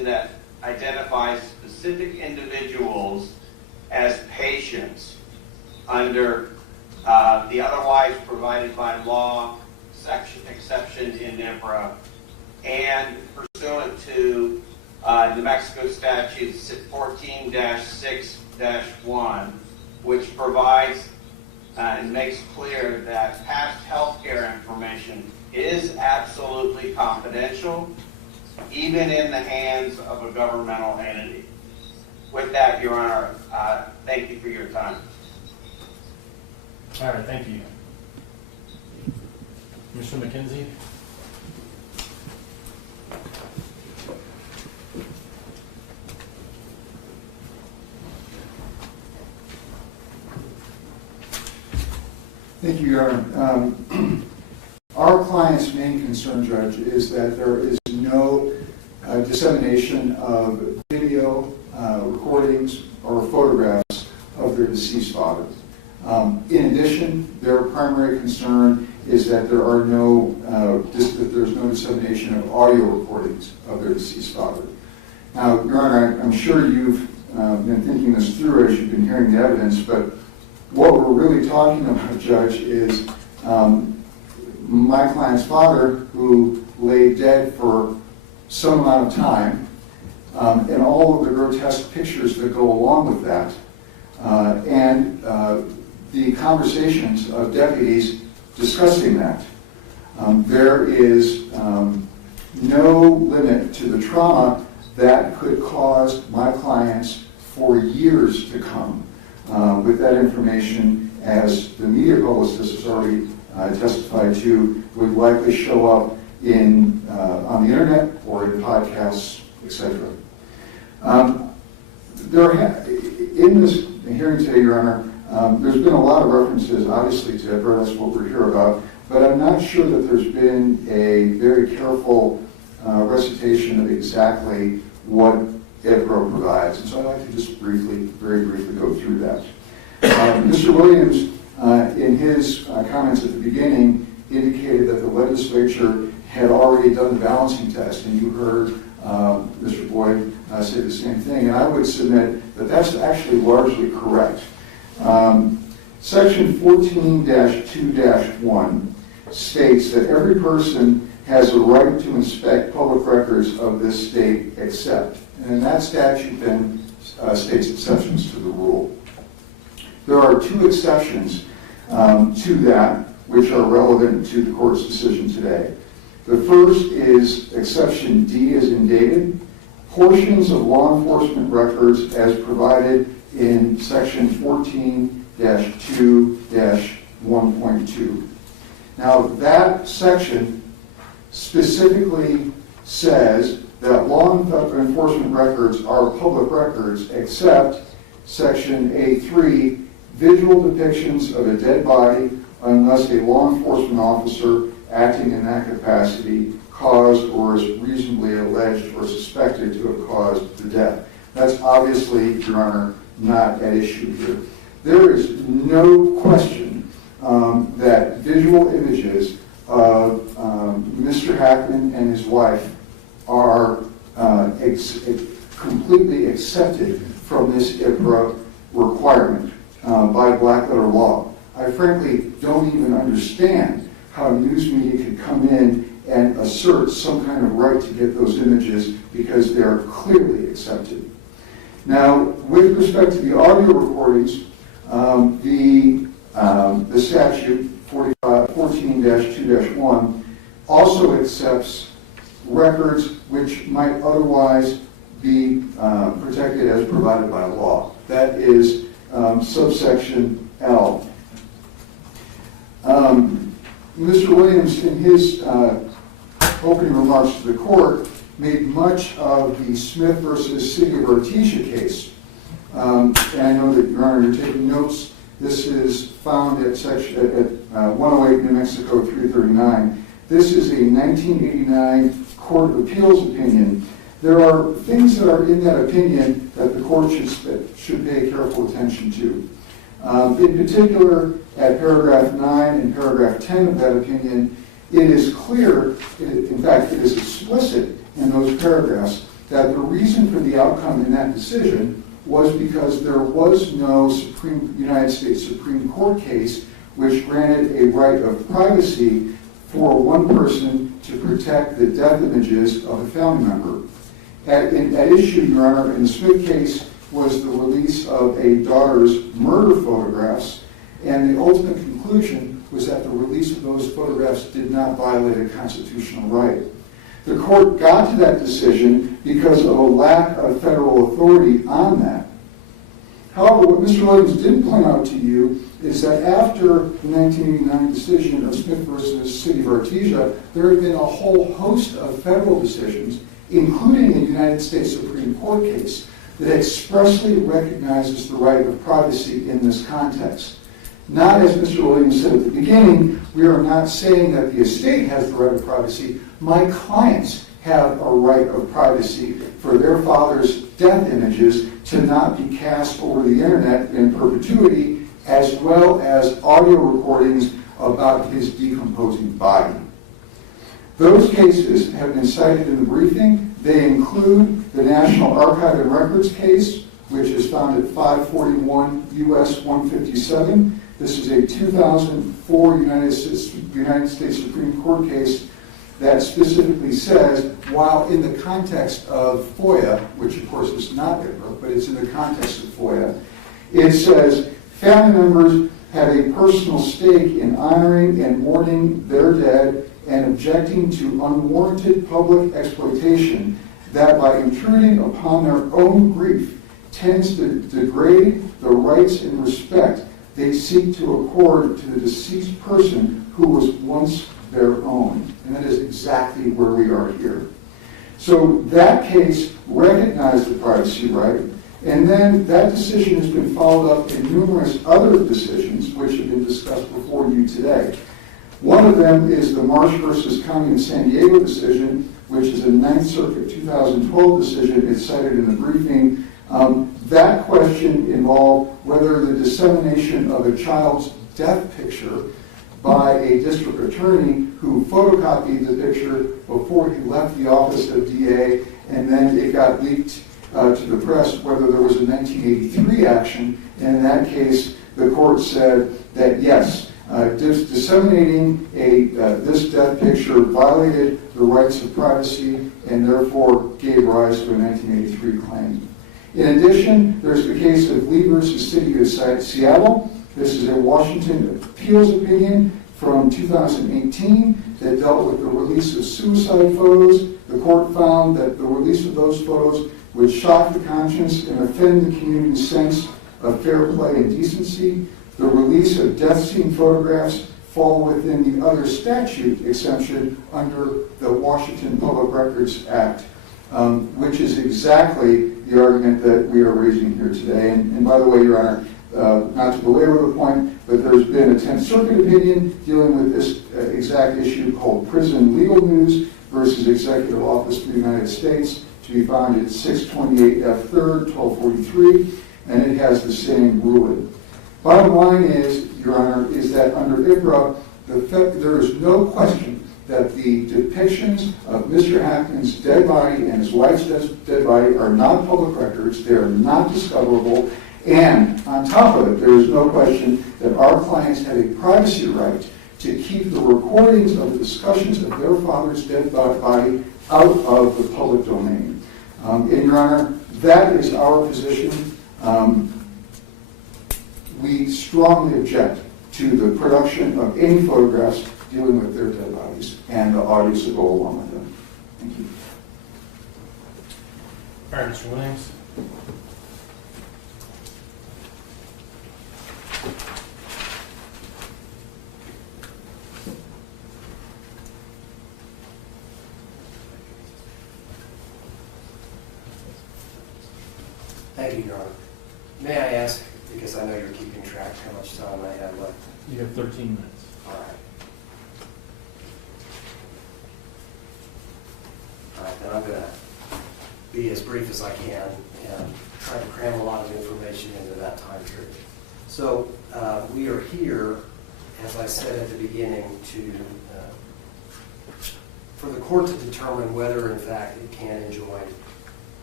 policy that identifies specific individuals as patients under the otherwise provided by law exception in NIPRA, and pursuant to New Mexico statute 14-6-1, which provides and makes clear that past healthcare information is absolutely confidential, even in the hands of a governmental entity. With that, Your Honor, thank you for your time. All right, thank you. Mr. McKenzie? Thank you, Your Honor. Our client's main concern, Judge, is that there is no dissemination of video recordings or photographs of their deceased father. In addition, their primary concern is that there's no dissemination of audio recordings of their deceased father. Now, Your Honor, I'm sure you've been thinking this through as you've been hearing the evidence, but what we're really talking about, Judge, is my client's father, who lay dead for some amount of time, and all of the grotesque pictures that go along with that, and the conversations of deputies discussing that. There is no limit to the trauma that could cause my clients for years to come with that information, as the media publicist has already testified to, would likely show up in on the internet or in podcasts, etc. In this hearing today, Your Honor, there's been a lot of references, obviously, to IPRA. That's what we're here about. But I'm not sure that there's been a very careful recitation of exactly what IPRA provides. And so I'd like to just very briefly go through that. Mr. Williams, in his comments at the beginning, indicated that the legislature had already done the balancing test, and you heard Mr. Boyd say the same thing. And I would submit that that's actually largely correct. Section 14-2-1 states that every person has a right to inspect public records of this state except, and that statute then states exceptions to the rule. There are two exceptions to that which are relevant to the court's decision today. The first is exception D as in dated, portions of law enforcement records as provided in section 14-2-1.2. Now that section specifically says that law enforcement records are public records except section A3, visual depictions of a dead body unless a law enforcement officer acting in that capacity caused or is reasonably alleged or suspected to have caused the death. That's obviously, Your Honor, not at issue here. There is no question that visual images of Mr. Hackman and his wife are completely accepted from this IPRA requirement by black letter law. I frankly don't even understand how news media could come in and assert some kind of right to get those images because they are clearly accepted. Now, with respect to the audio recordings, the statute 14-2-1 also accepts records which might otherwise be protected as provided by law. That is subsection L. Mr. Williams, in his opening remarks to the court, made much of the Smith versus City of Artesia case. And I know that, Your Honor, you're taking notes. This is found at 108 New Mexico 339. This is a 1989 Court of Appeals opinion. There are things that are in that opinion that the court should pay careful attention to. In particular, at paragraph 9 and paragraph 10 of that opinion, it is clear, in fact, it is explicit in those paragraphs that the reason for the outcome in that decision was because there was no United States Supreme Court case which granted a right of privacy for one person to protect the death images of a family member. At issue, Your Honor, in the Smith case was the release of a daughter's murder photographs, and the ultimate conclusion was that the release of those photographs did not violate a constitutional right. The court got to that decision because of a lack of federal authority on that. However, what Mr. Williams didn't point out to you is that after the 1989 decision of Smith versus City of Artesia, there had been a whole host of federal decisions, including a United States Supreme Court case, that expressly recognizes the right of privacy in this context. Not, as Mr. Williams said at the beginning, we are not saying that the estate has the right of privacy. My clients have a right of privacy for their father's death images to not be cast over the internet in perpetuity, as well as audio recordings about his decomposing body. Those cases have been cited in the briefing. They include the National Archive and Records case, which is found at 541 U.S. 157. This is a 2004 United States Supreme Court case that specifically says, while in the context of FOIA, which of course is not ICRA, but it's in the context of FOIA, it says family members have a personal stake in honoring and mourning their dead and objecting to unwarranted public exploitation that by intruding upon their own grief tends to degrade the rights and respect they seek to accord to the deceased person who was once their own. And that is exactly where we are here. So that case recognized the privacy right, and then that decision has been followed up in numerous other decisions which have been discussed before you today. One of them is the Marsh versus County of San Diego decision, which is a 9th Circuit 2012 decision. It's cited in the briefing. That question involved whether the dissemination of a child's death picture by a district attorney who photocopied the picture before he left the office of DA, and then it got leaked to the press, whether there was a 1983 action. And in that case, the court said that yes, disseminating this death picture violated the rights of privacy and therefore gave rise to a 1983 claim. In addition, there's the case of Lee versus City of Seattle. This is a Washington appeals opinion from 2018 that dealt with the release of suicide photos. The court found that the release of those photos would shock the conscience and offend the community's sense of fair play and decency. The release of death scene photographs fall within the other statute exemption under the Washington Public Records Act, which is exactly the argument that we are raising here today. And by the way, Your Honor, not to belabor the point, but there's been a 10th Circuit opinion dealing with this exact issue called Prison Legal News versus Executive Office for the United States, to be found at 628 F. 3rd, 1243, and it has the same ruling. Bottom line is, Your Honor, is that under ICRA, there is no question that the depictions of Mr. Hackman's dead body and his wife's dead body are not public records, they are not discoverable, and on top of it, there is no question that our clients have a privacy right to keep the recordings of the discussions of their father's dead body out of the public domain. And Your Honor, that is our position. We strongly object to the production of any photographs dealing with their dead bodies and the audios that go along with them. Thank you. All right, Mr. Williams. Thank you, Your Honor. May I ask, because I know you're keeping track, how much time I have left? You have 13 minutes. All right. All right, then I'm going to be as brief as I can and try to cram a lot of information into that time period. So we are here, as I said at the beginning, for the court to determine whether, in fact, it can enjoin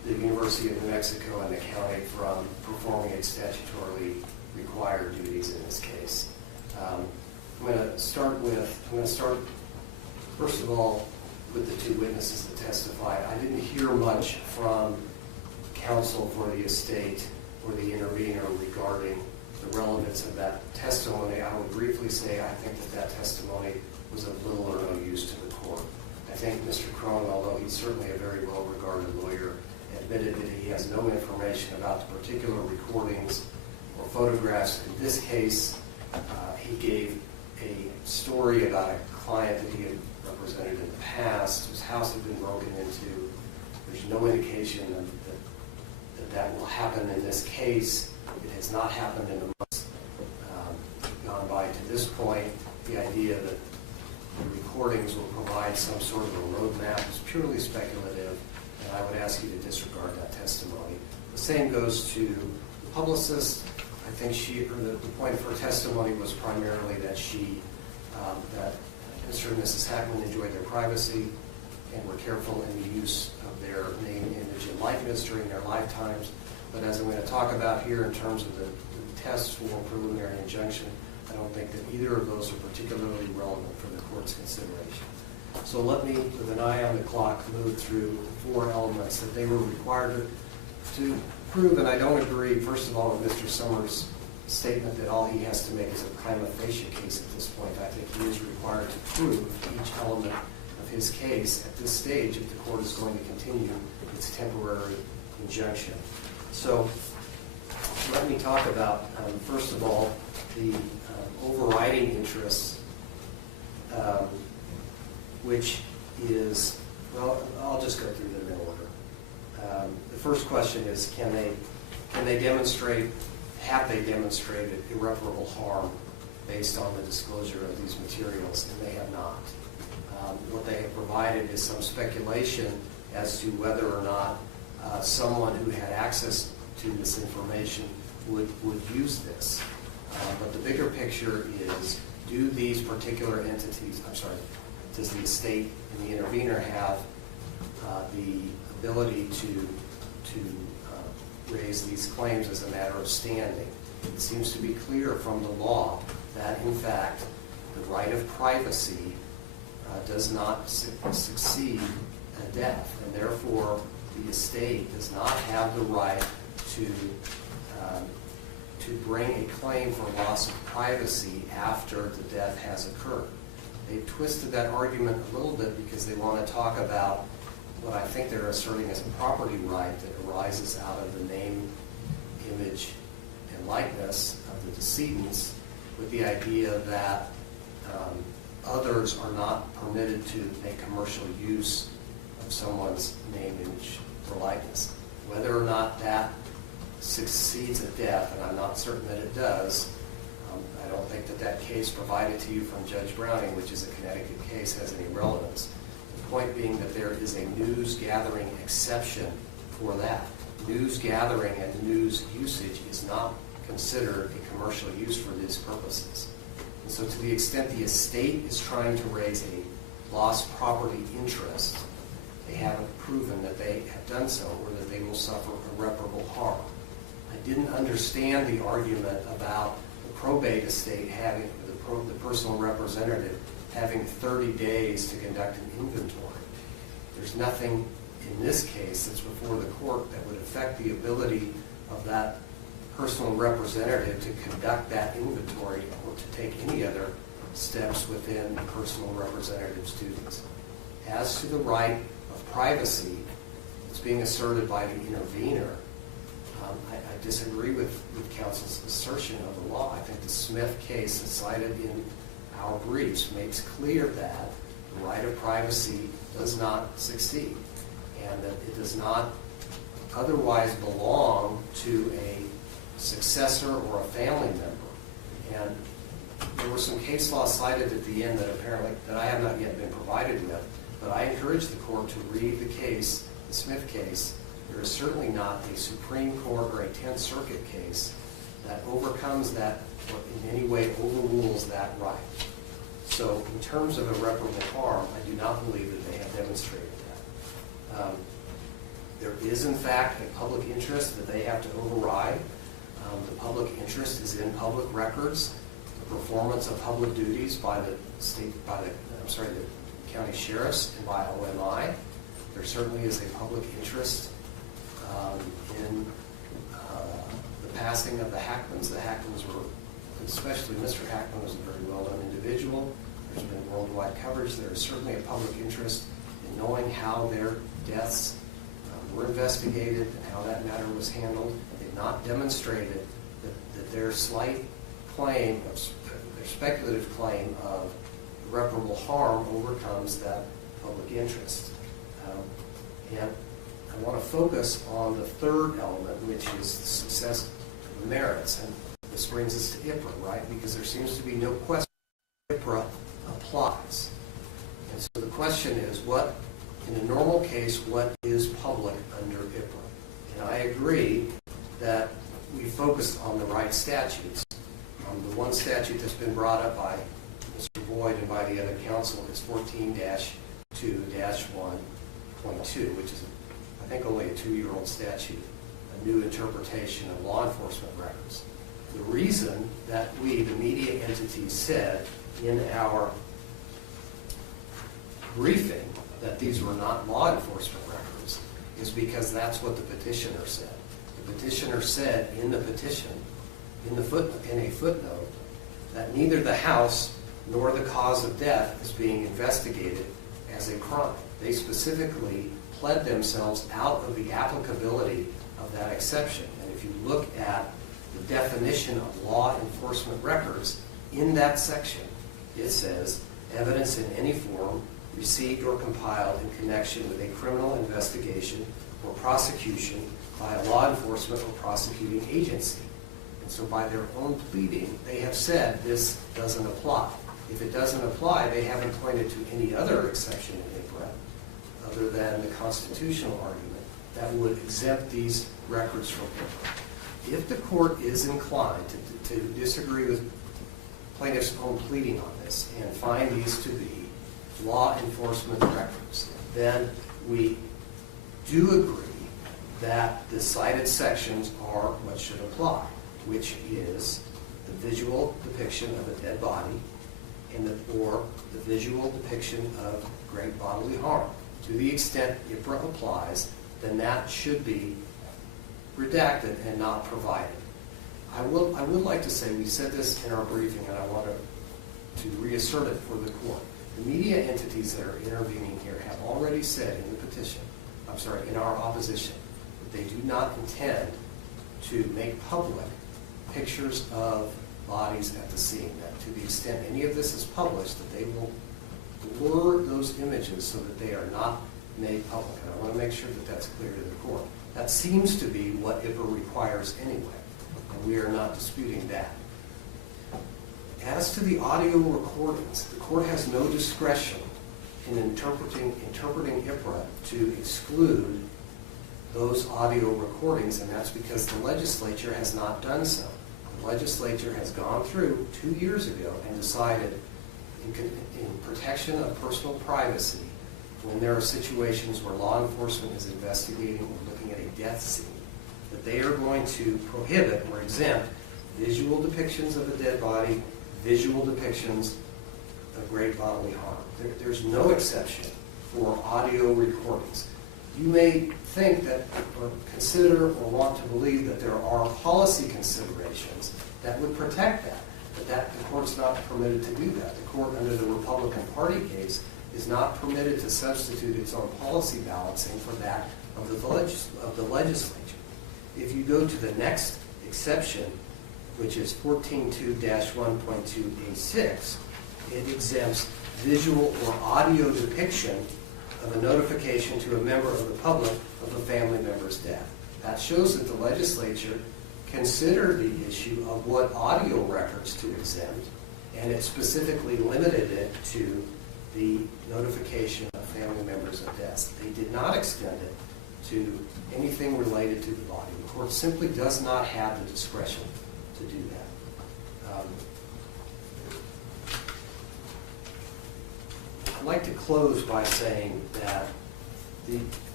the University of New Mexico and the county from performing its statutorily required duties in this case. I'm going to start, first of all, with the two witnesses that testified. I didn't hear much from counsel for the estate or the intervener regarding the relevance of that testimony. I would briefly say I think that testimony was of little or no use to the court. I think Mr. Crone, although he's certainly a very well-regarded lawyer, admitted that he has no information about the particular recordings or photographs. In this case, he gave a story about a client that he had represented in the past, whose house had been broken into. There's no indication that will happen in this case. It has not happened in the months gone by to this point. The idea that the recordings will provide some sort of a roadmap is purely speculative, and I would ask you to disregard that testimony. The same goes to the publicist. I think the point of her testimony was primarily that that Mr. and Mrs. Hackman enjoyed their privacy and were careful in the use of their name, image, and likeness during their lifetimes. But as I'm going to talk about here in terms of the test for preliminary injunction, I don't think that either of those are particularly relevant for the court's consideration. So let me, with an eye on the clock, move through the four elements that they were required to prove. And I don't agree, first of all, with Mr. Summers' statement that all he has to make is a prima facie case at this point. I think he is required to prove each element of his case at this stage if the court is going to continue its temporary injunction. So let me talk about, first of all, the overriding interest, which is, well, I'll just go through them in order. The first question is, can they demonstrate, have they demonstrated irreparable harm based on the disclosure of these materials? And they have not. What they have provided is some speculation as to whether or not someone who had access to this information would use this. But the bigger picture is, do these particular entities, does the estate and the intervener have the ability to raise these claims as a matter of standing? It seems to be clear from the law that, in fact, the right of privacy does not succeed a death, and therefore the estate does not have the right to bring a claim for loss of privacy after the death has occurred. They've twisted that argument a little bit because they want to talk about what I think they're asserting as a property right that arises out of the name, image, and likeness of the decedents, with the idea that others are not permitted to make commercial use of someone's name, image, or likeness. Whether or not that succeeds a death, and I'm not certain that it does, I don't think that case provided to you from Judge Browning, which is a Connecticut case, has any relevance. The point being that there is a news gathering exception for that. News gathering and news usage is not considered a commercial use for these purposes. And so to the extent the estate is trying to raise a lost property interest, they haven't proven that they have done so or that they will suffer irreparable harm. I didn't understand the argument about the probate estate having, the personal representative having 30 days to conduct an inventory. There's nothing in this case that's before the court that would affect the ability of that personal representative to conduct that inventory or to take any other steps within the personal representative's duties. As to the right of privacy that's being asserted by the intervener, I disagree with counsel's assertion of the law. I think the Smith case that's cited in our briefs makes clear that the right of privacy does not succeed and that it does not otherwise belong to a successor or a family member. And there was some case law cited at the end that I have not yet been provided with, but I encourage the court to read the case, the Smith case. There is certainly not a Supreme Court or a 10th Circuit case that overcomes that or in any way overrules that right. So in terms of irreparable harm, I do not believe that they have demonstrated that. There is, in fact, a public interest that they have to override. The public interest is in public records, the performance of public duties by the county sheriffs and by OMI. There certainly is a public interest in the passing of the Hackmans. The Hackmans were, especially Mr. Hackman, was a very well-known individual. There's been worldwide coverage. There is certainly a public interest in knowing how their deaths were investigated and how that matter was handled. They've not demonstrated that their slight claim, their speculative claim of irreparable harm overcomes that public interest. And I want to focus on the third element, which is the success of the merits. And this brings us to IPRA, right? Because there seems to be no question IPRA applies. And so the question is, what, in a normal case, what is public under IPRA? And I agree that we focused on the right statutes. The one statute that's been brought up by Mr. Boyd and by the other council is 14-2-1.2, which is, I think, only a 2-year-old statute, a new interpretation of law enforcement records. The reason that we, the media entities, said in our briefing that these were not law enforcement records is because that's what the petitioner said. The petitioner said in the petition, in a footnote, that neither the house nor the cause of death is being investigated as a crime. They specifically pled themselves out of the applicability of that exception. And if you look at the definition of law enforcement records, in that section, it says, evidence in any form received or compiled in connection with a criminal investigation or prosecution by a law enforcement or prosecuting agency. And so by their own pleading, they have said this doesn't apply. If it doesn't apply, they haven't pointed to any other exception in IPRA other than the constitutional argument that would exempt these records from IPRA. If the court is inclined to disagree with plaintiff's own pleading on this and find these to be law enforcement records, then we do agree that the cited sections are what should apply, which is the visual depiction of a dead body or the visual depiction of great bodily harm. To the extent IPRA applies, then that should be redacted and not provided. I would like to say, we said this in our briefing, and I want to reassert it for the court. The media entities that are intervening here have already said in the petition, in our opposition, that they do not intend to make public pictures of bodies at the scene. That to the extent any of this is published, that they will blur those images so that they are not made public. And I want to make sure that that's clear to the court. That seems to be what IPRA requires anyway, and we are not disputing that. As to the audio recordings, the court has no discretion in interpreting IPRA to exclude those audio recordings, and that's because the legislature has not done so. The legislature has gone through 2 years ago and decided in protection of personal privacy, when there are situations where law enforcement is investigating or looking at a death scene, that they are going to prohibit or exempt visual depictions of a dead body, visual depictions of great bodily harm. There's no exception for audio recordings. You may think that, or consider, or want to believe that there are policy considerations that would protect that, but the court's not permitted to do that. The court, under the Republican Party case, is not permitted to substitute its own policy balancing for that of the legislature. If you go to the next exception, which is 14.2-1.2A6, it exempts visual or audio depiction of a notification to a member of the public of a family member's death. That shows that the legislature considered the issue of what audio records to exempt, and it specifically limited it to the notification of family members of deaths. They did not extend it to anything related to the body. The court simply does not have the discretion to do that. I'd like to close by saying that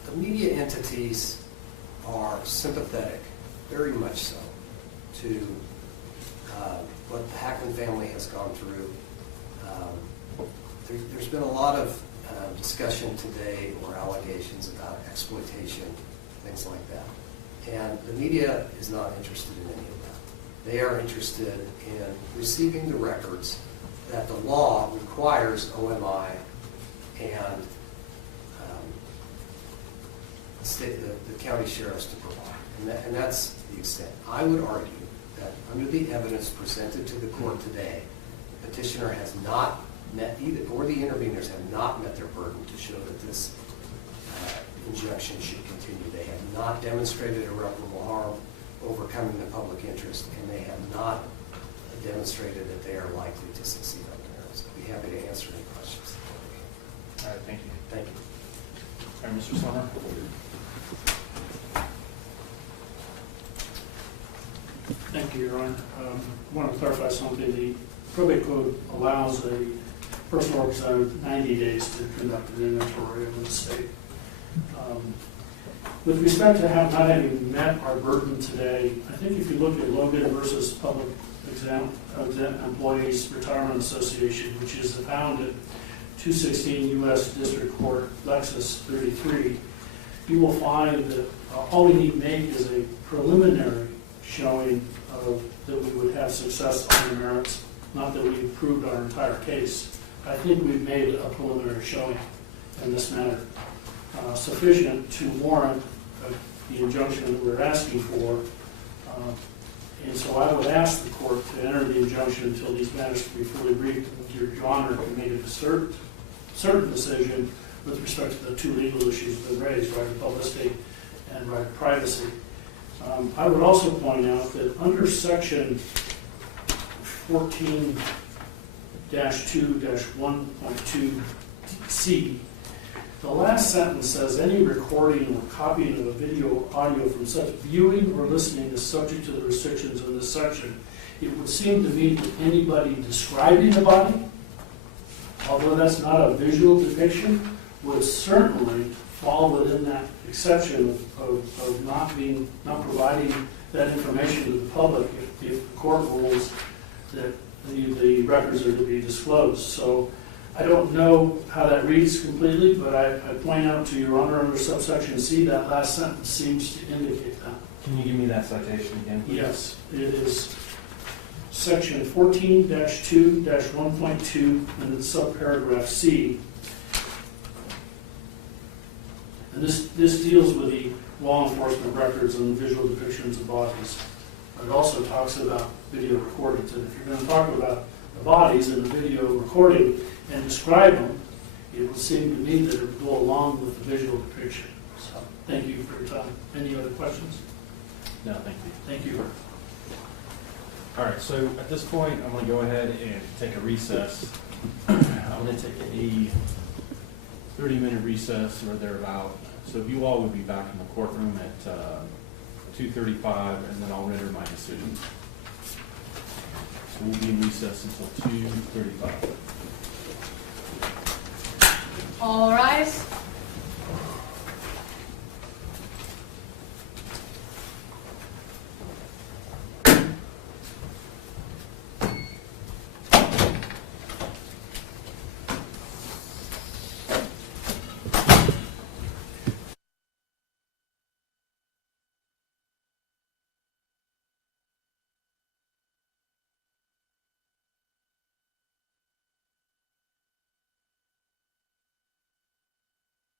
the media entities are sympathetic, very much so, to what the Hackman family has gone through. There's been a lot of discussion today or allegations about exploitation, things like that. And the media is not interested in any of that. They are interested in receiving the records that the law requires OMI and the county sheriffs to provide. And that's the extent. I would argue that under the evidence presented to the court today, the petitioner has not met, either, or the interveners have not met their burden to show that this injunction should continue. They have not demonstrated irreparable harm, overcoming the public interest, and they have not demonstrated that they are likely to succeed on the merits. I'd be happy to answer any questions. All right, thank you. Thank you. All right, Mr. Summer? Thank you, Your Honor. I want to clarify something. The probate code allows a personal representative 90 days to conduct an inventory of the estate. With respect to not having met our burden today, I think if you look at Logan versus Public Employees Retirement Association, which is found at 216 U.S. District Court, Lexus 33, you will find that all we need to make is a preliminary showing that we would have success on the merits, not that we've proved our entire case. I think we've made a preliminary showing in this matter, sufficient to warrant the injunction that we're asking for. And so I would ask the court to enter the injunction until these matters can be fully briefed, and Your Honor can make a certain decision with respect to the two legal issues that have been raised, right of publicity and right of privacy. I would also point out that under section 14-2-1.2C, the last sentence says, any recording or copying of a video or audio from such viewing or listening is subject to the restrictions of this section. It would seem to me that anybody describing the body, although that's not a visual depiction, would certainly fall within that exception of not providing that information to the public if the court rules that the records are to be disclosed. So I don't know how that reads completely, but I point out to Your Honor under subsection C, that last sentence seems to indicate that. Can you give me that citation again, please? Yes, it is section 14-2-1.2 and it's subparagraph C. And this deals with the law enforcement records and visual depictions of bodies. But it also talks about video recordings. And if you're going to talk about the bodies in the video recording and describe them, it would seem to me that it would go along with the visual depiction. So thank you for your time. Any other questions? No, thank you. Thank you. All right, so at this point, I'm going to go ahead and take a recess. I'm going to take a 30-minute recess or thereabout. So if you all would be back in the courtroom at 2:35, and then I'll render my decision. So we'll be in recess until 2:35. All rise.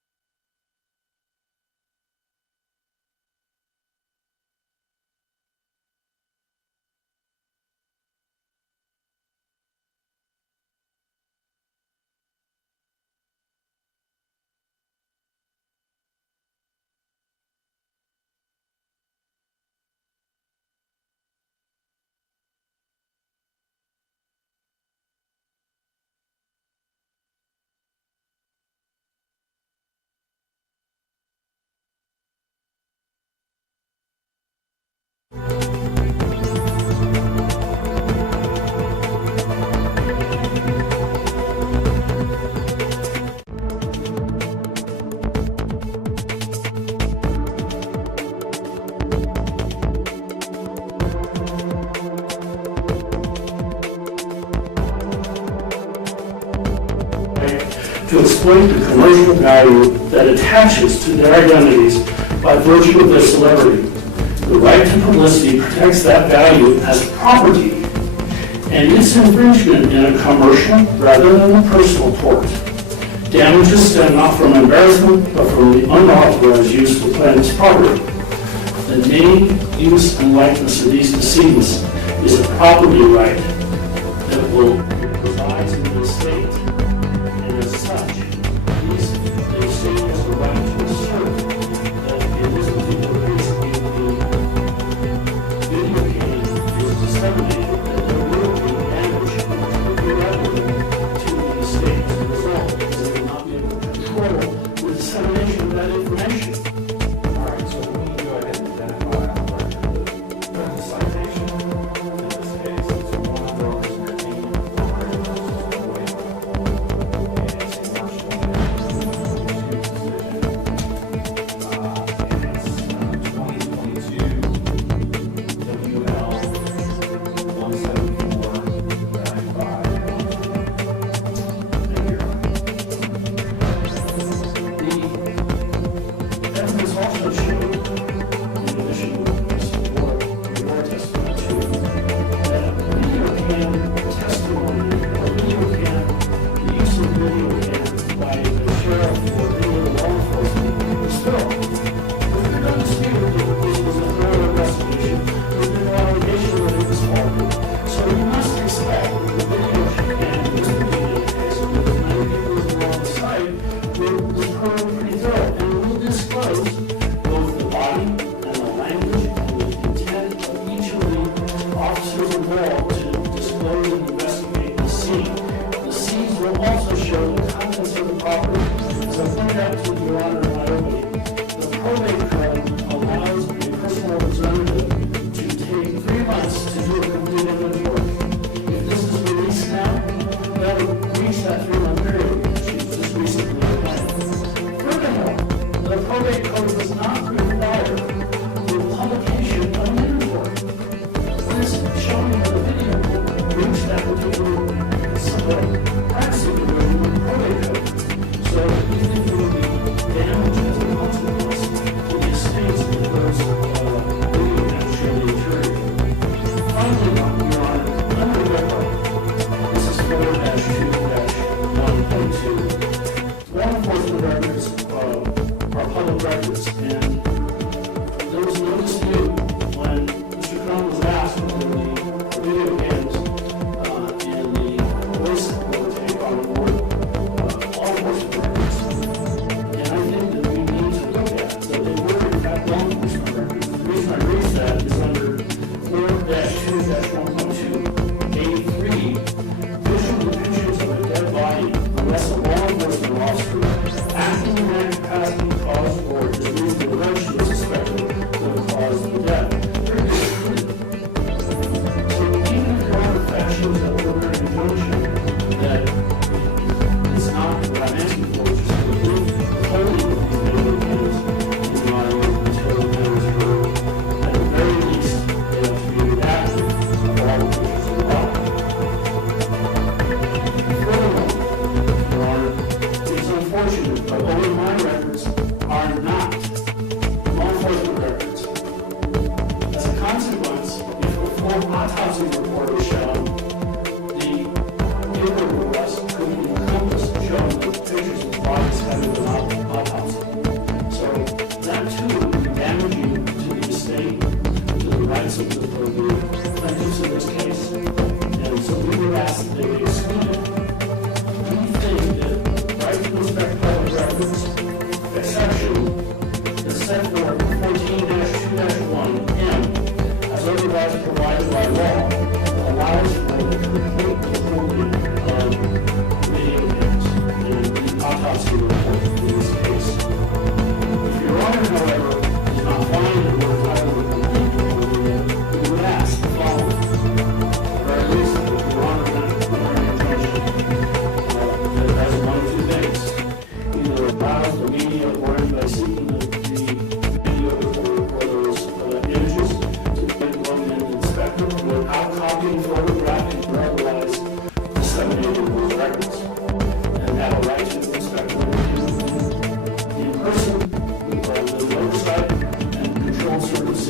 exploit the commercial value that attaches to their identities by virtue of their celebrity. The right to publicity protects that value as property, and its infringement in a commercial rather than a personal tort. Damages stem not from embarrassment, but from the unauthorized use of the plaintiff's property. The name, use, and likeness of these decedents is a property right that will reside in the estate, and as such, the estate has the right to assert that in this particular case, the video game is disseminated, that there will be damage irreparable to the estate as a result, because they will not be able to control the dissemination of that information. All right, so we can go ahead and identify the citation in this case. It's a Warner Brothers Entertainment Incorporated versus Wayne. And it's a March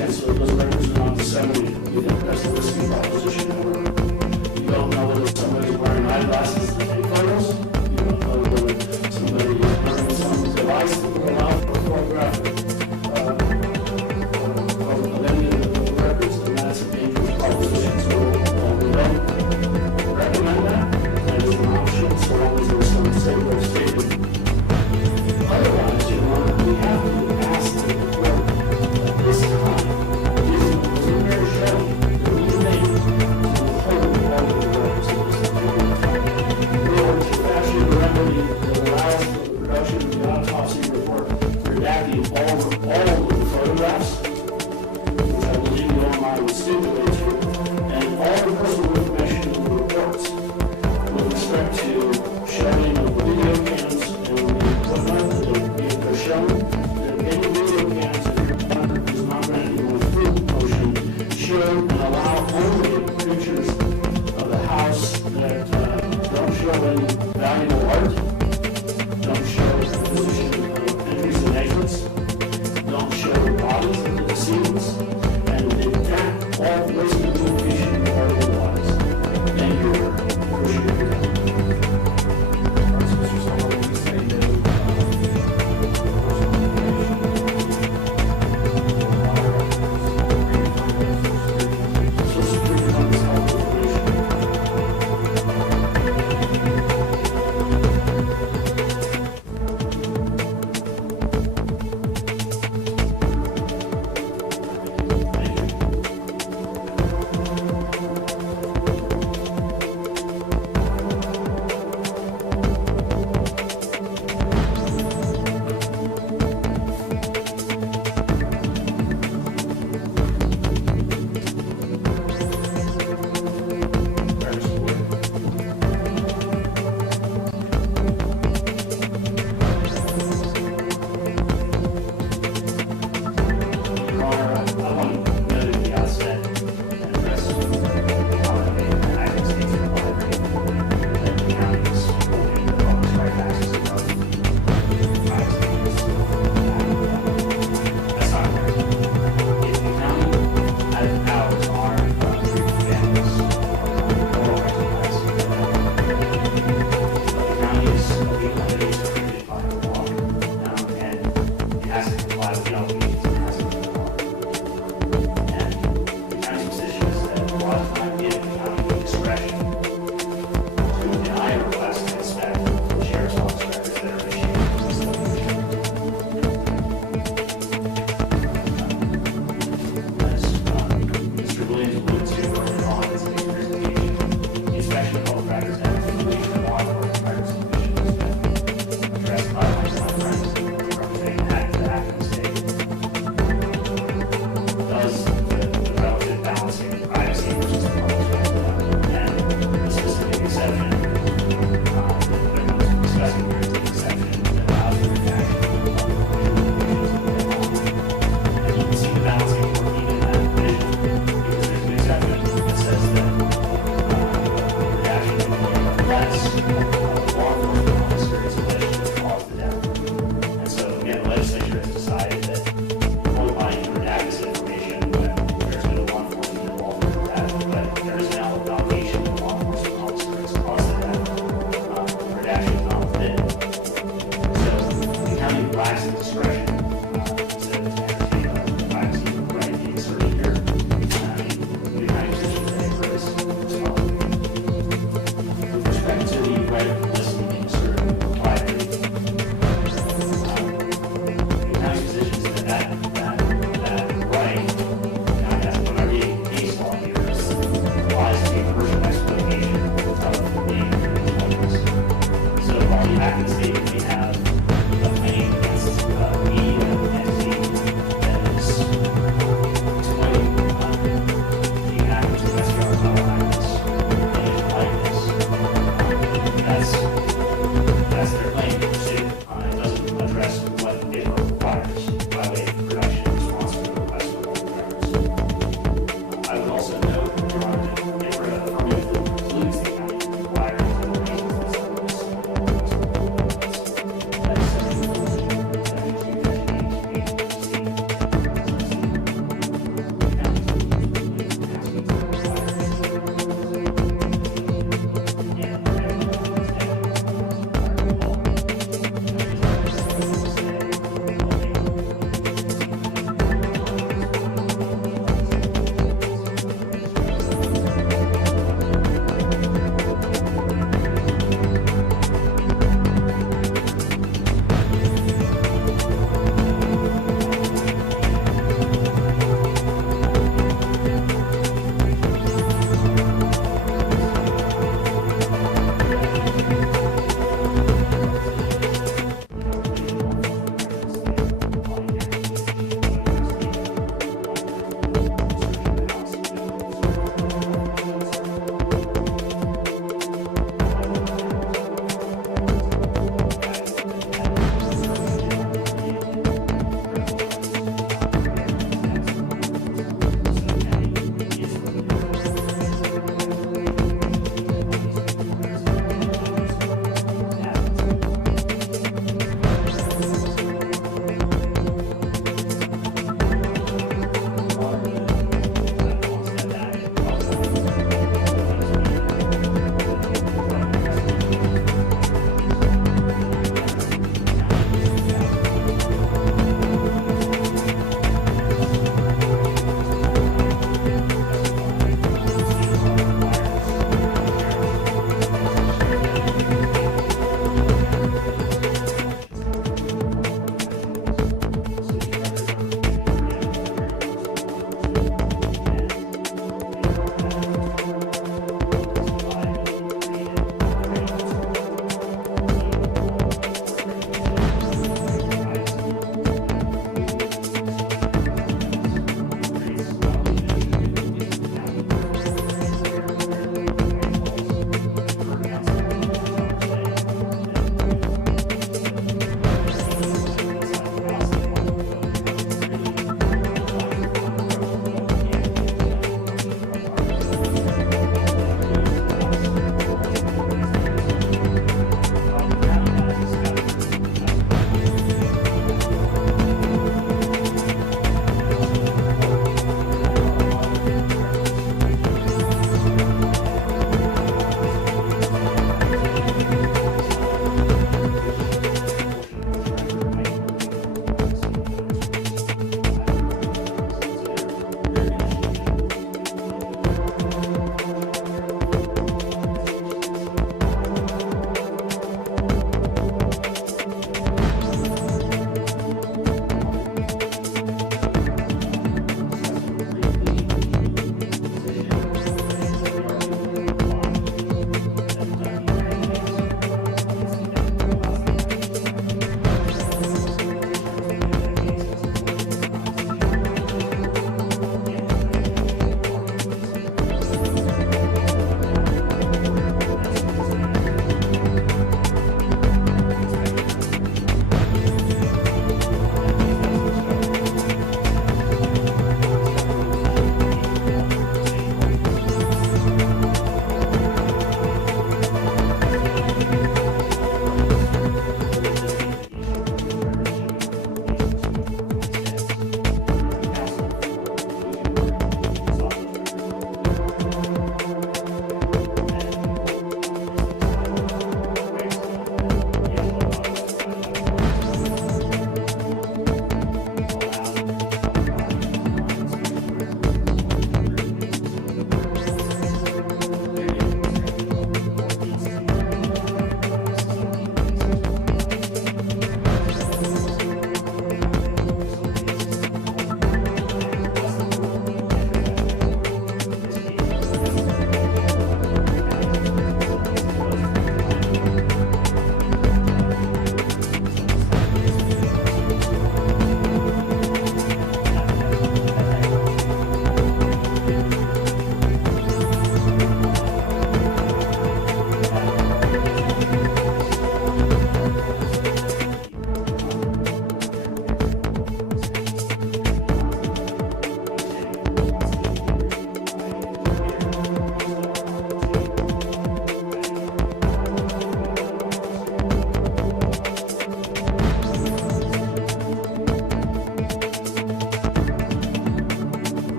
circumstance so those records are not disseminated. We think that's the risky proposition. You don't know whether somebody's wearing eyeglasses to take photos. You don't know whether somebody is wearing some device that will allow for photographic of any of the records, and that's a dangerous proposition. So we don't recommend that. That is an option, so long as there's some safeguards stated. Otherwise, we have to ask the court at this time, is the preliminary showing that we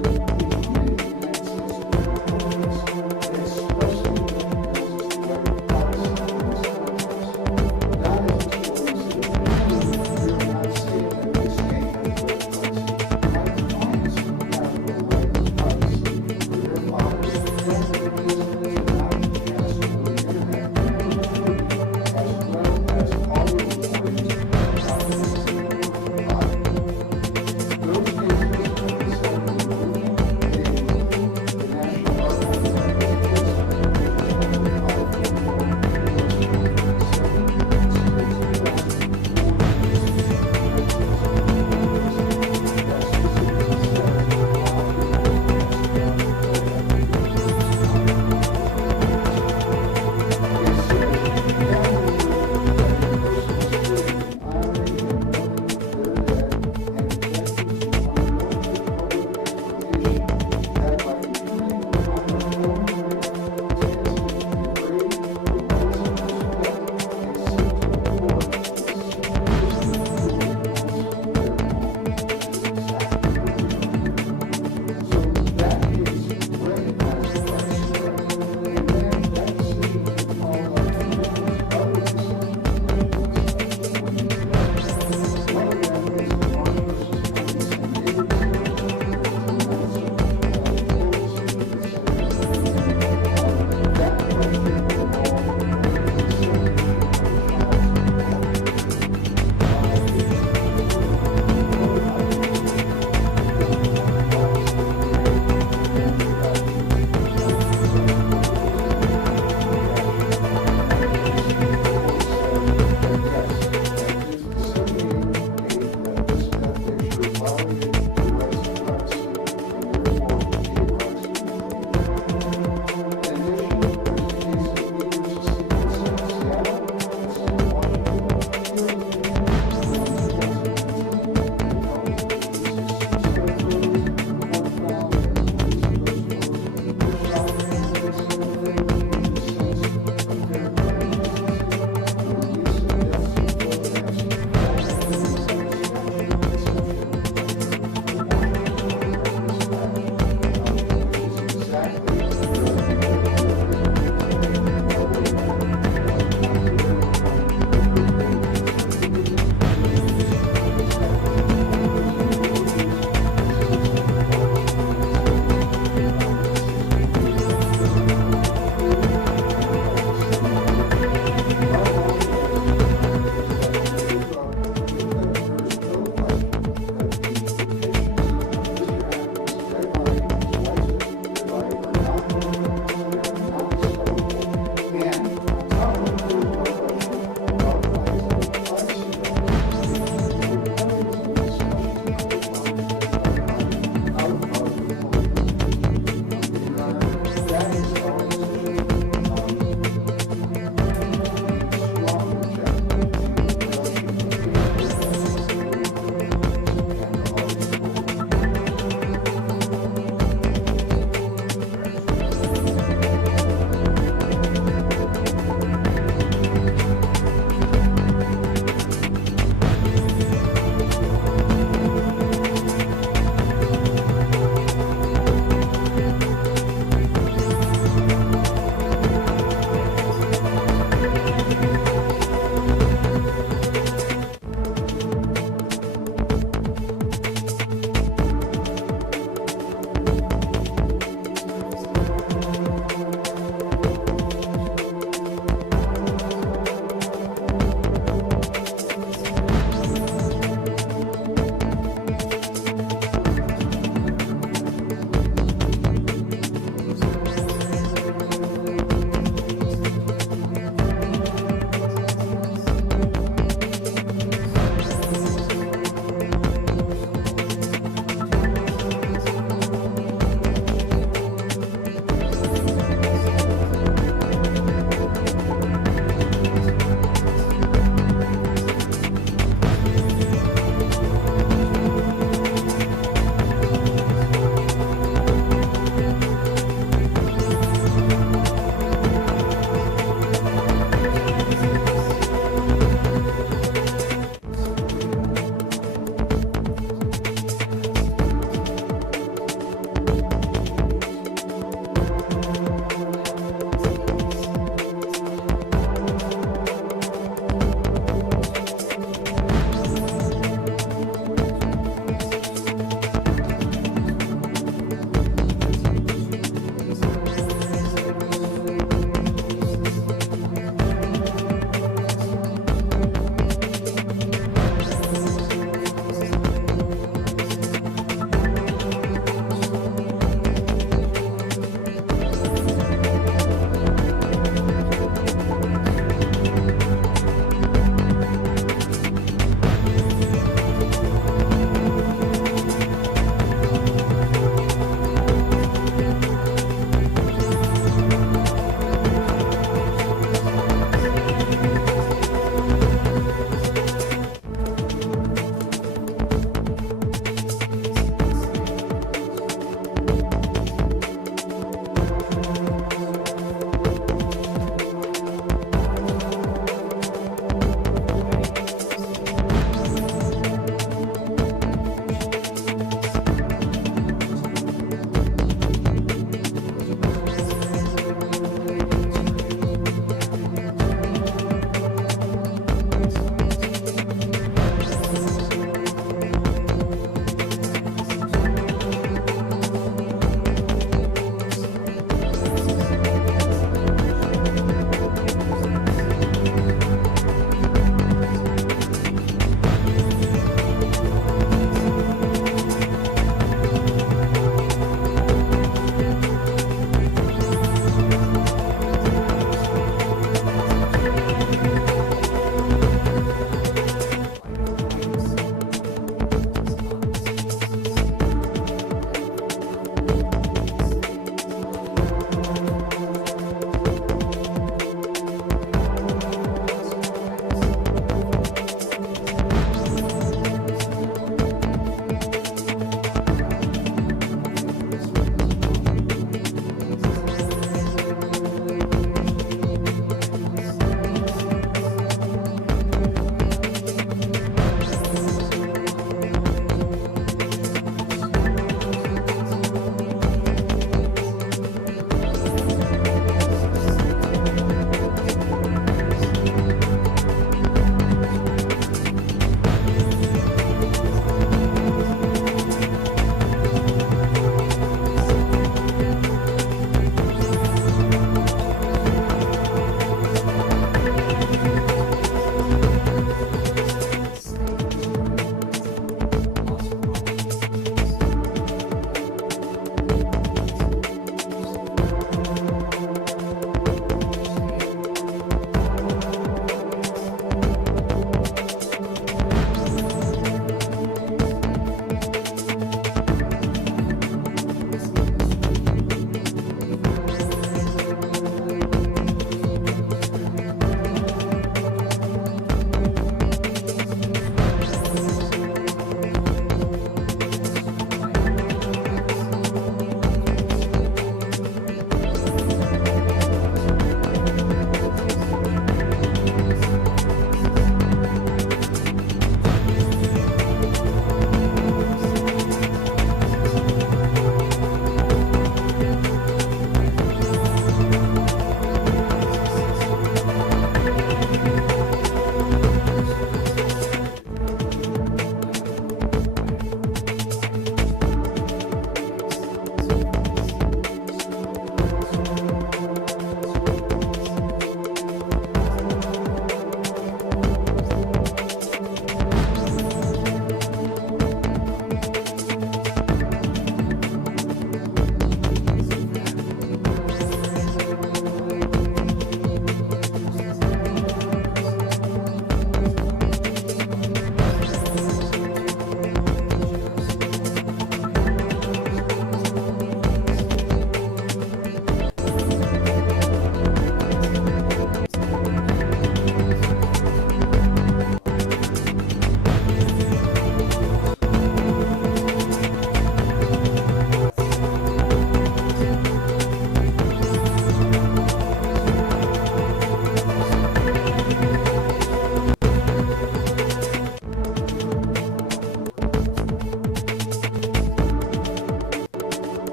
Those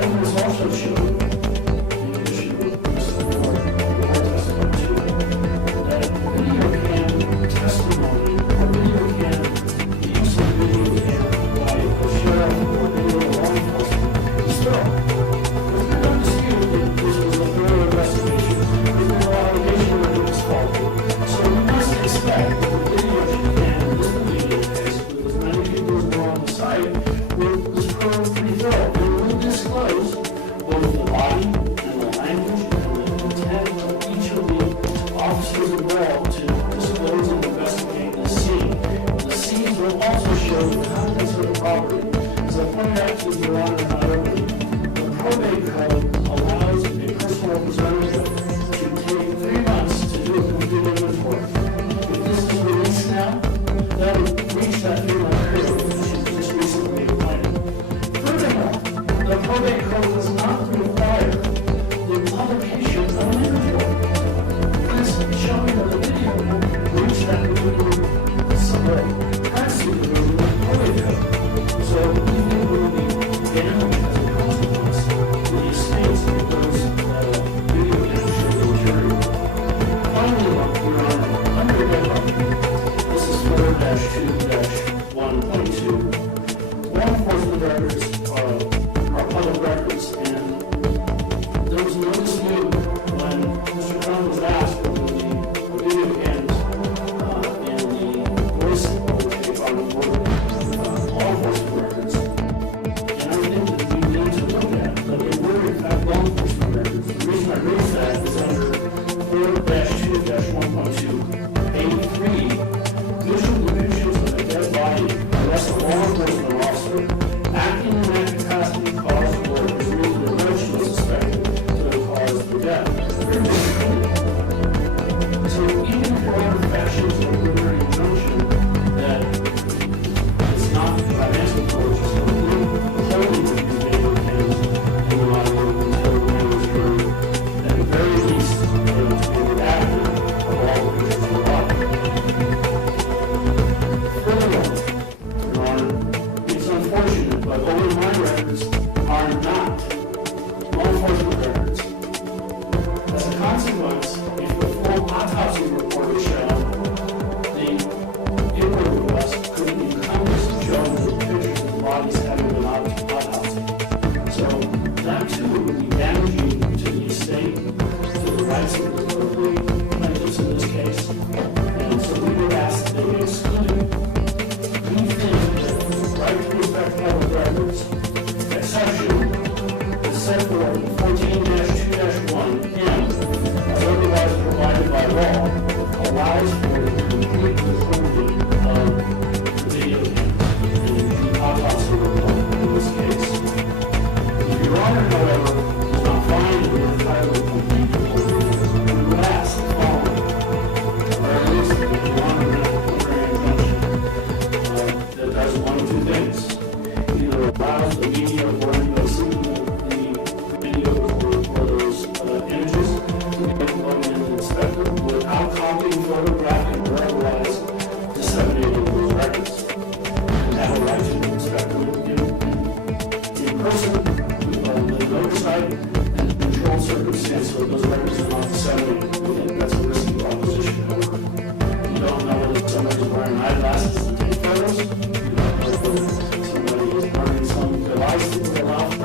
evidence also showed, in addition to Mr. Moore testimony too, that video cam testimony, or video cam, the use of video cam by the sheriff or video law enforcement is thorough. There's no dispute that this was a thorough investigation. There's no allegation that it was faulty. So we must expect that the video cam in this video case, with as many people as were on the site, was pretty thorough. It will disclose both the body and the language and the intent of each of the officers involved to disclose and investigate the scene. The scenes will also show the contents of the property. As I pointed out to Your Honor not earlier, the probate code allows a personal representative to take 3 months to do a complete inventory. If this is released now, that would reach that 3-month period which you just recently appointed. Furthermore, the probate code does not require the publication of an inventory. This showing of the video will reach that particular somewhat privacy provision of the probate code. So we think there will be damage as a consequence to the estates of those video captured material. Finally, Your Honor, under deadline, this is 4-2-1.2. Law enforcement records are public records, and there was no dispute when Mr. Brown was asked whether the video cams and the voice tape are law enforcement records. And I think that we need to look at that they were in fact law enforcement records. The reason I raise that is under 4-2-1.2A3, visual depictions of a dead body unless a law enforcement officer acting in that capacity caused or is reasonably emotionally suspected to have caused the death. So even if there are factions of preliminary injunction that it's not what I'm asking for, it's just a little holding of these video cams in the law until the man was heard, at the very least, to be redacted of all the pictures of the body. Furthermore, Your Honor, it's unfortunate, but OMI records are not law enforcement records. As a consequence, if the full autopsy report is shown, the input request could encompass showing the pictures of the bodies having been autopsied. So that too would be damaging to the estate, to the rights of the plaintiffs in this case. And so we would ask that they be excluded. We think that the right to respect public records exception is set forth in 14-2-1M, as otherwise provided by law, allows for the complete withholding of the video cams and the autopsy report in this case. If Your Honor, however, does not find the entirely complete withholding, we would ask the following, or at least that Your Honor not preliminary injunction that does one of two things. Either allows the media or anybody seeing the videos or those images to be uploaded and inspected without copying, photographing, or otherwise disseminating those records. And have a right to inspect them in person, with oversight and controlled circumstance so that those records are not disseminated. We think that's a risky proposition, however. You don't know whether somebody's wearing eyeglasses to take photos. You don't know whether somebody is wearing some device that would allow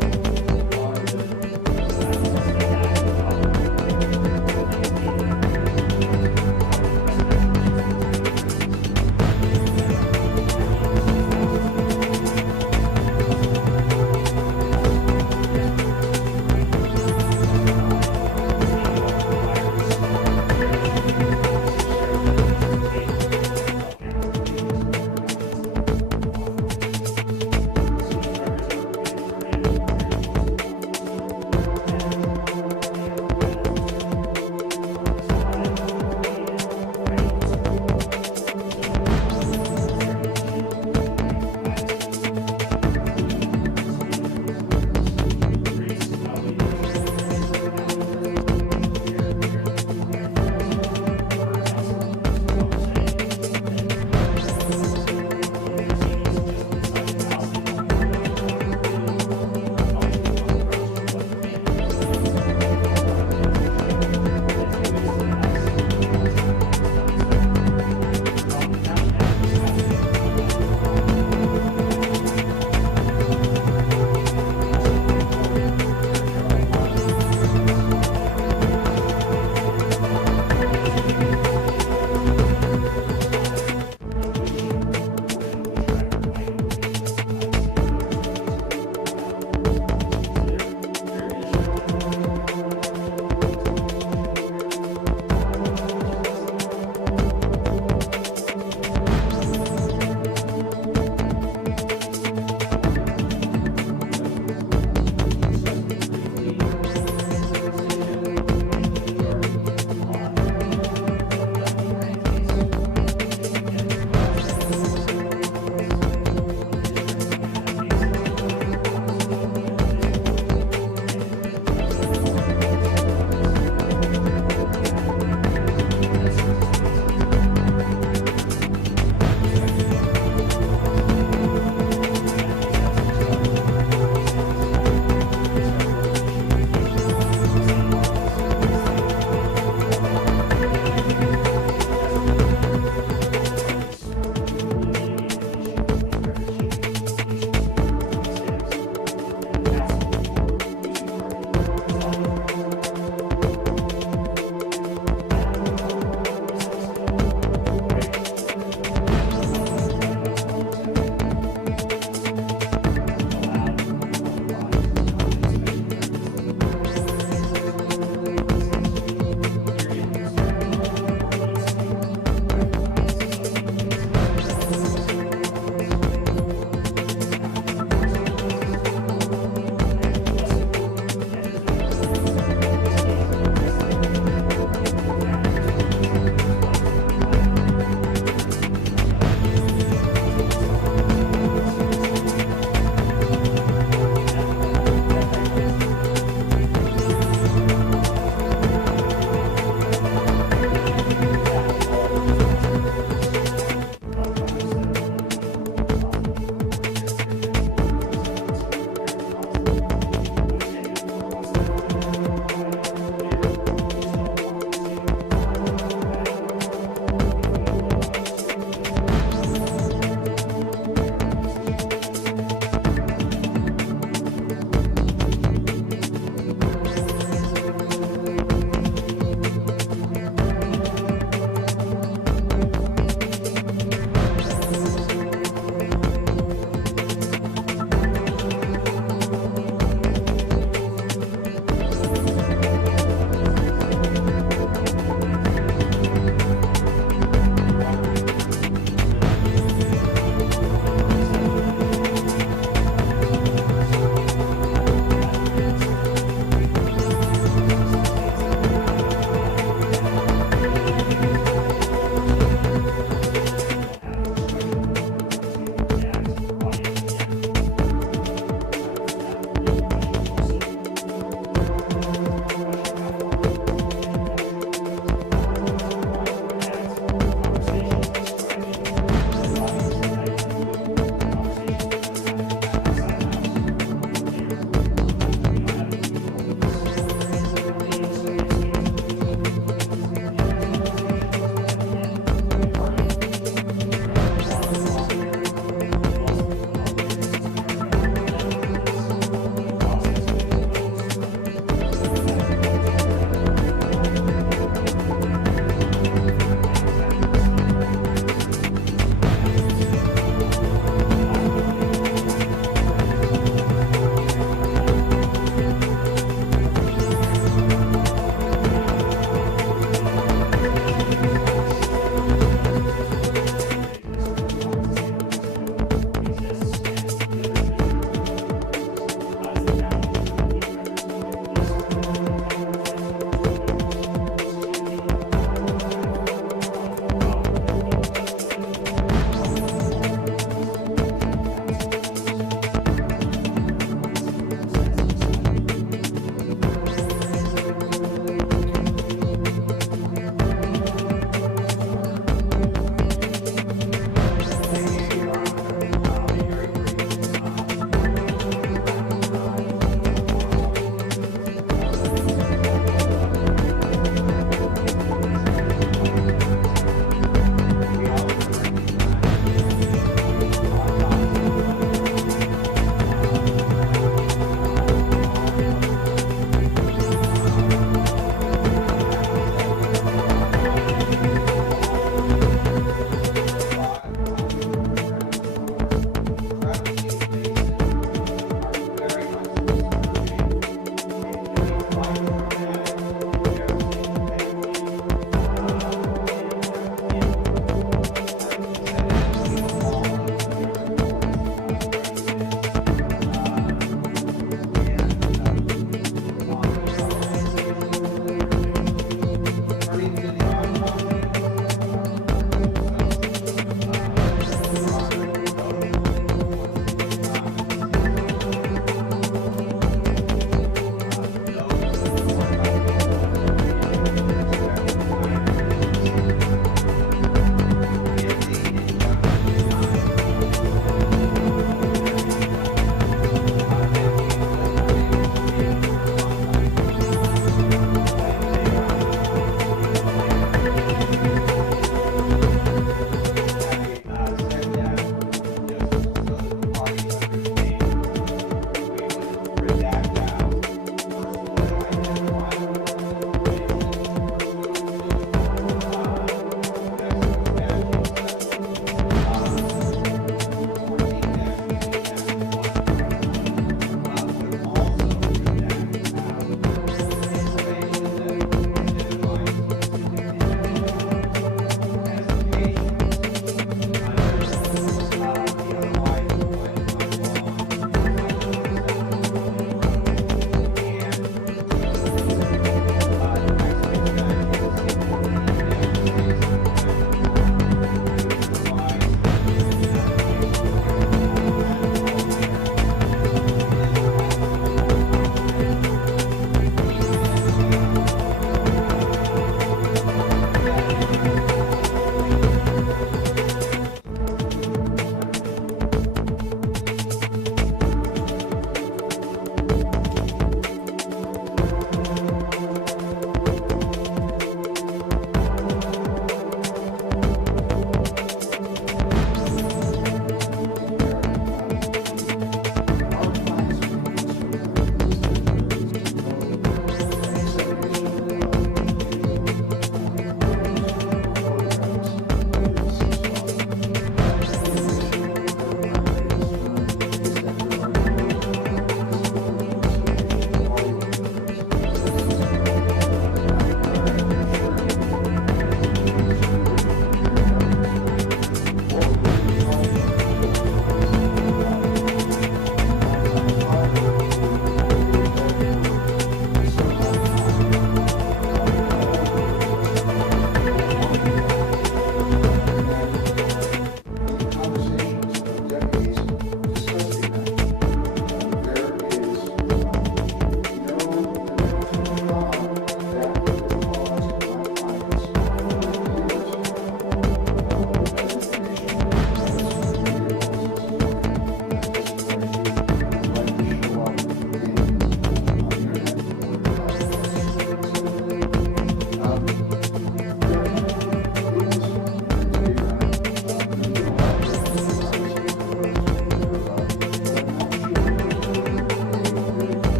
Thank you.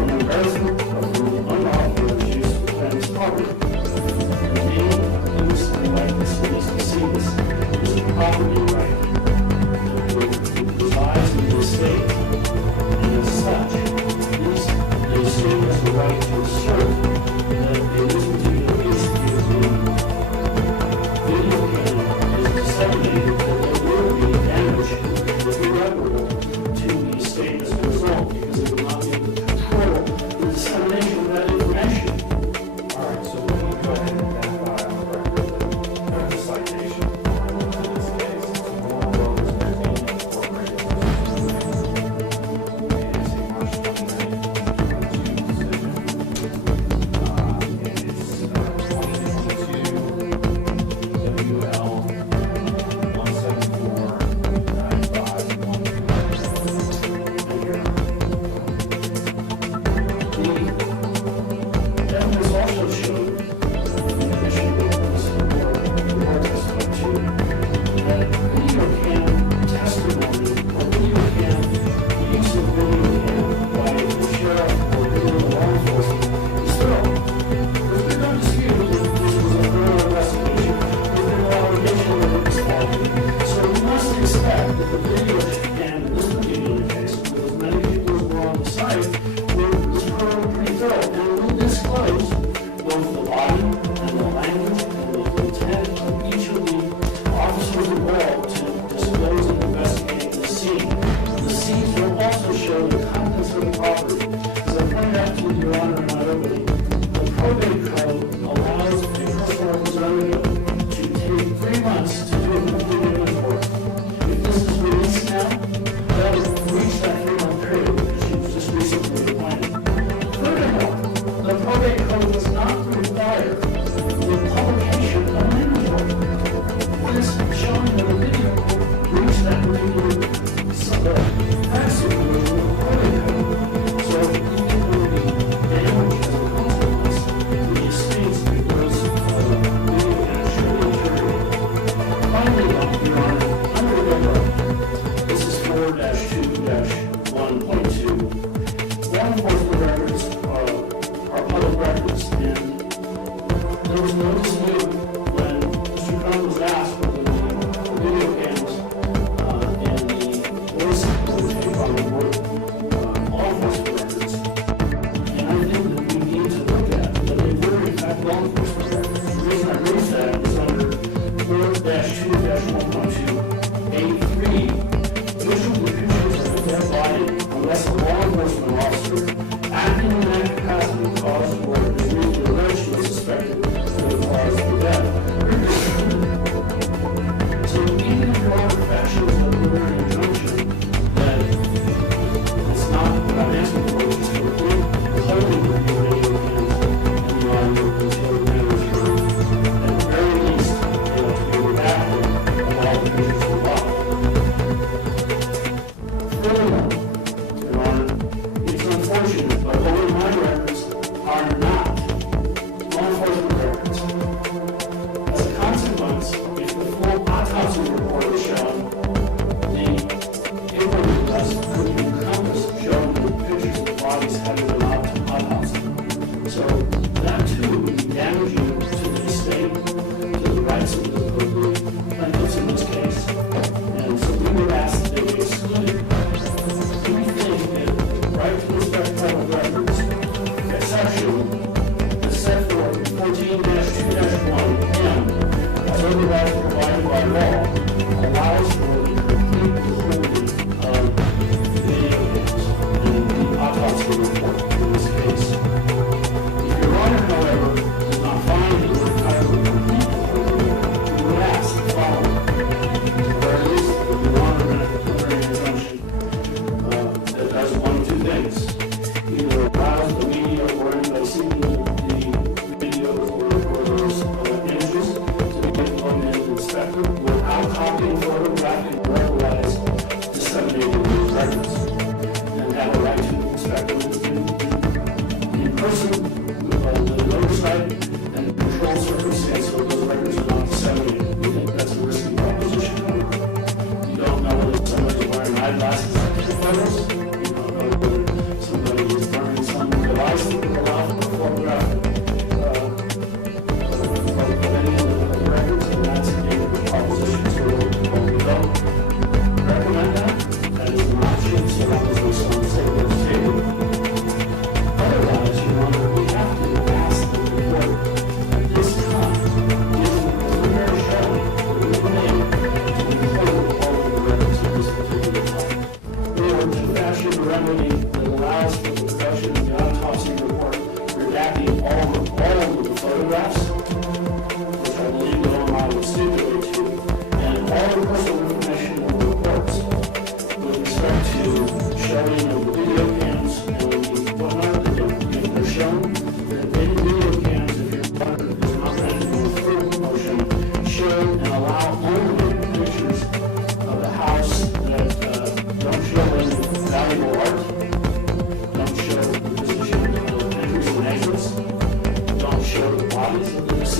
from embarrassment of the unlawful use of the defendant's property. The name, use, and likeness of these decedents is a property right that resides in the estate, and as such, the estate has the right to assert that in this particular case, the video camera is disseminated, that there will be damage irreparable to the estate as a result, because it will not be able to control the dissemination of that information. All right, so we can go ahead and identify on the record the citation to this case. It's Loopholes Incorporated. It is a March 29th, 2022 decision. And it's 2022 WL 1749512. The evidence also showed, in addition to this report testified to, that video cam testimony or video cam, the use of video cam by the sheriff or video law enforcement is thorough. There's been no dispute that this was a thorough investigation. There's been no allegation that it was faulty. So we must expect that the video cam in this particular case, with as many people as were on the site, was pretty thorough. And will disclose both the body and the language and the intent of each of the officers involved to disclose and investigate the scene. The scenes will also show the contents of the property. As I pointed out to Your Honor in my opening, the probate code allows a personal representative to take 3 months to do a complete inventory. If this is released now, that will reach that 3-month period, because she was just recently appointed. Furthermore, the probate code does not require the publication of an inventory. What is showing that a video reached that particular passage of the probate code. So even there will be damage as a consequence to the estates because video can surely deteriorate. Finally, Your Honor, under the this is 4-2-1.2. Law enforcement records are public records, and there was no dispute when Mr. Crumb was asked whether the video cams and the voice recording on the board law enforcement records. And I think that we need to look at that they were in fact law enforcement records. The reason I raised that is under 4-2-1.2A3. Visual depictions of a dead body, unless a law enforcement officer acting in that capacity caused or is reasonably alleged to suspected to have caused the death. So even if there are factions of preliminary injunction, that it's not what I'm asking for, which is to complete holding the video cams and the audio until the matter is heard. At the very least, they ought to be redacted of all the pictures of the body. Furthermore, Your Honor, it's unfortunate, but only my records are not law enforcement records. As a consequence, if the full autopsy report is shown, the paper dust could encompass showing the pictures of the bodies having been autopsied. So that too would be damaging to the estate, to the rights of the plaintiffs in this case. And so we would ask that they be excluded. We think that right to respect public records, exception, is set forth in 14-2-1M, as otherwise provided by law, allows for the complete withholding of video games and the autopsy report in this case. If Your Honor, however, does not find that we're entitled to complete withholding, we would ask the following, or at least that the Honor benefit preliminary injunction that does one of two things. Either allows the media or anybody seeking the videos or those images to be plugged in and inspected without copying, photographing, or otherwise disseminating those records, and have a right to inspect them in person with the oversight and control circumstance so those records are not disseminated. We think that's a risky proposition. You don't know whether somebody's wearing eyeglasses to take photos. You don't know whether somebody is burning some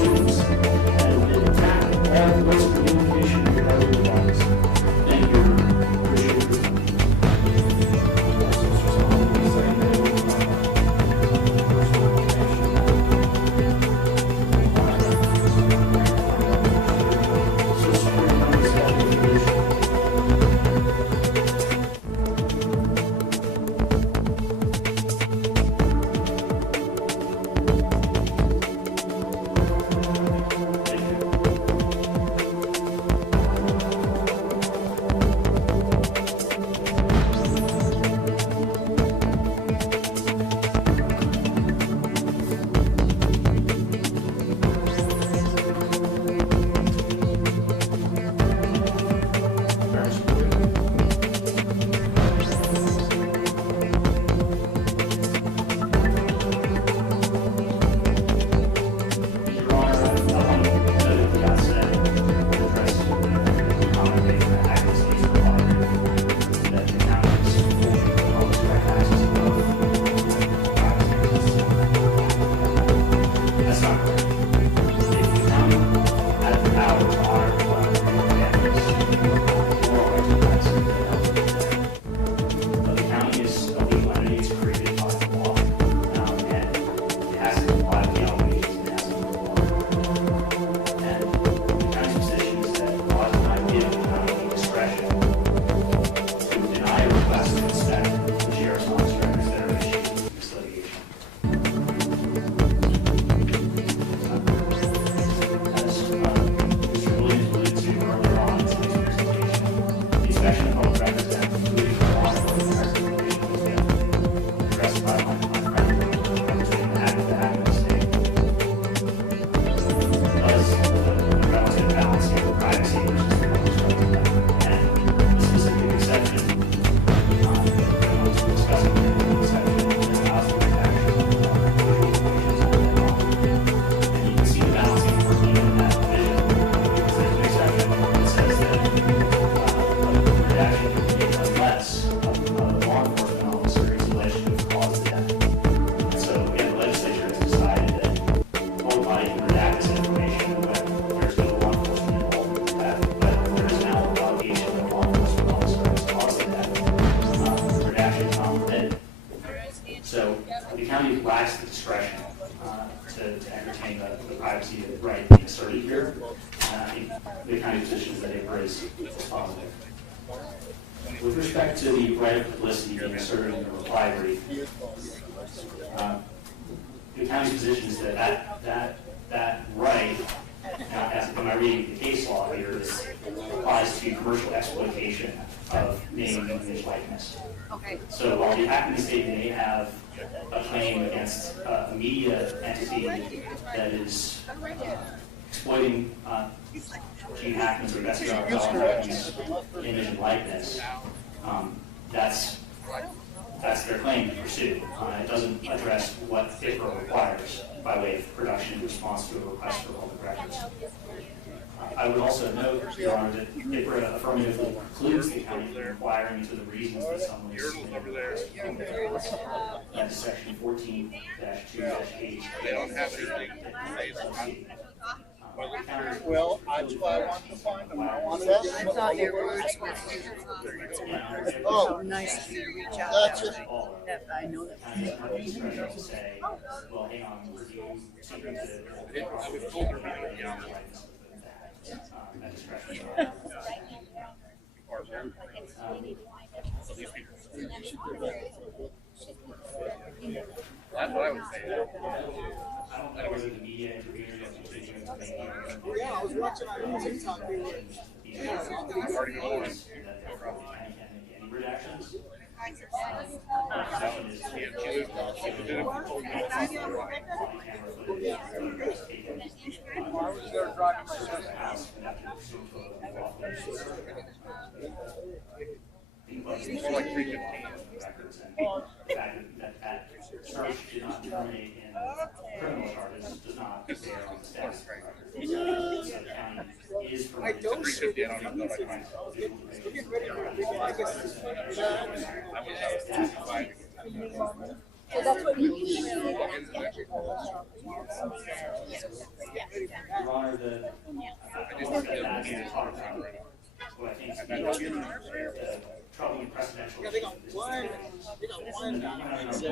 proceedings and attack all the rest of the communication regarding the bonds. Thank you. Appreciate your time. So, Supreme Court is having a division. Your Honor, I want to note at the outset, address the comment made in the Hackman case report that the county is holding the public's right access of That's not correct. If the county had the power to honor the moral rights of privacy, but the county is a legal entity, it's created by the law, and it has to comply with the obligations it has under the law. And the county's position is that the law does not give the county discretion to deny a request to inspect the sheriff's office records that are issued in this litigation. As Mr. Williams alluded to earlier on in today's presentation, the inspection of public records and including the law enforcement recommendation has been addressed by my friend representing the Hackman State. Does the relative balancing of privacy versus the public's right to that. And the specific exception that I was discussing here, the exception that allows the protection of visual information on the law. And you can see the balancing working in that provision, because there's an exception that says that a redaction can be made unless a law enforcement officer is alleged to have caused the death. And so again, the legislature has decided that one body can redact this information when there's no law enforcement involved in the death, but there is now an allegation that a law enforcement officer has caused the death. Redaction is not permitted. So the county lacks the discretion to entertain the privacy right being asserted here. I think the county position is that it is positive. With respect to the right of publicity being asserted in the reply brief, the county's position is that right, as am I reading the case law here, is applies to commercial exploitation of name, image, likeness. Okay. So while the Hackman State may have a claim against a media entity that is exploiting Gene Hackman's or Betsy Hackman's image and likeness, that's their claim to pursue. It doesn't address what FIPRA requires by way of production in response to a request for public records. I would also note, Your Honor, that FIPRA affirmatively precludes the county from inquiring into the reasons that someone is submitting. That is section 14-2-8. They don't have anything to say. Well, that's why I wanted to find them. I wanted I to. thought your words were Oh. so nice of you to reach out That's that it. way. That I know that. And it's not discretion to say, well, hang on, were you seeking to I was told there might be that discretion. That's what I would say. I don't know whether the media interveners are continuing to make Yeah, I was watching on TikTok. They were. any redactions. More like 315. The fact that search did not terminate in criminal charges does not bear on the status of the record. So the county is permitted to 350, I don't even know what I So that's what you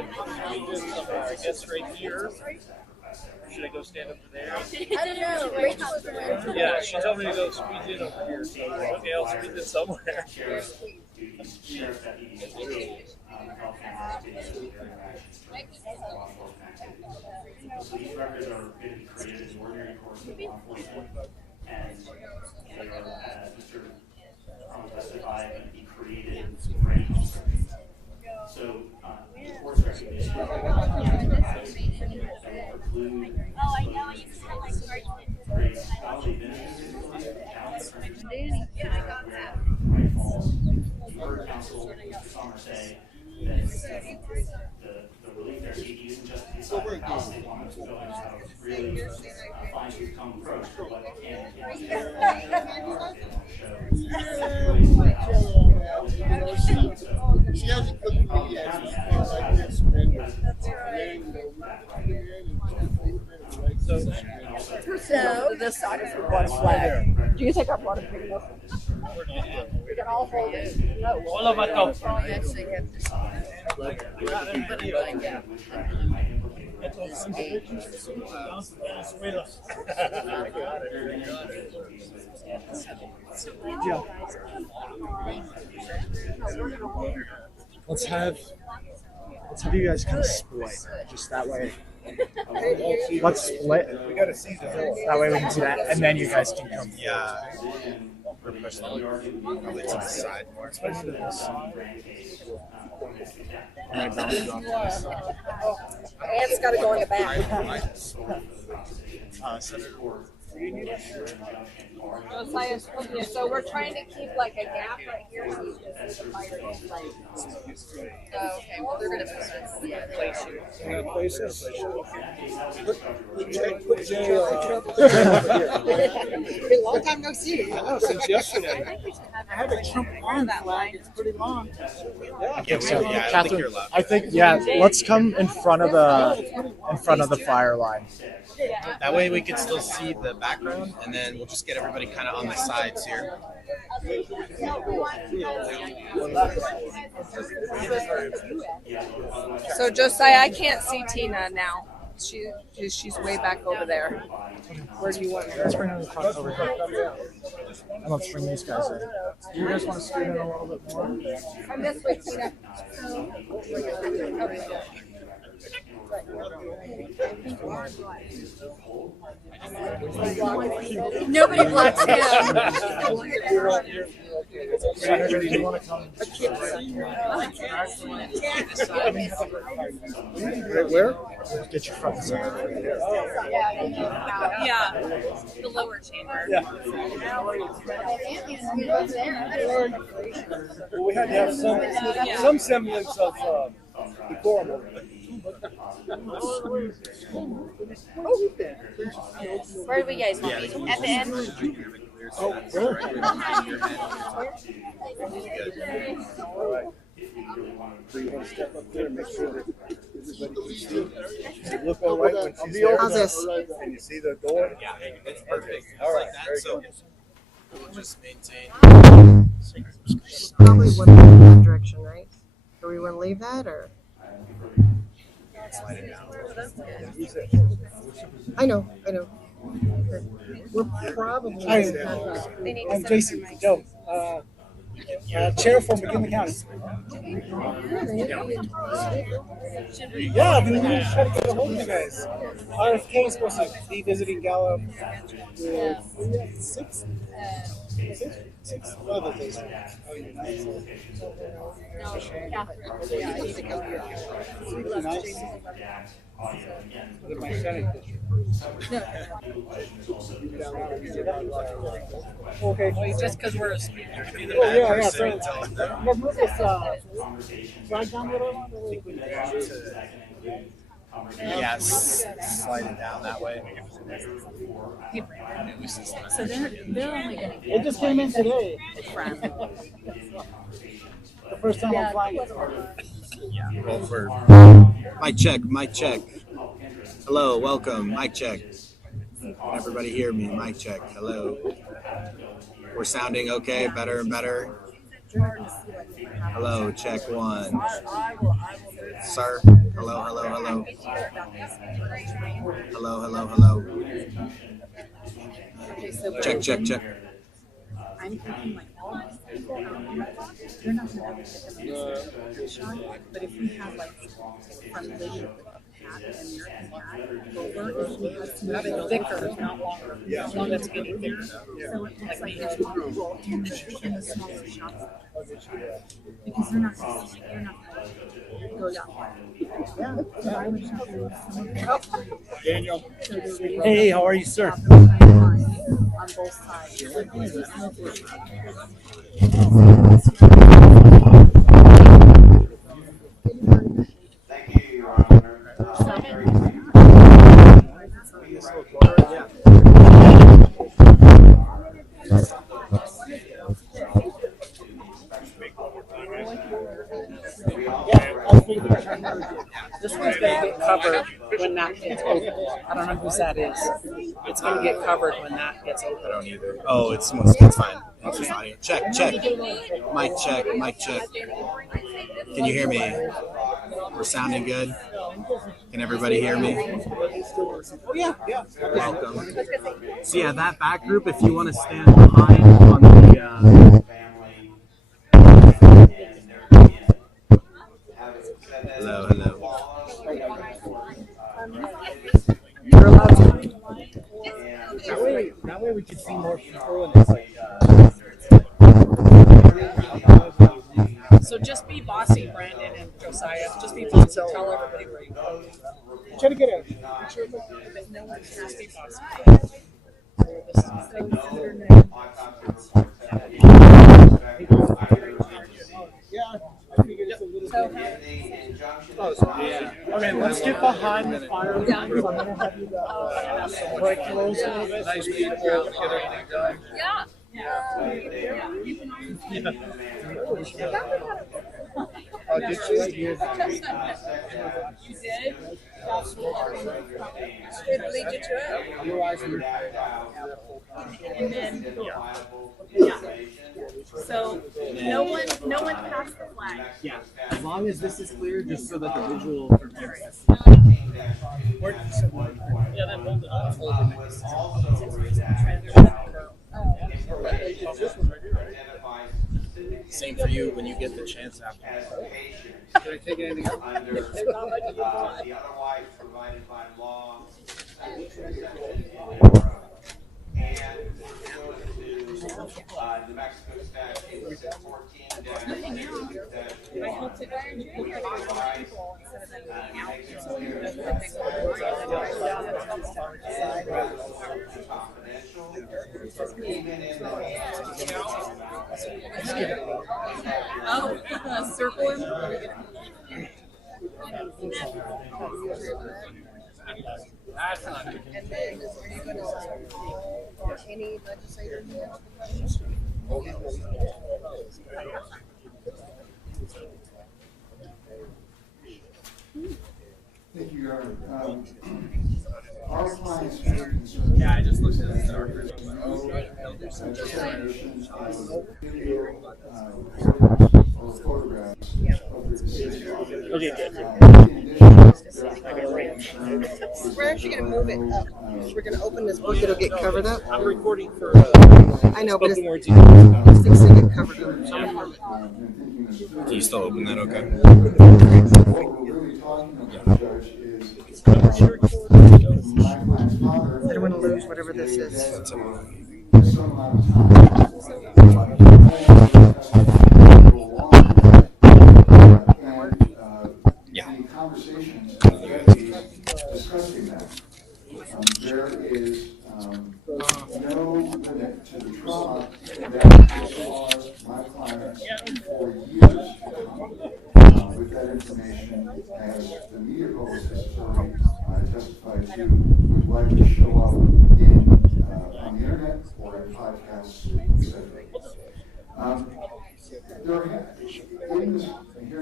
I guess right here. Should I go stand over there? I don't know. Rachel was aware. Yeah, she told me to go squeeze in over here. So okay, I'll squeeze in somewhere. Sheriff's deputies, health cameras, video interactions for law enforcement activities. So these records are going to be created in the ordinary course of law enforcement, and they are, Mr. Crump testified, going to be created for any home search. So, force recognition that will preclude creates not only benefits to the county, right falls. You heard Council Summer say that the relief they're seeking isn't just to decide how they want to go and how to really find who's come approach for what can and can't do. They want to show ways to She hasn't cooked me yet. So this side is the one flag. Do you think I brought a big enough? We can all hold it. No. All of us go. Actually have to Let's have you guys kind of split, just that way. Let's split. We gotta see the whole. That way we can see that, and then you guys can come. Yeah. Probably to the side more, especially this. Ant's got to go in the back. So we're trying to keep like a gap right here so you can see the fire like. Okay, well they're gonna place you. They're gonna place us. Long time no see. I know, since yesterday. I have a Trump on that line. It's pretty long. Yeah, I think so. Yeah, Catherine, I think let's come in front of the fire line. That way we can still see the background, and then we'll just get everybody kind of on the sides here. So Josiah, I can't see Tina now. She's way back over there. Where do you want her? Let's bring them over here. And let's bring these guys in. Do you guys want to scoot in a little bit more? I'm this way, Tina. Nobody blocks him. Senator, do you want to come? Where? Get your front and center. Yeah, the lower chamber. Well, we had to have some semblance of decorum. Where do you guys want me? At the end? Oh, really? So you want to step up there and make sure that everybody can see. Look all right when she's there. How's this? And you see the door? Yeah, it's perfect. All right, Like that, very so good. we'll just maintain. Probably wouldn't go in that direction, right? Do we want to leave that or? Slide it down. I know. We're probably. I'm Jason, Joe, Chair from McKinley County. Yeah, I've been trying to get a hold of you guys. RFK is supposed to be visiting Gallup with six other days. In my Senate district. Okay. Just because we're a Oh, yeah, so move this flag down a little. Yes, slide it down that way. So they're only going to It just came in today. The first time I'm flying it. Yeah, roll for mic check, mic check. Hello, welcome, mic check. Can everybody hear me? Mic check. Hello. We're sounding okay, better and better. Hello, check one. Sir. Hello, hello, hello. Hello, hello, hello. Okay, so Check, check, check. I'm thinking like all these people out here, they're not gonna have to get them shot. But if we have like from lady with hat and American hat over, if we have some thicker, not longer, as long as it's getting thicker. So it looks like there's more people in the smaller shops because they're not gonna go that far. So I would have to Daniel. Hey, how are you, sir? On both sides. Thank you, Your Honor. This one's gonna get covered when that gets open. I don't know whose that is. It's gonna get covered when that gets open. I don't either. Oh, it's fine. It's just audio. Check, check. Mic check, mic check. Can you hear me? We're sounding good. Can everybody hear me? Oh, yeah. Welcome. So yeah, that back group, if you want to stand behind on the hello, hello. You're allowed to. That way we could see more people and it's like, So just be bossy, Brandon and Josiah. Just be bossy. Tell everybody where you go. try to get a picture of But no one has to be bossy. This is yeah. I figured it's a little bit. Okay, let's get behind the fire. Yeah. I'm gonna have you break close a little bit. Nice people. Yeah. Oh, did you? You did? It lead you to it? Otherwise, we're And then, yeah. So no one passed the flag. yeah. As long as this is clear, just so that the visual. Yeah, then hold it up. Same for you when you get the chance after. Can I take anything under the otherwise provided by law and New Mexico statute 14 confidential, even in the Oh, circle him. That's not good. And then, are you going to any legislator who has Thank you, Your Honor. Our clients are concerned. Yeah, I just looked at it. Dissemination of video, recordings, or photographs of the deceased. Okay, good. In addition, We're actually going to move it up. We're going to open this book. It'll get covered up. I'm recording for I know, but spoken words. these things will get covered up. Can you still open that? Okay. What we're really talking about, Judge, is my client's father. I don't want to lose whatever this is. That's Some amount of time. Yeah. The conversations that we discussing that. There is no limit to the trauma that has caused my clients for years to come. With that information, as the media host has already testified to, would likely show up on the internet or in podcasts, etc. In this hearing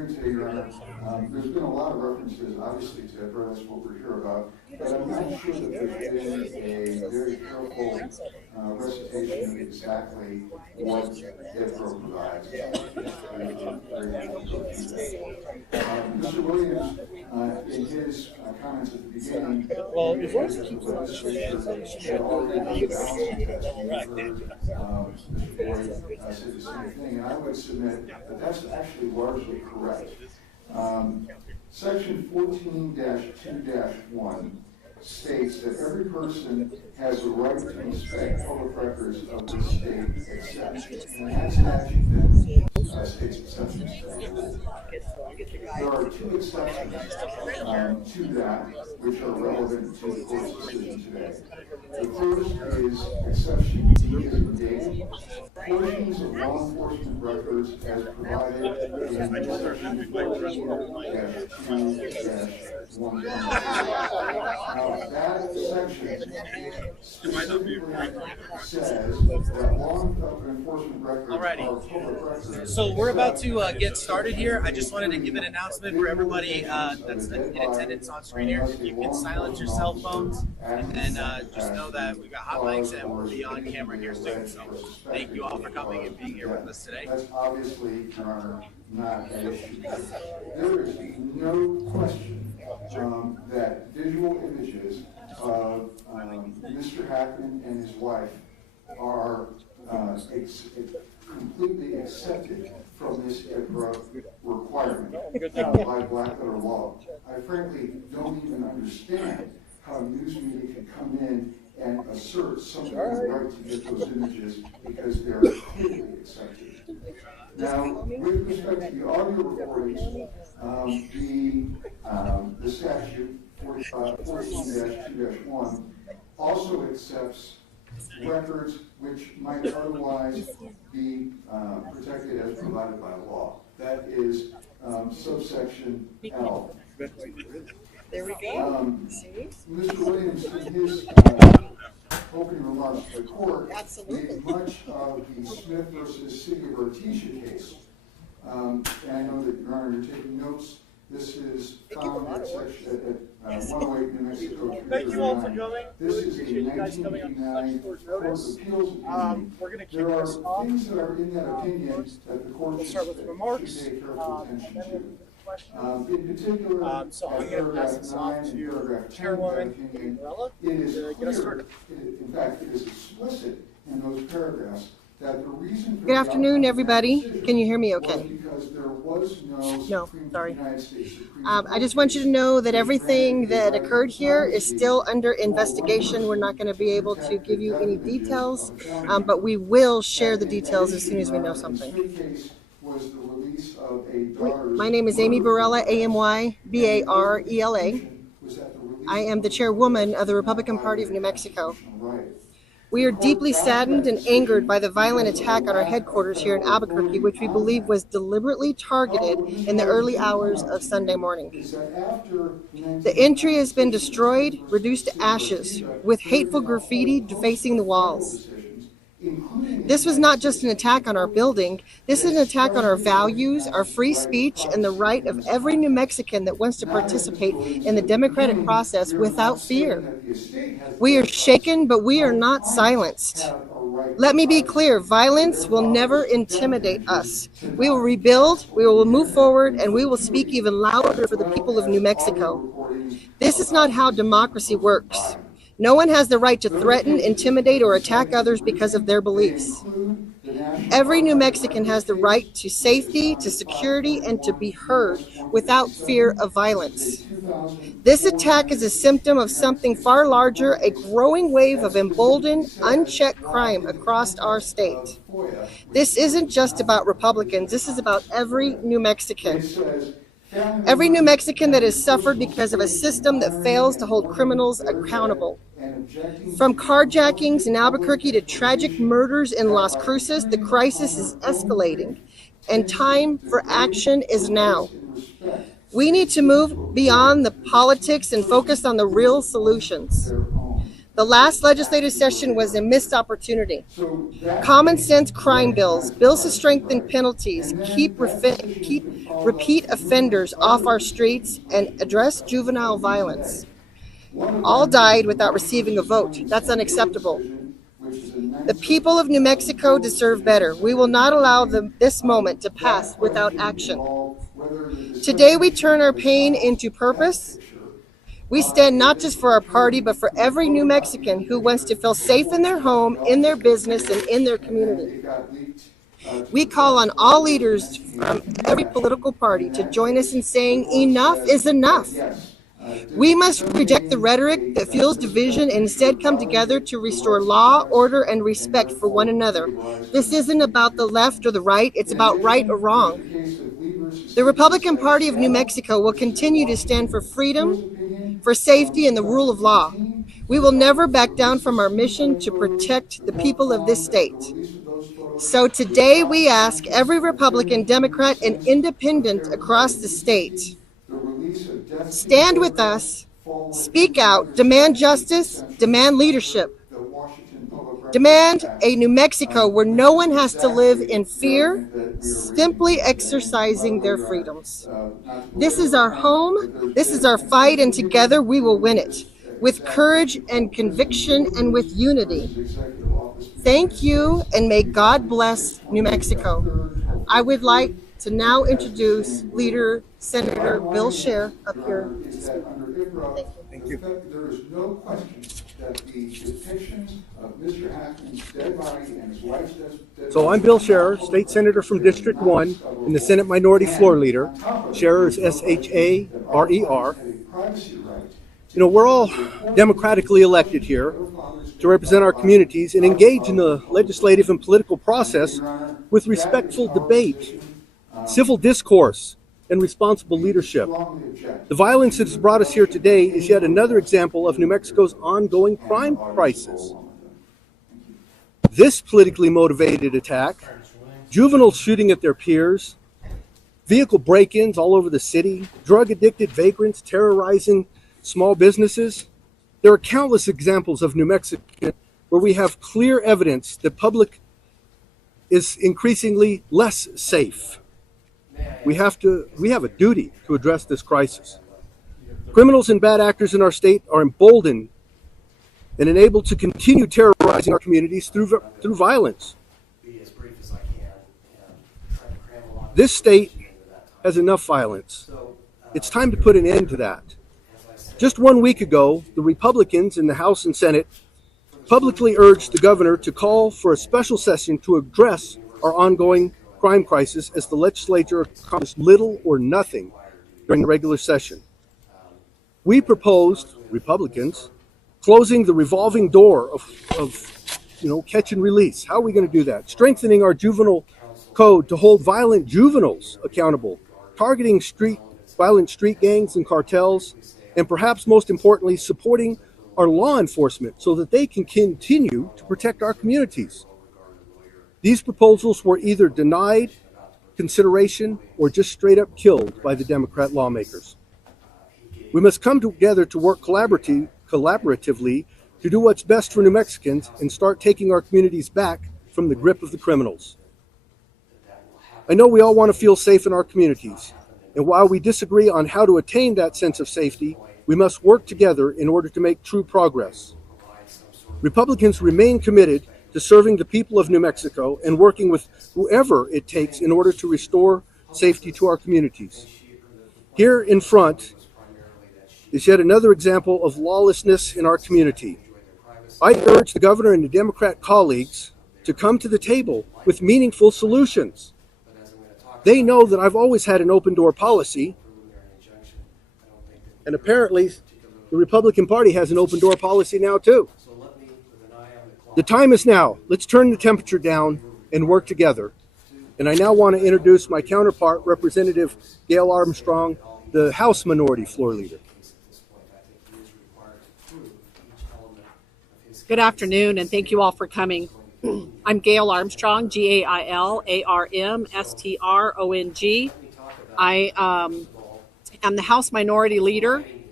hearing today, Your Honor, there's been a lot of references, obviously, to EDRA, that's what we're here about, but I'm not sure that there's been a very careful recitation of exactly what EDRA provides. Mr. Williams, in his comments at the beginning, Well, the legislature had already done the balancing test. We heard Mr. Boyd say the same thing, and I would submit that that's actually largely correct. Section 14-2-1 states that every person has a right to inspect public records of the state except, and that statute then states exceptions to that rule. There are two exceptions to that which are relevant to the court's decision today. The first is exception D as in David. Portions of law enforcement records as provided in section 14-2-1. Now, that section specifically says that law enforcement records are public records. So we're about to get started here. I just wanted to give an announcement for everybody that's in attendance on screen here. You can silence your cell phones, and then just know that we've got hot mics and we'll be on camera here soon. So thank you all for coming and being here with us today. That's obviously, Your Honor, not an issue. There is no question that visual images of Mr. Hackman and his wife are completely accepted from this requirement by black letter law. I frankly don't even understand how news media can come in and assert someone's right to get those images because they're clearly accepted. Now, with respect to the audio recordings, the statute 14-2-1 also accepts records which might otherwise be protected as provided by law. That is subsection L. There we go. Mr. Williams, in his opening remarks to the court, made much of the Smith versus City of Artesia case. And I know that, Your Honor, you're taking notes. This is found at section at 108 New Mexico 339. Thank you all for coming. This is a Appreciate you guys coming on 1989 short Court of notice. Appeals opinion. We're going to keep There are this off. things that are in that opinion that the court We'll should start with remarks, pay careful attention and then we'll to. questions. In particular, So I'm going to pass this off paragraph 9 and to paragraph 10 of that Chairwoman opinion, Umbrella. it is Get us clear, started. in fact, it is explicit in those paragraphs that the reason for Good the afternoon, outcome of everybody. that decision Can you hear me was okay? because there was no No, Supreme sorry. United States Supreme I just want you to know that everything that occurred here is still under investigation. We're not going to be able to give you any details, but we will share the details as soon as we know something. My name is Amy Barella, A-M-Y-B-A-R-E-L-A. I am the chairwoman of the Republican Party of New Mexico. We are deeply saddened and angered by the violent attack on our headquarters here in Albuquerque, which we believe was deliberately targeted in the early hours of Sunday morning. The entry has been destroyed, reduced to ashes, with hateful graffiti defacing the walls. This was not just an attack on our building. This is an attack on our values, our free speech, and the right of every New Mexican that wants to participate in the democratic process without fear. We are shaken, but we are not silenced. Let me be clear, violence will never intimidate us. We will rebuild, we will move forward, and we will speak even louder for the people of New Mexico. This is not how democracy works. No one has the right to threaten, intimidate, or attack others because of their beliefs. Every New Mexican has the right to safety, to security, and to be heard without fear of violence. This attack is a symptom of something far larger, a growing wave of emboldened, unchecked crime across our state. This isn't just about Republicans, this is about every New Mexican. Every New Mexican that has suffered because of a system that fails to hold criminals accountable. From carjackings in Albuquerque to tragic murders in Las Cruces, the crisis is escalating, and time for action is now. We need to move beyond the politics and focus on the real solutions. The last legislative session was a missed opportunity. So that Common sense crime bills, bills to strengthen penalties, keep repeat offenders off our streets, and address juvenile violence. All died without receiving a vote. That's unacceptable. The people of New Mexico deserve better. We will not allow this moment to pass without action. Today we turn our pain into purpose. We stand not just for our party, but for every New Mexican who wants to feel safe in their home, in their business, and in their community. We call on all leaders from every political party to join us in saying enough is enough. We must reject the rhetoric that fuels division and instead come together to restore law, order, and respect for one another. This isn't about the left or the right, it's about right or wrong. The Republican Party of New Mexico will continue to stand for freedom, for safety, and the rule of law. We will never back down from our mission to protect the people of this state. So today we ask every Republican, Democrat, and Independent across the state, stand with us, speak out, demand justice, demand leadership. Demand a New Mexico where no one has to live in fear, simply exercising their freedoms. This is our home, this is our fight, and together we will win it, with courage and conviction and with unity. Thank you, and may God bless New Mexico. I would like to now introduce Leader Senator Bill Scher up here to speak. Thank you. There is no question that the depictions of Mr. Hackman's dead body and his wife's dead So I'm Bill Scherer, State Senator from District 1 and the Senate Minority Floor Leader. Scherer is S-H-A-R-E-R. You know, we're all democratically elected here to represent our communities and engage in the legislative and political process with respectful debate, civil discourse, and responsible leadership. The violence that has brought us here today is yet another example of New Mexico's ongoing crime crisis. This politically motivated attack, juveniles shooting at their peers, vehicle break-ins all over the city, drug-addicted vagrants terrorizing small businesses. There are countless examples of New Mexico where we have clear evidence that public is increasingly less safe. We have a duty to address this crisis. Criminals and bad actors in our state are emboldened and enabled to continue terrorizing our communities through violence. This state has enough violence. It's time to put an end to that. Just 1 week ago, the Republicans in the House and Senate publicly urged the governor to call for a special session to address our ongoing crime crisis, as the legislature accomplished little or nothing during the regular session. We proposed, Republicans, closing the revolving door of catch and release. How are we going to do that? Strengthening our juvenile code to hold violent juveniles accountable, targeting violent street gangs and cartels, and perhaps most importantly, supporting our law enforcement so that they can continue to protect our communities. These proposals were either denied consideration or just straight up killed by the Democrat lawmakers. We must come together to work collaboratively to do what's best for New Mexicans and start taking our communities back from the grip of the criminals. I know we all want to feel safe in our communities, and while we disagree on how to attain that sense of safety, we must work together in order to make true progress. Republicans remain committed to serving the people of New Mexico and working with whoever it takes in order to restore safety to our communities. Here in front is yet another example of lawlessness in our community. I urge the governor and the Democrat colleagues to come to the table with meaningful solutions. They know that I've always had an open door policy, and apparently the Republican Party has an open door policy now too. The time is now. Let's turn the temperature down and work together. And I now want to introduce my counterpart, Representative Gail Armstrong, the House Minority Floor Leader. Good afternoon, and thank you all for coming. I'm Gail Armstrong, G-A-I-L-A-R-M-S-T-R-O-N-G. I am the House Minority Leader,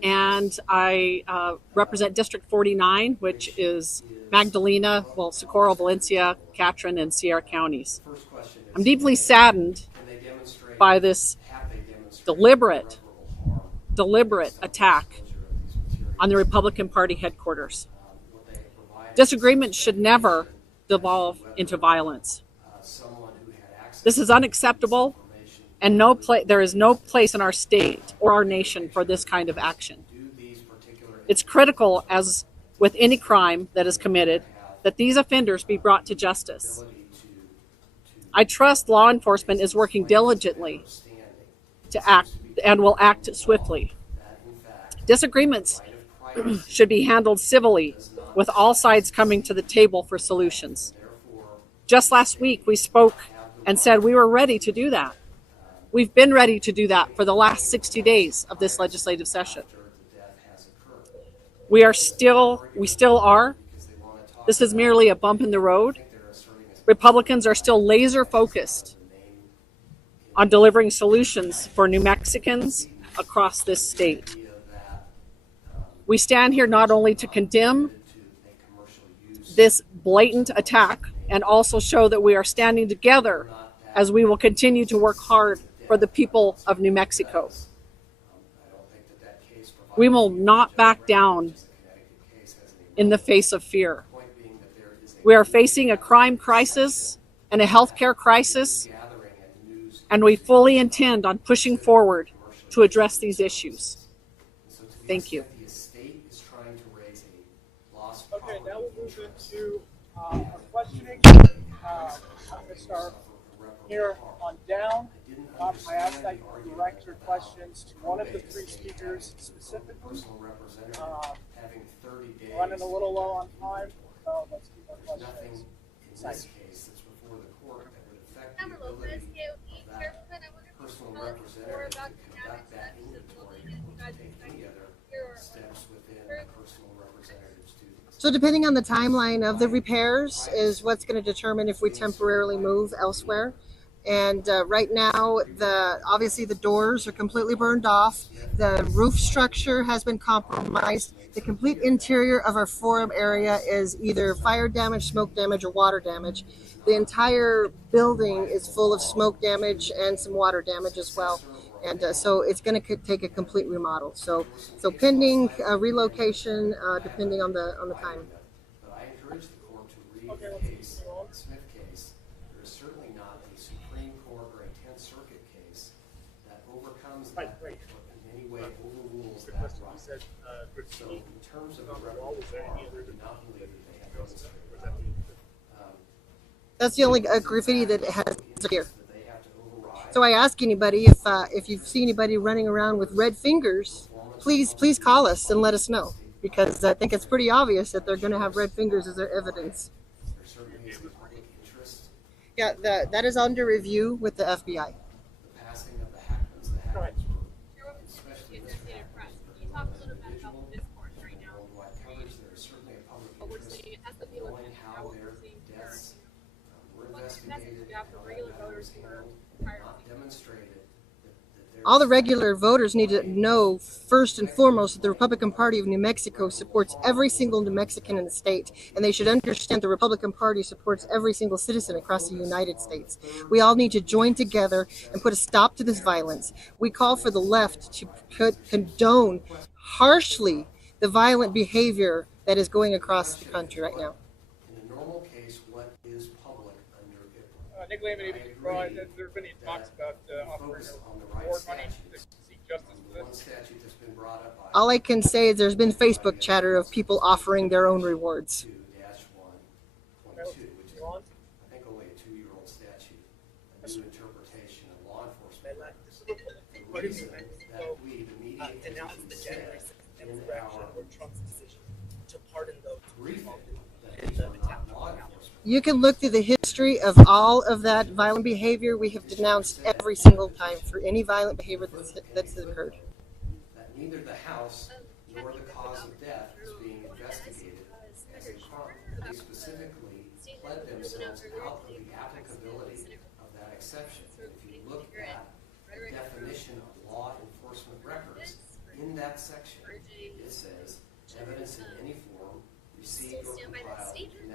and I represent District 49, which is Magdalena, well, Socorro, Valencia, Catron, and Sierra counties. I'm deeply saddened by this deliberate attack on the Republican Party headquarters. Disagreement should never devolve into violence. This is unacceptable, and there is no place in our state or our nation for this kind of action. It's critical, as with any crime that is committed, that these offenders be brought to justice. I trust law enforcement is working diligently to act and will act swiftly. Disagreements should be handled civilly, with all sides coming to the table for solutions. Just last week, we spoke and said we were ready to do that. We've been ready to do that for the last 60 days of this legislative session. We still are. This is merely a bump in the road. Republicans are still laser focused on delivering solutions for New Mexicans across this state. We stand here not only to condemn this blatant attack and also show that we are standing together as we will continue to work hard for the people of New Mexico. We will not back down in the face of fear. We are facing a crime crisis and a healthcare crisis, and we fully intend on pushing forward to address these issues. Thank you. Okay, now we'll move into our questioning. I'm going to start here on down. I ask that you direct your questions to one of the three speakers specifically. Running a little low on time, so let's keep our questions concise. Personal representative to conduct that inventory and take any other steps within personal representative's duties. So depending on the timeline of the repairs is what's going to determine if we temporarily move elsewhere. And right now, obviously the doors are completely burned off. The roof structure has been compromised. The complete interior of our forum area is either fire damage, smoke damage, or water damage. The entire building is full of smoke damage and some water damage as well. And so it's going to take a complete remodel. So pending relocation, depending on the time. But I encourage the court to read the case, the Smith case. There is certainly not a Supreme Court or a 10th Circuit case that overcomes that or in any way overrules that right. So in terms of irreparable harm, I do not believe that they have demonstrated. That's the only graffiti that has here. So I ask anybody if you see anybody running around with red fingers, please call us and let us know, because I think it's pretty obvious that they're going to have red fingers as their evidence. Yeah, that is under review with the FBI. The passing of the Hackmans were especially this individual worldwide coverage. There is certainly a public interest in knowing how their deaths were investigated, how that was handled, not demonstrated. All the regular voters need to know, first and foremost, that the Republican Party of New Mexico supports every single New Mexican in the state, and they should understand the Republican Party supports every single citizen across the United States. We all need to join together and put a stop to this violence. We call for the left to condone harshly the violent behavior that is going across the country right now. In a normal case, what is public under IPRA? Nick Lehman, there have been talks about offering more money to seek justice for One statute that's been brought up by All I can say is there's been Facebook chatter of people offering their own rewards. 2-1.2, which is, I think, only a 2-year-old statute, a new interpretation of law enforcement. The reason that we, the media, said in our briefing that these are not law enforcement. You can look through the history of all of that violent behavior. We have denounced every single time for any violent behavior that's occurred. That neither the House nor the cause of death is being investigated as a crime. They specifically pled themselves out of the applicability of that exception. And if you look at the definition of law enforcement records in that section,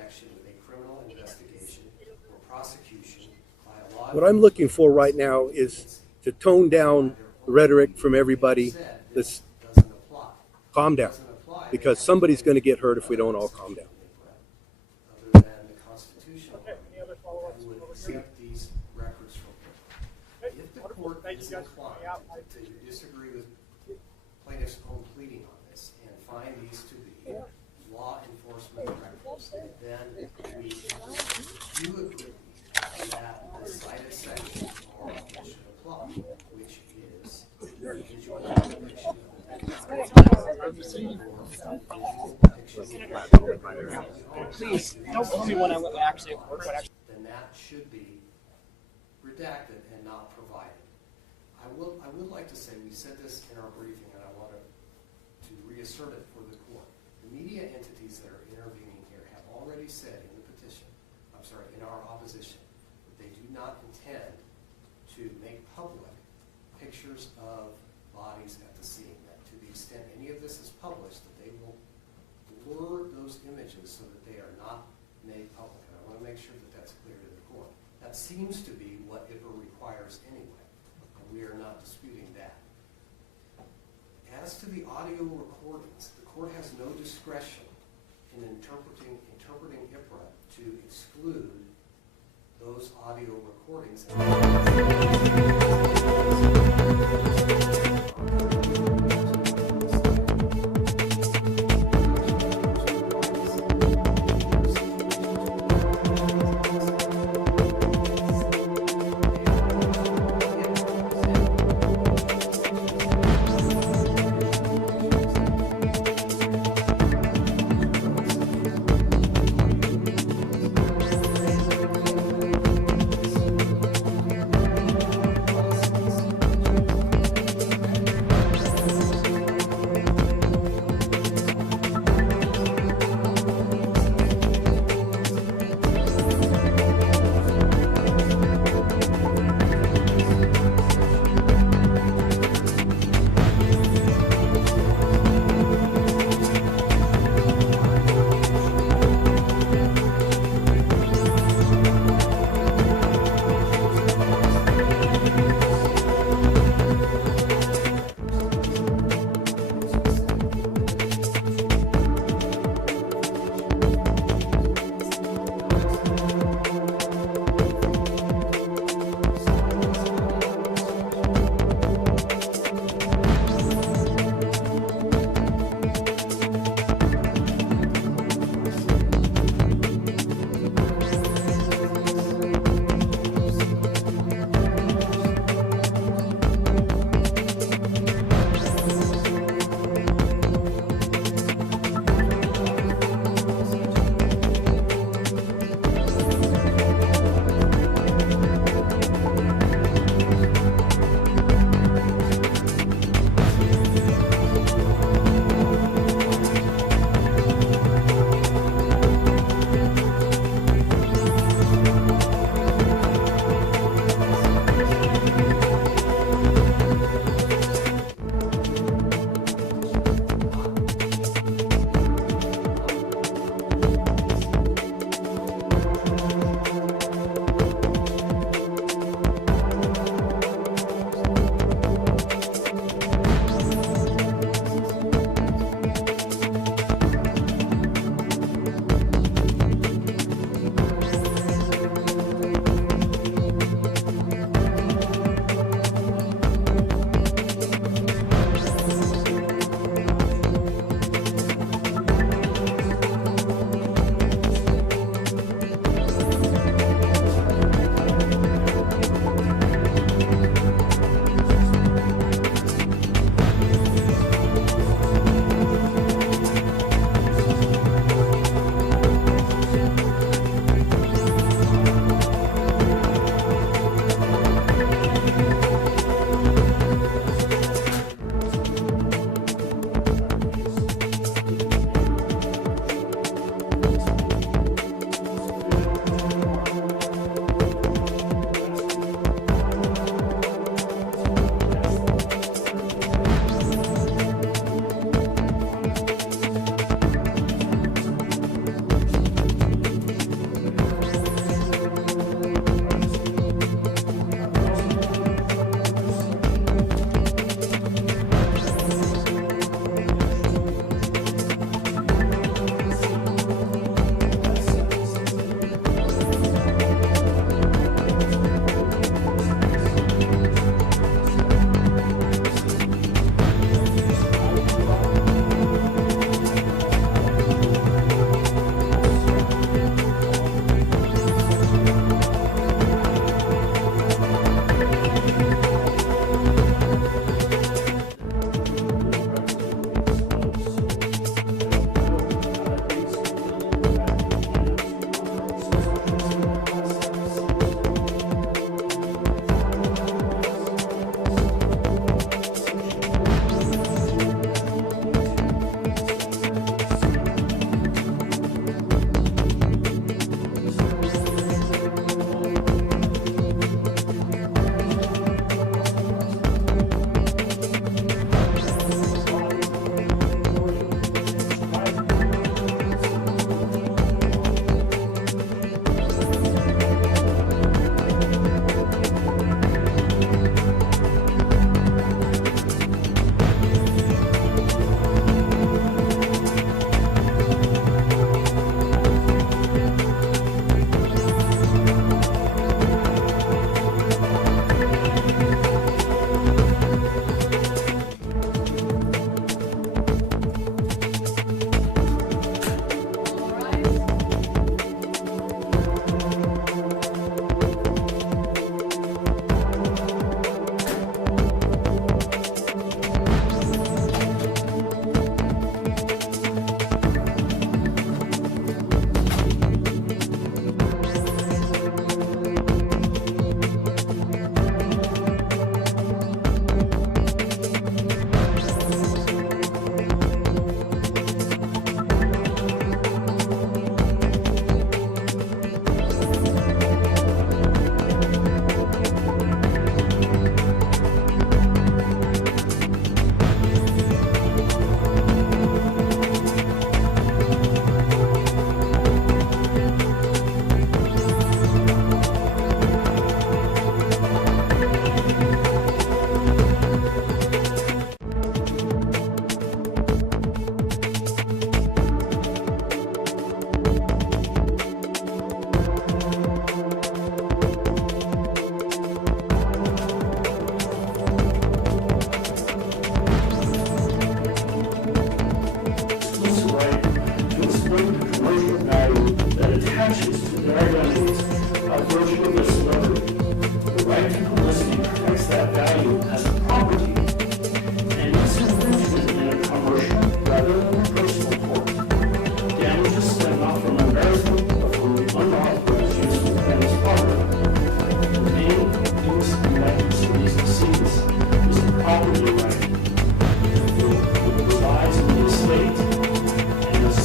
connection with a criminal investigation or prosecution by a law. What I'm looking for right now is to tone down rhetoric from everybody. Let's Doesn't apply. calm down, because somebody's going to get hurt if we don't all calm down. Other than the constitutional, who would accept these records from him. If the court is inclined to disagree with plaintiff's own pleading on this and find these to be law enforcement records, then we do agree that the cited section should apply, which is visual depiction Please, don't tell me when I will actually occur. then that should be redacted and not provided. I would like to say, we said this in our briefing, and I want to reassert it for the court. The media entities that are intervening here have already said in the petition, in our opposition, that they do not intend to make public pictures of bodies at the scene, that to the extent any of this is published, that they will blur those images so that they are not made public. And I want to make sure that that's clear to the court. That seems to be what IPA requires anyway, and we are not disputing that. As to the audio recordings, the court has no discretion in interpreting IPRA to exclude those audio recordings.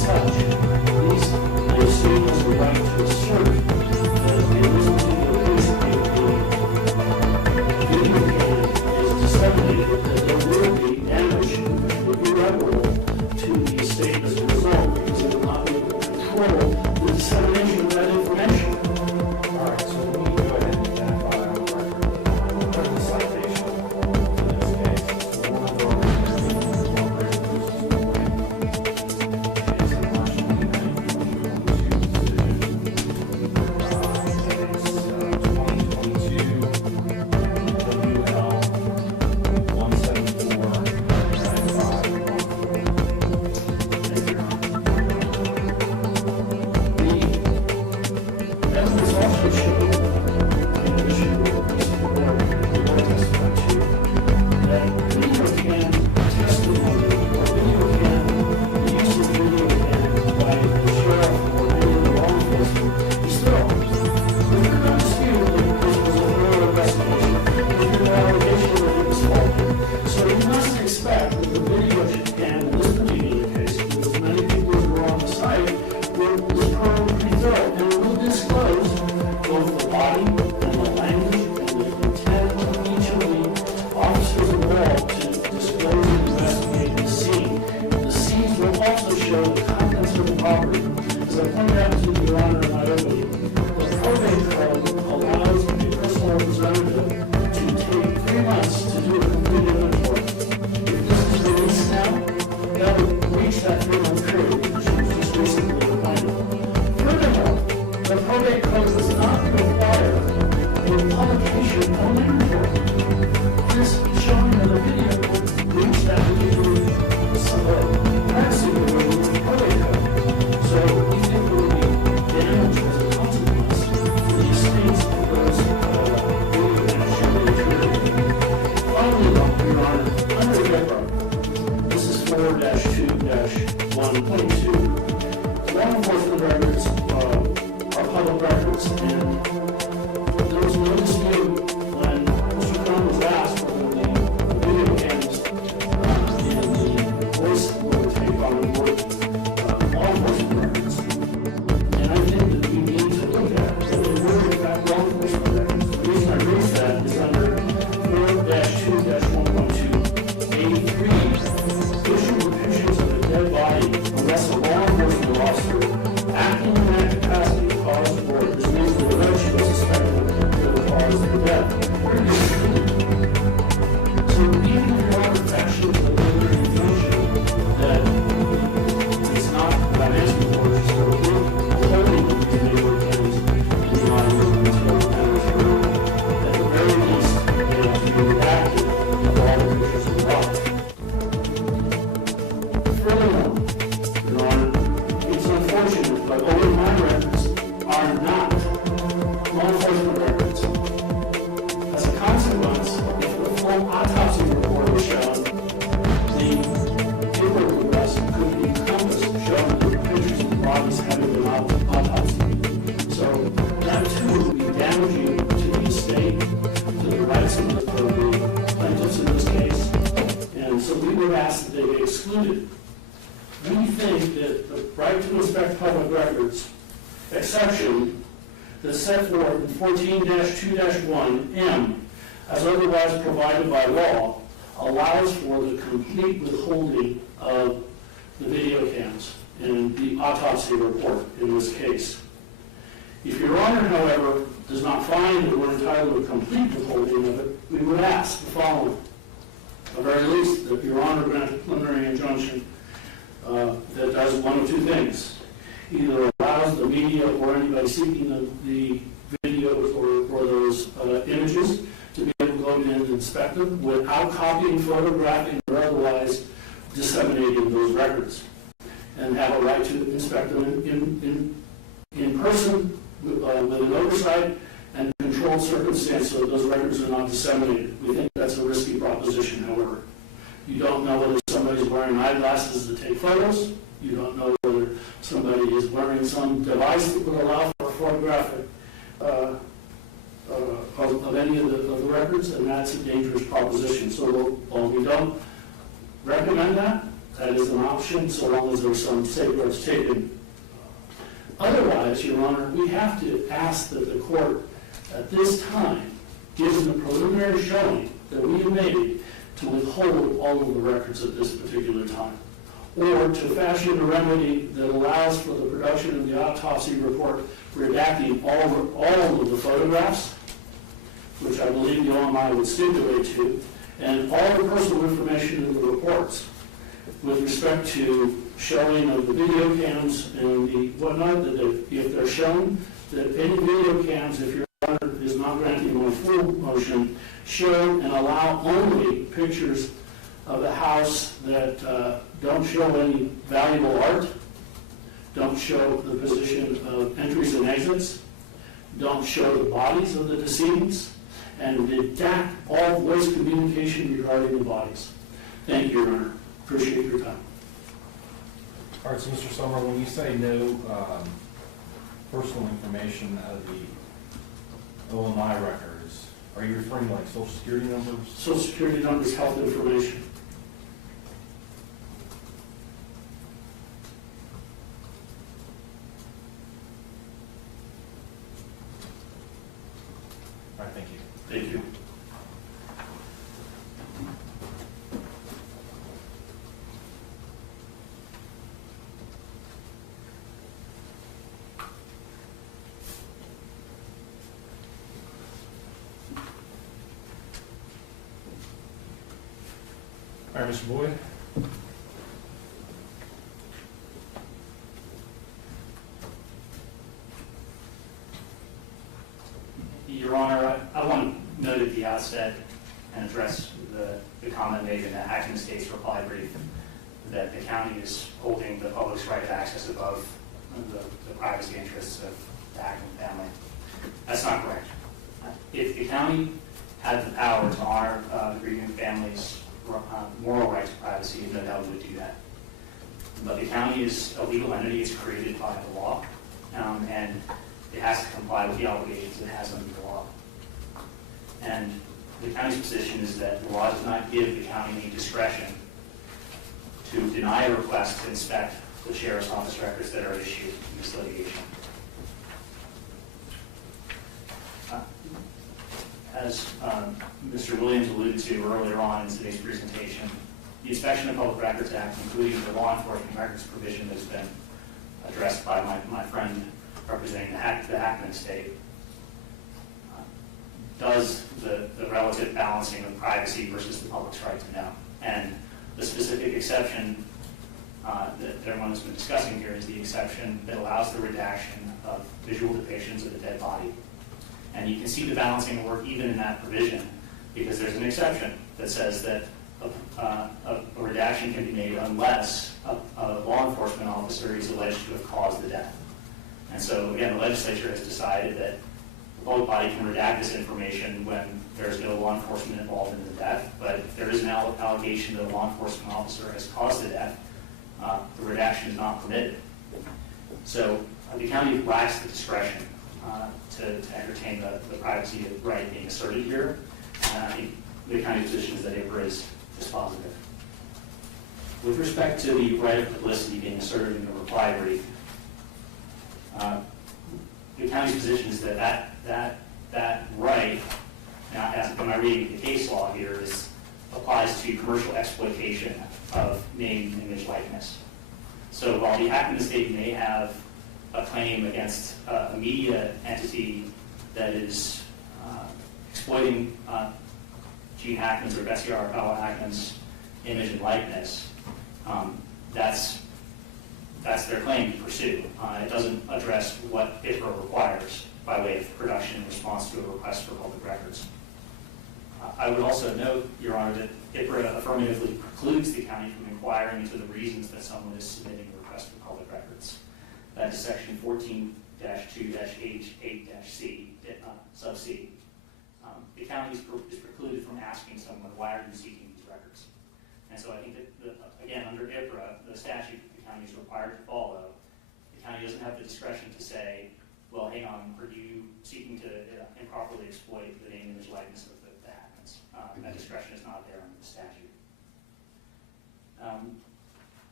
such, these may seem as a right to assert that in this particular case, if the video cam is disseminated, that there will be damage irreparable to the state as a result, because it will not be able to control the dissemination of that information. All right, so we can go ahead and identify on the record the citation in this case. One of our exception that's set forth in 14-2-1M, as otherwise provided by law, allows for the complete withholding of the video cams and the autopsy report in this case. If Your Honor, however, does not find that we're entitled to a complete withholding of it, we would ask the following. At the very least, that Your Honor grant a preliminary injunction that does one of two things. Either allows the media or anybody seeking the videos or those images to be able to go in and inspect them without copying, photographing, or otherwise disseminating those records, and have a right to inspect them in person with an oversight and controlled circumstance so that those records are not disseminated. We think that's a risky proposition, however. You don't know whether somebody's wearing eyeglasses to take photos. You don't know whether somebody is wearing some device that would allow for photographic of any of the records, and that's a dangerous proposition. So while we don't recommend that, that is an option, so long as there's some safeguards taken. Otherwise, Your Honor, we have to ask that the court at this time, given the preliminary showing that we have made, to withhold all of the records at this particular time, or to fashion a remedy that allows for the production of the autopsy report redacting all of the photographs, which I believe the OMI would stipulate to, and all the personal information in the reports with respect to showing of the video cams and the whatnot, that if they're shown, that any video cams, if Your Honor is not granting my full motion, show and allow only pictures of the house that don't show any valuable art, don't show the position of entries and exits, don't show the bodies of the decedents, and redact all voice communication regarding the bodies. Thank you, Your Honor. Appreciate your time. All right, so Mr. Summer, when you say no personal information out of the OMI records, are you referring to like social security numbers? Social security numbers, health information. All right, thank you. Thank you. All right, Mr. Boyd. Your Honor, I want to note at the outset and address the comment made in the Hackman State's reply brief that the county is holding the public's right of access above the privacy interests of the Hackman family. That's not correct. If the county had the power to honor the grieving family's moral right to privacy, no doubt we would do that. But the county is a legal entity. It's created by the law, and it has to comply with the obligations it has under the law. And the county's position is that the law does not give the county any discretion to deny a request to inspect the sheriff's office records that are issued in this litigation. As Mr. Williams alluded to earlier on in today's presentation, the Inspection of Public Records Act, including the law enforcement records provision that's been addressed by my friend representing the Hackman State, does the relative balancing of privacy versus the public's right to know. And the specific exception that everyone has been discussing here is the exception that allows the redaction of visual depictions of the dead body. And you can see the balancing work even in that provision, because there's an exception that says that a redaction can be made unless a law enforcement officer is alleged to have caused the death. And so, again, the legislature has decided that the public body can redact this information when there's no law enforcement involved in the death, but if there is an allegation that a law enforcement officer has caused the death, the redaction is not permitted. So the county lacks the discretion to entertain the privacy right being asserted here. And I think the county's position is that IPRA is dispositive. With respect to the right of publicity being asserted in the reply brief, the county's position is that that right, now as am I reading the case law here, applies to commercial exploitation of name, image, likeness. So while the Hackman State may have a claim against a media entity that is exploiting Gene Hackman's or Betsy Arakawa Hackman's image and likeness, that's their claim to pursue. It doesn't address what IPRA requires by way of production in response to a request for public records. I would also note, Your Honor, that IPRA affirmatively precludes the county from inquiring into the reasons that someone is submitting a request for public records. That is section 14-2-H8-C, sub C. The county is precluded from asking someone, why are you seeking these records? And so I think that, again, under IPRA, the statute the county is required to follow, the county doesn't have the discretion to say, well, hang on, are you seeking to improperly exploit the name, image, likeness of the Hackmans? That discretion is not there under the statute.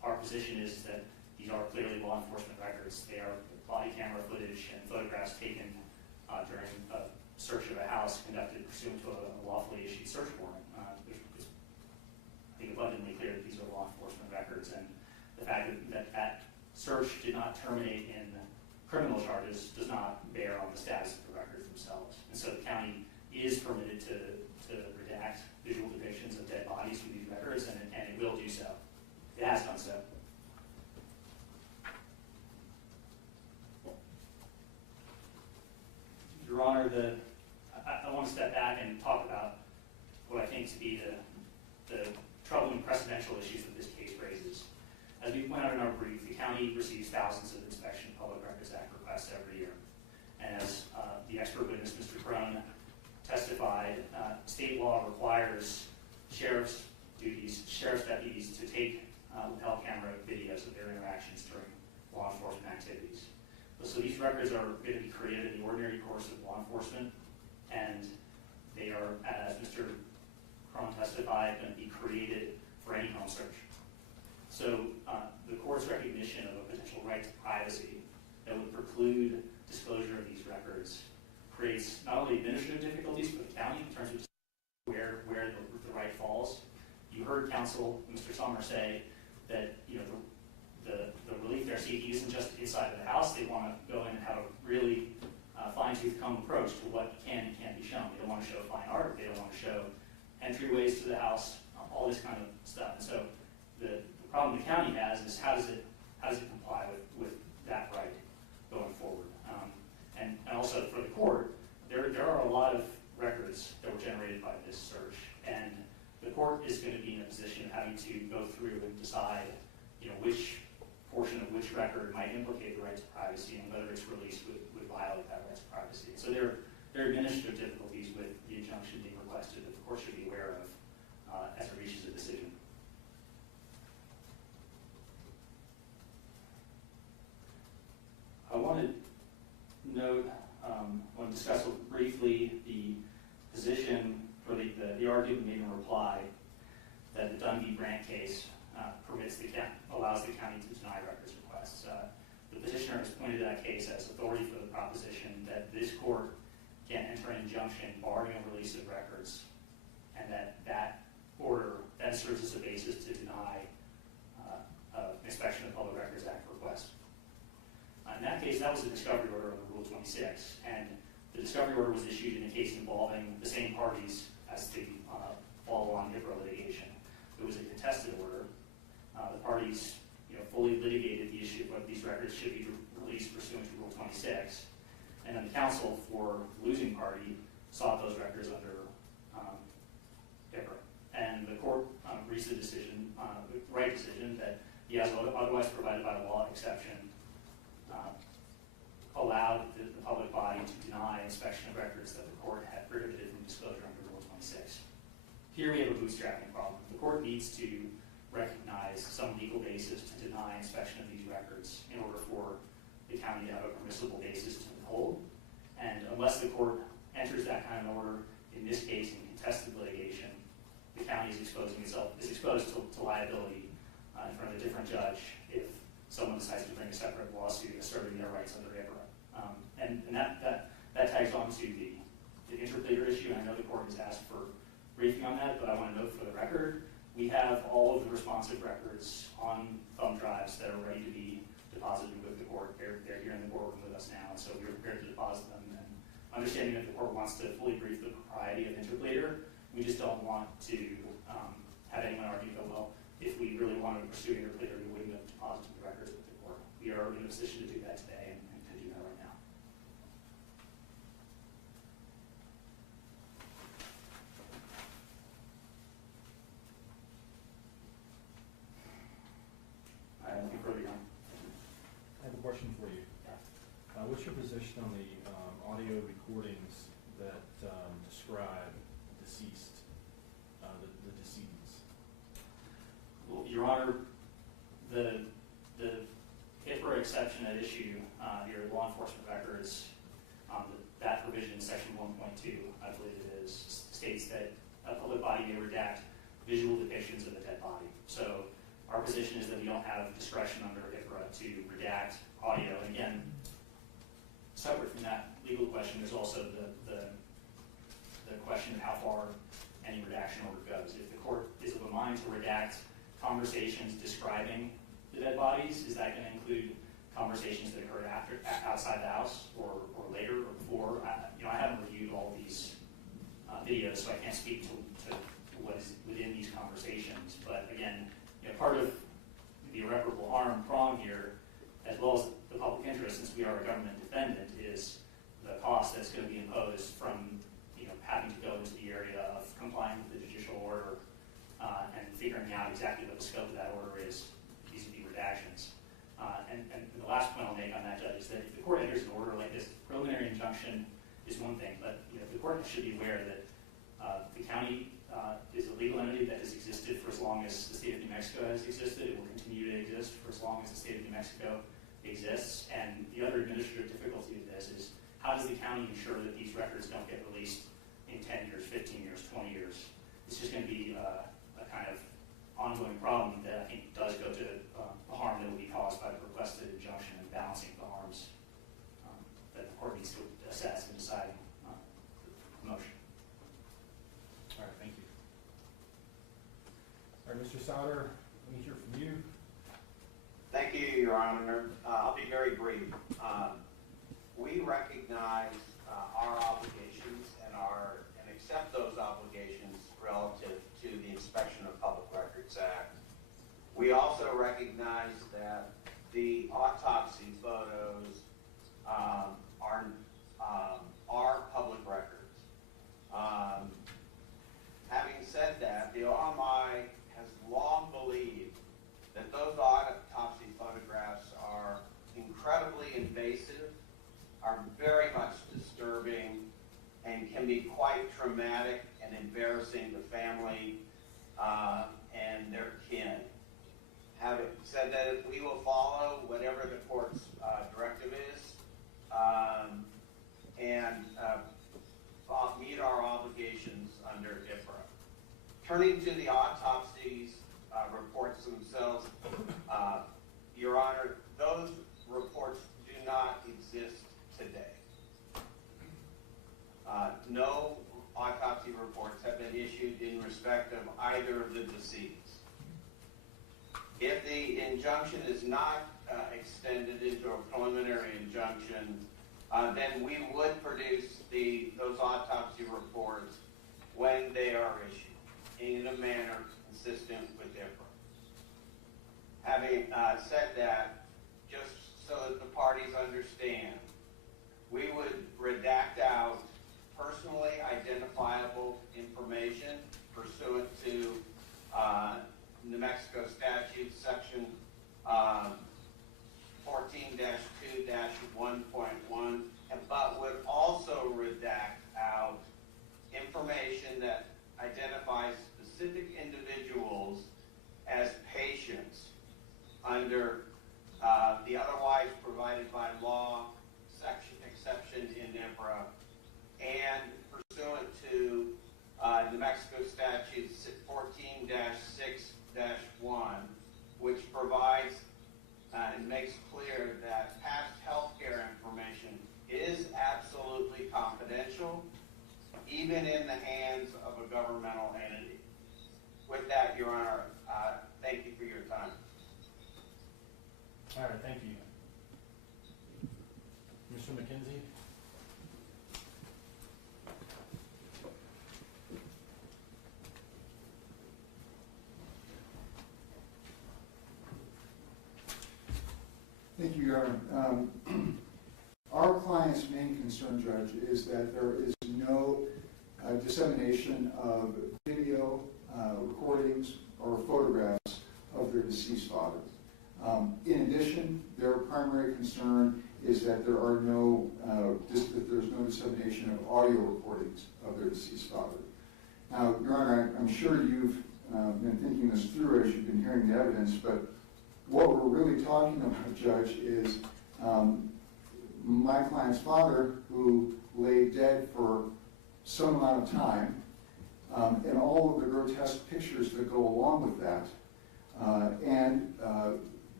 These are clearly law enforcement records. They are body camera footage and photographs taken during a search of a house conducted pursuant to a lawfully issued search warrant. It's, I think, abundantly clear that these are law enforcement records, and the fact that search did not terminate in criminal charges does not bear on the status of the records themselves. And so the county is permitted to redact visual depictions of dead bodies from these records, and it will do so. It has done so. Your Honor, I want to step back and talk about what I think to be the troubling precedential issues that this case raises. As we point out in our brief, the county receives thousands of Inspection Public Records Act requests every year. And as the expert witness, Mr. Crone, testified, state law requires sheriff's deputies to take lapel camera videos of their interactions during law enforcement activities. So these records are going to be created in the ordinary course of law enforcement, and they are, as Mr. Crone testified, going to be created for any home search. So the court's recognition of a potential right to privacy that would preclude disclosure of these records creates not only administrative difficulties for the county in terms of where the right falls. You heard counsel, Mr. Sommer, say that the relief they're seeking isn't just inside of the house. They want to go in and have a really fine-tooth comb approach to what can and can't be shown. They don't want to show fine art. They don't want to show entryways to the house, all this kind of stuff. And so the problem the county has is how does it comply with that right going forward? And also for the court, there are a lot of records that were generated by this search, and the court is going to be in a position of having to go through and decide, which portion of which record might implicate the right to privacy and whether its release would violate that right to privacy. So there are administrative difficulties with the injunction being requested that the court should be aware of as it reaches a decision. I want to discuss briefly the position for the argument made in reply that the Dunn Grant case allows the county to deny records requests. The petitioner has pointed to that case as authority for the proposition that this court can enter an injunction barring a release of records, and that order then serves as a basis to deny inspection of Public Records Act request. In that case, that was a discovery order under Rule 26, and the discovery order was issued in a case involving the same parties as the follow-on HIPAA litigation. It was a contested order. The parties fully litigated the issue of whether these records should be released pursuant to Rule 26, and then the counsel for the losing party sought those records under HIPAA. And the court reached the decision, the right decision, that he has otherwise provided by law exception allowed the public body to deny inspection of records that the court had prohibited from disclosure under Rule 26. Here we have a bootstrapping problem. The court needs to recognize some legal basis to deny inspection of these records in order for the county to have a permissible basis to withhold. And unless the court enters that kind of order, in this case in contested litigation, the county is exposed to liability in front of a different judge if someone decides to bring a separate lawsuit asserting their rights under HIPAA. And that tags on to the interpleader issue. I know the court has asked for briefing on that, but I want to note for the record, we have all of the responsive records on thumb drives that are ready to be deposited with the court. They're here in the courtroom with us now, and so we're prepared to deposit them. And understanding that the court wants to fully brief the propriety of interpleader, we just don't want to have anyone argue, well, if we really wanted to pursue interpleader, we wouldn't have deposited the records with the court. We are in a position to do that today and can do that right now. I have nothing further on. I have a question for you. What's your position on the audio recordings that describe deceased, the decedents? Well, Your Honor, the HIPAA exception at issue, your law enforcement records, that provision, section 1.2, I believe it is, states that a public body may redact visual depictions of a dead body. So our position is that we don't have discretion under HIPAA to redact audio. And again, separate from that legal question, there's also the question of how far any redaction order goes. If the court is of a mind to redact conversations describing the dead bodies, is that going to include conversations that occurred outside the house or later or before? I haven't reviewed all these videos, so I can't speak to what is within these conversations. But again, part of the irreparable harm prong here, as well as the public interest, since we are a government defendant, is the cost that's going to be imposed from having to go into the area of complying with the judicial order and figuring out exactly what the scope of that order is vis-a-vis redactions. And the last point I'll make on that, Judge, is that if the court enters an order like this, preliminary injunction is one thing, but the court should be aware that the county is a legal entity that has existed for as long as the state of New Mexico has existed. It will continue to exist for as long as the state of New Mexico exists. And the other administrative difficulty of this is, how does the county ensure that these records don't get released in 10 years, 15 years, 20 years? It's just going to be a kind of ongoing problem that I think does go to a harm that will be caused by the requested injunction and balancing the harms that the court needs to assess in deciding the motion. All right, thank you. All right, Mr. Sauter, let me hear from you. Thank you, Your Honor. I'll be very brief. We recognize our obligations and accept those obligations relative to the Inspection of Public Records Act. We also recognize that the autopsy photos are public records. Having said that, the OMI has long believed that those autopsy photographs are incredibly invasive, are very much disturbing, and can be quite traumatic and embarrassing to family and their kin. Having said that, we will follow whatever the court's directive is and meet our obligations under IPRA. Turning to the autopsies reports themselves, Your Honor, those reports do not exist today. No autopsy reports have been issued in respect of either of the deceased. If the injunction is not extended into a preliminary injunction, then we would produce those autopsy reports when they are issued in a manner consistent with IPRA. Having said that, just so that the parties understand, we would redact out personally identifiable information pursuant to New Mexico statute section 14-2-1.1, but would also redact out information that identifies specific individuals as patients under the otherwise provided by law exception in IPRA, and pursuant to New Mexico statute 14-6-1, which provides and makes clear that past healthcare information is absolutely confidential, even in the hands of a governmental entity. With that, Your Honor, thank you for your time. All right, thank you. Mr. McKenzie? Thank you, Your Honor. Our client's main concern, Judge, is that there is no dissemination of video recordings or photographs of their deceased father. In addition, their primary concern is that there's no dissemination of audio recordings of their deceased father. Now, Your Honor, I'm sure you've been thinking this through as you've been hearing the evidence, but what we're really talking about, Judge, is my client's father, who lay dead for some amount of time, and all of the grotesque pictures that go along with that, and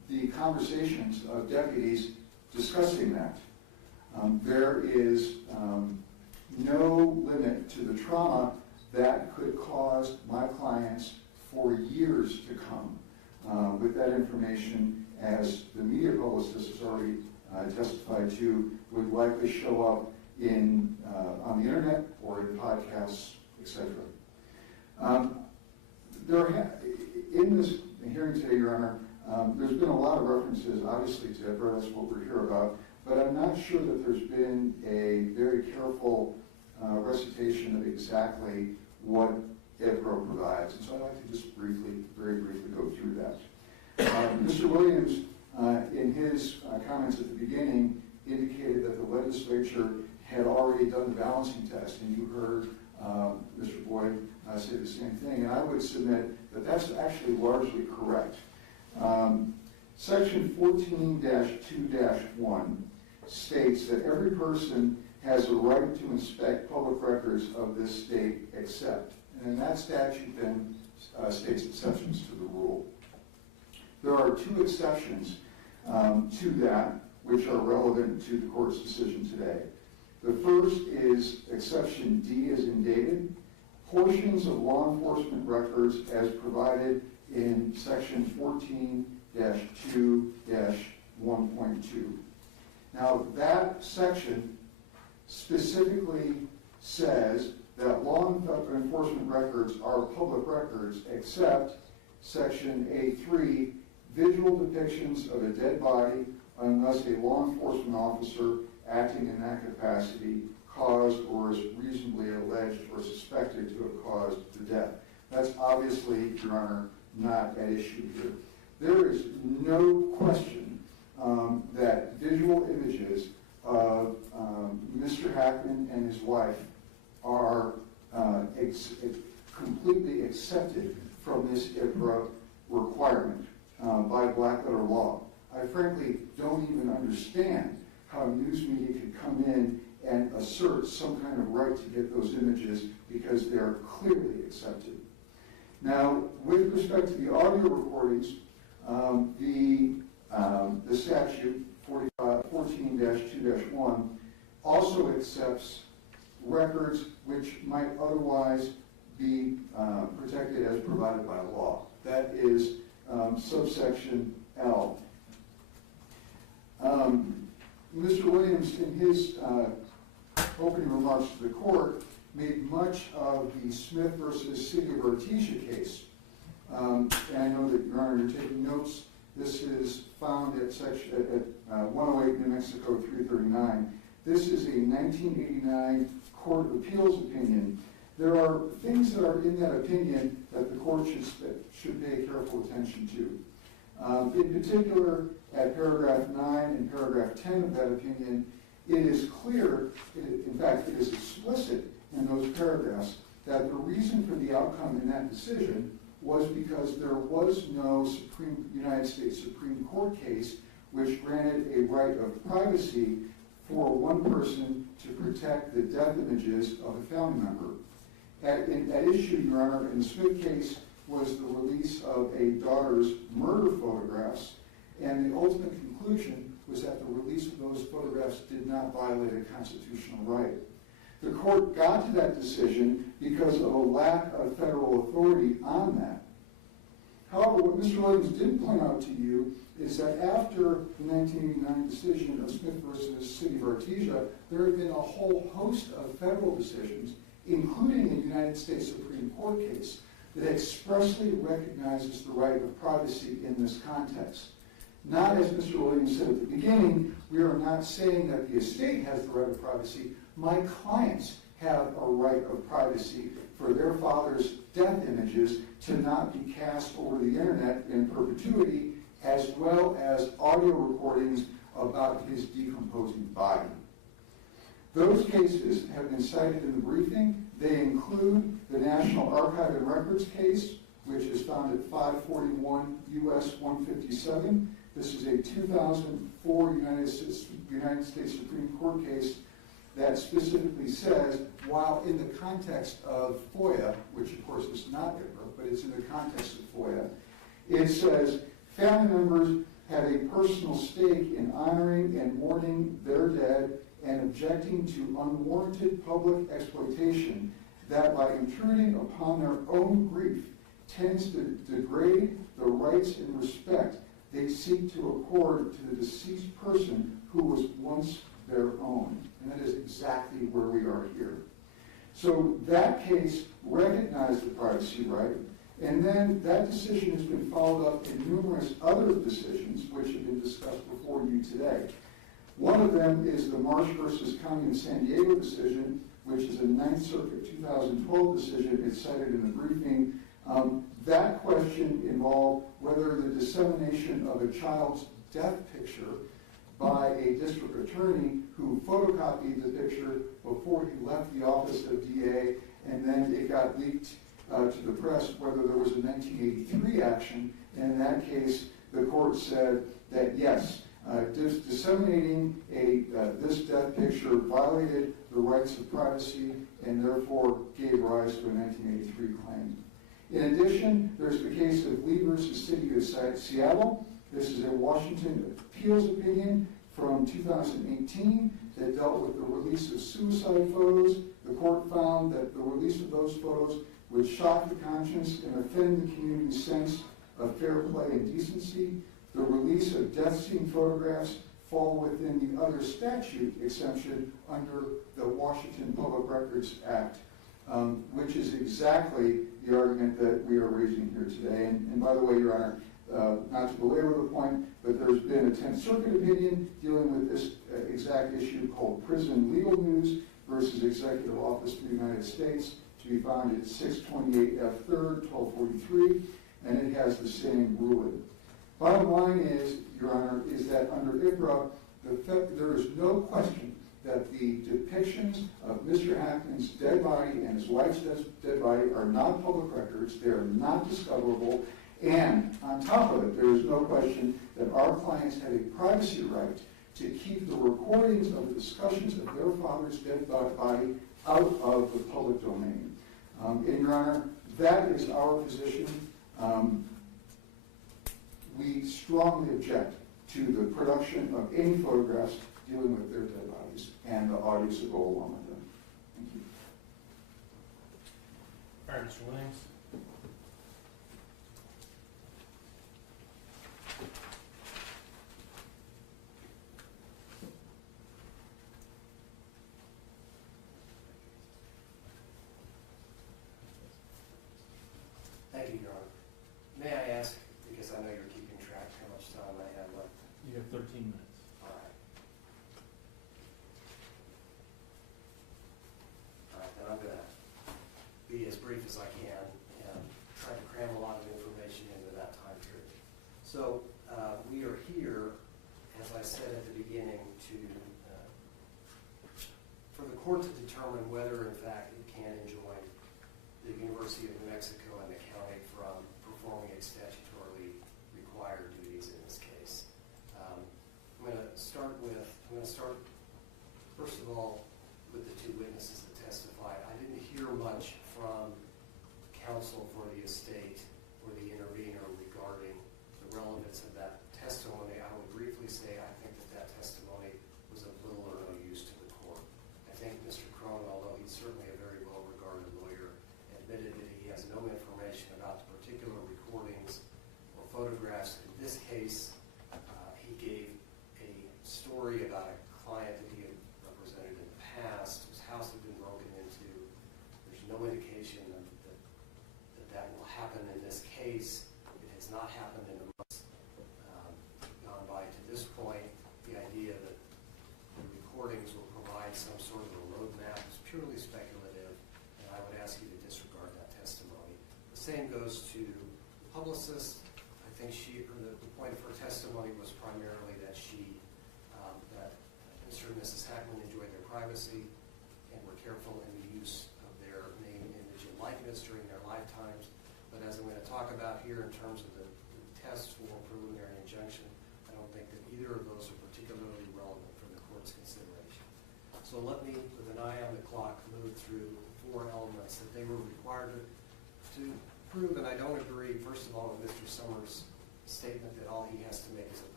the conversations of deputies discussing that. There is no limit to the trauma that could cause my clients for years to come with that information, as the media publicist has already testified to, would likely show up in on the internet or in podcasts, etc. In this hearing today, Your Honor, there's been a lot of references, obviously, to EPRA. That's what we're here about. But I'm not sure that there's been a very careful recitation of exactly what EPRA provides. And so I'd like to just very briefly go through that. Mr. Williams, in his comments at the beginning, indicated that the legislature had already done the balancing test, and you heard Mr. Boyd say the same thing. And I would submit that that's actually largely correct. Section 14-2-1 states that every person has a right to inspect public records of this state except. And that statute then states exceptions to the rule. There are two exceptions to that which are relevant to the court's decision today. The first is exception D as in dated, portions of law enforcement records as provided in section 14-2-1.2. Now that section specifically says that law enforcement records are public records except section A3, visual depictions of a dead body unless a law enforcement officer acting in that capacity caused or is reasonably alleged or suspected to have caused the death. That's obviously, Your Honor, not at issue here. There is no question that visual images of Mr. Hackman and his wife are completely accepted from this IPRA requirement by black letter law. I frankly don't even understand how news media could come in and assert some kind of right to get those images because they are clearly accepted. Now, with respect to the audio recordings, the statute 14-2-1 also accepts records which might otherwise be protected as provided by law. That is subsection L. Mr. Williams, in his opening remarks to the court, made much of the Smith versus City of Artesia case. And I know that, Your Honor, you're taking notes. This is found at 108 New Mexico 339. This is a 1989 Court of Appeals opinion. There are things that are in that opinion that the court should pay careful attention to. In particular, at paragraph 9 and paragraph 10 of that opinion, it is clear, in fact, it is explicit in those paragraphs, that the reason for the outcome in that decision was because there was no United States Supreme Court case which granted a right of privacy for one person to protect the death images of a family member. At issue, Your Honor, in the Smith case was the release of a daughter's murder photographs, and the ultimate conclusion was that the release of those photographs did not violate a constitutional right. The court got to that decision because of a lack of federal authority on that. However, what Mr. Williams didn't point out to you is that after the 1989 decision of Smith versus City of Artesia, there have been a whole host of federal decisions, including a United States Supreme Court case, that expressly recognizes the right of privacy in this context. Not, as Mr. Williams said at the beginning, we are not saying that the estate has the right of privacy. My clients have a right of privacy for their father's death images to not be cast over the internet in perpetuity, as well as audio recordings about his decomposing body. Those cases have been cited in the briefing. They include the National Archive and Records case, which is found at 541 U.S. 157. This is a 2004 United States Supreme Court case that specifically says, while in the context of FOIA, which of course is not IPRA, but it's in the context of FOIA, it says family members have a personal stake in honoring and mourning their dead and objecting to unwarranted public exploitation that by intruding upon their own grief tends to degrade the rights and respect they seek to accord to the deceased person who was once their own. And that is exactly where we are here. So that case recognized the privacy right, and then that decision has been followed up in numerous other decisions which have been discussed before you today. One of them is the Marsh versus County of San Diego decision, which is a 9th Circuit 2012 decision. It's cited in the briefing. That question involved whether the dissemination of a child's death picture by a district attorney who photocopied the picture before he left the office of DA, and then it got leaked to the press, whether there was a 1983 action. And in that case, the court said that yes, disseminating this death picture violated the rights of privacy and therefore gave rise to a 1983 claim. In addition, there's the case of Lee versus City of Seattle. This is a Washington appeals opinion from 2018 that dealt with the release of suicide photos. The court found that the release of those photos would shock the conscience and offend the community's sense of fair play and decency. The release of death scene photographs fall within the other statute exemption under the Washington Public Records Act, which is exactly the argument that we are raising here today. And by the way, Your Honor, not to belabor the point, but there's been a 10th Circuit opinion dealing with this exact issue called Prison Legal News versus Executive Office for the United States, to be found at 628 F. 3rd, 1243, and it has the same ruling. Bottom line is, Your Honor, is that under IPRA, there is no question that the depictions of Mr. Hackman's dead body and his wife's dead body are not public records. They are not discoverable. And on top of it, there is no question that our clients have a privacy right to keep the recordings of the discussions of their father's dead body out of the public domain. And Your Honor, that is our position. We strongly object to the production of any photographs dealing with their dead bodies and the audios that go along with them. Thank you. All right, Mr. Williams. Thank you, Your Honor. May I ask, because I know you're keeping track, how much time I have left? You have 13 minutes. All right. All right, then I'm going to be as brief as I can and try to cram a lot of information into that time period. So we are here, as I said at the beginning, for the court to determine whether, in fact, it can enjoin the University of New Mexico and the county from performing its statutorily required duties in this case. I'm going to start, first of all, with the two witnesses that testified. I didn't hear much from counsel for the estate or the intervener regarding the relevance of that testimony. I would briefly say I think that testimony was of little or no use to the court. I think Mr. Crone, although he's certainly a very well-regarded lawyer, admitted that he has no information about the particular recordings or photographs. In this case, he gave a story about a client that he had represented in the past, whose house had been broken into. There's no indication that will happen in this case. It has not happened in the months gone by to this point. The idea that the recordings will provide some sort of a roadmap is purely speculative, and I would ask you to disregard that testimony. The same goes to the publicist. I think the point of her testimony was primarily that that Mr. and Mrs. Hackman enjoyed their privacy and were careful in the use of their name, image, and likeness during their lifetimes. But as I'm going to talk about here in terms of the test for preliminary injunction, I don't think that either of those are particularly relevant for the court's consideration. So let me, with an eye on the clock, move through 4 elements that they were required to prove. And I don't agree, first of all, with Mr. Summers' statement that all he has to make is a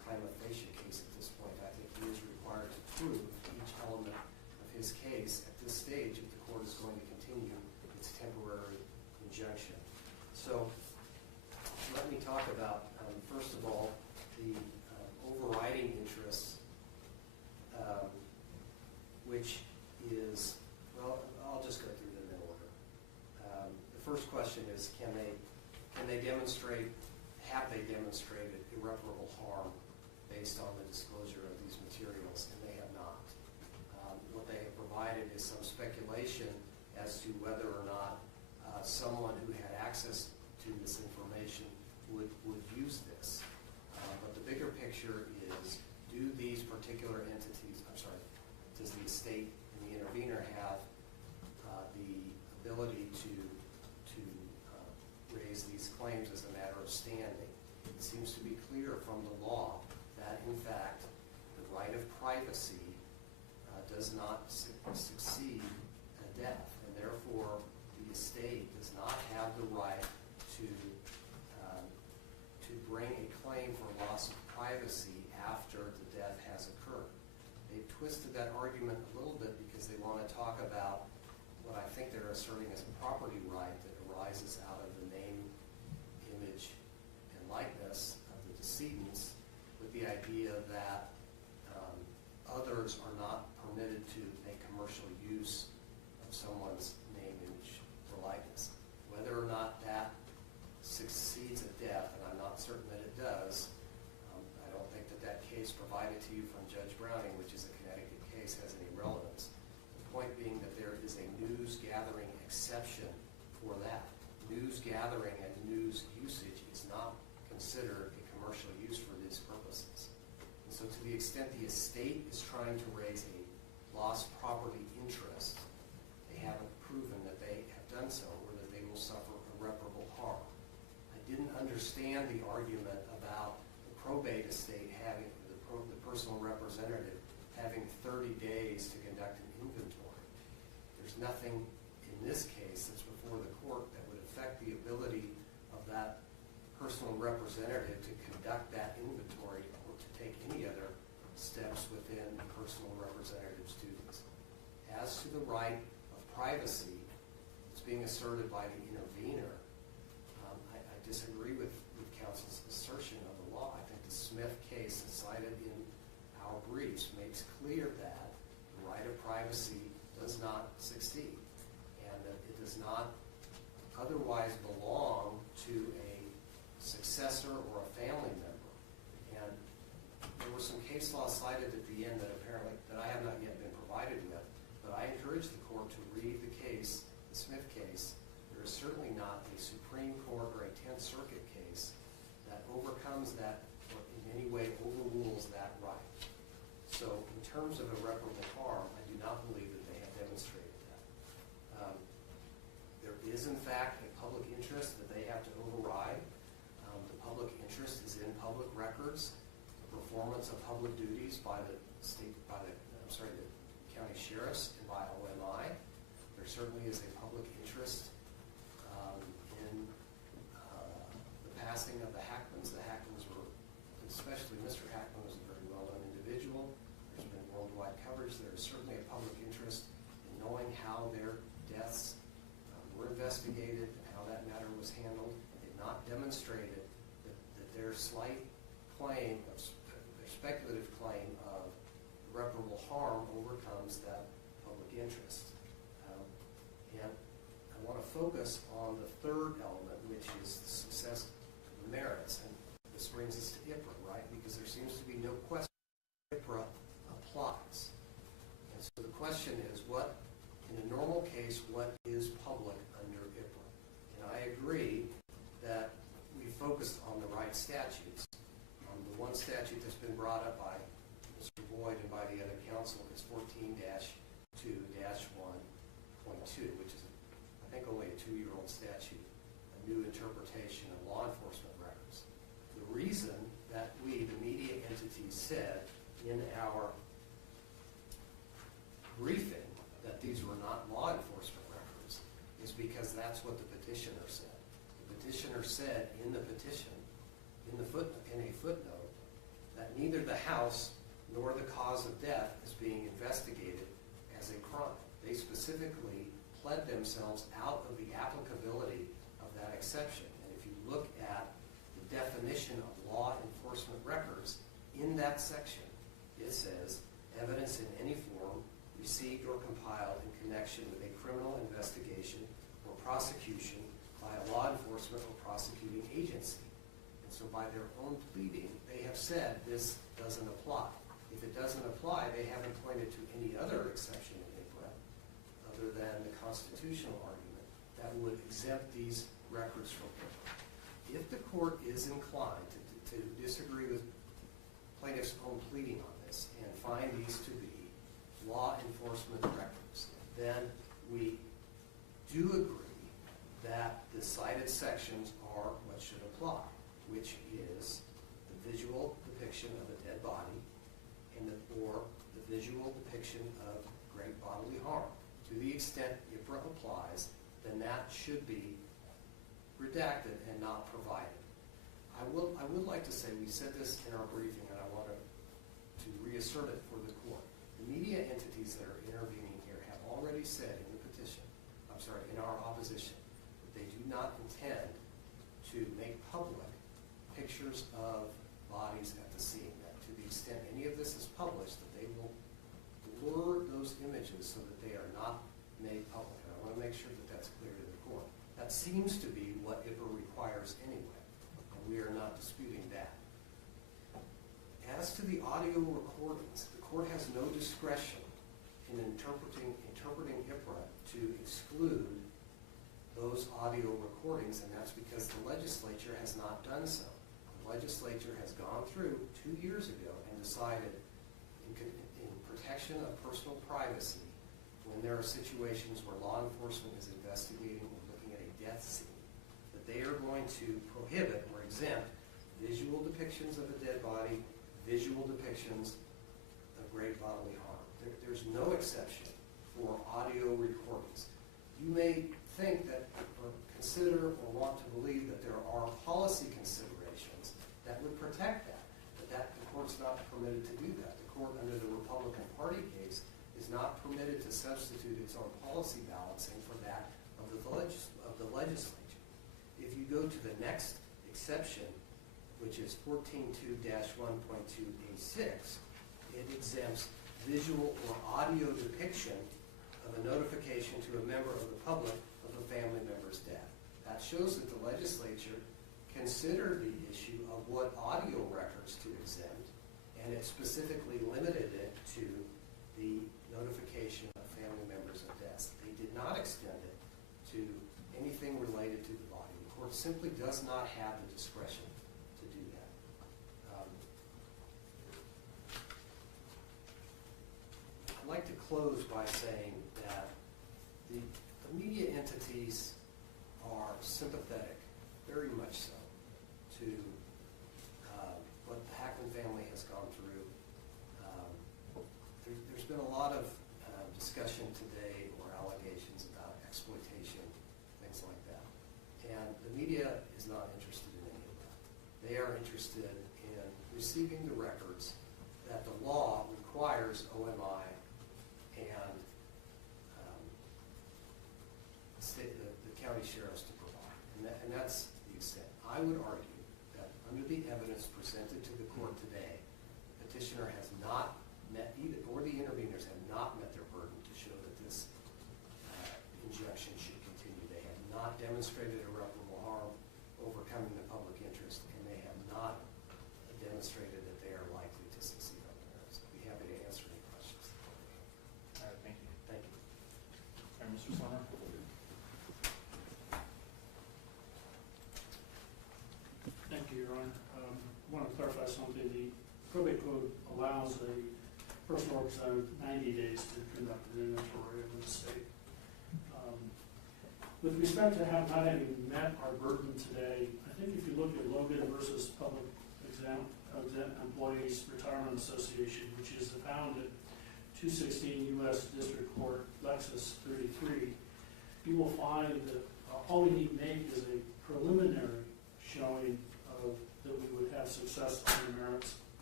prima facie case at this point. I think he is required to prove each element of his case at this stage if the court is going to continue its temporary injunction. So let me talk about, first of all, the overriding interests, which is, well, I'll just go through them in order. The first question is, can they demonstrate, have they demonstrated irreparable harm based on the disclosure of these materials? And they have not. What they have provided is some speculation as to whether or not someone who had access to this information would use this. But the bigger picture is, do these particular entities, does the estate and the intervener have the ability to raise these claims as a matter of standing? It seems to be clear from the law that, in fact, the right of privacy does not succeed a death, and therefore the estate does not have the right to bring a claim for loss of privacy after the death has occurred. They've twisted that argument a little bit because they want to talk about what I think they're asserting as a property right that arises out of the name, image, and likeness of the decedents, with the idea that others are not permitted to make commercial use of someone's name, image, or likeness. Whether or not that succeeds a death, and I'm not certain that it does, I don't think that case provided to you from Judge Browning, which is a Connecticut case, has any relevance. The point being that there is a news gathering exception for that. News gathering and news usage is not considered a commercial use for these purposes. And so to the extent the estate is trying to raise a lost property interest, they haven't proven that they have done so or that they will suffer irreparable harm. I didn't understand the argument about the probate estate having, the personal representative having 30 days to conduct an inventory. There's nothing in this case that's before the court that would affect the ability of that personal representative to conduct that inventory or to take any other steps within the personal representative's duties. As to the right of privacy that's being asserted by the intervener, I disagree with counsel's assertion of the law. I think the Smith case cited in our briefs makes clear that the right of privacy does not succeed and that it does not otherwise belong to a successor or a family member. And there was some case law cited at the end that apparently that I have not yet been provided with, but I encourage the court to read the case, the Smith case. There is certainly not a Supreme Court or a 10th Circuit case that overcomes that or in any way overrules that right. So in terms of irreparable harm, I do not believe that they have demonstrated that. There is, in fact, a public interest that they have to override. The public interest is in public records, the performance of public duties by the county sheriffs and by OMI. There certainly is a public interest in the passing of the Hackmans. The Hackmans were, especially Mr. Hackman, was a very well-known individual. There's been worldwide coverage. There is certainly a public interest in knowing how their deaths were investigated and how that matter was handled. They've not demonstrated that their slight claim, their speculative claim of irreparable harm overcomes that public interest. And I want to focus on the third element, which is the success of the merits. And this brings us to IPRA, right? Because there seems to be no question IPRA applies. And so the question is, what, in a normal case, what is public under IPRA? And I agree that we focused on the right statutes. The one statute that's been brought up by Mr. Boyd and by the other council is 14-2-1.2, which is, I think, only a 2-year-old statute, a new interpretation of law enforcement records. The reason that we, the media entities, said in our briefing that these were not law enforcement records is because that's what the petitioner said. The petitioner said in the petition, in a footnote, that neither the house nor the cause of death is being investigated as a crime. They specifically pled themselves out of the applicability of that exception. And if you look at the definition of law enforcement records, in that section, it says, evidence in any form received or compiled in connection with a criminal investigation or prosecution by a law enforcement or prosecuting agency. And so by their own pleading, they have said this doesn't apply. If it doesn't apply, they haven't pointed to any other exception in IPRA other than the constitutional argument that would exempt these records from IPRA. If the court is inclined to disagree with plaintiff's own pleading on this and find these to be law enforcement records, then we do agree that the cited sections are what should apply, which is the visual depiction of a dead body or the visual depiction of great bodily harm. To the extent IPRA applies, then that should be redacted and not provided. I would like to say, we said this in our briefing, and I want to reassert it for the court. The media entities that are intervening here have already said in the petition, in our opposition, that they do not intend to make public pictures of bodies at the scene. That to the extent any of this is published, that they will blur those images so that they are not made public. And I want to make sure that that's clear to the court. That seems to be what IPRA requires anyway, and we are not disputing that. As to the audio recordings, the court has no discretion in interpreting IPRA to exclude those audio recordings, and that's because the legislature has not done so. The legislature has gone through 2 years ago and decided in protection of personal privacy, when there are situations where law enforcement is investigating or looking at a death scene, that they are going to prohibit or exempt visual depictions of a dead body, visual depictions of great bodily harm. There's no exception for audio recordings. You may think that, or consider, or want to believe that there are policy considerations that would protect that, but the court's not permitted to do that. The court, under the Republican Party case, is not permitted to substitute its own policy balancing for that of the legislature. If you go to the next exception, which is 14.2-1.2A6, it exempts visual or audio depiction of a notification to a member of the public of a family member's death. That shows that the legislature considered the issue of what audio records to exempt, and it specifically limited it to the notification of family members of deaths. They did not extend it to anything related to the body. The court simply does not have the discretion to do that. I'd like to close by saying that the media entities are sympathetic, very much so, to what the Hackman family has gone through. There's been a lot of discussion today or allegations about exploitation, things like that. And the media is not interested in any of that. They are interested in receiving the records that the law requires OMI and the county sheriffs to provide. And that's the extent. I would argue that under the evidence presented to the court today, the petitioner has not met, or the interveners have not met their burden to show that this injunction should continue. They have not demonstrated irreparable harm, overcoming the public interest, and they have not demonstrated that they are likely to succeed on the merits. I'd be happy to answer any questions. All right, thank you. Thank you. All right, Mr. Sommer. Thank you, Your Honor. I want to clarify something. The probate code allows a personal representative 90 days to conduct an inventory of the estate. With respect to not having met our burden today, I think if you look at Logan versus Public Exempt Employees Retirement Association, which is found at 216 U.S. District Court, Lexus 33, you will find that all we need to make is a preliminary showing of that we would have success on the merits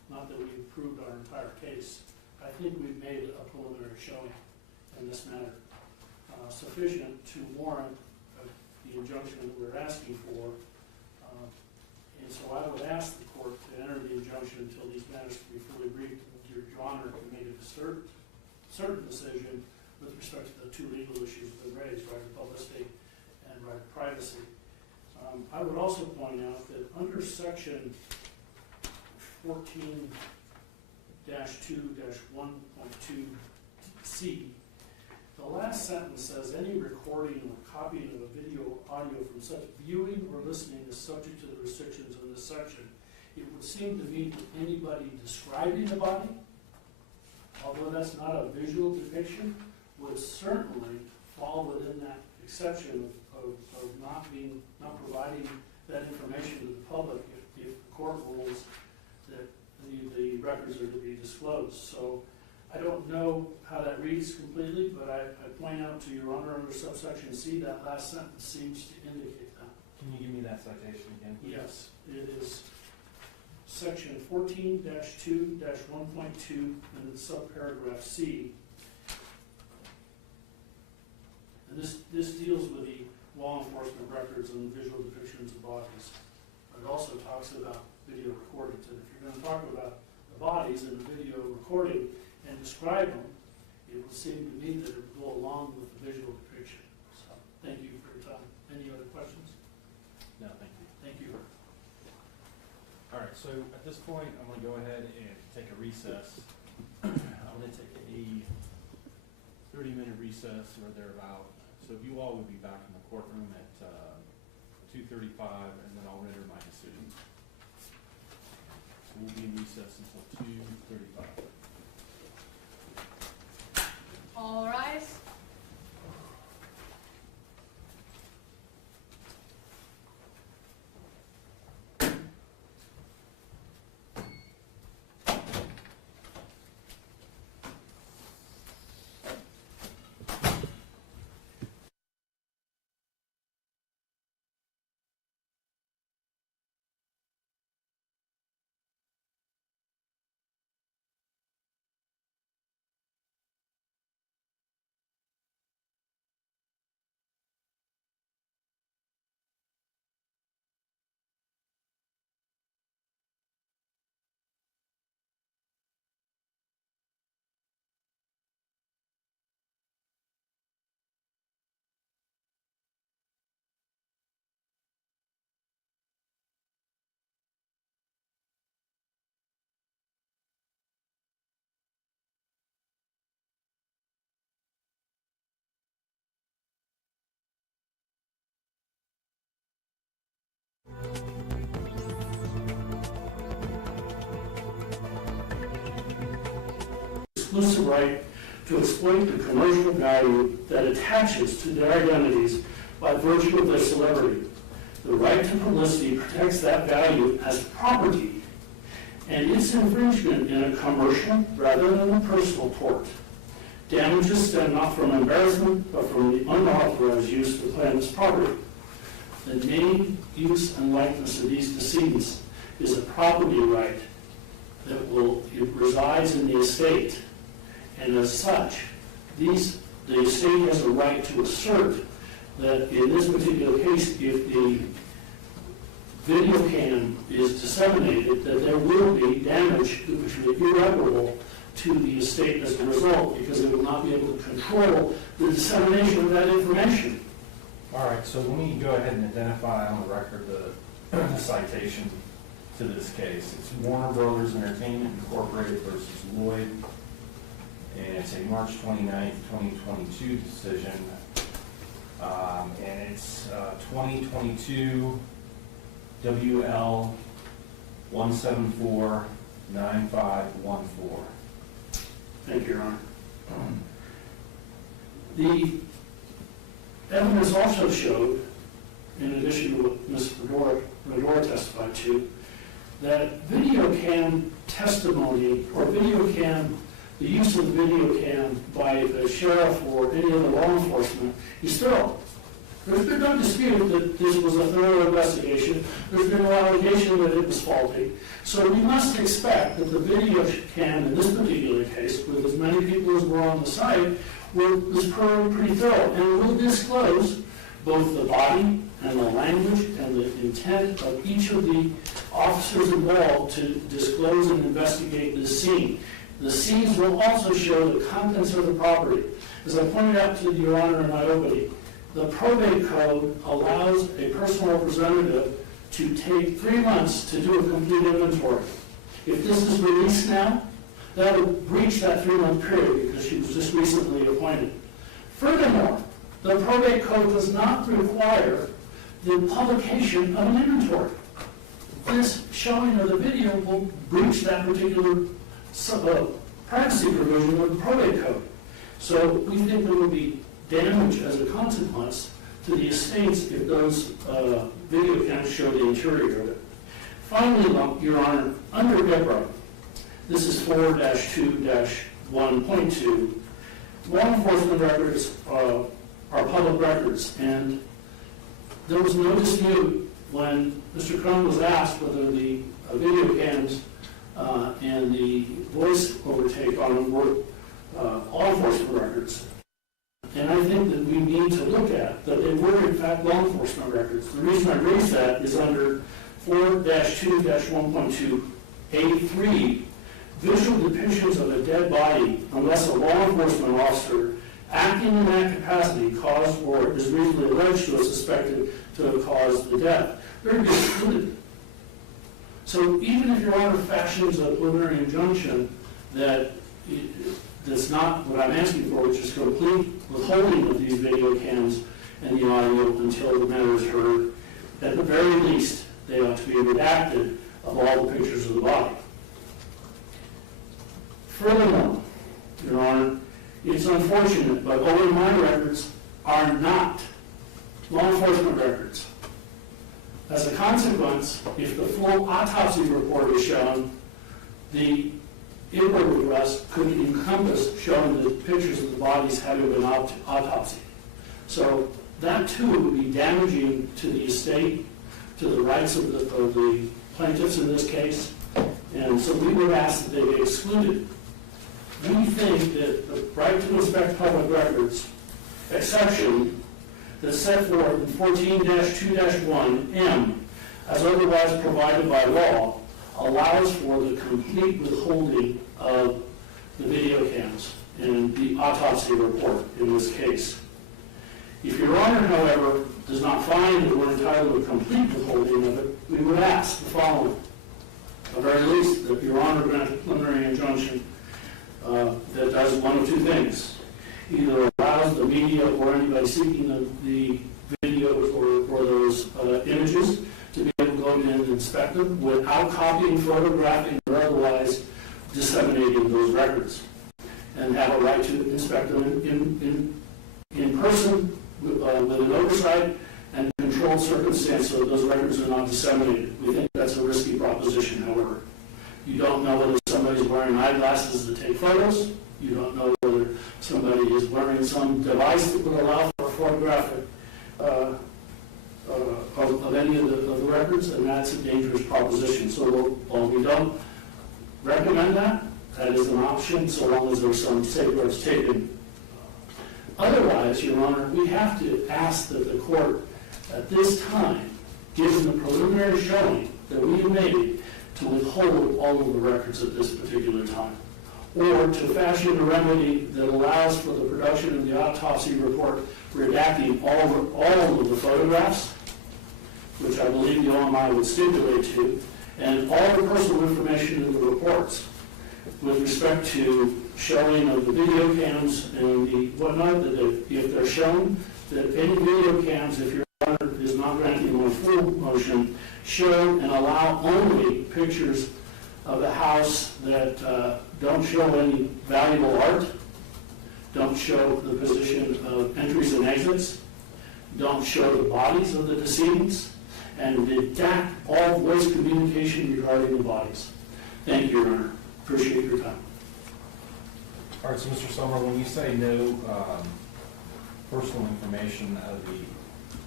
not that we've proved our entire case. I think we've made a preliminary showing in this matter, sufficient to warrant the injunction that we're asking for. And so I would ask the court to enter the injunction until these matters can be fully briefed, and Your Honor can make a certain decision with respect to the two legal issues that have been raised, right of publicity and right of privacy. I would also point out that under section 14-2-1.2C, the last sentence says, any recording or copying of a video audio from such viewing or listening is subject to the restrictions of this section. It would seem to me that anybody describing the body, although that's not a visual depiction, would certainly fall within that exception of not providing that information to the public if the court rules that the records are to be disclosed. So I don't know how that reads completely, but I point out to Your Honor under subsection C, that last sentence seems to indicate that. Can you give me that citation again, please? Yes, it is section 14-2-1.2 and it's subparagraph C. And this deals with the law enforcement records and visual depictions of bodies. But it also talks about video recordings. And if you're going to talk about the bodies in the video recording and describe them, it would seem to me that it would go along with the visual depiction. So thank you for your time. Any other questions? No, thank you. Thank you. All right, so at this point, I'm going to go ahead and take a recess. I'm going to take a 30-minute recess or thereabout. So if you all would be back in the courtroom at 2:35, and then I'll render my decision. So we'll be in recess until 2:35. All rise. Exclusive right to exploit the commercial value that attaches to their identities by virtue of their celebrity. The right to publicity protects that value as property, and its infringement in a commercial rather than a personal tort. Damages stem not from embarrassment, but from the unauthorized use of the plaintiff's property. The name, use, and likeness of these decedents is a property right that it resides in the estate. And as such, the estate has a right to assert that in this particular case, if the video cam is disseminated, that there will be damage which will be irreparable to the estate as a result, because it will not be able to control the dissemination of that information. All right, so let me go ahead and identify on the record the citation to this case. It's Warner Brothers Entertainment Incorporated versus Lloyd, and it's a March 29th, 2022 decision. And it's 2022 WL 1749514. Thank you, Your Honor. The evidence also showed, in addition to what Ms. Medora testified to, that video cam testimony or video cam, the use of the video cam by the sheriff or any other law enforcement is thorough. There's been no dispute that this was a thorough investigation. There's been no allegation that it was faulty. So we must expect that the video cam in this particular case, with as many people as were on the site, was pretty thorough, and will disclose both the body and the language and the intent of each of the officers involved to disclose and investigate this scene. The scenes will also show the contents of the property. As I pointed out to Your Honor in my opening, the probate code allows a personal representative to take 3 months to do a complete inventory. If this is released now, that would breach that 3-month period because she was just recently appointed. Furthermore, the probate code does not require the publication of an inventory. This showing of the video will breach that particular privacy provision of the probate code. So we think there will be damage as a consequence to the estates if those video cams show the interior of it. Finally, Your Honor, under GEPRA, this is 4-2-1.2, law enforcement records are public records, and there was no dispute when Mr. Crone was asked whether the video cams and the voice overtake on them were law enforcement records. And I think that we need to look at that they were in fact law enforcement records. The reason I raise that is under 4-2-1.2A3, visual depictions of a dead body unless a law enforcement officer acting in that capacity caused or is reasonably alleged to have suspected to have caused the death. They're excluded. So even if Your Honor fashions a preliminary injunction that's not what I'm asking for, which is complete withholding of these video cams and the audio until the matter is heard, at the very least, they ought to be redacted of all the pictures of the body. Furthermore, Your Honor, it's unfortunate, but OMI records are not law enforcement records. As a consequence, if the full autopsy report is shown, the inward request could encompass showing the pictures of the bodies having been autopsied. So that too would be damaging to the estate, to the rights of the plaintiffs in this case, and so we would ask that they be excluded. We think that the right to inspect public records exception that's set forth in 14-2-1M, as otherwise provided by law, allows for the complete withholding of the video cams and the autopsy report in this case. If Your Honor, however, does not find that we're entitled to a complete withholding of it, we would ask the following. At the very least, that Your Honor grant a preliminary injunction that does one of two things. Either allows the media or anybody seeking the videos or those images to be able to go in and inspect them without copying, photographing, or otherwise disseminating those records, and have a right to inspect them in person with an oversight and controlled circumstance so that those records are not disseminated. We think that's a risky proposition, however. You don't know whether somebody's wearing eyeglasses that take photos. You don't know whether somebody is wearing some device that would allow for photographic of any of the records, and that's a dangerous proposition. So while we don't recommend that, that is an option so long as there's some safeguards taken. Otherwise, Your Honor, we have to ask that the court at this time, given the preliminary showing that we have made, to withhold all of the records at this particular time, or to fashion a remedy that allows for the production of the autopsy report redacting all of the photographs, which I believe the OMI would stipulate to, and all the personal information in the reports with respect to showing of the video cams and the whatnot, that if they're shown, that any video cams, if Your Honor is not granting a full motion, show and allow only pictures of the house that don't show any valuable art, don't show the position of entries and exits, don't show the bodies of the decedents, and redact all voice communication regarding the bodies. Thank you, Your Honor. Appreciate your time. All right, so Mr. Sommer, when you say no personal information of the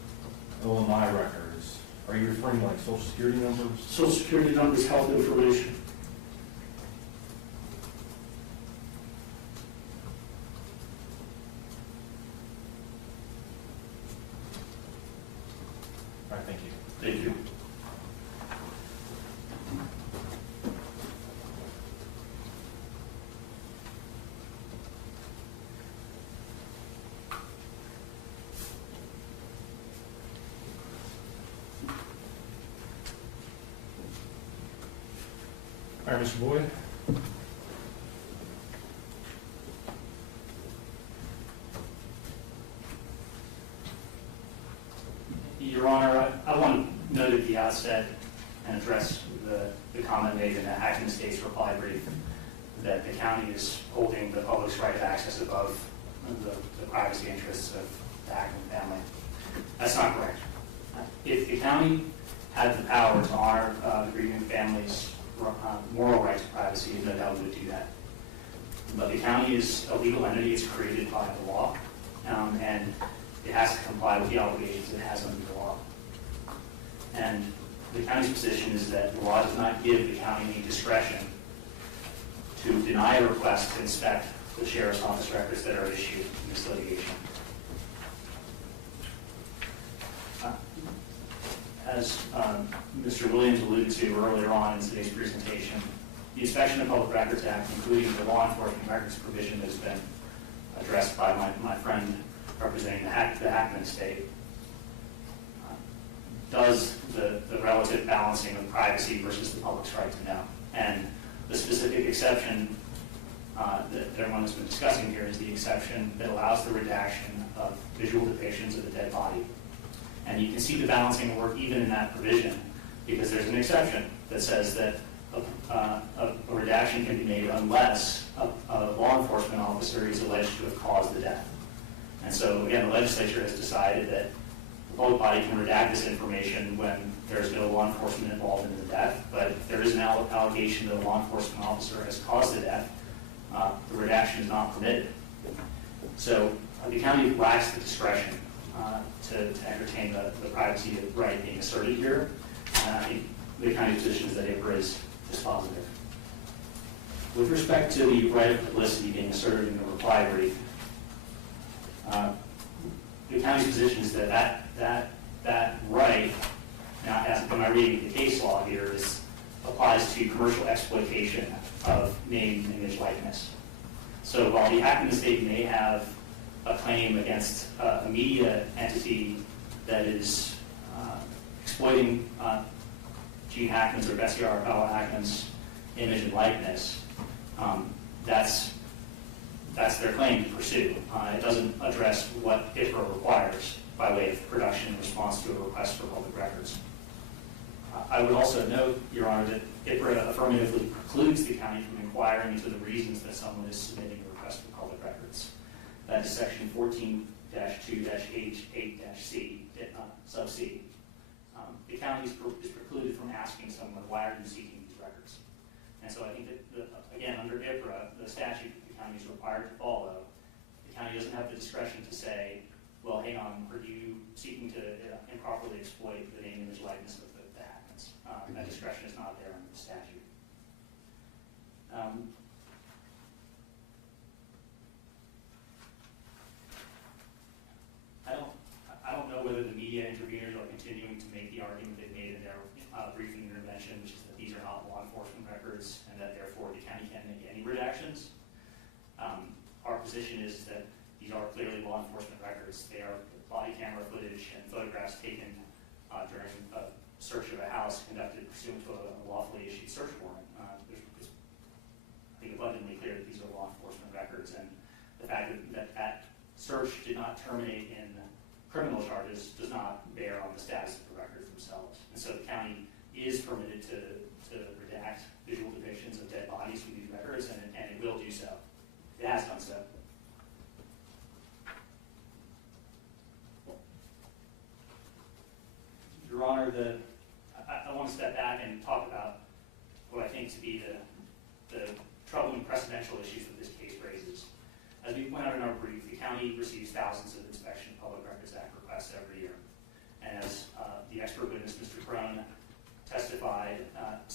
OMI records, are you referring to like social security numbers? Social security numbers, health information. All right, thank you. Thank you. All right, Mr. Boyd. Your Honor, I want to note at the outset and address the comment made in the Hackman State's reply brief that the county is holding the public's right of access above the privacy interests of the Hackman family. That's not correct. If the county had the power to honor the grieving family's moral rights to privacy, no doubt would do that. But the county is a legal entity. It's created by the law, and it has to comply with the obligations it has under the law. And the county's position is that the law does not give the county any discretion to deny a request to inspect the sheriff's office records that are issued in this litigation. As Mr. Williams alluded to earlier on in today's presentation, the Inspection of Public Records Act, including the law enforcement records provision that has been addressed by my friend representing the Hackman State, does the relative balancing of privacy versus the public's right to know. And the specific exception that everyone has been discussing here is the exception that allows the redaction of visual depictions of the dead body. And you can see the balancing work even in that provision, because there's an exception that says that a redaction can be made unless a law enforcement officer is alleged to have caused the death. And so, again, the legislature has decided that the public body can redact this information when there's no law enforcement involved in the death, but if there is an allegation that a law enforcement officer has caused the death, the redaction is not permitted. So the county lacks the discretion to entertain the privacy right being asserted here. I think the county's position is that IPRA is positive. With respect to the right of publicity being asserted in the reply brief, the county's position is that right, now as am I reading the case law here, applies to commercial exploitation of name, image, likeness. So while the Hackman State may have a claim against a media entity that is exploiting Gene Hackman's or Bessie Arabella Hackman's image and likeness, that's their claim to pursue. It doesn't address what IPRA requires by way of production in response to a request for public records. I would also note, Your Honor, that IPRA affirmatively precludes the county from inquiring into the reasons that someone is submitting a request for public records. That is section 14-2-H8-C, sub C. The county is precluded from asking someone, why are you seeking these records? And so I think that, again, under IPRA, the statute that the county is required to follow, the county doesn't have the discretion to say, well, hang on, are you seeking to improperly exploit the name, image, likeness of the Hackmans? That discretion is not there under the statute. I don't know whether the media interveners are continuing to make the argument they made in their briefing intervention, which is that these are not law enforcement records and that therefore the county can't make any redactions. Our position is that these are clearly law enforcement records. They are body camera footage and photographs taken during a search of a house conducted pursuant to a lawfully issued search warrant. It's, I think, abundantly clear that these are law enforcement records, and the fact that search did not terminate in criminal charges does not bear on the status of the records themselves. And so the county is permitted to redact visual depictions of dead bodies from these records, and it will do so. It has done so. Your Honor, I want to step back and talk about what I think to be the troubling precedential issues that this case raises. As we point out in our brief, the county receives thousands of Inspection of Public Records Act requests every year. And as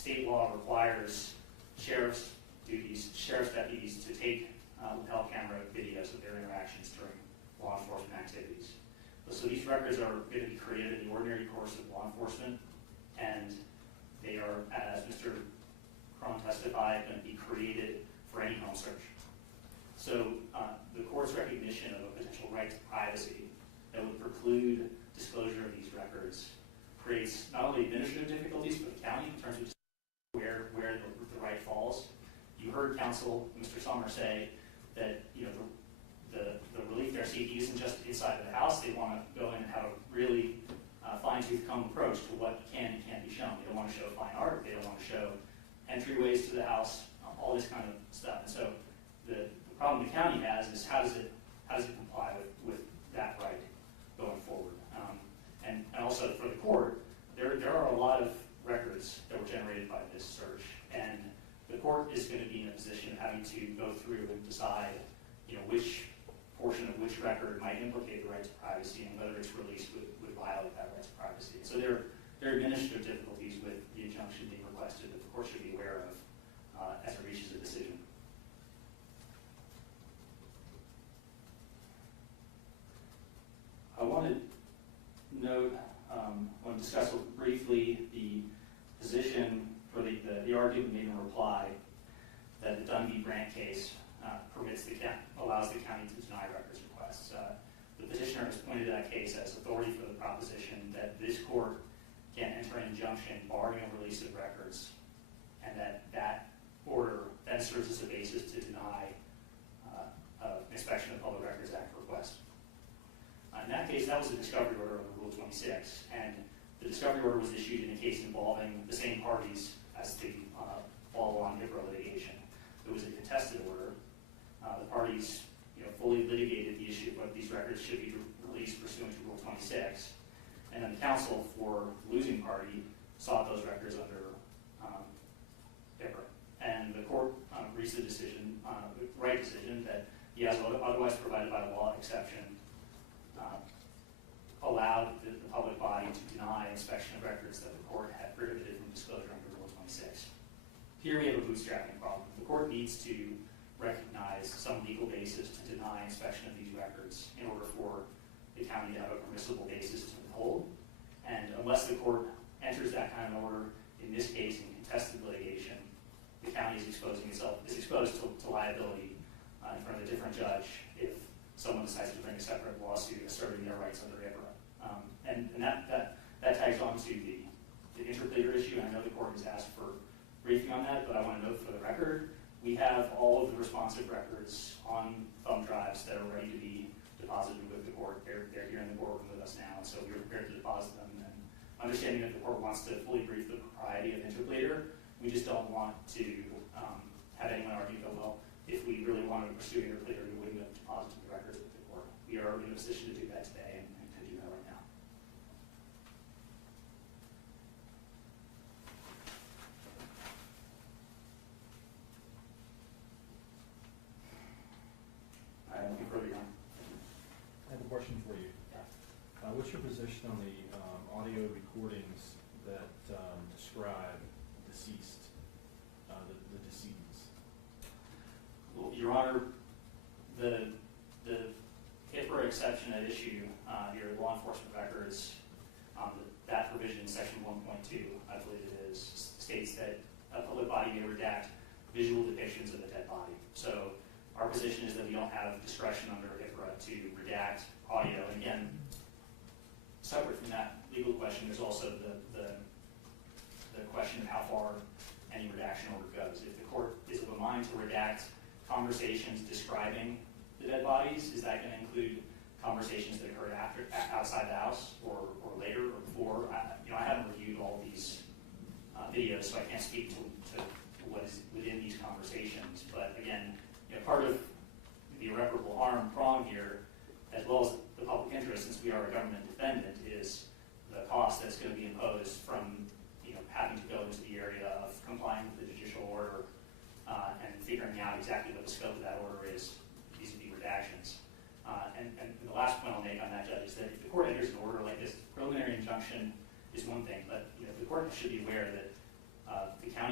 state law requires sheriff's deputies to take lapel camera videos of their interactions during law enforcement activities. So these records are going to be created in the ordinary course of law enforcement, and they are, as Mr. Cron testified, going to be created for any home search. So the court's recognition of a potential right to privacy that would preclude disclosure of these records creates not only administrative difficulties for the county in terms of where the right falls. You heard counsel, Mr. Sommer, say that the relief they're seeking isn't just inside of the house. They want to go in and have a really fine-tooth comb approach to what can and can't be shown. They don't want to show fine art. They don't want to show entryways to the house, all this kind of stuff. And so the problem the county has is how does it comply with that right going forward? And also for the court, there are a lot of records that were generated by this search, and the court is going to be in a position of having to go through and decide, which portion of which record might implicate the right to privacy and whether its release would violate that right to privacy. So there are administrative difficulties with the injunction being requested that the court should be aware of as it reaches a decision. I want to discuss briefly the position for the argument made in reply that the Dunn v. Grant case allows the county to deny records requests. The petitioner has pointed to that case as authority for the proposition that this court can enter an injunction barring a release of records, and that order then serves as a basis to deny inspection of Public Records Act request. In that case, that was a discovery order under Rule 26, and the discovery order was issued in a case involving the same parties as the follow-on HIPAA litigation. It was a contested order. The parties fully litigated the issue of whether these records should be released pursuant to Rule 26, and then the counsel for the losing party sought those records under HIPAA. And the court reached the decision, the right decision, that the otherwise provided by law exception allowed the public body to deny inspection of records that the court had prohibited from disclosure under Rule 26. Here we have a bootstrapping problem. The court needs to recognize some legal basis to deny inspection of these records in order for the county to have a permissible basis to withhold. And unless the court enters that kind of order, in this case in contested litigation, the county is exposed to liability in front of a different judge if someone decides to bring a separate lawsuit asserting their rights under HIPAA. And that tags on to the interpleader issue. I know the court has asked for briefing on that, but I want to note for the record, we have all of the responsive records on thumb drives that are ready to be deposited with the court. They're here in the courtroom with us now, and so we're prepared to deposit them. And understanding that the court wants to fully brief the propriety of interpleader, we just don't want to have anyone argue that, well, if we really wanted to pursue interpleader, we wouldn't have deposited the records with the court. We are in a position to do that today and can do that right now. I have nothing further on. I have a question for you. What's your position on the audio recordings that describe deceased, the decedents? Well, Your Honor, the HIPAA exception at issue, your law enforcement records, that provision, section 1.2, I believe it is, states that a public body may redact visual depictions of a dead body. So our position is that we don't have discretion under HIPAA to redact audio. And again, separate from that legal question, there's also the question of how far any redaction order goes. If the court is of a mind to redact conversations describing the dead bodies, is that going to include conversations that occurred outside the house or later or before? I haven't reviewed all these videos, so I can't speak to what is within these conversations. But again, part of the irreparable harm prong here, as well as the public interest, since we are a government defendant, is the cost that's going to be imposed from having to go into the area of complying with the judicial order and figuring out exactly what the scope of that order is vis-a-vis redactions. And the last point I'll make on that, Judge, is that if the court enters an order like this, preliminary injunction is one thing, but the court should be aware that the county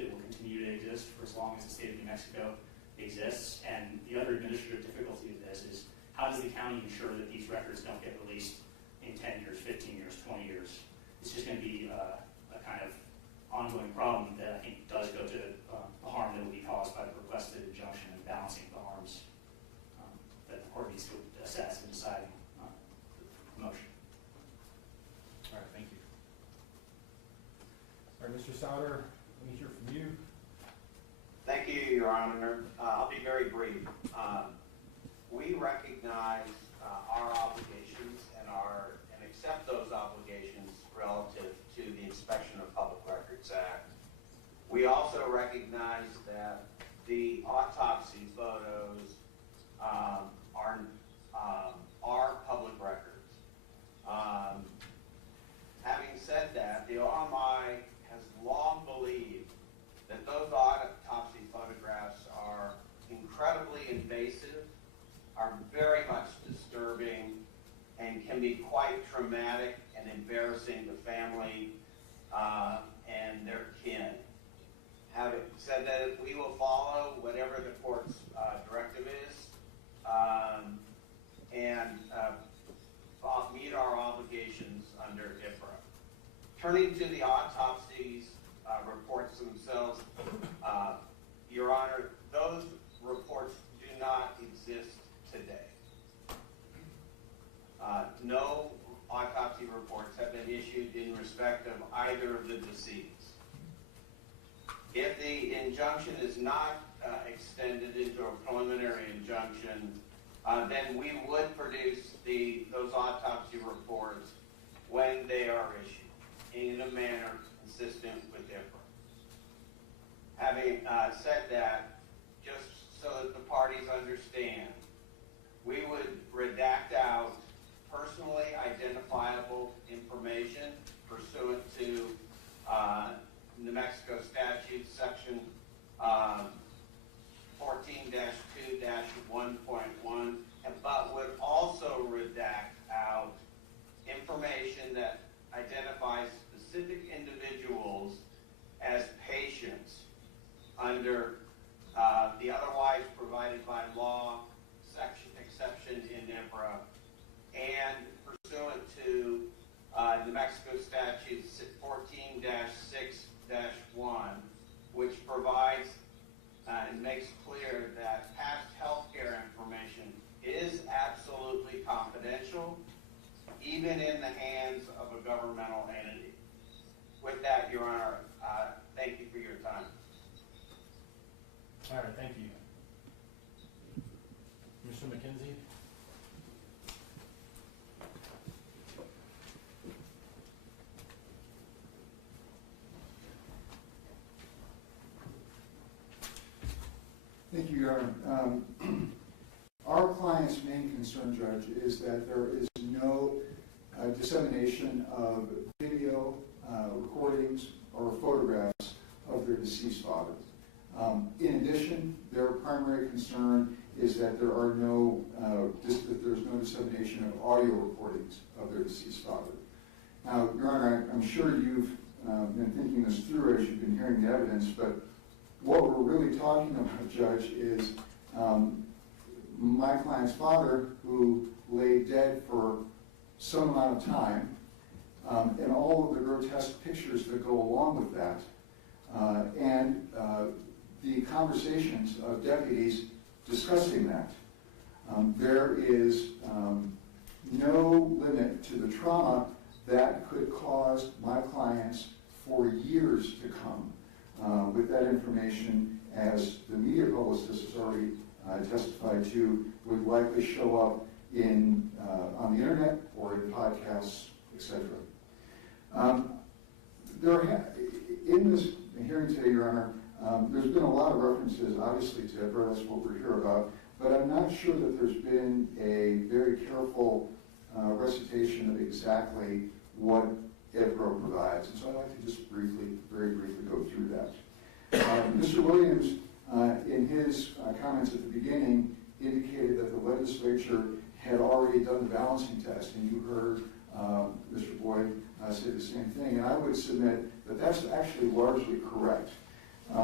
that it will continue to exist for as long as the state of New Mexico exists. And the other administrative difficulty of this is how does the county ensure that these records don't get released in 10 years, 15 years, 20 years? It's just going to be a kind of ongoing problem that I think does go to the harm that will be caused by the requested injunction and balancing the harms that the court needs to assess in deciding the motion. All right, thank you. All right, Mr. Souter, let me hear from you. Thank you, Your Honor. I'll be very brief. We recognize our obligations and accept those obligations relative to the Inspection of Public Records Act. We also recognize that the autopsy photos are public records. Having said that, the OMI has long believed that those autopsy photographs are incredibly invasive, are very much disturbing, and can be quite traumatic and embarrassing to family and their kin. Having said that, we will follow whatever the court's directive is and meet our obligations under IFRA. Turning to the autopsies reports themselves, Your Honor, those reports do not exist today. No autopsy reports have been issued in respect of either of the deceased. If the injunction is not extended into a preliminary injunction, then we would produce those autopsy reports when they are issued in a manner consistent with IFRA. Having said that, just so that the parties understand, we would redact out personally identifiable information pursuant to New Mexico statute section 14-2-1.1, but would also redact out information that identifies specific individuals as patients under the otherwise provided by law exception in IFRA, and pursuant to New Mexico statute 14-6-1, which provides and makes clear that past healthcare information is absolutely confidential, even in the hands of a governmental entity. With that, Your Honor, thank you for your time. All right, thank you. Mr. McKenzie? Thank you, Your Honor. Our client's main concern, Judge, is that there is no dissemination of video recordings or photographs of their deceased father. In addition, their primary concern is that there's no dissemination of audio recordings of their deceased father. Now, Your Honor, I'm sure you've been thinking this through as you've been hearing the evidence, but what we're really talking about, Judge, is my client's father, who lay dead for some amount of time, and all of the grotesque pictures that go along with that, and the conversations of deputies discussing that. There is no limit to the trauma that could cause my clients for years to come with that information, as the media publicist has already testified to, would likely show up on the internet or in podcasts, etc. In this hearing today, Your Honor, there's been a lot of references, obviously, to IFRA, that's what we're here about, but I'm not sure that there's been a very careful recitation of exactly what IFRA provides. And so I'd like to just very briefly go through that. Mr. Williams, in his comments at the beginning, indicated that the legislature had already done the balancing test, and you heard Mr. Boyd say the same thing. And I would submit that that's actually largely correct.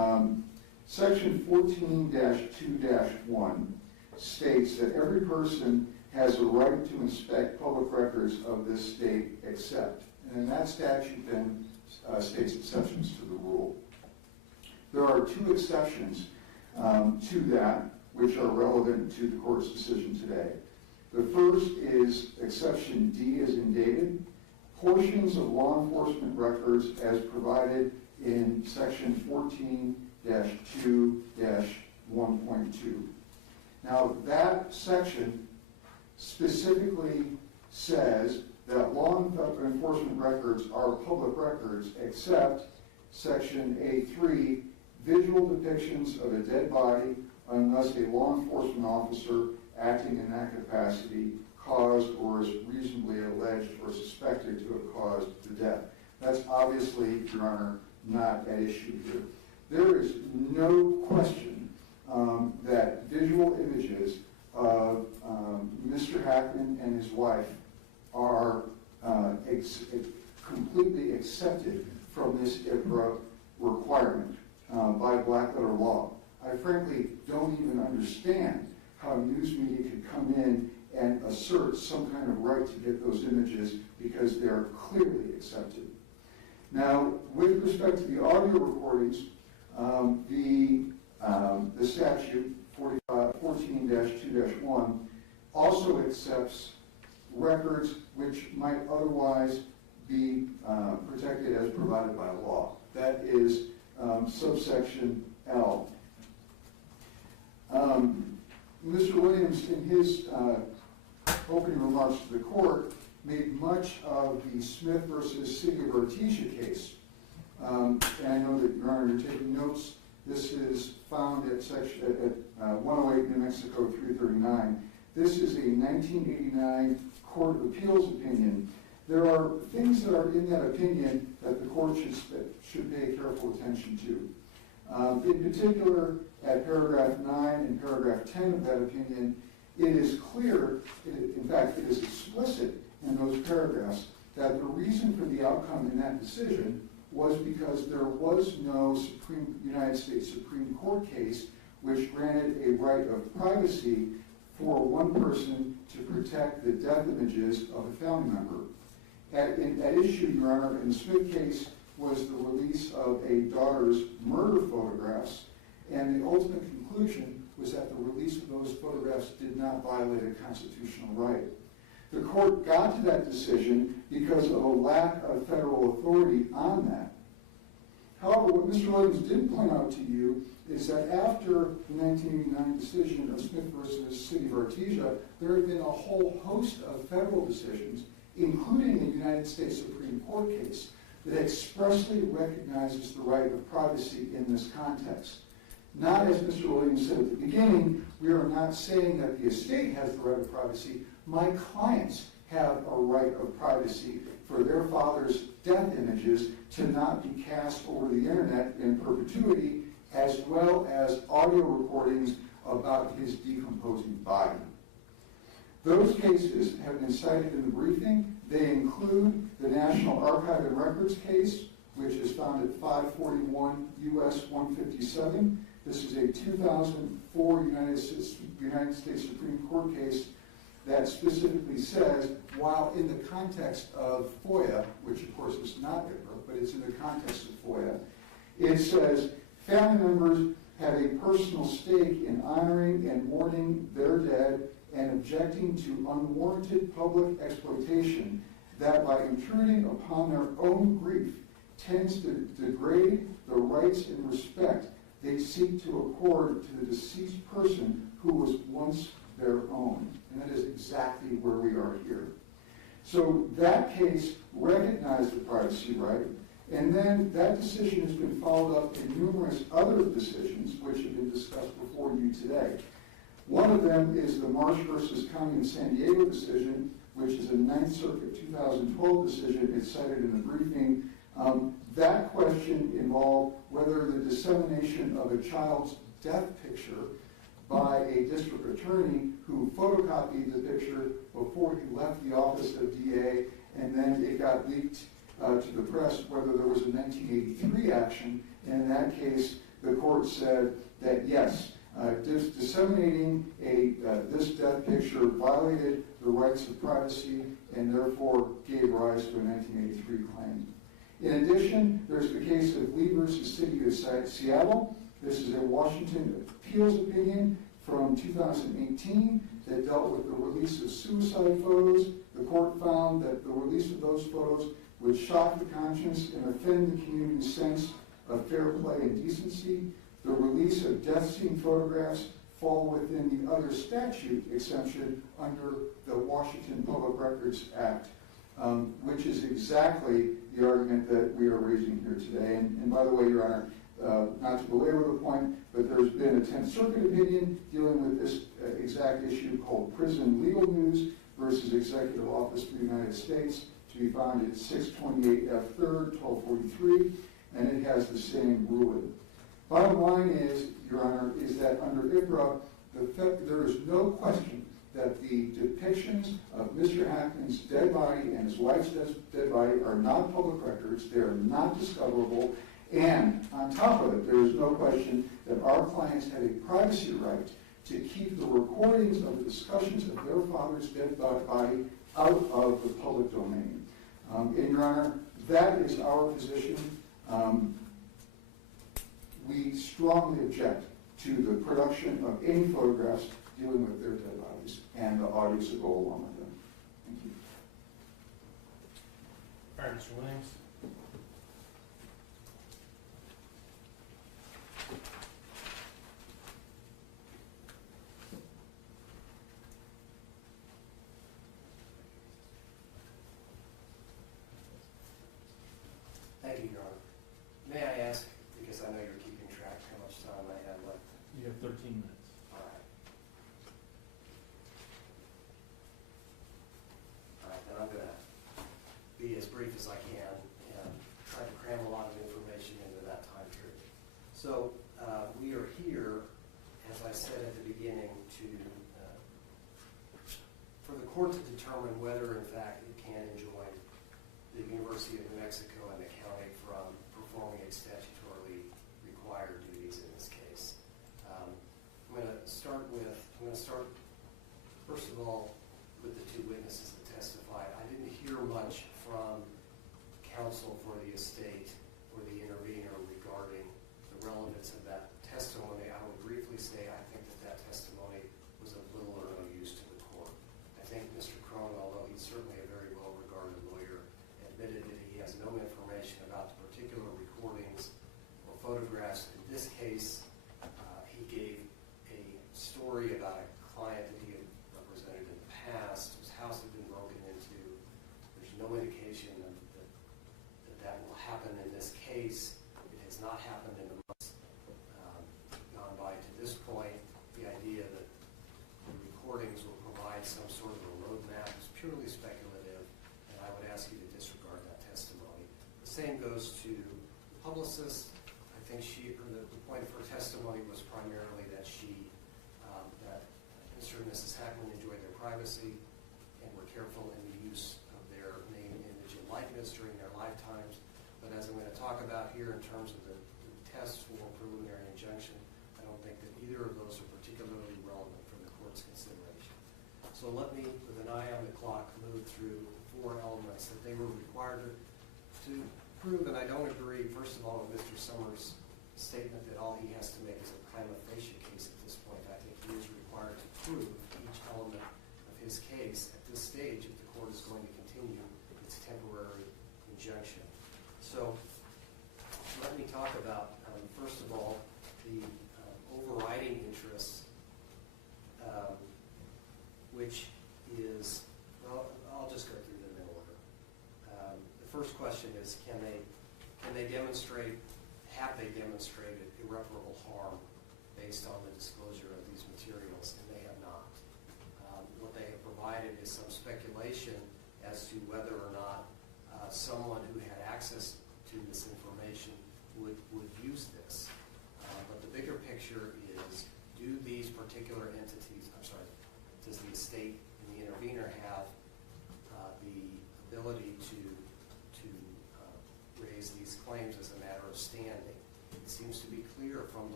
Section 14-2-1 states that every person has a right to inspect public records of this state except, and then that statute then states exceptions to the rule. There are two exceptions to that which are relevant to the court's decision today. The first is exception D as in dated, portions of law enforcement records as provided in section 14-2-1.2. Now that section specifically says that law enforcement records are public records except section A3, visual depictions of a dead body unless a law enforcement officer acting in that capacity caused or is reasonably alleged or suspected to have caused the death. That's obviously, Your Honor, not at issue here. There is no question that visual images of Mr. Hackman and his wife are completely accepted from this IPRA requirement by black letter law. I frankly don't even understand how news media could come in and assert some kind of right to get those images because they are clearly accepted. Now, with respect to the audio recordings, the statute 14-2-1 also accepts records which might otherwise be protected as provided by law. That is subsection L. Mr. Williams, in his opening remarks to the court, made much of the Smith versus City of Artesia case. And I know that, Your Honor, you're taking notes. This is found at 108 New Mexico 339. This is a 1989 Court of Appeals opinion. There are things that are in that opinion that the court should pay careful attention to. In particular, at paragraph 9 and paragraph 10 of that opinion, it is clear, in fact, it is explicit in those paragraphs, that the reason for the outcome in that decision was because there was no United States Supreme Court case which granted a right of privacy for one person to protect the death images of a family member. At issue, Your Honor, in the Smith case was the release of a daughter's murder photographs, and the ultimate conclusion was that the release of those photographs did not violate a constitutional right. The court got to that decision because of a lack of federal authority on that. However, what Mr. Williams did point out to you is that after the 1989 decision of Smith versus City of Artesia, there had been a whole host of federal decisions, including a United States Supreme Court case, that expressly recognizes the right of privacy in this context. Not, as Mr. Williams said at the beginning, we are not saying that the estate has the right of privacy. My clients have a right of privacy for their father's death images to not be cast over the internet in perpetuity, as well as audio recordings about his decomposing body. Those cases have been cited in the briefing. They include the National Archive and Records case, which is found at 541 U.S. 157. This is a 2004 United States Supreme Court case that specifically says, while in the context of FOIA, which of course is not IPRA, but it's in the context of FOIA, it says family members have a personal stake in honoring and mourning their dead and objecting to unwarranted public exploitation that by intruding upon their own grief tends to degrade the rights and respect they seek to accord to the deceased person who was once their own. And that is exactly where we are here. So that case recognized the privacy right, and then that decision has been followed up in numerous other decisions which have been discussed before you today. One of them is the Marsh versus County of San Diego decision, which is a 9th Circuit 2012 decision. It's cited in the briefing. That question involved whether the dissemination of a child's death picture by a district attorney who photocopied the picture before he left the office of DA, and then it got leaked to the press, whether there was a 1983 action. And in that case, the court said that yes, disseminating this death picture violated the rights of privacy and therefore gave rise to a 1983 claim. In addition, there's the case of Lee versus City of Seattle. This is a Washington appeals opinion from 2018 that dealt with the release of suicide photos. The court found that the release of those photos would shock the conscience and offend the community's sense of fair play and decency. The release of death scene photographs fall within the other statute exemption under the Washington Public Records Act, which is exactly the argument that we are raising here today. And by the way, Your Honor, not to belabor the point, but there's been a 10th Circuit opinion dealing with this exact issue called Prison Legal News versus Executive Office for the United States, to be found at 628 F. 3rd, 1243, and it has the same ruling. Bottom line is, Your Honor, is that under IPRA, there is no question that the depictions of Mr. Hackman's dead body and his wife's dead body are not public records, they are not discoverable, and on top of it, there is no question that our clients had a privacy right to keep the recordings of the discussions of their father's dead body out of the public domain. And Your Honor, that is our position. We strongly object to the production of any photographs dealing with their dead bodies and the audios that go along with them. Thank you. All right, Mr. Williams. Thank you, Your Honor. May I ask, because I know you're keeping track, how much time I have left? You have 13 minutes. All right. All right, then I'm going to be as brief as I can and try to cram a lot of information into that time period. So we are here, as I said at the beginning, for the court to determine whether, in fact, it can enjoin the University of New Mexico and the county from performing its statutorily required duties in this case. I'm going to start, first of all, with the two witnesses that testified. I didn't hear much from counsel for the estate or the intervener regarding the relevance of that testimony. I would briefly say I think that testimony was of little or no use to the court. I think Mr. Crone, although he's certainly a very well-regarded lawyer, admitted that he has no information about the particular recordings or photographs. In this case, he gave a story about a client that he had represented in the past, whose house had been broken into. There's no indication that will happen in this case. It has not happened in the months gone by to this point. The idea that the recordings will provide some sort of a roadmap is purely speculative, and I would ask you to disregard that testimony. The same goes to the publicist. I think the point of her testimony was primarily that that Mr. and Mrs. Hackman enjoyed their privacy and were careful in the use of their name, image, and likeness during their lifetimes. But as I'm going to talk about here in terms of the test for preliminary injunction, I don't think that either of those are particularly relevant for the court's consideration. So let me, with an eye on the clock, move through the four elements that they were required to prove. And I don't agree, first of all, with Mr. Summers' statement that all he has to make is a prima facie case at this point. I think he is required to prove each element of his case at this stage if the court is going to continue its temporary injunction. So let me talk about, first of all, the overriding interests, which is, well, I'll just go through them in order. The first question is, can they demonstrate, have they demonstrated irreparable harm based on the disclosure of these materials? And they have not. What they have provided is some speculation as to whether or not someone who had access to this information would use this. But the bigger picture is, do these particular entities, does the estate and the intervener have the ability to raise these claims as a matter of standing? It seems to be clear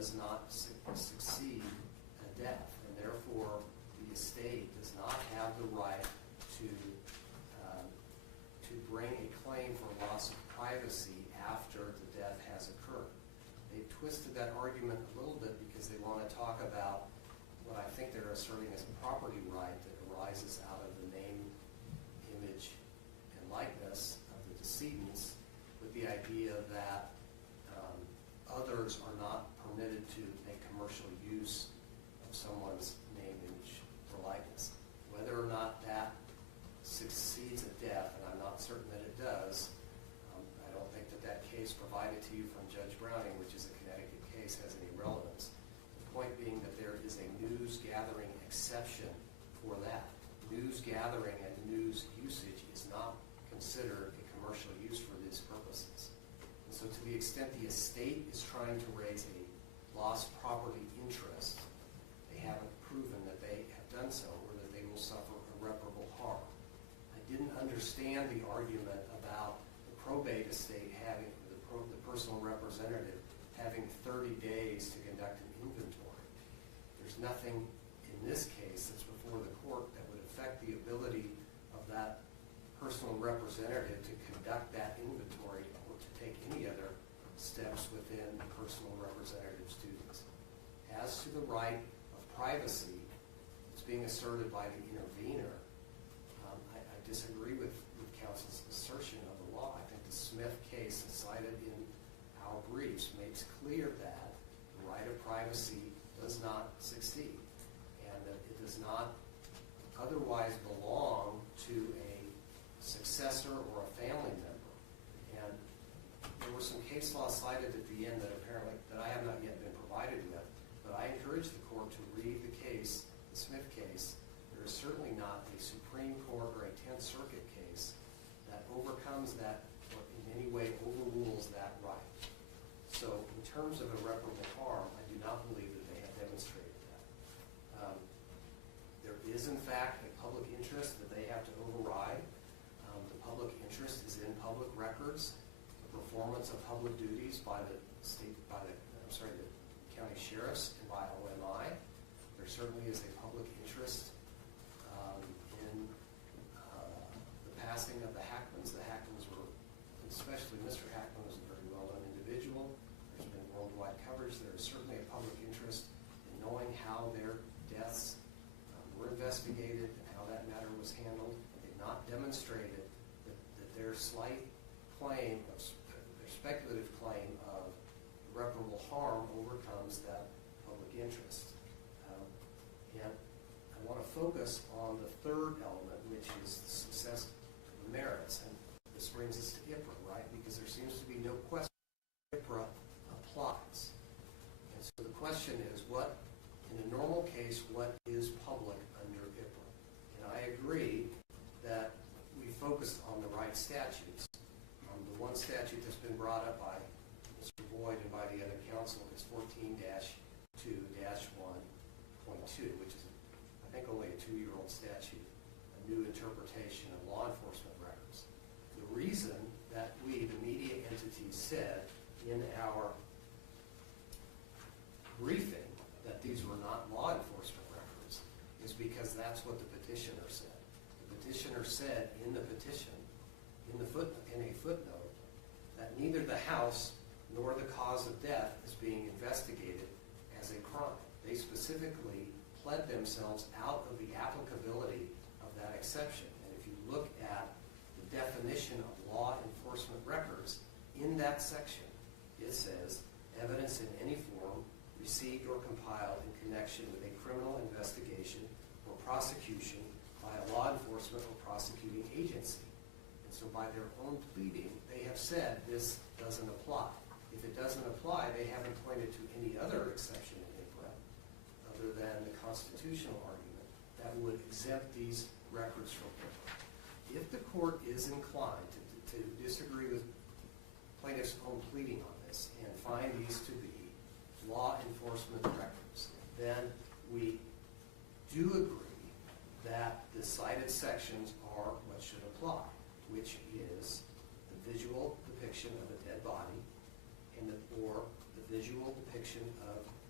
does not succeed a death, and therefore the estate does not have the right to bring a claim for loss of privacy after the death has occurred. They've twisted that argument a little bit because they want to talk about what I think they're asserting as a property right that arises out of the name, image, and likeness of the decedents, with the idea that others are not permitted to make commercial use of someone's name, image, or likeness. Whether or not that succeeds a death, and I'm not certain that it does, I don't think that that case provided to you from Judge Browning, which is a Connecticut case, has any relevance. The point being that there is a news gathering exception for that. News gathering and news usage is not considered a commercial use for these purposes. And so to the extent the estate is trying to raise a lost property interest, they haven't proven that they have done so or that they will suffer irreparable harm. I didn't understand the argument about the probate estate having, the personal representative having 30 days to conduct an inventory. There's nothing in this case that's before the court that would affect the ability of that personal representative to conduct that inventory or to take any other steps within the personal representative's duties. As to the right of privacy that's being asserted by the intervener, I disagree with counsel's assertion of the law. I think the Smith case cited in our briefs makes clear that the right of privacy does not succeed and that it does not otherwise belong to a successor or a family member. And there was some case law cited at the end that apparently that I have not yet been provided with, but I encourage the court to read the case, the Smith case. There is certainly not a Supreme Court or a 10th Circuit case that overcomes that or in any way overrules that right. So in terms of irreparable harm, I do not believe that they have demonstrated that. There is, in fact, a public interest that they have to override. The public interest is in public records, the performance of public duties by the county sheriffs and by OMI. There certainly is a public interest in the passing of the Hackmans. The Hackmans were, especially Mr. Hackman, was a very well-known individual. There's been worldwide coverage. There is certainly a public interest in knowing how their deaths were investigated and how that matter was handled. They've not demonstrated that their slight claim, their speculative claim of irreparable harm overcomes that public interest. And I want to focus on the third element, which is the success of the merits. And this brings us to IPRA, right? Because there seems to be no question IPRA applies. And so the question is, what, in a normal case, what is public under IPRA? And I agree that we focused on the right statutes. The one statute that's been brought up by Mr. Boyd and by the other council is 14-2-1.2, which is, I think, only a 2-year-old statute, a new interpretation of law enforcement records. The reason that we, the media entities, said in our briefing that these were not law enforcement records is because that's what the petitioner said. The petitioner said in the petition, in a footnote, that neither the house nor the cause of death is being investigated as a crime. They specifically pled themselves out of the applicability of that exception. And if you look at the definition of law enforcement records, in that section, it says, evidence in any form received or compiled in connection with a criminal investigation or prosecution by a law enforcement or prosecuting agency. And so by their own pleading, they have said this doesn't apply. If it doesn't apply, they haven't pointed to any other exception in IPRA other than the constitutional argument that would exempt these records from IPRA. If the court is inclined to disagree with plaintiff's own pleading on this and find these to be law enforcement records, then we do agree that the cited sections are what should apply, which is the visual depiction of a dead body or the visual depiction of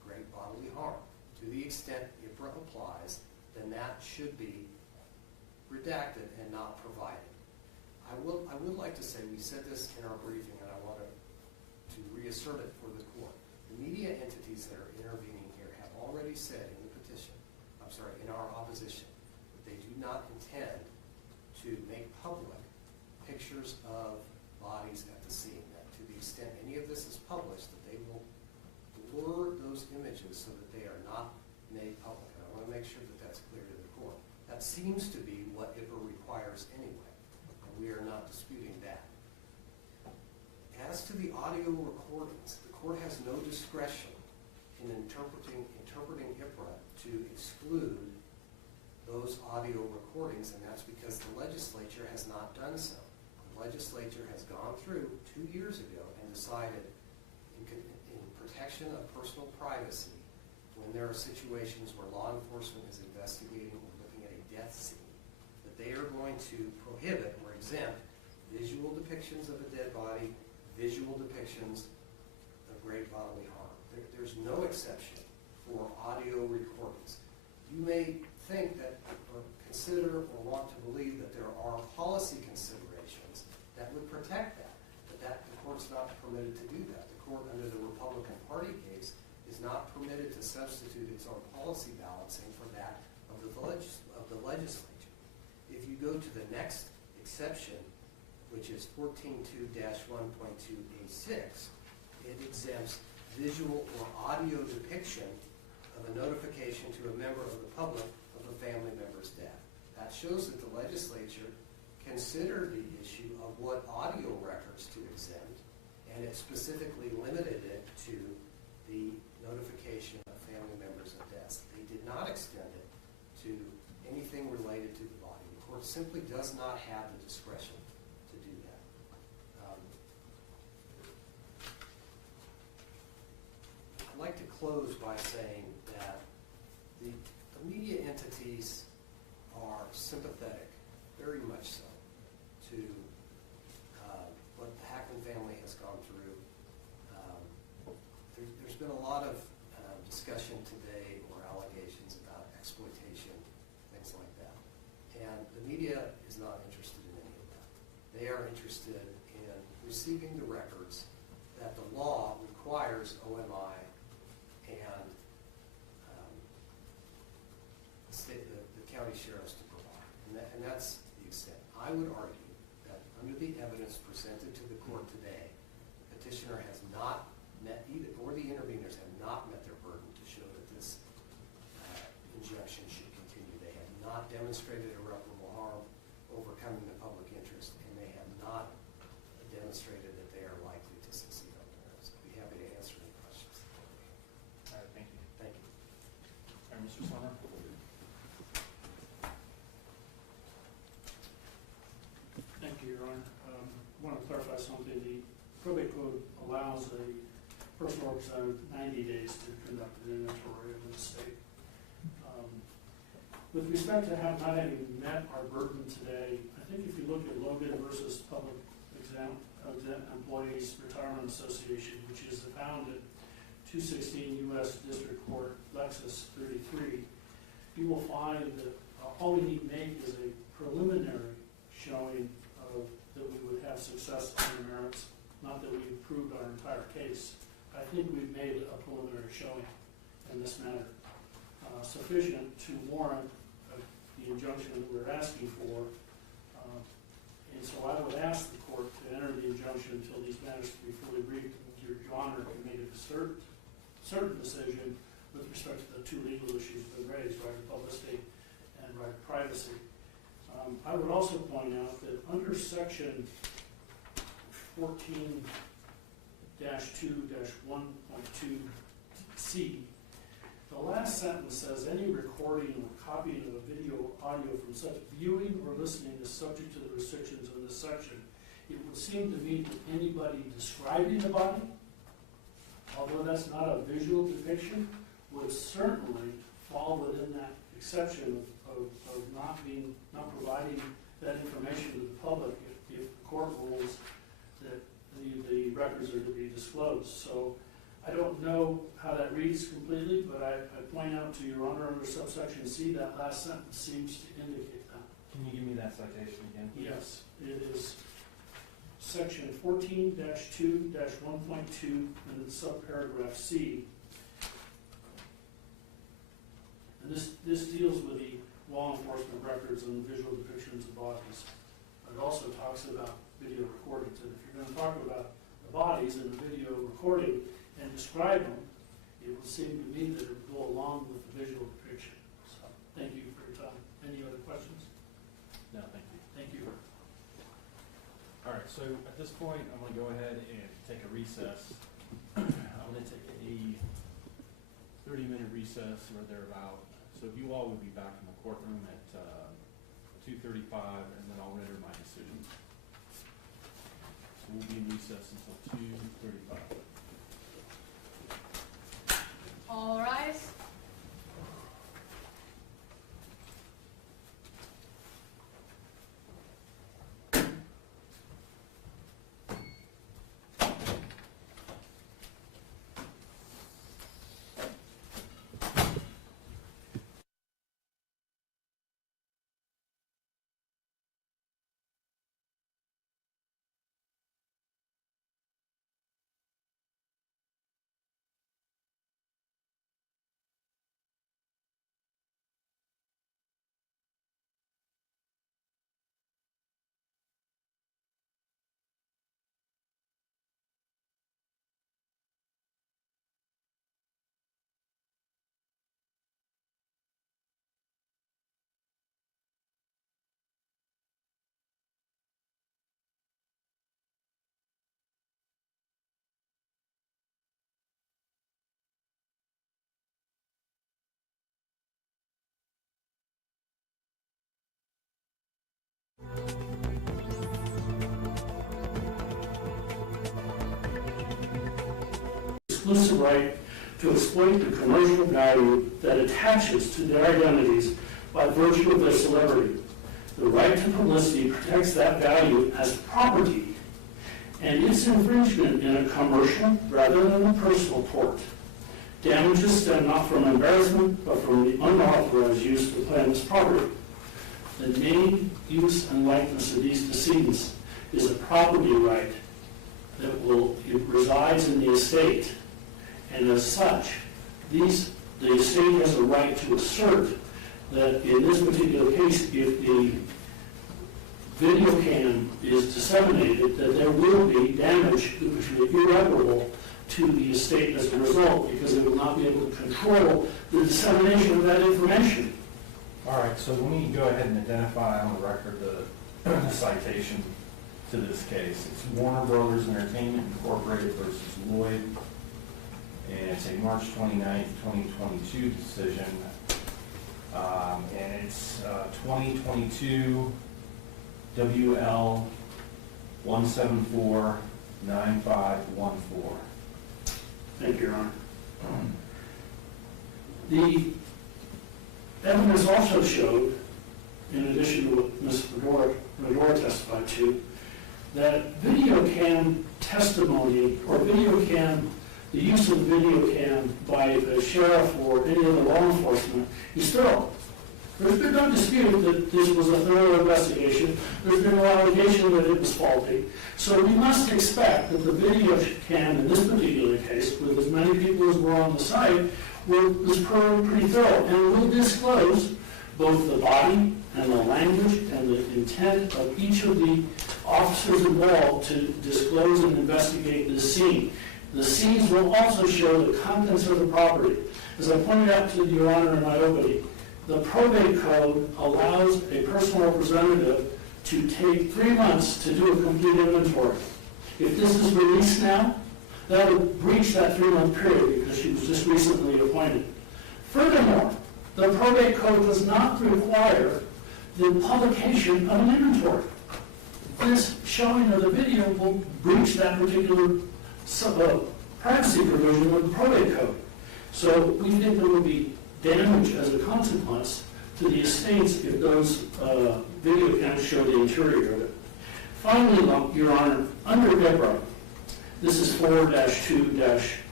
To the extent IPRA applies, then that should be redacted and not provided. I would like to say, we said this in our briefing, and I want to reassert it for the court. The media entities that are intervening here have already said in the petition, in our opposition, that they do not intend to make public pictures of bodies at the scene. That to the extent any of this is published, that they will blur those images so that they are not made public. And I want to make sure that that's clear to the court. That seems to be what IPRA requires anyway, and we are not disputing that. As to the audio recordings, the court has no discretion in interpreting IPRA to exclude those audio recordings, and that's because the legislature has not done so. The legislature has gone through 2 years ago and decided in protection of personal privacy, when there are situations where law enforcement is investigating or looking at a death scene, that they are going to prohibit or exempt visual depictions of a dead body, visual depictions of great bodily harm. There's no exception for audio recordings. You may think that, or consider, or want to believe that there are policy considerations that would protect that, but the court's not permitted to do that. The court, under the Republican Party case, is not permitted to substitute its own policy balancing for that of the legislature. If you go to the next exception, which is 14.2-1.2A6, it exempts visual or audio depiction of a notification to a member of the public of a family member's death. That shows that the legislature considered the issue of what audio records to exempt, and it specifically limited it to the notification of family members of deaths. They did not extend it to anything related to the body. The court simply does not have the discretion to do that. I'd like to close by saying that the media entities are sympathetic, very much so, to what the Hackman family has gone through. There's been a lot of discussion today or allegations about exploitation, things like that. And the media is not interested in any of that. They are interested in receiving the records that the law requires OMI and the county sheriffs to provide. And that's the extent. I would argue that under the evidence presented to the court today, the petitioner has not met either, or the interveners have not met their burden to show that this injunction should continue. They have not demonstrated irreparable harm, overcoming the public interest, and they have not demonstrated that they are likely to succeed on their own. So I'd be happy to answer any questions. All right, thank you. Thank you. All right, Mr. Summer. Thank you, Your Honor. I want to clarify something. The probate code allows a personal representative 90 days to conduct an inventory of the estate. With respect to not having met our burden today, I think if you look at Logan versus Public Employees Retirement Association, which is found at 216 U.S. District Court, Lexus 33, you will find that all we need to make is a preliminary showing that we would have success on the merits, not that we've proved our entire case. I think we've made a preliminary showing in this matter, sufficient to warrant the injunction that we're asking for. And so I would ask the court to enter the injunction until these matters can be fully briefed, and Your Honor can make a certain decision with respect to the two legal issues that were raised, right of publicity and right of privacy. I would also point out that under section 14-2-1.2C, the last sentence says, any recording or copying of a video or audio from such viewing or listening is subject to the restrictions of this section. It would seem to me that anybody describing the body, although that's not a visual depiction, would certainly fall within that exception of not providing that information to the public if the court rules that the records are to be disclosed. So I don't know how that reads completely, but I point out to Your Honor under subsection C, that last sentence seems to indicate that. Can you give me that citation again, please? Yes, it is section 14-2-1.2 and it's subparagraph C. And this deals with the law enforcement records and visual depictions of bodies. But it also talks about video recordings. And if you're going to talk about the bodies in the video recording and describe them, it would seem to me that it would go along with the visual depiction. So thank you for your time. Any other questions? No, thank you. Thank you. All right, so at this point, I'm going to go ahead and take a recess. I'm going to take a 30-minute recess or thereabout. So if you all would be back in the courtroom at 2:35, and then I'll render my decision. So we'll be in recess until 2:35. All rise. Exclusive right to exploit the commercial value that attaches to their identities by virtue of their celebrity. The right to publicity protects that value as property, and its infringement in a commercial rather than a personal tort. Damages stem not from embarrassment, but from the unauthorized use of the plaintiff's property. The name, use, and likeness of these decedents is a property right that it resides in the estate. And as such, the estate has a right to assert that in this particular case, if the video cam is disseminated, that there will be damage which will be irreparable to the estate as a result, because it will not be able to control the dissemination of that information. All right, so let me go ahead and identify on the record the citation to this case. It's Warner Brothers Entertainment Incorporated versus Lloyd, and it's a March 29th, 2022 decision. And it's 2022 WL 1749514. Thank you, Your Honor. The evidence also showed, in addition to what Ms. Medora testified to, that video cam testimony or the use of video cam by the sheriff or any other law enforcement is thorough. There's been no dispute that this was a thorough investigation. There's been no allegation that it was faulty. So we must expect that the video cam in this particular case, with as many people as were on the site, was pretty thorough and will disclose both the body and the language and the intent of each of the officers involved to disclose and investigate this scene. The scenes will also show the contents of the property. As I pointed out to Your Honor in my opening, the probate code allows a personal representative to take 3 months to do a complete inventory. If this is released now, that would breach that 3-month period because she was just recently appointed. Furthermore, the probate code does not require the publication of an inventory. This showing of the video will breach that particular privacy provision of the probate code. So we think there will be damage as a consequence to the estates if those video cams show the interior of it. Finally, Your Honor, under DEBRA, this is 4-2-1.2,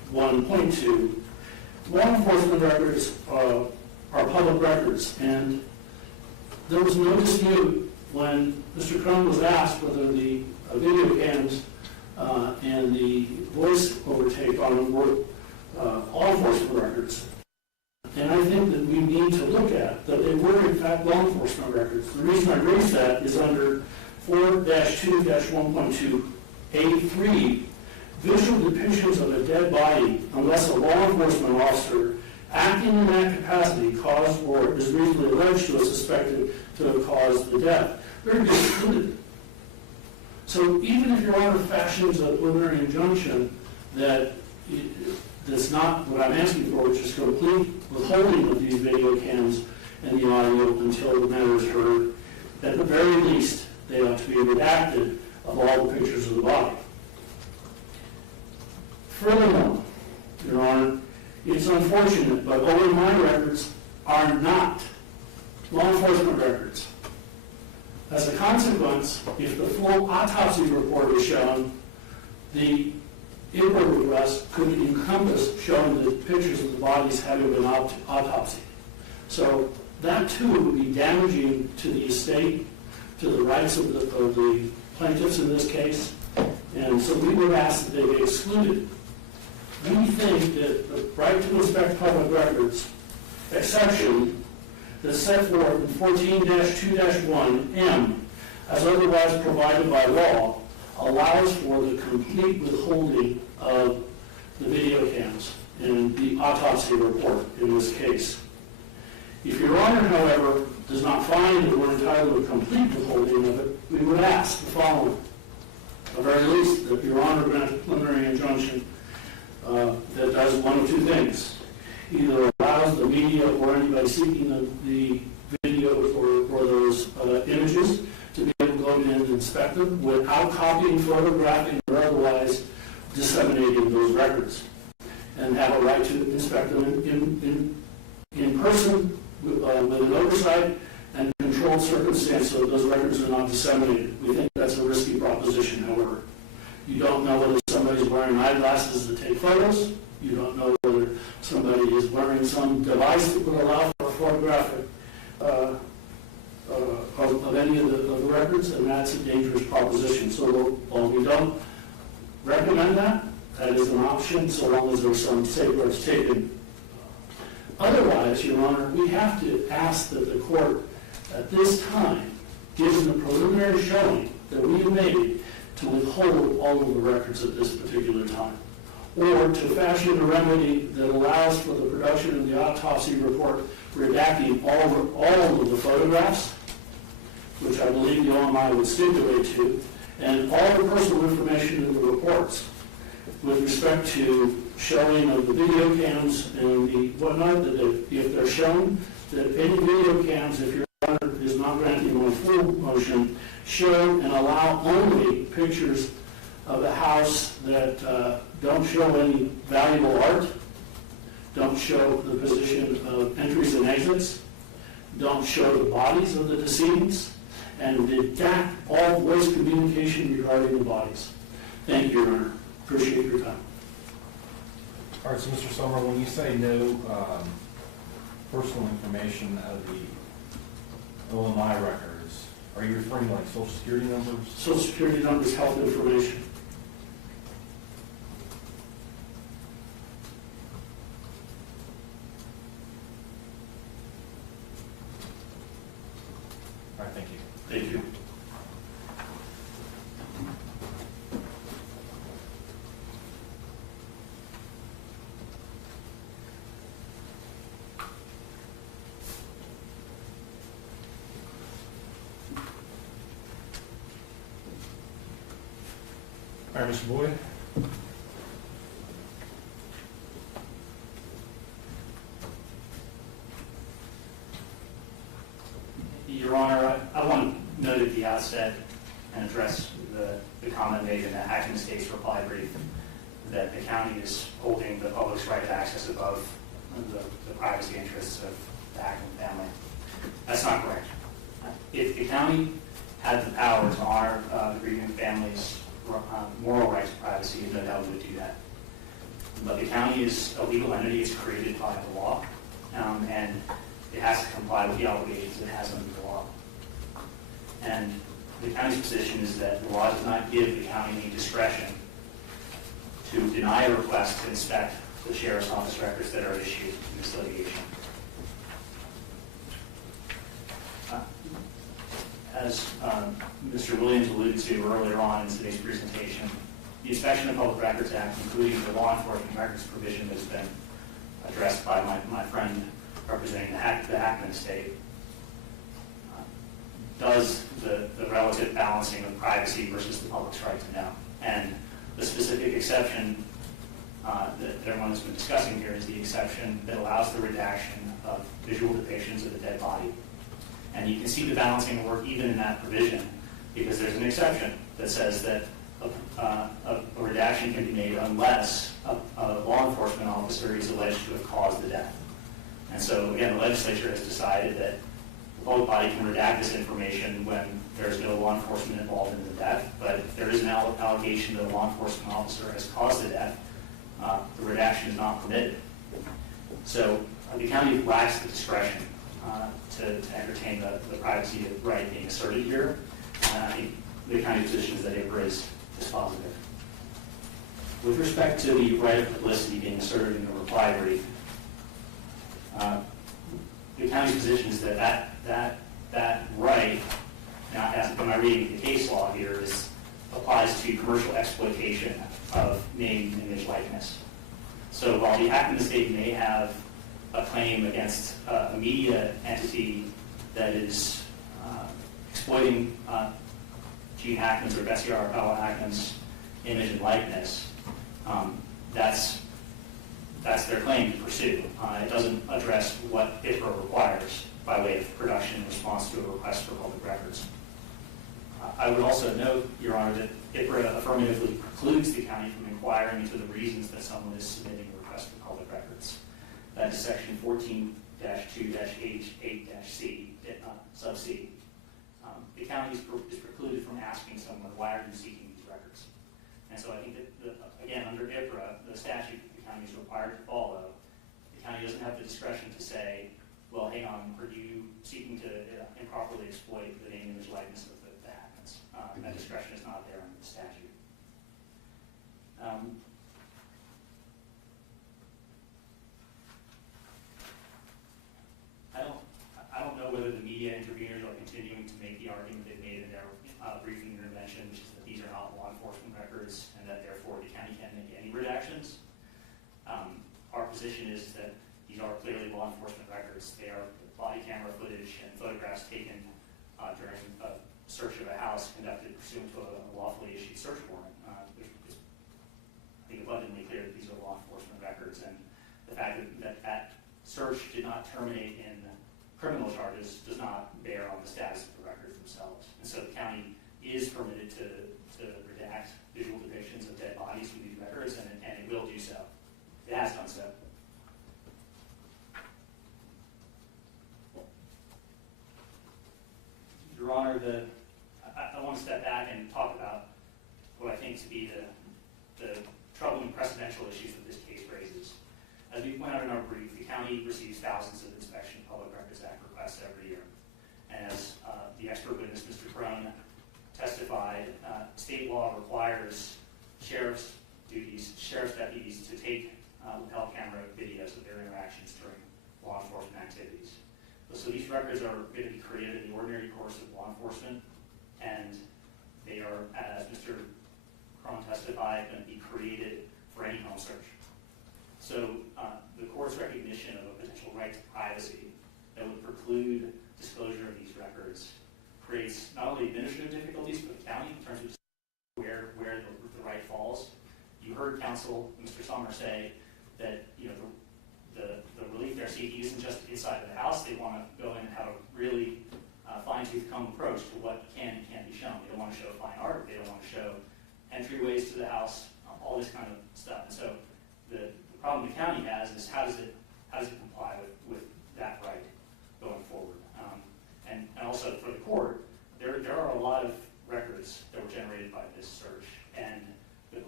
1.2, law enforcement records are public records, and there was no dispute when Mr. Crone was asked whether the video cams and the voice overtake on them were law enforcement records. And I think that we need to look at that they were in fact law enforcement records. The reason I raise that is under 4-2-1.2A3, visual depictions of a dead body unless a law enforcement officer acting in that capacity caused or is reasonably alleged to have suspected to have caused the death. They're excluded. So even if Your Honor fashions a preliminary injunction that's not what I'm asking for, which is complete withholding of these video cams and the audio until the matter is heard, at the very least, they ought to be redacted of all the pictures of the body. Furthermore, Your Honor, it's unfortunate, but OMI records are not law enforcement records. As a consequence, if the full autopsy report is shown, the inquiry request could encompass showing the pictures of the bodies having been autopsied. So that too would be damaging to the estate, to the rights of the plaintiffs in this case, and so we would ask that they be excluded. We think that the right to inspect public records exception that's set forth in 14-2-1M, as otherwise provided by law, allows for the complete withholding of the video cams and the autopsy report in this case. If Your Honor, however, does not find that we're entitled to a complete withholding of it, we would ask the following. At the very least, that Your Honor grant a preliminary injunction that does one of two things. Either allows the media or anybody seeking the video or those images to be able to go in and inspect them without copying, photographing, or otherwise disseminating those records, and have a right to inspect them in person with an oversight and controlled circumstance so that those records are not disseminated. We think that's a risky proposition, however. You don't know whether somebody's wearing eyeglasses to take photos. You don't know whether somebody is wearing some device that would allow for a photographic of any of the records, and that's a dangerous proposition. So while we don't recommend that, that is an option so long as there's some safeguards taken. Otherwise, Your Honor, we have to ask that the court at this time, given the preliminary showing that we have made, to withhold all of the records at this particular time, or to fashion a remedy that allows for the production of the autopsy report redacting all of the photographs, which I believe the OMI would stipulate to, and all the personal information in the reports with respect to showing of the video cams and the whatnot, that if they're shown, that any video cams, if Your Honor is not granting my full motion, show and allow only pictures of the house that don't show any valuable art, don't show the position of entries and exits, don't show the bodies of the decedents, and redact all voice communication regarding the bodies. Thank you, Your Honor. Appreciate your time. All right, so Mr. Sommer, when you say no personal information of the OMI records, are you referring to like Social Security numbers? Social Security numbers, health information. All right, thank you. Thank you. All right, Mr. Boyd. Your Honor, I want to note at the outset and address the comment made in the Hackman State's reply brief that the county is holding the public's right to access above the privacy interests of the Hackman family. That's not correct. If the county had the power to honor the grieving family's moral rights to privacy, no doubt would do that. But the county is a legal entity. It's created by the law, and it has to comply with the obligations it has under the law. And the county's position is that the law does not give the county any discretion to deny a request to inspect the sheriff's office records that are issued in this litigation. As Mr. Williams alluded to earlier on in today's presentation, the Inspection of Public Records Act, including the law enforcement records provision that has been addressed by my friend representing the Hackman estate, does the relative balancing of privacy versus the public's right to know. And the specific exception that everyone has been discussing here is the exception that allows the redaction of visual depictions of a dead body. And you can see the balancing work even in that provision, because there's an exception that says that a redaction can be made unless a law enforcement officer is alleged to have caused the death. And so, again, the legislature has decided that the public body can redact this information when there's no law enforcement involved in the death, but if there is an allegation that a law enforcement officer has caused the death, the redaction is not permitted. So the county lacks the discretion to entertain the privacy right being asserted here. And I think the county's position is that IPRA is dispositive. With respect to the right of publicity being asserted in the reply brief, the county's position is that right, now as when I'm reading the case law here, applies to commercial exploitation of name, image, likeness. So while the Hackman estate may have a claim against a media entity that is exploiting Gene Hackman's or Bessie Arabella Hackman's image and likeness, that's their claim to pursue. It doesn't address what IPRA requires by way of production in response to a request for public records. I would also note, Your Honor, that IPRA affirmatively precludes the county from inquiring into the reasons that someone is submitting a request for public records. That is section 14-2-H8-C, sub C. The county is precluded from asking someone, why are you seeking these records? And so I think that, again, under IPRA, the statute that the county is required to follow, the county doesn't have the discretion to say, well, hang on, are you seeking to improperly exploit the name, image, likeness of the Hackmans? That discretion is not there under the statute. I don't know whether the media interveners are continuing to make the argument they made in their briefing intervention, which is that these are not law enforcement records and that therefore the county can't make any redactions. Our position is that these are clearly law enforcement records. They are body camera footage and photographs taken during a search of a house conducted pursuant to a lawfully issued search warrant, which is, I think, abundantly clear that these are law enforcement records. And the fact that search did not terminate in criminal charges does not bear on the status of the records themselves. And so the county is permitted to redact visual depictions of dead bodies from these records, and it will do so. It has done so. Your Honor, I want to step back and talk about what I think to be the troubling precedential issues that this case raises. As we point out in our brief, the county receives thousands of Inspection of Public Records Act requests every year. And as the expert witness, Mr. Crone, testified, state law requires sheriff's deputies to take lapel camera videos of their interactions during law enforcement activities. So these records are going to be created in the ordinary course of law enforcement, and they are, as Mr. Crone testified, going to be created for any home search. So the court's recognition of a potential right to privacy that would preclude disclosure of these records creates not only administrative difficulties for the county in terms of where the right falls. You heard counsel, Mr. Sommer, say that the relief they're seeking isn't just inside of the house. They want to go in and have a really fine-tooth comb approach to what can and can't be shown. They don't want to show fine art. They don't want to show entryways to the house, all this kind of stuff. And so the problem the county has is how does it comply with that right going forward? And also for the court, there are a lot of records that were generated by this search, and the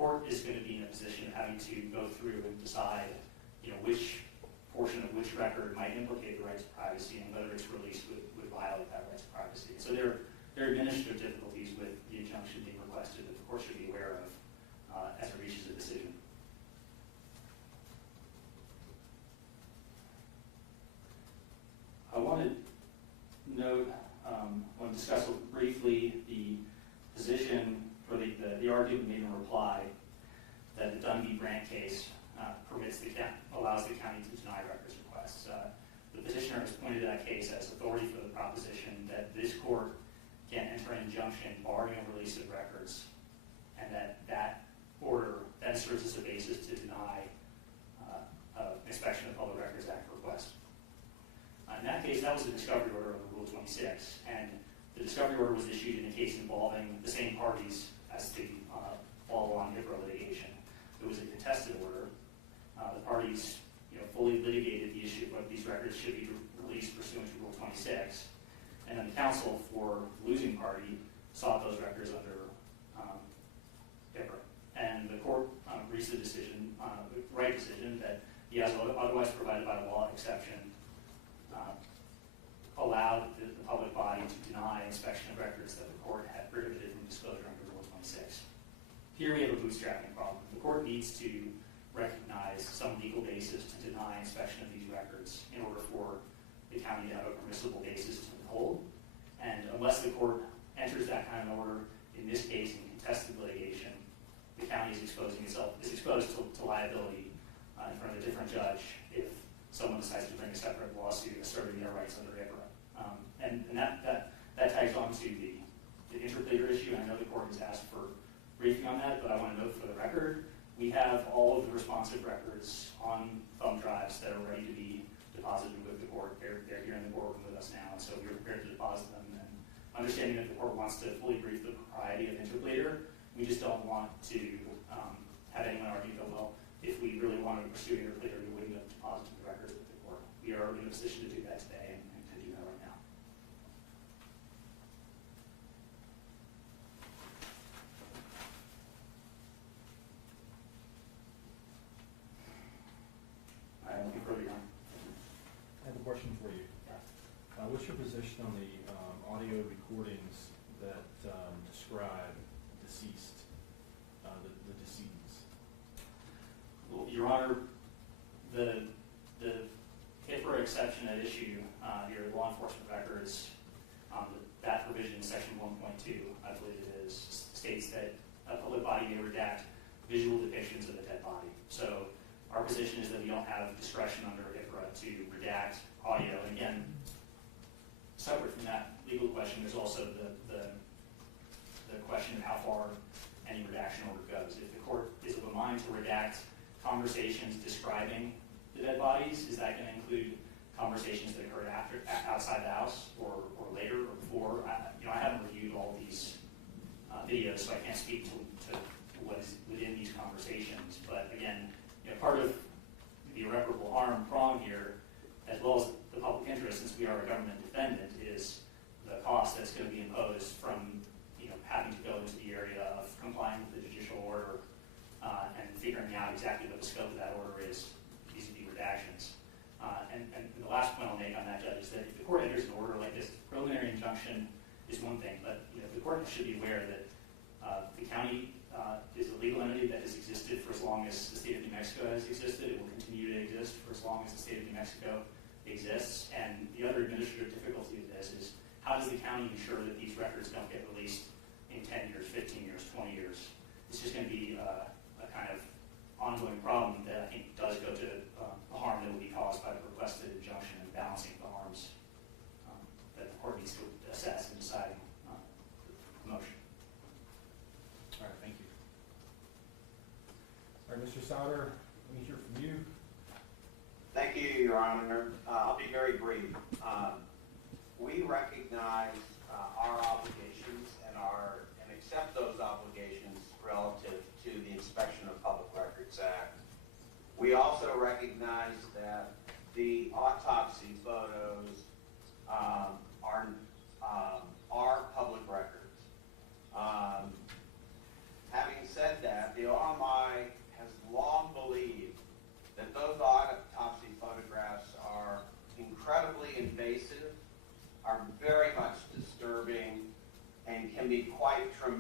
court is going to be in a position of having to go through and decide, which portion of which record might implicate the rights of privacy and whether its release would violate that rights of privacy. So there are administrative difficulties with the injunction being requested that the court should be aware of as it reaches a decision. I want to discuss briefly the position for the argument made in reply that the Dunby Grant case allows the county to deny records requests. The petitioner has pointed to that case as authority for the proposition that this court can enter an injunction barring a release of records, and that order then serves as a basis to deny inspection of Public Records Act request. In that case, that was a discovery order under Rule 26, and the discovery order was issued in a case involving the same parties as the follow-on HIPAA litigation. It was a contested order. The parties fully litigated the issue of whether these records should be released pursuant to Rule 26, and then the counsel for the losing party sought those records under HIPAA. And the court reached the decision, the right decision, that the otherwise provided by law exception allowed the public body to deny inspection of records that the court had prohibited from disclosure under Rule 26. Here we have a bootstrapping problem. The court needs to recognize some legal basis to deny inspection of these records in order for the county to have a permissible basis to withhold. And unless the court enters that kind of order, in this case in contested litigation, the county is exposed to liability in front of a different judge if someone decides to bring a separate lawsuit asserting their rights under HIPAA. And that tags on to the interpleader issue. I know the court has asked for briefing on that, but I want to note for the record, we have all of the responsive records on thumb drives that are ready to be deposited with the court. They're here in the courtroom with us now, and so we're prepared to deposit them. And understanding that the court wants to fully brief the propriety of interpleader, we just don't want to have anyone argue that, well, if we really wanted to pursue interpleader, we wouldn't have deposited the records with the court. We are in a position to do that today and to do that right now. I am looking further on. I have a question for you. What's your position on the audio recordings that describe deceased, the decedents? Well, Your Honor, the HIPAA exception at issue, your law enforcement records, that provision, section 1.2, I believe it is, states that a public body may redact visual depictions of a dead body. So our position is that we don't have discretion under HIPAA to redact audio. And again, separate from that legal question, there's also the question of how far any redaction order goes. If the court is of a mind to redact conversations describing the dead bodies, is that going to include conversations that occurred outside the house or later or before? I haven't reviewed all these videos, so I can't speak to what is within these conversations. But again, part of the irreparable harm prong here, as well as the public interest, since we are a government defendant, is the cost that's going to be imposed from having to go into the area of complying with the judicial order and figuring out exactly what the scope of that order is vis-a-vis redactions. And the last point I'll make on that, Judge, is that if the court enters an order like this, preliminary injunction is one thing, but the court should be aware that the county is a legal entity that has existed for as long as the state of New Mexico has existed. It will continue to exist for as long as the state of New Mexico exists. And the other administrative difficulty of this is how does the county ensure that these records don't get released in 10 years, 15 years, 20 years? It's just going to be a kind of ongoing problem that I think does go to the harm that will be caused by the requested injunction and balancing the harms that the court needs to assess in deciding the motion. All right, thank you. All right, Mr. Sauter, let me hear from you. Thank you, Your Honor. I'll be very brief. We recognize our obligations and accept those obligations relative to the Inspection of Public Records Act. We also recognize that the autopsy photos are public records. Having said that, the law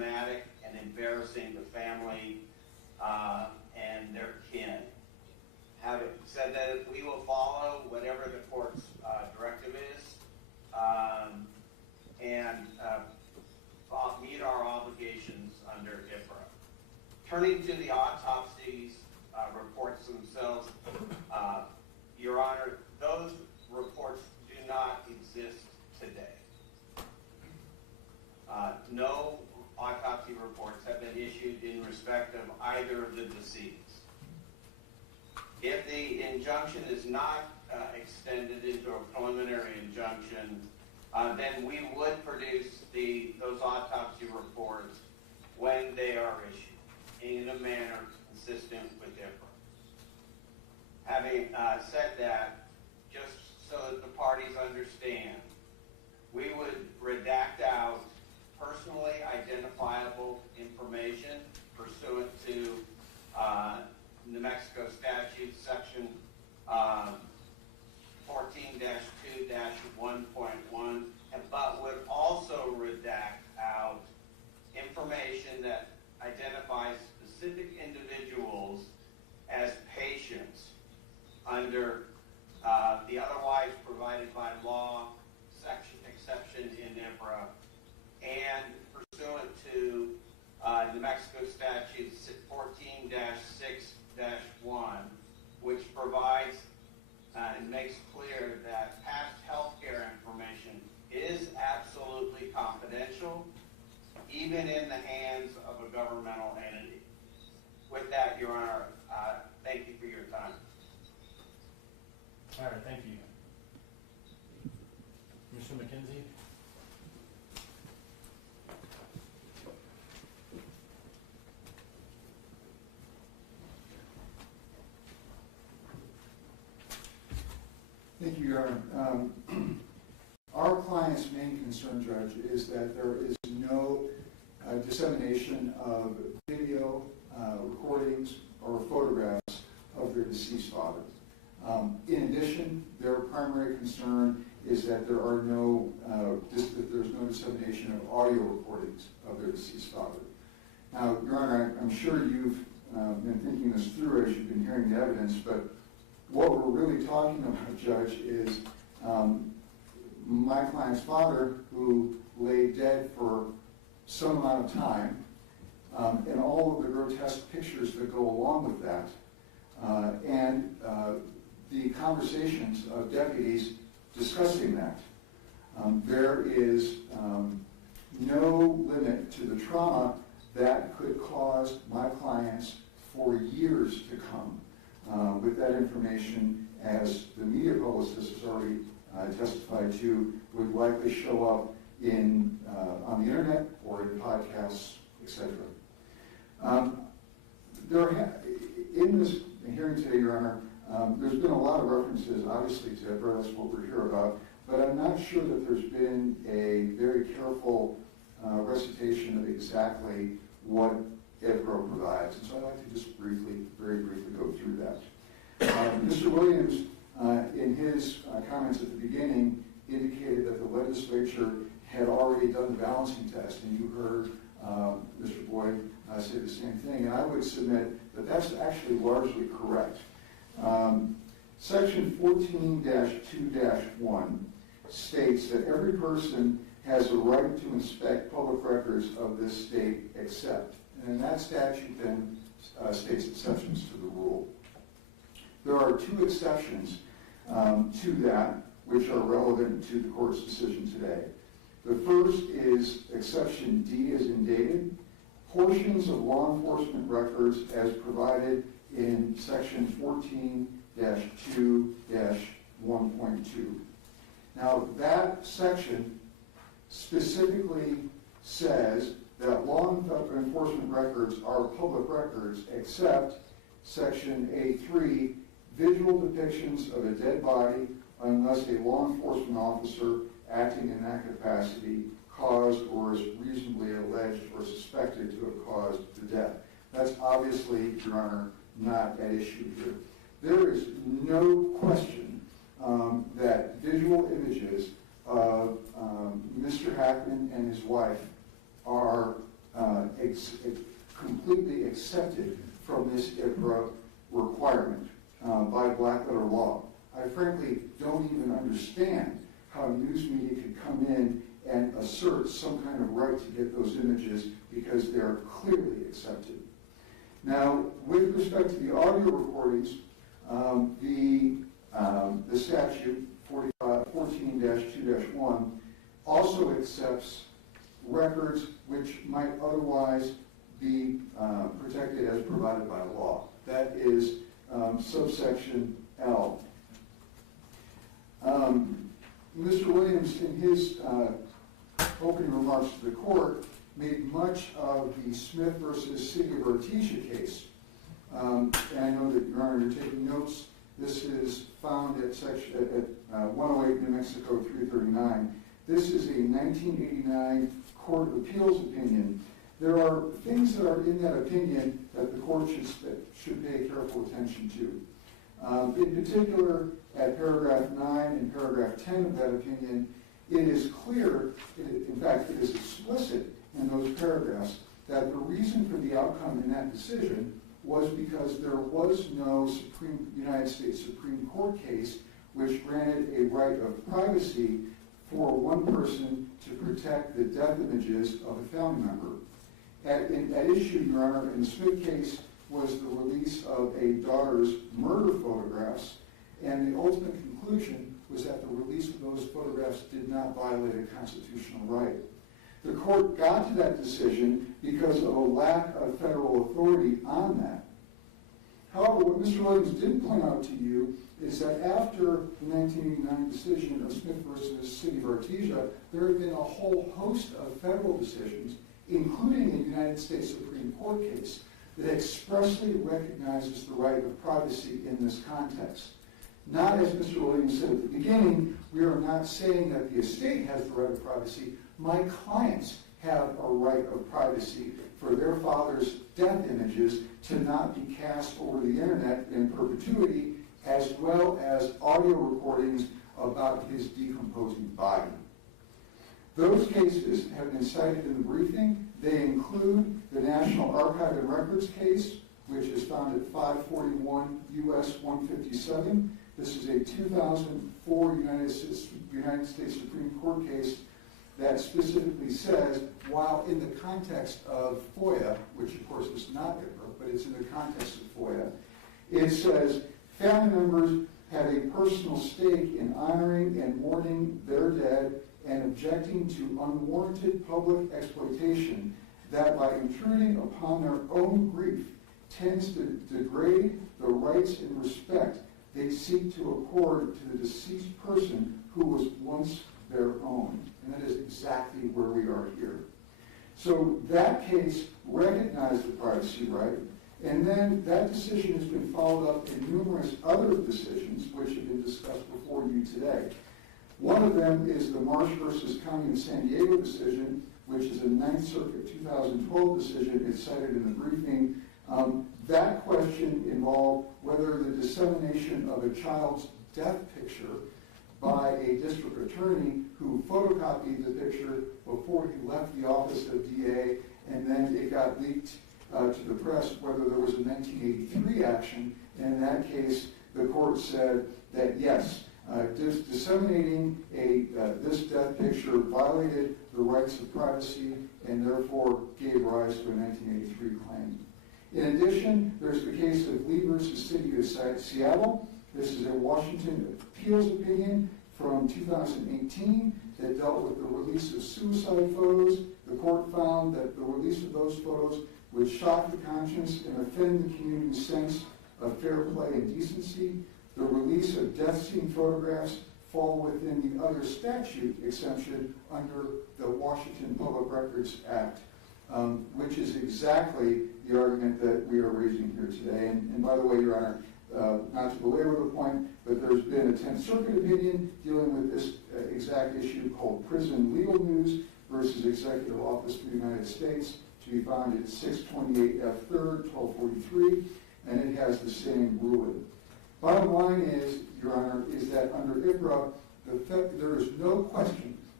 traumatic and embarrassing to family and their kin. Having said that, we will follow whatever the court's directive is and meet our obligations under IPRA. Turning to the autopsies reports themselves, Your Honor, those reports do not exist today. No autopsy reports have been issued in respect of either of the deceased. If the injunction is not extended into a preliminary injunction, then we would produce those autopsy reports when they are issued in a manner consistent with IPRA. Having said that, just so that the parties understand, we would redact out personally identifiable information pursuant to New Mexico statute section 14-2-1.1, but would also redact out information that identifies specific individuals as patients under the otherwise provided by law section exception in IPRA, and pursuant to New Mexico statute 14-6-1, which provides and makes clear that past healthcare information is absolutely confidential, even in the hands of a governmental entity. With that, Your Honor, thank you for your time. All right, thank you. Mr. McKenzie? Thank you, Your Honor. Our client's main concern, Judge, is that there is no dissemination of video, recordings, or photographs of their deceased father. In addition, their primary concern is that there's no dissemination of audio recordings of their deceased father. Now, Your Honor, I'm sure you've been thinking this through as you've been hearing the evidence, but what we're really talking about, Judge, is my client's father, who lay dead for some amount of time, and all of the grotesque pictures that go along with that, and the conversations of deputies discussing that. There is no limit to the trauma that could cause my clients for years to come with that information, as the media publicist has already testified to, would likely show up on the internet or in podcasts, etc. In this hearing today, Your Honor, there's been a lot of references, obviously, to IPRA. That's what we're here about, but I'm not sure that there's been a very careful recitation of exactly what IPRA provides, and so I'd like to just very briefly go through that. Mr. Williams, in his comments at the beginning, indicated that the legislature had already done the balancing test, and you heard Mr. Boyd say the same thing, and I would submit that that's actually largely correct. Section 14-2-1 states that every person has a right to inspect public records of this state except, and that statute then states exceptions to the rule. There are two exceptions to that which are relevant to the court's decision today. The first is exception D as in dated, portions of law enforcement records as provided in section 14-2-1.2. Now that section specifically says that law enforcement records are public records except section A3, visual depictions of a dead body unless a law enforcement officer acting in that capacity caused or is reasonably alleged or suspected to have caused the death. That's obviously, Your Honor, not at issue here. There is no question that visual images of Mr. Hackman and his wife are completely accepted from this IPRA requirement by black letter law. I frankly don't even understand how news media could come in and assert some kind of right to get those images because they're clearly accepted. Now, with respect to the audio recordings, the statute 14-2-1 also accepts records which might otherwise be protected as provided by law. That is subsection L. Mr. Williams, in his opening remarks to the court, made much of the Smith versus City of Artesia case. And I know that, Your Honor, you're taking notes. This is found at 108 New Mexico 339. This is a 1989 Court of Appeals opinion. There are things that are in that opinion that the court should pay careful attention to. In particular, at paragraph 9 and paragraph 10 of that opinion, it is clear, in fact, it is explicit in those paragraphs, that the reason for the outcome in that decision was because there was no United States Supreme Court case which granted a right of privacy for one person to protect the death images of a family member. At issue, Your Honor, in the Smith case was the release of a daughter's murder photographs, and the ultimate conclusion was that the release of those photographs did not violate a constitutional right. The court got to that decision because of a lack of federal authority on that. However, what Mr. Williams didn't point out to you is that after the 1989 decision of Smith versus City of Artesia, there have been a whole host of federal decisions, including a United States Supreme Court case, that expressly recognizes the right of privacy in this context. Not, as Mr. Williams said at the beginning, we are not saying that the estate has the right of privacy. My clients have a right of privacy for their father's death images to not be cast over the internet in perpetuity, as well as audio recordings about his decomposing body. Those cases have been cited in the briefing. They include the National Archive and Records case, which is found at 541 U.S. 157. This is a 2004 United States Supreme Court case that specifically says, while in the context of FOIA, which of course is not IPRA, but it's in the context of FOIA, it says family members have a personal stake in honoring and mourning their dead and objecting to unwarranted public exploitation that by intruding upon their own grief tends to degrade the rights and respect they seek to accord to the deceased person who was once their own. And that is exactly where we are here. So that case recognized the privacy right, and then that decision has been followed up in numerous other decisions which have been discussed before you today. One of them is the Marsh versus County of San Diego decision, which is a 9th Circuit 2012 decision. It's cited in the briefing. That question involved whether the dissemination of a child's death picture by a district attorney who photocopied the picture before he left the office of DA, and then it got leaked to the press, whether there was a 1983 action. And in that case, the court said that yes, disseminating this death picture violated the rights of privacy and therefore gave rise to a 1983 claim. In addition, there's the case of Lee versus City of Seattle. This is a Washington appeals opinion from 2018 that dealt with the release of suicide photos. The court found that the release of those photos would shock the conscience and offend the community's sense of fair play and decency. The release of death scene photographs fall within the other statute exemption under the Washington Public Records Act, which is exactly the argument that we are raising here today. And by the way, Your Honor, not to belabor the point, but there's been a 10th Circuit opinion dealing with this exact issue called Prison Legal News versus Executive Office for the United States, to be found at 628 F. 3rd, 1243, and it has the same ruling. Bottom line is, Your Honor, is that under IPRA, there is no question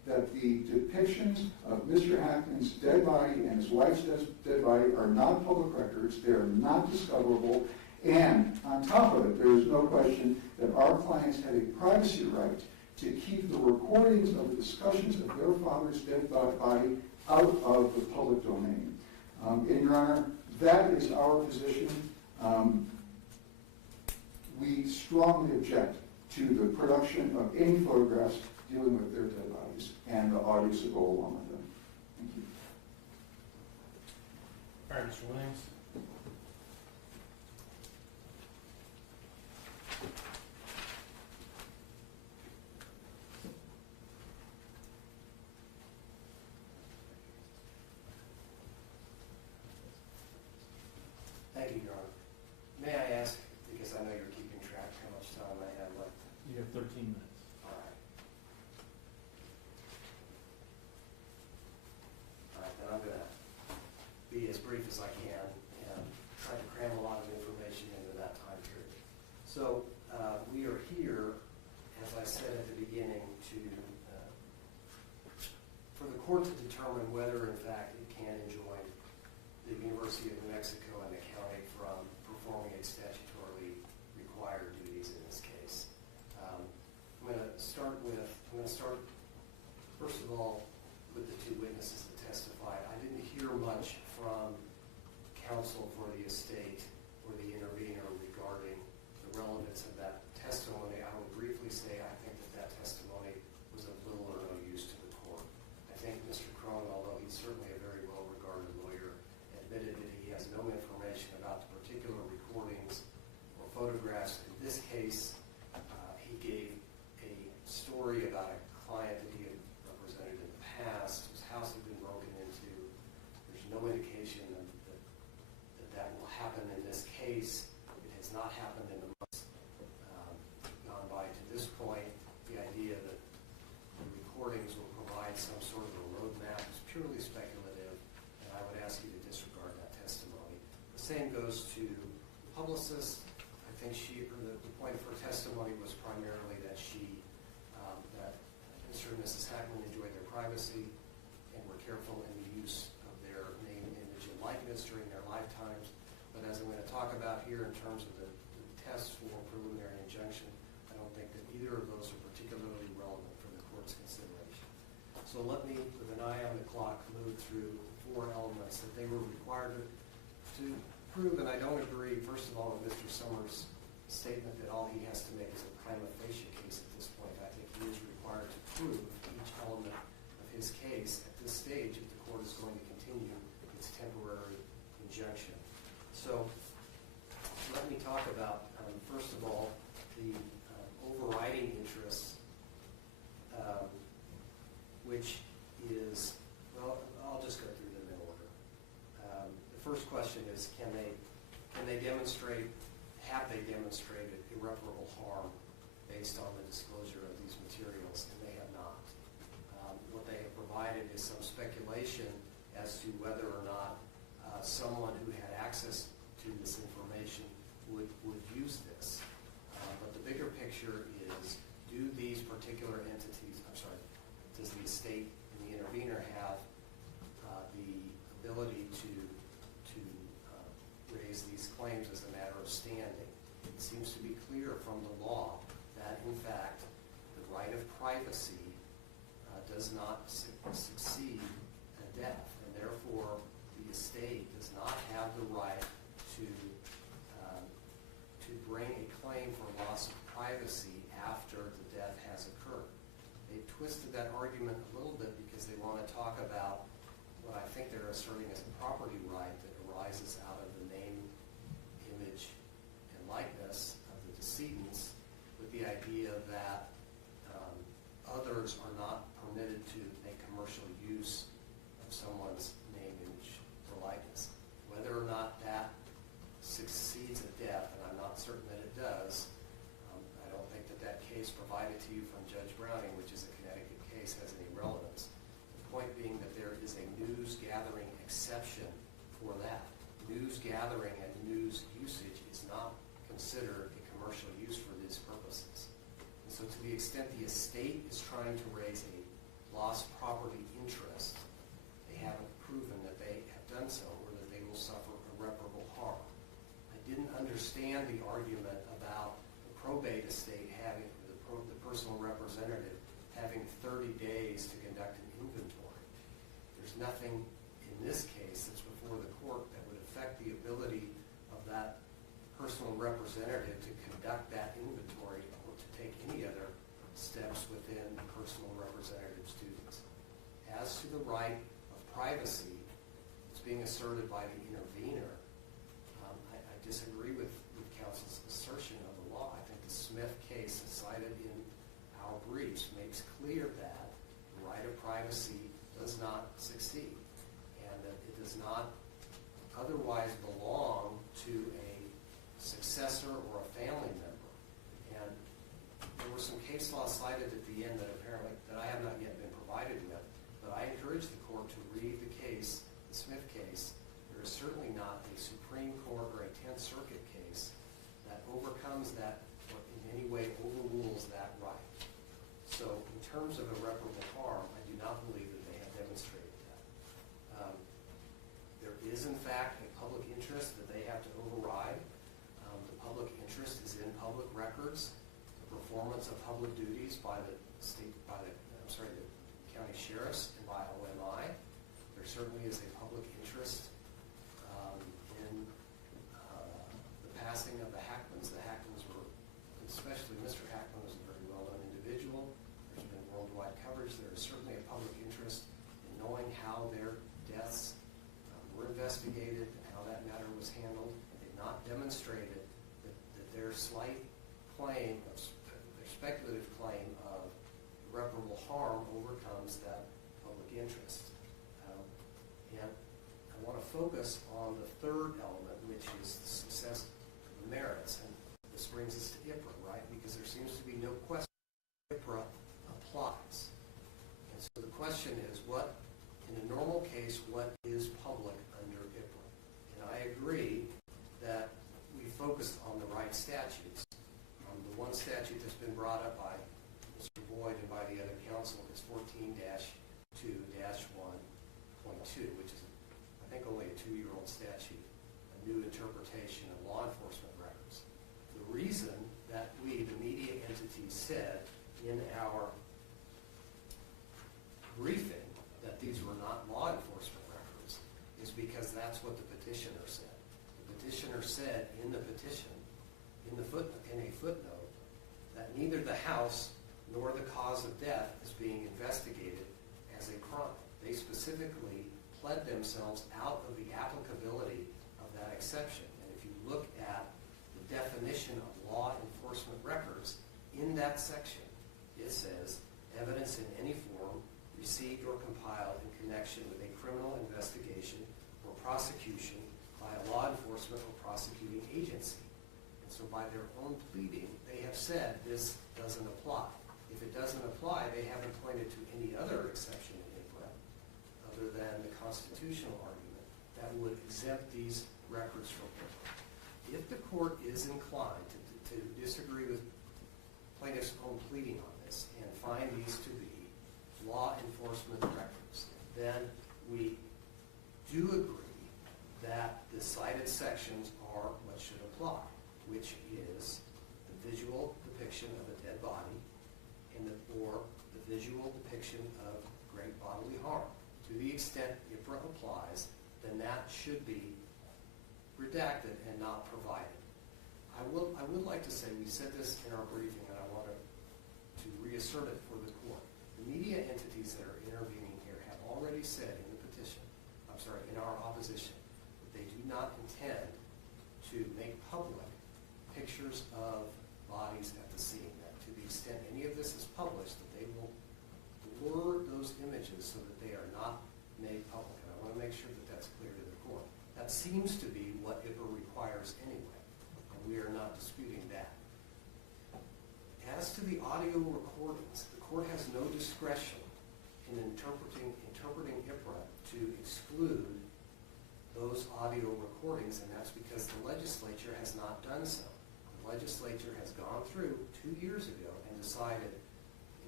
that the depictions of Mr. Hackman's dead body and his wife's dead body are not public records, they are not discoverable, and on top of it, there is no question that our clients had a privacy right to keep the recordings of the discussions of their father's dead body out of the public domain. And Your Honor, that is our position. We strongly object to the production of any photographs dealing with their dead bodies and the audios that go along with them. Thank you. All right, Mr. Williams. Thank you, Your Honor. May I ask, because I know you're keeping track how much time I have left? You have 13 minutes. All right. All right, then I'm going to be as brief as I can and try to cram a lot of information into that time period. So we are here, as I said at the beginning, for the court to determine whether, in fact, it can enjoin the University of New Mexico and the county from performing its statutorily required duties in this case. I'm going to start, first of all, with the two witnesses that testified. I didn't hear much from counsel for the estate or the intervener regarding the relevance of that testimony. I will briefly say I think that testimony was of little or no use to the court. I think Mr. Crone, although he's certainly a very well-regarded lawyer, admitted that he has no information about the particular recordings or photographs. In this case, he gave a story about a client that he had represented in the past, whose house had been broken into. There's no indication that will happen in this case. It has not happened in the months gone by to this point. The idea that the recordings will provide some sort of a roadmap is purely speculative, and I would ask you to disregard that testimony. The same goes to the publicist. I think the point of her testimony was primarily that that Mr. and Mrs. Hackman enjoyed their privacy and were careful in the use of their name, image, and likeness during their lifetimes. But as I'm going to talk about here in terms of the test for preliminary injunction, I don't think that either of those are particularly relevant for the court's consideration. So let me, with an eye on the clock, move through the four elements that they were required to prove. And I don't agree, first of all, with Mr. Summers' statement that all he has to make is a prima facie case at this point. I think he is required to prove each element of his case at this stage if the court is going to continue its temporary injunction. So let me talk about, first of all, the overriding interest, which is, well, I'll just go through them in order. The first question is, can they demonstrate, have they demonstrated irreparable harm based on the disclosure of these materials? And they have not. What they have provided is some speculation as to whether or not someone who had access to this information would use this. But the bigger picture is, do these particular entities, does the estate and the intervener have the ability to raise these claims as a matter of standing? It seems to be clear from the law that, in fact, the right of privacy does not succeed a death, and therefore the estate does not have the right to bring a claim for loss of privacy after the death has occurred. They've twisted that argument a little bit because they want to talk about what I think they're asserting as a property right that arises out of the name, image, and likeness of the decedents, with the idea that others are not permitted to make commercial use of someone's name, image, or likeness. Whether or not that succeeds a death, and I'm not certain that it does, I don't think that case provided to you from Judge Browning, which is a Connecticut case, has any relevance. The point being that there is a news gathering exception for that. News gathering and news usage is not considered a commercial use for these purposes. And so to the extent the estate is trying to raise a lost property interest, they haven't proven that they have done so or that they will suffer irreparable harm. I didn't understand the argument about the probate estate having, the personal representative having 30 days to conduct an inventory. There's nothing in this case that's before the court that would affect the ability of that personal representative to conduct that inventory or to take any other steps within the personal representative's duties. As to the right of privacy that's being asserted by the intervener, I disagree with counsel's assertion of the law. I think the Smith case cited in our briefs makes clear that the right of privacy does not succeed and that it does not otherwise belong to a successor or a family member. And there was some case law cited at the end that apparently that I have not yet been provided with, but I encourage the court to read the case, the Smith case. There is certainly not a Supreme Court or a 10th Circuit case that overcomes that or in any way overrules that right. So in terms of irreparable harm, I do not believe that they have demonstrated that. There is in fact a public interest that they have to override. The public interest is in public records, the performance of public duties by the county sheriffs and by OMI. There certainly is a public interest in the passing of the Hackmans. The Hackmans were, especially Mr. Hackman, was a very well-known individual. There's been worldwide coverage. There is certainly a public interest in knowing how their deaths were investigated and how that matter was handled. They've not demonstrated that their slight claim, their speculative claim of irreparable harm overcomes that public interest. And I want to focus on the third element, which is the success of the merits. And this brings us to IPRA, right? Because there seems to be no question IPRA applies. And so the question is, what, in a normal case, what is public under IPRA? And I agree that we focused on the right statutes. The one statute that's been brought up by Mr. Boyd and by the other council is 14-2-1.2, which is, I think, only a 2-year-old statute, a new interpretation of law enforcement records. The reason that we, the media entities, said in our briefing that these were not law enforcement records is because that's what the petitioner said. The petitioner said in the petition, in a footnote, that neither the house nor the cause of death is being investigated as a crime. They specifically pled themselves out of the applicability of that exception. And if you look at the definition of law enforcement records, in that section, it says, evidence in any form received or compiled in connection with a criminal investigation or prosecution by a law enforcement or prosecuting agency. And so by their own pleading, they have said this doesn't apply. If it doesn't apply, they haven't pointed to any other exception in IPRA other than the constitutional argument that would exempt these records from IPRA. If the court is inclined to disagree with plaintiff's own pleading on this and find these to be law enforcement records, then we do agree that the cited sections are what should apply, which is the visual depiction of a dead body or the visual depiction of great bodily harm. To the extent IPRA applies, then that should be redacted and not provided. I would like to say, we said this in our briefing, and I want to reassert it for the court. The media entities that are intervening here have already said in the petition, in our opposition, that they do not intend to make public pictures of bodies at the scene. That to the extent any of this is published, that they will blur those images so that they are not made public. And I want to make sure that that's clear to the court. That seems to be what IPRA requires anyway, and we are not disputing that. As to the audio recordings, the court has no discretion in interpreting IPRA to exclude those audio recordings, and that's because the legislature has not done so. The legislature has gone through 2 years ago and decided in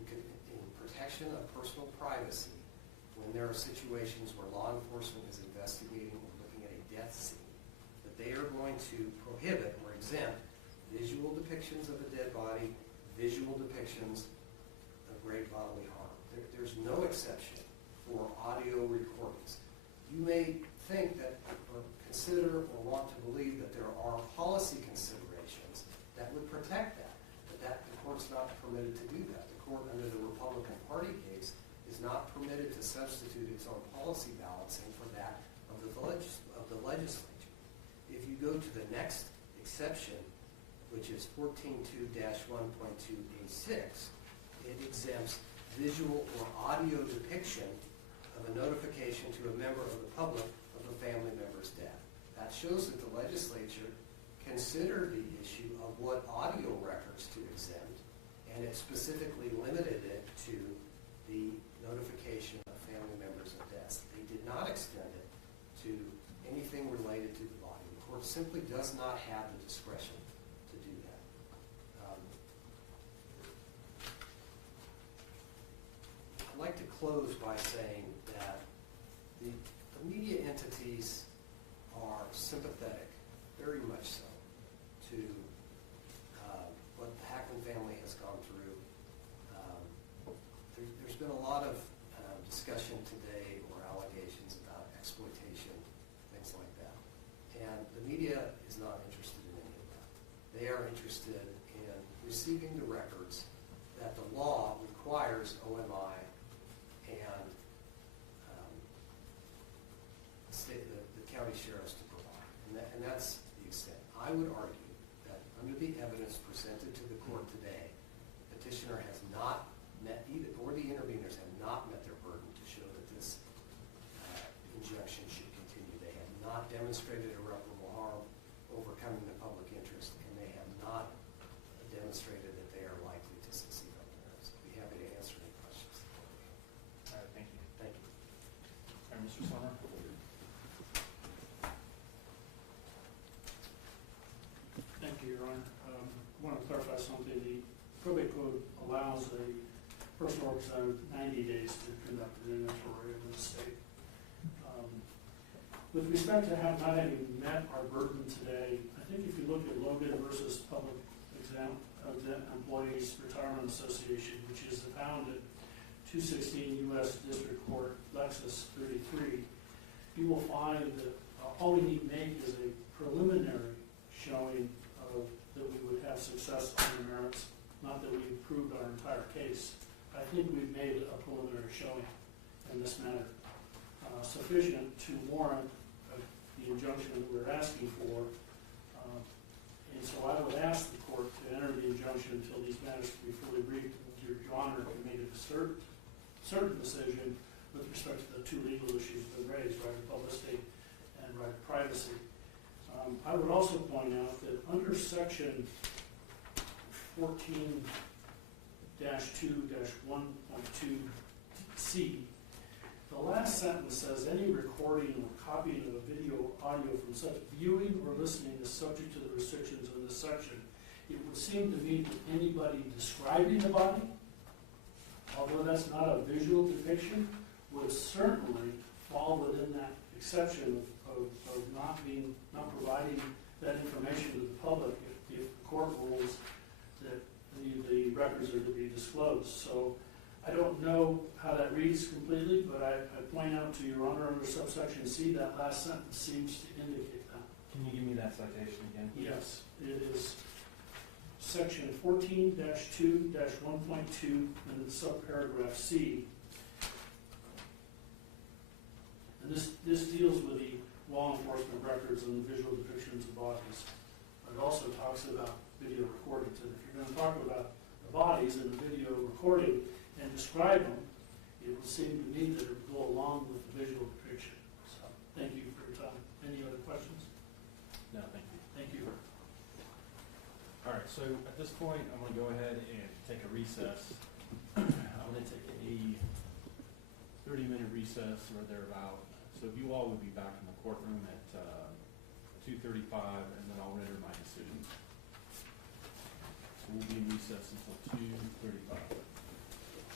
in protection of personal privacy when there are situations where law enforcement is investigating or looking at a death scene, that they are going to prohibit or exempt visual depictions of a dead body, visual depictions of great bodily harm. There's no exception for audio recordings. You may think that, or consider, or want to believe that there are policy considerations that would protect that, but the court's not permitted to do that. The court, under the Republican Party case, is not permitted to substitute its own policy balancing for that of the legislature. If you go to the next exception, which is 14.2-1.2A6, it exempts visual or audio depiction of a notification to a member of the public of a family member's death. That shows that the legislature considered the issue of what audio records to exempt, and it specifically limited it to the notification of family members of deaths. They did not extend it to anything related to the body. The court simply does not have the discretion to do that. I'd like to close by saying that the media entities are sympathetic, very much so, to what the Hackman family has gone through. There's been a lot of discussion today or allegations about exploitation, things like that. And the media is not interested in any of that. They are interested in receiving the records that the law requires OMI and the county sheriffs to provide. And that's the extent. I would argue that under the evidence presented to the court today, the petitioner has not met either, or the interveners have not met their burden to show that this injunction should continue. They have not demonstrated irreparable harm, overcoming the public interest, and they have not demonstrated that they are likely to succeed on the merits. I'd be happy to answer any questions. All right, thank you. Thank you. All right, Mr. Summer. Thank you, Your Honor. I want to clarify something. The probate code allows a personal representative 90 days to conduct an inventory of the estate. With respect to not having met our burden today, I think if you look at Logan versus Public Employees Retirement Association, which is found at 216 U.S. District Court, Lexus 33, you will find that all we need to make is a preliminary showing that we would have success on the merits, not that we've proved our entire case. I think we've made a preliminary showing in this matter, sufficient to warrant the injunction that we're asking for. And so I would ask the court to enter the injunction until these matters can be fully briefed, and Your Honor can make a certain decision with respect to the two legal issues that were raised, right of publicity and right of privacy. I would also point out that under section 14-2-1.2C, the last sentence says, any recording or copying of a video, audio from such viewing or listening is subject to the restrictions of this section. It would seem to me that anybody describing the body, although that's not a visual depiction, would certainly fall within that exception of not providing that information to the public if the court rules that the records are to be disclosed. So I don't know how that reads completely, but I point out to Your Honor under subsection C, that last sentence seems to indicate that. Can you give me that citation again? Yes, it is section 14-2-1.2 and the subparagraph C. And this deals with the law enforcement records and the visual depictions of bodies. But it also talks about video recordings. And if you're going to talk about the bodies in the video recording and describe them, it would seem to me that it would go along with the visual depiction. So thank you for your time. Any other questions? No, thank you. Thank you. All right, so at this point, I'm going to go ahead and take a recess. I'm going to take a 30-minute recess or thereabout. So if you all would be back in the courtroom at 2:35, and then I'll render my decision. So we'll be in recess until 2:35.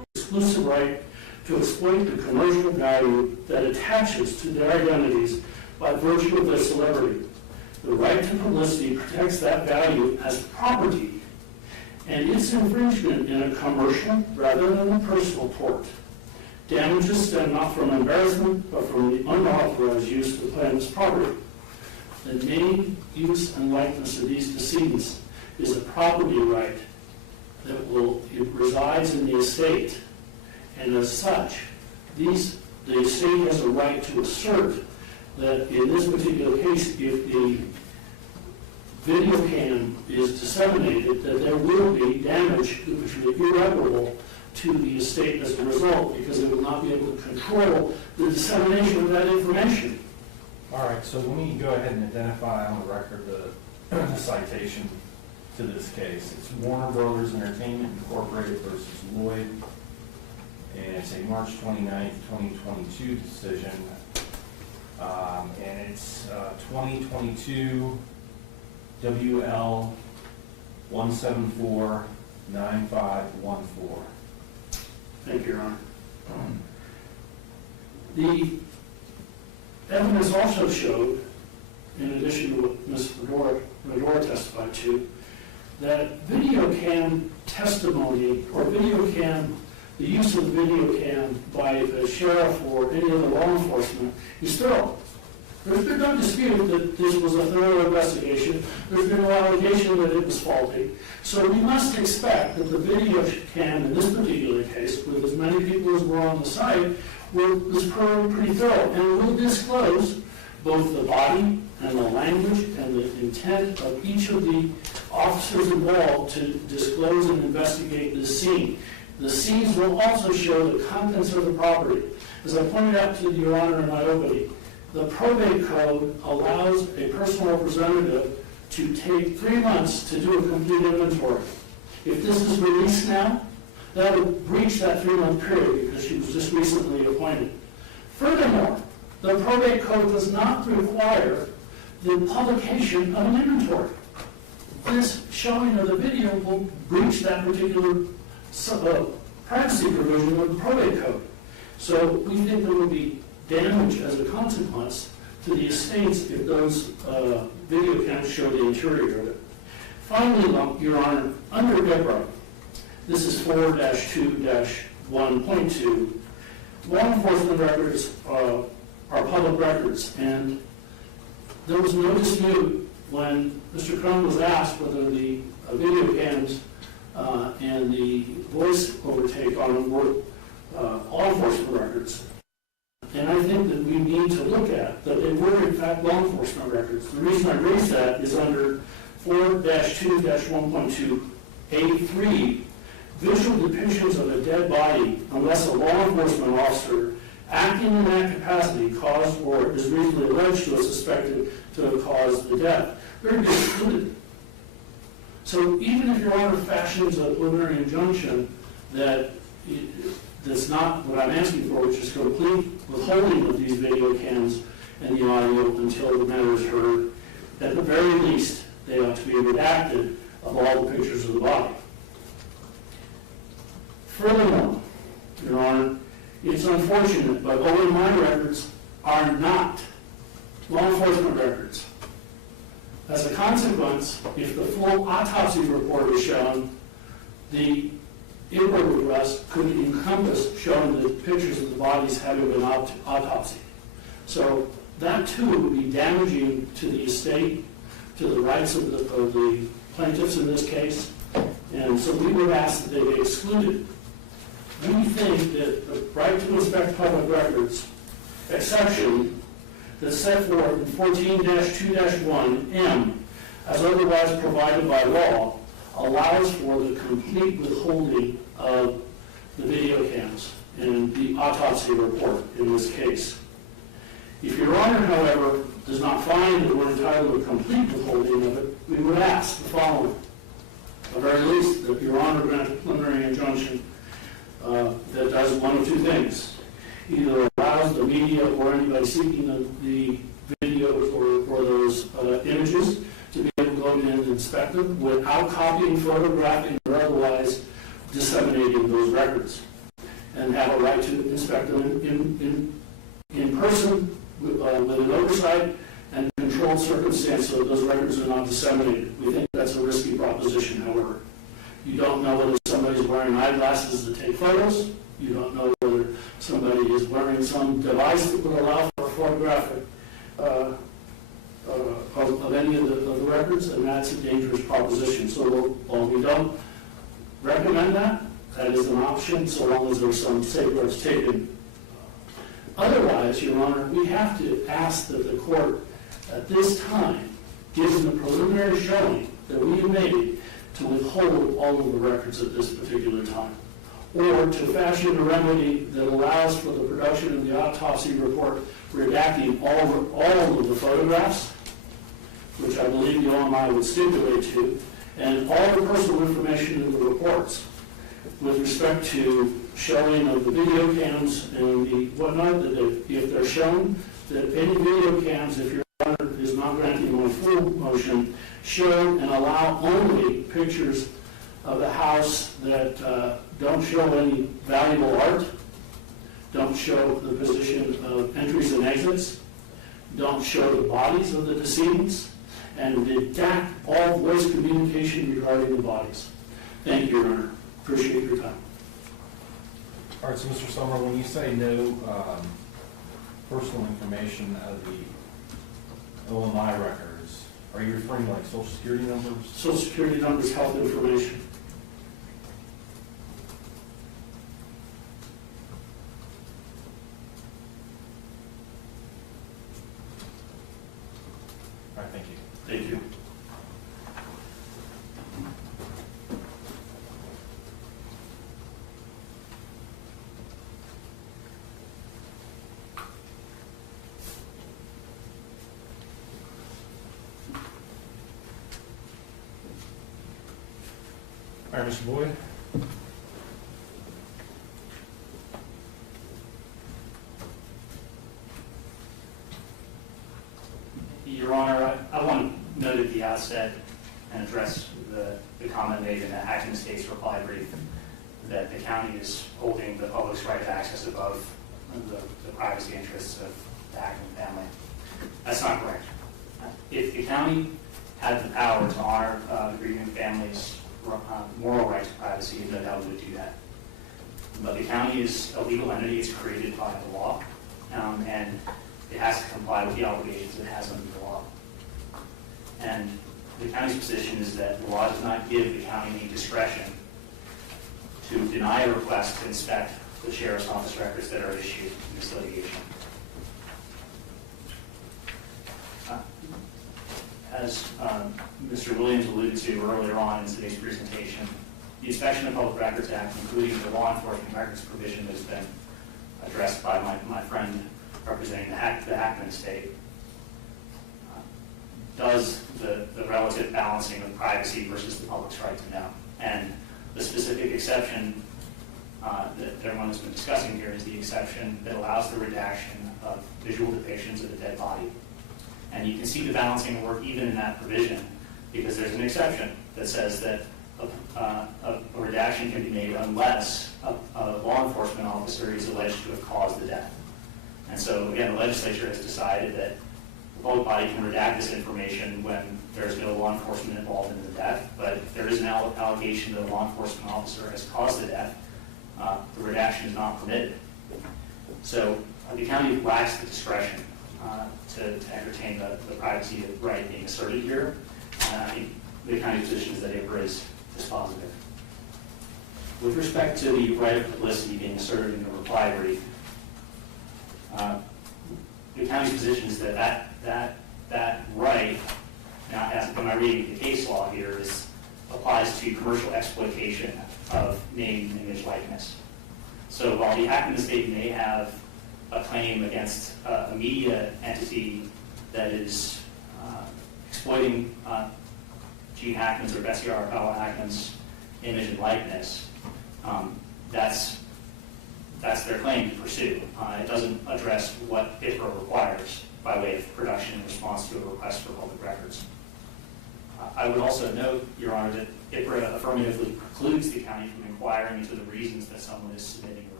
exclusive right to exploit the commercial value that attaches to their identities by virtue of their celebrity. The right to publicity protects that value as property, and its infringement in a commercial rather than a personal tort. Damages stem not from embarrassment, but from the unauthorized use of the plaintiff's property. The name, use, and likeness of these decedents is a property right that it resides in the estate, and as such, the estate has a right to assert that in this particular case, if the video cam is disseminated, that there will be damage which will be irreparable to the estate as a result, because it will not be able to control the dissemination of that information. All right, so let me go ahead and identify on the record the citation to this case. It's Warner Brothers Entertainment Incorporated versus Lloyd, and it's a March 29th, 2022 decision, and it's 2022 WL 1749514. Thank you, Your Honor. The evidence also showed, in addition to what Ms. Fedora testified to, that video cam testimony or video cam, the use of video cam by the sheriff or any other law enforcement is thorough. There's been no dispute that this was a thorough investigation. There's been no allegation that it was faulty. So we must expect that the video cam in this particular case, with as many people as were on the site, was pretty thorough, and will disclose both the body and the language and the intent of each of the officers involved to disclose and investigate the scene. The scenes will also show the contents of the property. As I pointed out to Your Honor in my opening, the probate code allows a personal representative to take 3 months to do a complete inventory. If this is released now, that would breach that 3-month period because she was just recently appointed. Furthermore, the probate code does not require the publication of an inventory. This showing of the video will breach that particular privacy provision of the probate code. So we think there will be damage as a consequence to the estates if those video cams show the interior of it. Finally, Your Honor, under GEBRA, this is 4-2-1.2, law enforcement records are public records, and there was no dispute when Mr. Crone was asked whether the video cams and the voice overtake on them were law enforcement records. And I think that we need to look at that they were in fact law enforcement records. The reason I raise that is under 4-2-1.2A3, visual depictions of a dead body unless a law enforcement officer acting in that capacity caused or is reasonably alleged to or suspected to have caused the death. They're excluded. So even if Your Honor fashions a preliminary injunction that's not what I'm asking for, which is complete withholding of these video cams and the audio until the matter is heard, at the very least, they ought to be redacted of all the pictures of the body. Furthermore, Your Honor, it's unfortunate, but OMI records are not law enforcement records. As a consequence, if the full autopsy report is shown, the IRBA request could encompass showing the pictures of the bodies having been autopsied. So that too would be damaging to the estate, to the rights of the plaintiffs in this case, and so we would ask that they be excluded. We think that the right to inspect public records exception that's set forth in 14-2-1M, as otherwise provided by law, allows for the complete withholding of the video cams and the autopsy report in this case. If Your Honor, however, does not find that we're entitled to a complete withholding of it, we would ask the following. At the very least, that Your Honor grant a preliminary injunction that does one of two things. Either allows the media or anybody seeking the videos or those images to be able to go in and inspect them without copying, photographing, or otherwise disseminating those records. and have a right to inspect them in person with an oversight and controlled circumstance so that those records are not disseminated. We think that's a risky proposition, however. You don't know whether somebody's wearing eyeglasses to take photos. You don't know whether somebody is wearing some device that would allow for photographic of any of the records, and that's a dangerous proposition. So while we don't recommend that, that is an option so long as there's some safeguards taken. Otherwise, Your Honor, we have to ask that the court at this time, given the preliminary showing that we have made, to withhold all of the records at this particular time, or to fashion a remedy that allows for the production of the autopsy report redacting all of the photographs, which I believe the OMI would stipulate to, and all the personal information in the reports with respect to showing of the video cams and the whatnot, that if they're shown, that any video cams, if Your Honor is not granting my full motion, show and allow only pictures of the house that don't show any valuable art, don't show the position of entries and exits, don't show the bodies of the decedents, and redact all voice communication regarding the bodies. Thank you, Your Honor. Appreciate your time. All right, so Mr. Sommer, when you say no personal information of the OMI records, are you referring to like social security numbers? Social security numbers, health information. All right, thank you. Thank you. All right, Mr. Boyd. Your Honor, I want to note at the outset and address the comment made in the Hackman State's reply brief that the county is holding the public's right to access above the privacy interests of the Hackman family. That's not correct. If the county had the power to honor the grieving family's moral right to privacy, no doubt would do that. But the county is a legal entity. It's created by the law, and it has to comply with the obligations it has under the law. And the county's position is that the law does not give the county any discretion to deny a request to inspect the sheriff's office records that are issued in this litigation. As Mr. Williams alluded to earlier on in today's presentation, the Inspection of Public Records Act, including the law enforcement records provision that has been addressed by my friend representing the Hackman State, does the relative balancing of privacy versus the public's right to know. And the specific exception that everyone has been discussing here is the exception that allows the redaction of visual depictions of a dead body. And you can see the balancing work even in that provision, because there's an exception that says that a redaction can be made unless a law enforcement officer is alleged to have caused the death. And so, again, the legislature has decided that the public body can redact this information when there's no law enforcement involved in the death, but if there is an allegation that a law enforcement officer has caused the death, the redaction is not permitted. So the county lacks the discretion to entertain the privacy right being asserted here. And I think the county's position is that IPRA is dispositive. With respect to the right of publicity being asserted in the reply brief, the county's position is that that right, now as when I read the case law here, applies to commercial exploitation of name, image, likeness. So while the Hackman State may have a claim against a media entity that is exploiting Gene Hackman's or Bessie Arabella Hackman's image and likeness, that's their claim to pursue. It doesn't address what IPRA requires by way of production in response to a request for public records. I would also note, Your Honor, that IPRA affirmatively precludes the county from inquiring into the reasons that someone is submitting a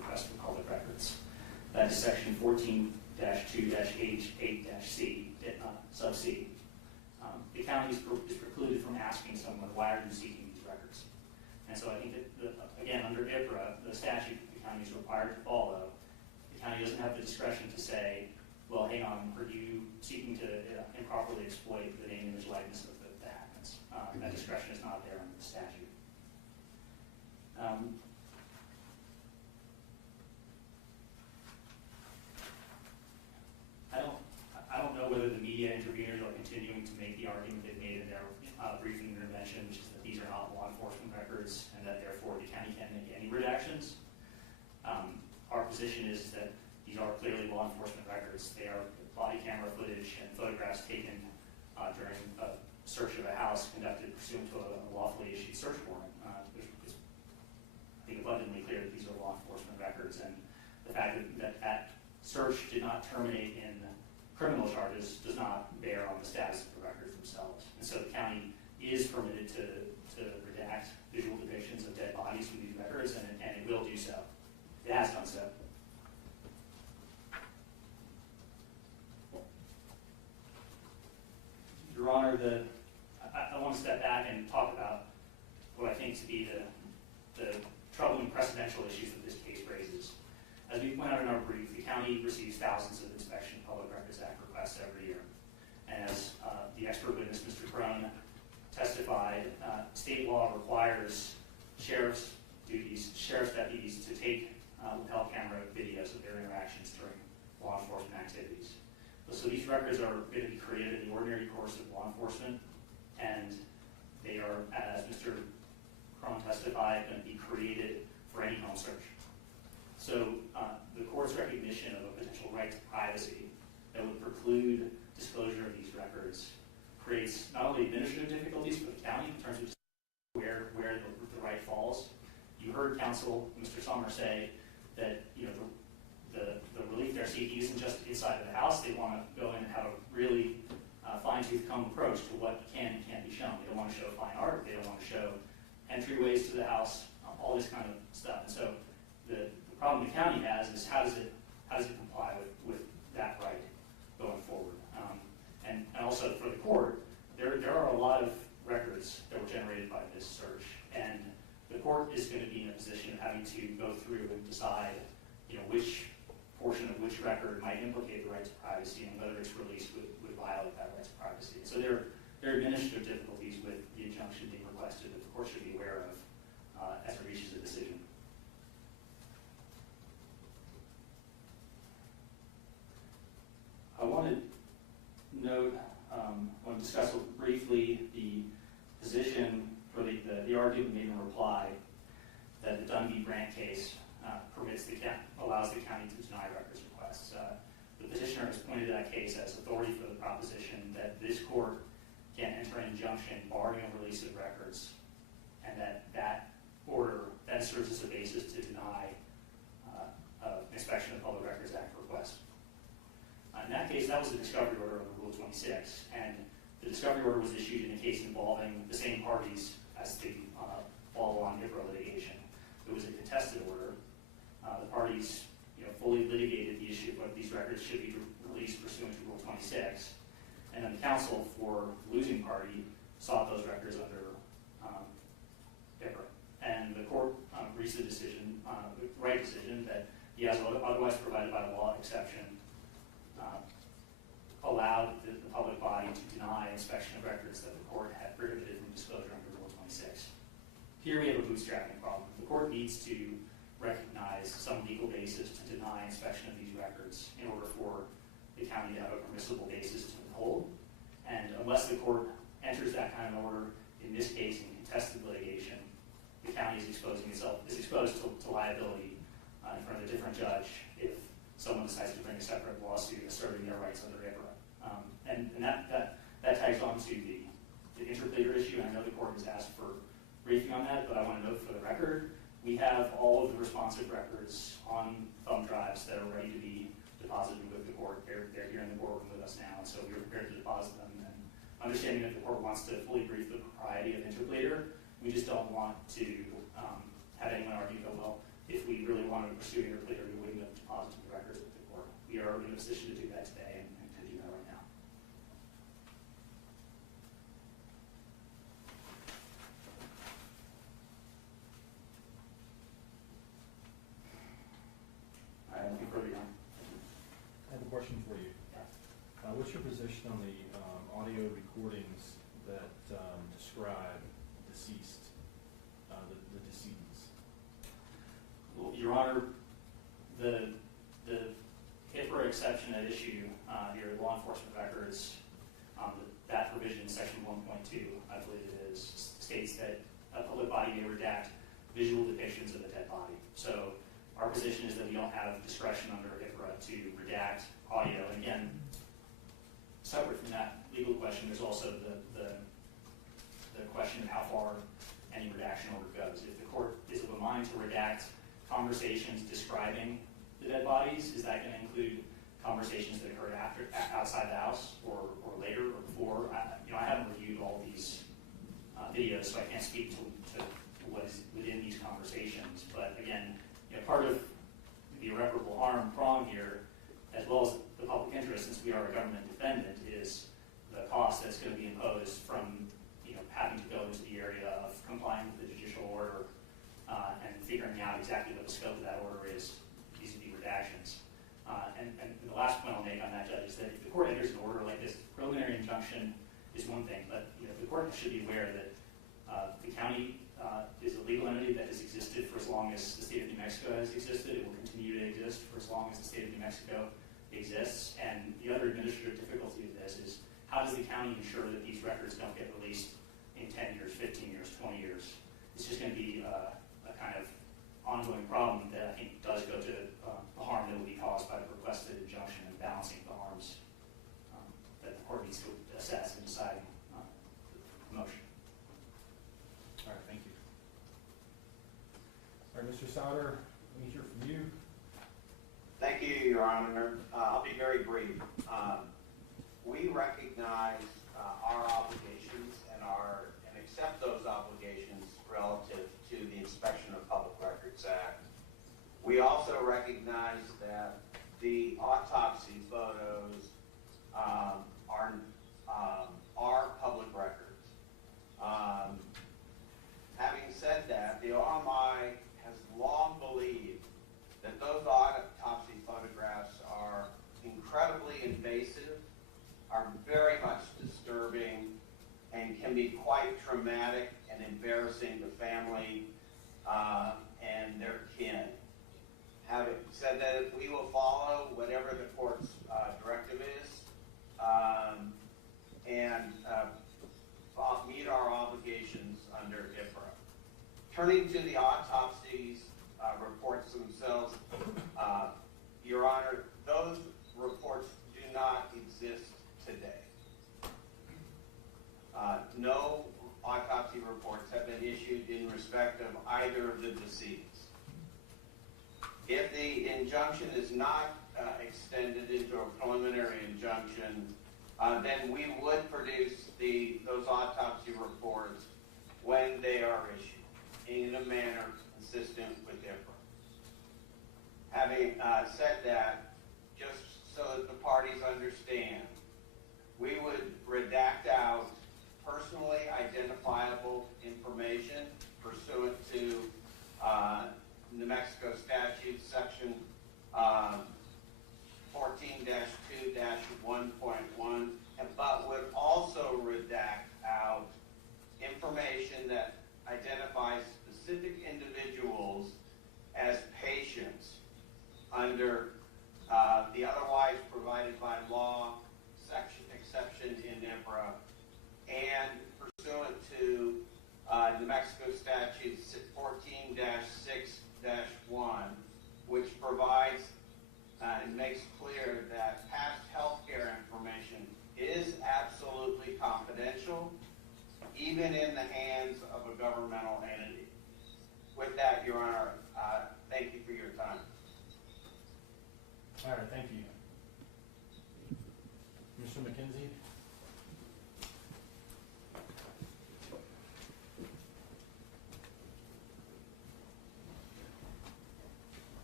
request for public records. That is section 14-2-H8-C, sub C. The county is precluded from asking someone, why are you seeking these records? And so I think that, again, under IPRA, the statute the county is required to follow, the county doesn't have the discretion to say, well, hang on, are you seeking to improperly exploit the name, image, likeness of the Hackmans? That discretion is not there under the statute. I don't know whether the media interveners are continuing to make the argument they've made in their briefing intervention, which is that these are not law enforcement records and that therefore the county can't make any redactions. Our position is that these are clearly law enforcement records. They are body camera footage and photographs taken during a search of a house conducted pursuant to a lawfully issued search warrant. It's, I think, abundantly clear that these are law enforcement records, and the fact that search did not terminate in criminal charges does not bear on the status of the records themselves. And so the county is permitted to redact visual depictions of dead bodies from these records, and it will do so. It has done so. Your Honor, I want to step back and talk about what I think to be the troubling precedential issues that this case raises. As we point out in our brief, the county receives thousands of Inspection Public Records Act requests every year. And as the expert witness, Mr. Crone, testified, state law requires sheriff's deputies to take lapel camera videos of their interactions during law enforcement activities. So these records are going to be created in the ordinary course of law enforcement, and they are, as Mr. Crone testified, going to be created for any home search. So the court's recognition of a potential right to privacy that would preclude disclosure of these records creates not only administrative difficulties for the county in terms of where the right falls. You heard counsel, Mr. Sommer, say that the relief they're seeking isn't just inside of the house. They want to go in and have a really fine-tooth comb approach to what can and can't be shown. They don't want to show fine art. They don't want to show entryways to the house, all this kind of stuff. And so the problem the county has is how does it comply with that right going forward? And also for the court, there are a lot of records that were generated by this search, and the court is going to be in a position of having to go through and decide, which portion of which record might implicate the right to privacy and whether its release would violate that right to privacy. So there are administrative difficulties with the injunction being requested that the court should be aware of as it reaches a decision. I want to discuss briefly the position for the argument made in reply that the Dunby Grant case allows the county to deny records requests. The petitioner has pointed to that case as authority for the proposition that this court can enter an injunction barring a release of records, and that order then serves as a basis to deny inspection of Public Records Act request. In that case, that was a discovery order under Rule 26, and the discovery order was issued in a case involving the same parties as the follow-on IPRA litigation. It was a contested order. The parties fully litigated the issue of whether these records should be released pursuant to Rule 26, and then the counsel for the losing party sought those records under IPRA. And the court reached the right decision that the otherwise provided by law exception allowed the public body to deny inspection of records that the court had prohibited from disclosure under Rule 26. Here we have a bootstrapping problem. The court needs to recognize some legal basis to deny inspection of these records in order for the county to have a permissible basis to withhold. And unless the court enters that kind of order, in this case in contested litigation, the county is exposed to liability in front of a different judge if someone decides to bring a separate lawsuit asserting their rights under IPRA. And that tags on to the interpleader issue. And I know the court has asked for briefing on that, but I want to note for the record, we have all of the responsive records on thumb drives that are ready to be deposited with the court. They're here in the courtroom with us now, and so we're prepared to deposit them. And understanding that the court wants to fully brief the propriety of interpleader, we just don't want to have anyone argue that, well, if we really wanted to pursue your clear, we wouldn't have deposited the records with the court. We are in a position to do that today and to do that right now. I have nothing further, Your Honor. I have a question for you. What's your position on the audio recordings that describe deceased, the decedents? Well, Your Honor, the HIPAA exception at issue, your law enforcement records, that provision, section 1.2, I believe it is, states that a public body may redact visual depictions of a dead body. So our position is that we don't have discretion under HIPAA to redact audio. And again, separate from that legal question, there's also the question of how far any redaction order goes. If the court is of a mind to redact conversations describing the dead bodies, is that going to include conversations that occurred outside the house or later or before? I haven't reviewed all these videos, so I can't speak to what is within these conversations. But again, part of the irreparable harm prong here, as well as the public interest, since we are a government defendant, is the cost that's going to be imposed from having to go into the area of complying with the judicial order and figuring out exactly what the scope of that order is vis-a-vis redactions. And the last point I'll make on that, Judge, is that if the court enters an order like this, preliminary injunction is one thing, but the court should be aware that the county is a legal entity that has existed for as long as the state of New Mexico has existed. It will continue to exist for as long as the state of New Mexico exists. And the other administrative difficulty of this is how does the county ensure that these records don't get released in 10 years, 15 years, 20 years? It's just going to be a kind of ongoing problem that I think does go to the harm that will be caused by the requested injunction and balancing the harms that the court needs to assess in deciding the motion. All right, thank you. All right, Mr. Sauter, let me hear from you. Thank you, Your Honor. I'll be very brief. We recognize our obligations and accept those obligations relative to the Inspection of Public Records Act. We also recognize that the autopsy photos are public records. Having said that, the OMI has long believed that those autopsy photographs are incredibly invasive, are very much disturbing, and can be quite traumatic and embarrassing to family and their kin. Having said that, we will follow whatever the court's directive is and meet our obligations under IFRA. Turning to the autopsies reports themselves, Your Honor, those reports do not exist today. No autopsy reports have been issued in respect of either of the deceased. If the injunction is not extended into a preliminary injunction, then we would produce those autopsy reports when they are issued in a manner consistent with IFRA. Having said that, just so that the parties understand, we would redact out personally identifiable information pursuant to New Mexico statute section 14-2-1.1, but would also redact out information that identifies specific individuals as patients under the otherwise provided by law section exception in IFRA, and pursuant to New Mexico statute 14-6-1, which provides and makes clear that past healthcare information is absolutely confidential, even in the hands of a governmental entity. With that, Your Honor, thank you for your time. All right, thank you. Mr. McKenzie?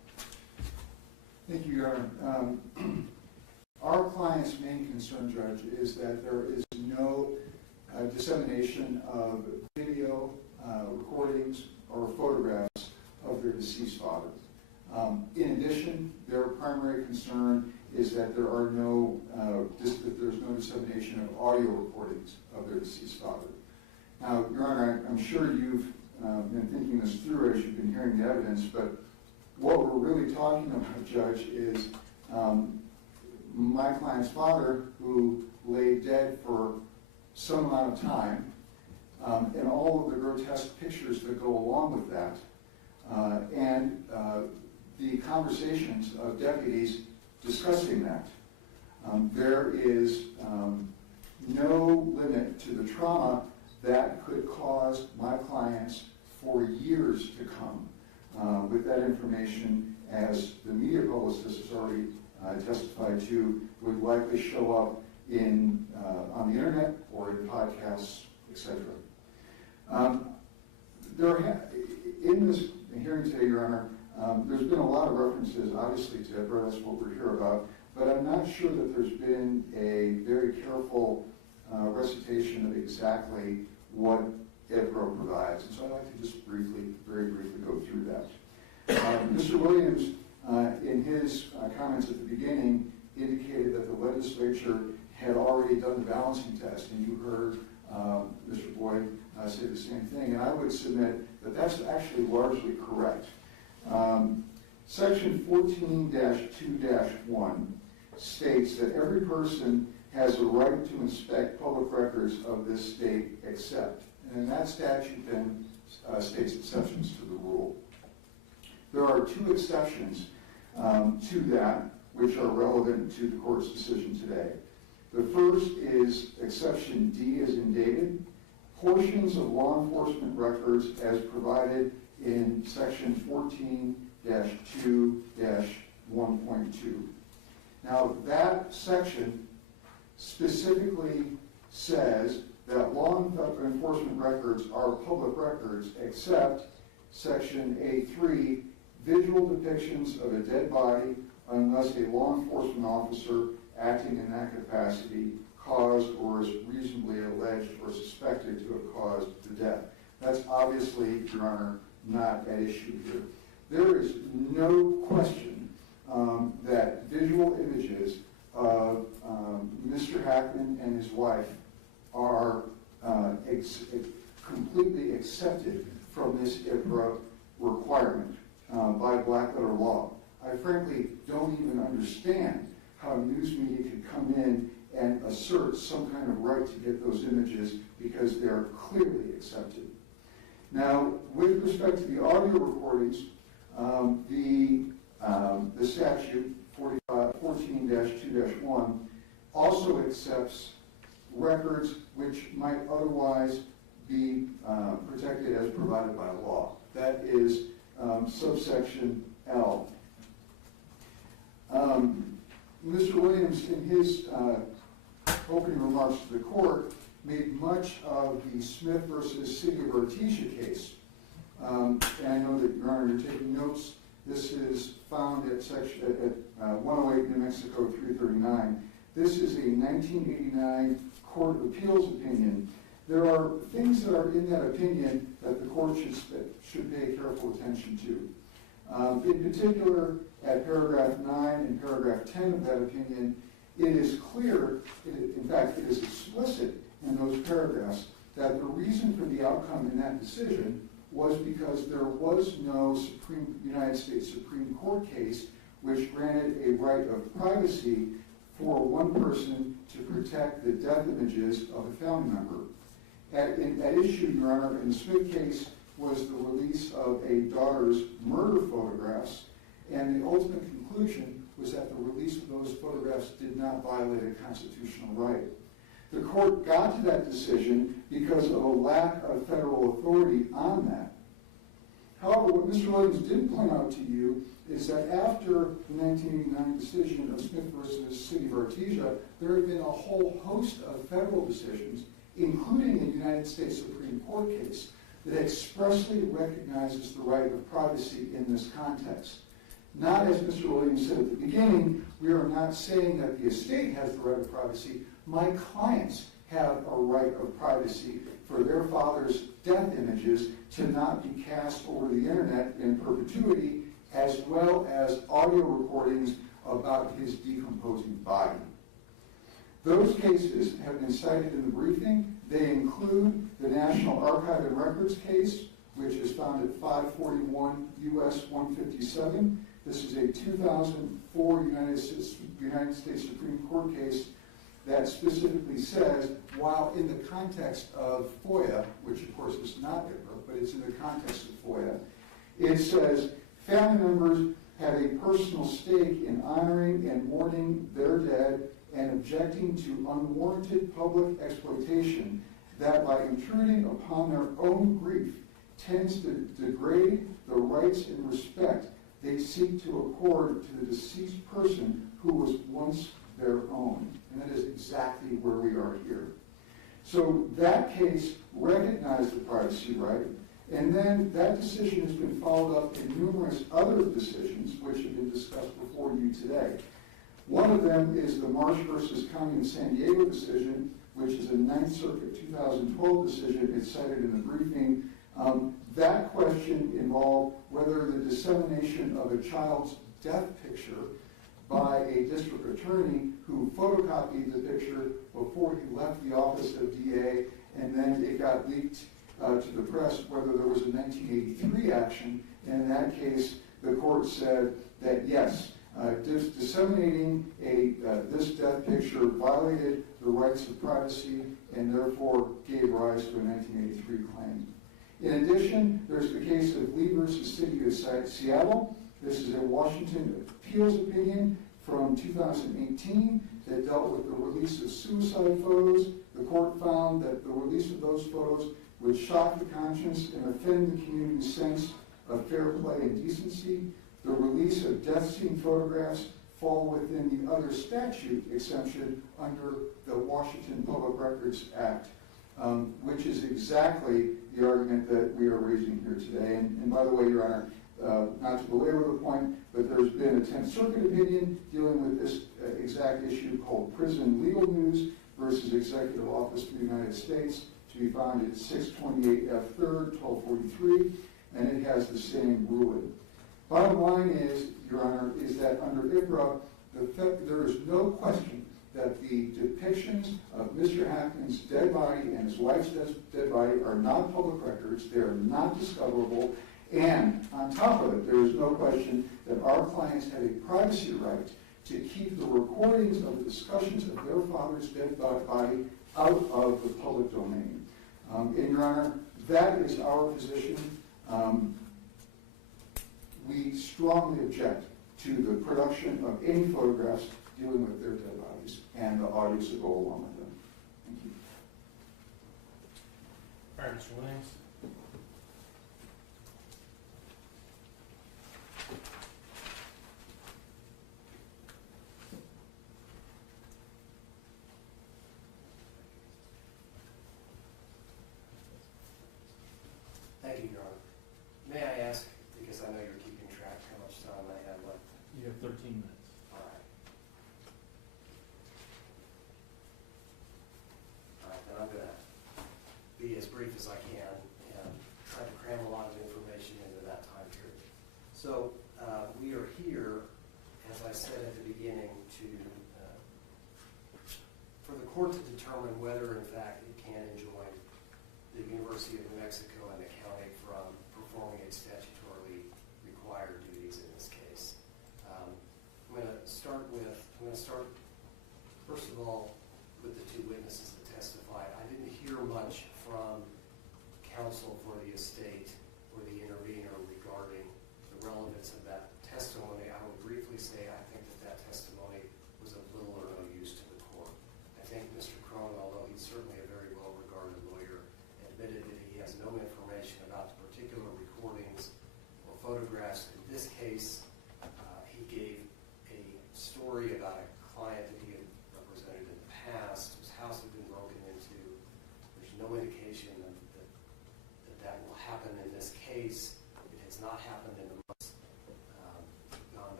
Your Honor. Our client's main concern, Judge, is that there is no dissemination of video recordings or photographs of their deceased father. In addition, their primary concern is that there's no dissemination of audio recordings of their deceased father. Now, Your Honor, I'm sure you've been thinking this through as you've been hearing the evidence, but what we're really talking about, Judge, is my client's father, who lay dead for some amount of time, and all of the grotesque pictures that go along with that, and the conversations of deputies discussing that. There is no limit to the trauma that could cause my clients for years to come with that information, as the media publicist has already testified to, would likely show up in on the internet or in podcasts, etc. In this hearing today, Your Honor, there's been a lot of references, obviously, to EBRA. That's what we're here about. But I'm not sure that there's been a very careful recitation of exactly what EBRA provides. And so I'd like to just very briefly go through that. Mr. Williams, in his comments at the beginning, indicated that the legislature had already done the balancing test, and you heard Mr. Boyd say the same thing. And I would submit that that's actually largely correct. Section 14-2-1 states that every person has a right to inspect public records of this state except, and that statute then states exceptions to the rule. There are two exceptions to that which are relevant to the court's decision today. The first is exception D as in David, portions of law enforcement records as provided in section 14-2-1.2. Now that section specifically says that law enforcement records are public records except section A3, visual depictions of a dead body unless a law enforcement officer acting in that capacity caused or is reasonably alleged or suspected to have caused the death. That's obviously, Your Honor, not at issue here. There is no question that visual images of Mr. Hackman and his wife are completely accepted from this IPRA requirement by black letter law. I frankly don't even understand how news media could come in and assert some kind of right to get those images because they are clearly accepted. Now, with respect to the audio recordings, the statute 14-2-1 also accepts records which might otherwise be protected as provided by law. That is subsection L. Mr. Williams, in his opening remarks to the court, made much of the Smith versus City of Artesia case. And I know that, Your Honor, you're taking notes. This is found at 108 New Mexico 339. This is a 1989 Court of Appeals opinion. There are things that are in that opinion that the court should pay careful attention to. In particular, at paragraph 9 and paragraph 10 of that opinion, it is clear, in fact, it is explicit in those paragraphs that the reason for the outcome in that decision was because there was no United States Supreme Court case which granted a right of privacy for one person to protect the death images of a family member. At issue, Your Honor, in the Smith case was the release of a daughter's murder photographs, and the ultimate conclusion was that the release of those photographs did not violate a constitutional right. The court got to that decision because of a lack of federal authority on that. However, what Mr. Williams didn't point out to you is that after the 1989 decision of Smith versus City of Artesia, there have been a whole host of federal decisions, including a United States Supreme Court case, that expressly recognizes the right of privacy in this context. Not, as Mr. Williams said at the beginning, we are not saying that the estate has the right of privacy. My clients have a right of privacy for their father's death images to not be cast over the internet in perpetuity, as well as audio recordings about his decomposing body. Those cases have been cited in the briefing. They include the National Archive and Records case, which is found at 541 U.S. 157. This is a 2004 United States Supreme Court case that specifically says, while in the context of FOIA, which of course is not HIPAA, but it's in the context of FOIA, it says family members have a personal stake in honoring and mourning their dead and objecting to unwarranted public exploitation that by intruding upon their own grief tends to degrade the rights and respect they seek to accord to the deceased person who was once their own. And that is exactly where we are here. So that case recognized the privacy right, and then that decision has been followed up in numerous other decisions which have been discussed before you today. One of them is the Marsh versus County of San Diego decision, which is a 9th Circuit 2012 decision. It's cited in the briefing. That question involved whether the dissemination of a child's death picture by a district attorney who photocopied the picture before he left the office of DA, and then it got leaked to the press, whether there was a 1983 action. And in that case, the court said that yes, disseminating this death picture violated the rights of privacy and therefore gave rise to a 1983 claim. In addition, there's the case of Lee versus City of Seattle. This is a Washington appeals opinion from 2018 that dealt with the release of suicide photos. The court found that the release of those photos would shock the conscience and offend the community's sense of fair play and decency. The release of death scene photographs fall within the other statute exemption under the Washington Public Records Act, which is exactly the argument that we are raising here today. And by the way, Your Honor, not to belabor the point, but there's been a 10th Circuit opinion dealing with this exact issue called Prison Legal News versus Executive Office for the United States, to be found at 628 F. 3rd, 1243, and it has the same ruling. Bottom line is, Your Honor, is that under IPRA, there is no question that the depictions of Mr. Hackman's dead body and his wife's dead body are not public records. They are not discoverable. And on top of it, there is no question that our clients have a privacy right to keep the recordings of the discussions of their father's dead body out of the public domain. And Your Honor, that is our position. We strongly object to the production of any photographs dealing with their dead bodies and the audios that go along with them. Thank you. All right, Mr. Williams. Thank you, Your Honor. May I ask, because I know you're keeping track how much time I have left? You have 13 minutes. All right. All right, then I'm going to be as brief as I can and try to cram a lot of information into that time period. So we are here, as I said at the beginning, for the court to determine whether, in fact, it can enjoin the University of New Mexico and the county from performing its statutorily required duties in this case. I'm going to start, first of all, with the two witnesses that testified. I didn't hear much from counsel for the estate or the intervener regarding the relevance of that testimony. I will briefly say I think that testimony was of little or no use to the court. I think Mr. Crone, although he's certainly a very well-regarded lawyer, admitted that he has no information about the particular recordings or photographs. In this case, he gave a story about a client that he had represented in the past, whose house had been broken into. There's no indication that will happen in this case. It has not happened in the months gone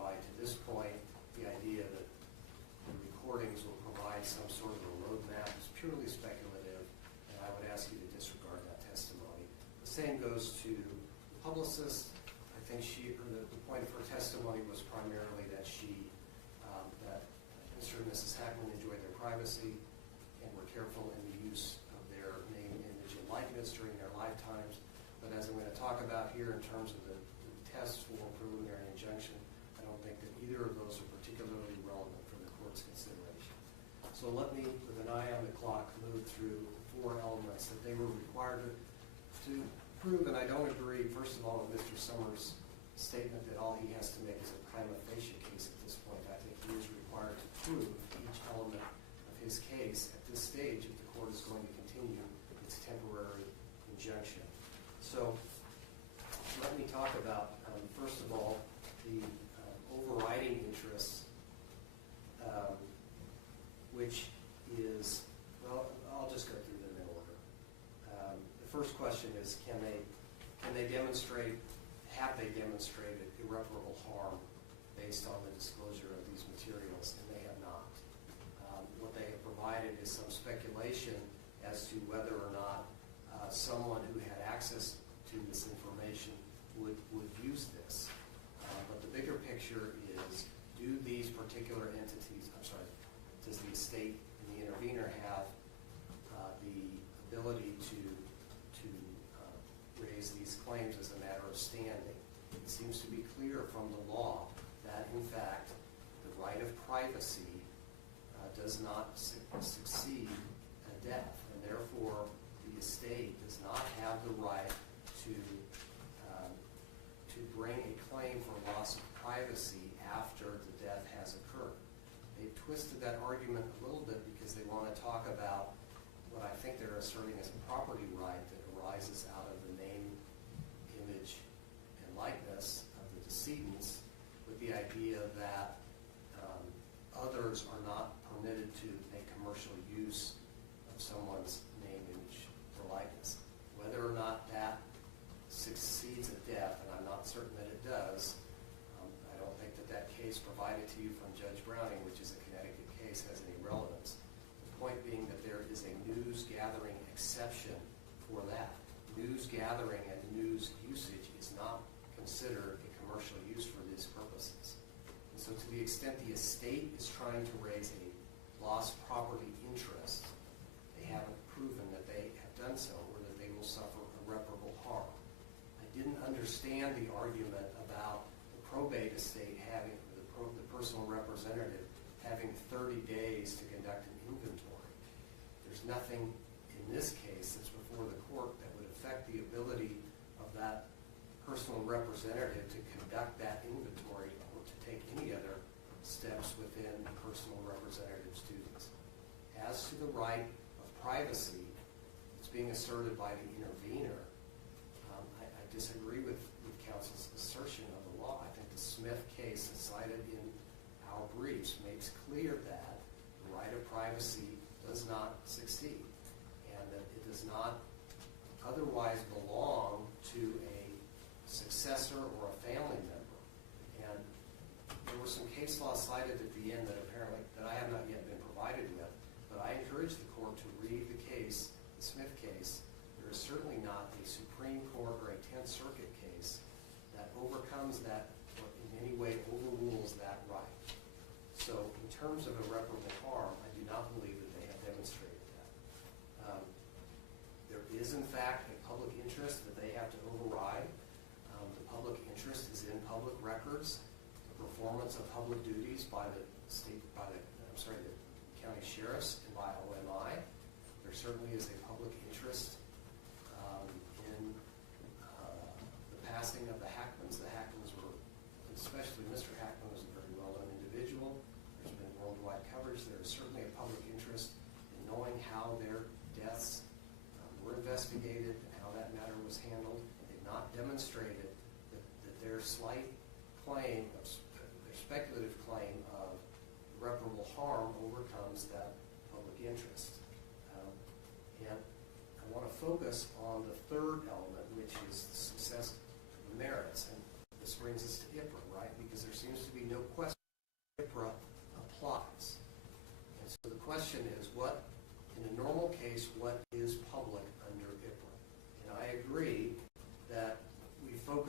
same goes to the publicist. I think the point of her testimony was primarily that that Mr. and Mrs. Hackman enjoyed their privacy and were careful in the use of their name, image, and likeness during their lifetimes. But as I'm going to talk about here in terms of the tests for preliminary injunction, I don't think that either of those are particularly relevant for the court's consideration. So let me, with an eye on the clock, move through the 4 elements that they were required to prove. And I don't agree, first of all, with Mr. Summers' statement that all he has to make is a prima facie case at this point. I think he is required to prove each element of his case at this stage if the court is going to continue its temporary injunction. So let me talk about, first of all, the overriding interest, which is, well, I'll just go through them in order. The first question is, can they demonstrate, have they demonstrated irreparable harm based on the disclosure of these materials? And they have not. What they have provided is some speculation as to whether or not someone who had access to this information would use this. But the bigger picture is, do these particular entities, does the estate and the intervener have the ability to raise these claims as a matter of standing? It seems to be clear from the law that, in fact, the right of privacy does not succeed a death, and therefore the estate does not have the right to bring a claim for loss of privacy after the death has occurred. They've twisted that argument a little bit because they want to talk about what I think they're asserting as a property right that arises out of the name, image, and likeness of the decedents, with the idea that others are not permitted to make commercial use of someone's name, image, or likeness. Whether or not that succeeds at death, and I'm not certain that it does, I don't think that case provided to you from Judge Browning, which is a Connecticut case, has any relevance. The point being that there is a news gathering exception for that. News gathering and news usage is not considered a commercial use for these purposes. And so to the extent the estate is trying to raise a lost property interest, they haven't proven that they have done so or that they will suffer irreparable harm. I didn't understand the argument about the probate estate having, the personal representative having 30 days to conduct an inventory. There's nothing in this case that's before the court that would affect the ability of that personal representative to conduct that inventory or to take any other steps within the personal representative's duties. As to the right of privacy that's being asserted by the intervener, I disagree with counsel's assertion of the law. I think the Smith case that's cited in our briefs makes clear that the right of privacy does not succeed and that it does not otherwise belong to a successor or a family member. And there was some case law cited at the end that I have not yet been provided with, but I encourage the court to read the case, the Smith case. There is certainly not a Supreme Court or a 10th Circuit case that overcomes that or in any way overrules that right. So in terms of irreparable harm, I do not believe that they have demonstrated that. There is, in fact, a public interest that they have to override. The public interest is in public records, the performance of public duties by the county sheriffs and by OMI. There certainly is a public interest in the passing of the Hackmans. The Hackmans were, especially Mr. Hackman, was a very well-known individual. There's been worldwide coverage. There is certainly a public interest in knowing how their deaths were investigated and how that matter was handled. They've not demonstrated that their slight claim, their speculative claim of irreparable harm overcomes that public interest. And I want to focus on the third element, which is the success of the merits. And this brings us to IPRA, right? Because there seems to be no question IPRA applies. And so the question is, in a normal case, what is public under IPRA? And I agree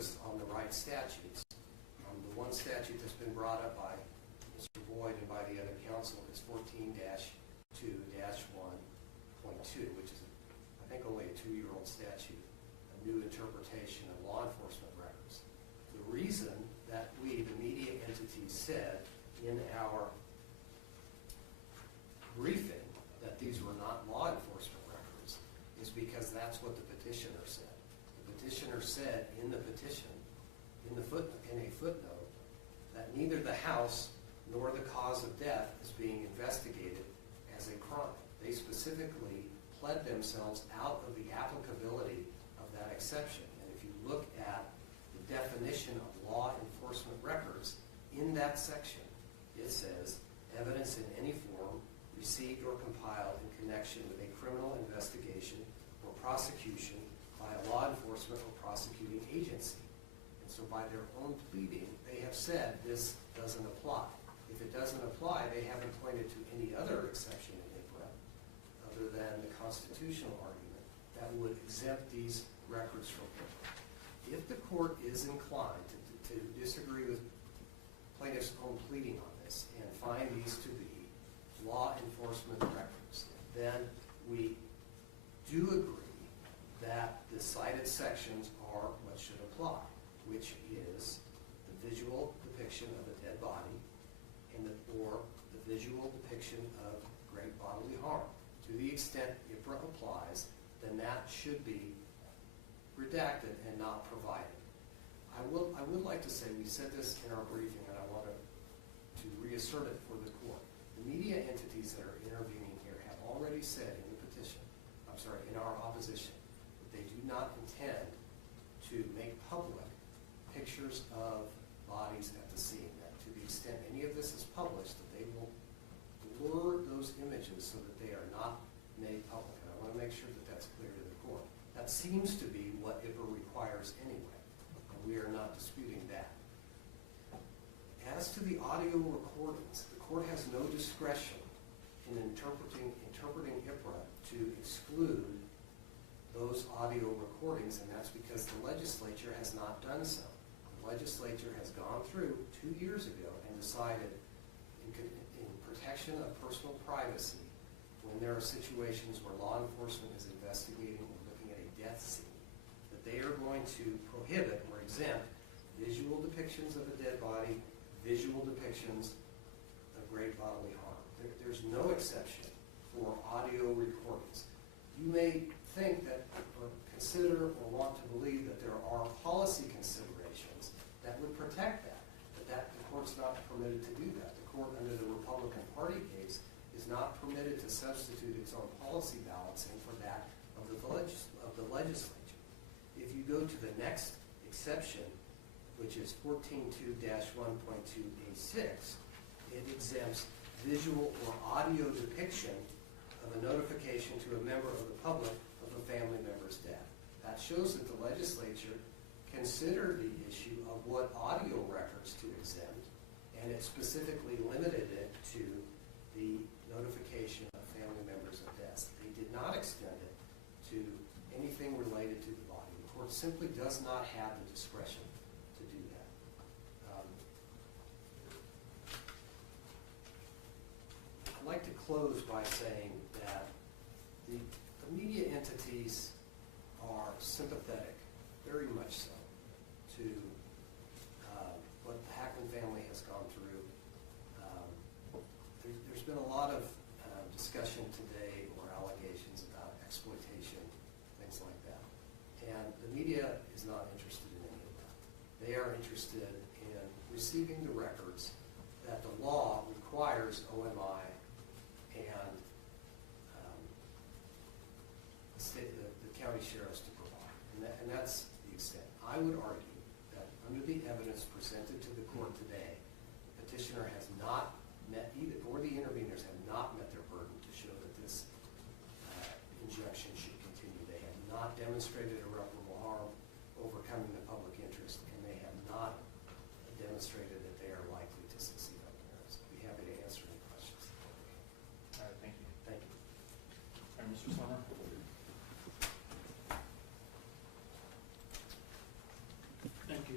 focused on the right statutes. The one statute that's been brought up by Mr. Boyd and by the other council is 14-2-1.2, which is, I think, only a 2-year-old statute, a new interpretation of law enforcement records. The reason that we, the media entities, said in our briefing that these were not law enforcement records is because that's what the petitioner said. The petitioner said in the petition, in a footnote, that neither the house nor the cause of death is being investigated as a crime. They specifically pled themselves out of the applicability of that exception. And if you look at the definition of law enforcement records, in that section, it says, evidence in any form received or compiled in connection with a criminal investigation or prosecution by a law enforcement or prosecuting agency. And so by their own pleading, they have said this doesn't apply. If it doesn't apply, they haven't pointed to any other exception in IPRA other than the constitutional argument that would exempt these records from IPRA. If the court is inclined to disagree with plaintiff's own pleading on this and find these to be law enforcement records, then we do agree that the cited sections are what should apply, which is the visual depiction of a dead body or the visual depiction of great bodily harm. To the extent IPRA applies, then that should be redacted and not provided. I would like to say, we said this in our briefing, and I want to reassert it for the court. The media entities that are intervening here have already said in the petition, in our opposition, that they do not intend to make public pictures of bodies at the scene. That to the extent any of this is published, that they will blur those images so that they are not made public. And I want to make sure that that's clear to the court. That seems to be what IPRA requires anyway, and we are not disputing that. As to the audio recordings, the court has no discretion in interpreting IPRA to exclude those audio recordings, and that's because the legislature has not done so. The legislature has gone through 2 years ago and decided in protection of personal privacy, when there are situations where law enforcement is investigating or looking at a death scene, that they are going to prohibit or exempt visual depictions of a dead body, visual depictions of great bodily harm. There's no exception for audio recordings. You may think that, or consider, or want to believe that there are policy considerations that would protect that, but the court's not permitted to do that. The court, under the Republican Party case, is not permitted to substitute its own policy balancing for that of the legislature. If you go to the next exception, which is 14.2-1.2A6, it exempts visual or audio depiction of a notification to a member of the public of a family member's death. That shows that the legislature considered the issue of what audio records to exempt, and it specifically limited it to the notification of family members of deaths. They did not extend it to anything related to the body. The court simply does not have the discretion to do that. I'd like to close by saying that the media entities are sympathetic, very much so, to what the Hackman family has gone through. There's been a lot of discussion today or allegations about exploitation, things like that. And the media is not interested in any of that. They are interested in receiving the records that the law requires OMI and the county sheriffs to provide. And that's the extent. I would argue that under the evidence presented to the court today, the petitioner has not met either, or the interveners have not met their burden to show that this injunction should continue. They have not demonstrated irreparable harm, overcoming the public interest, and they have not demonstrated that they are likely to succeed on the merits. I'd be happy to answer any questions. All right, thank you. Thank you. All right, Mr. Summer. Thank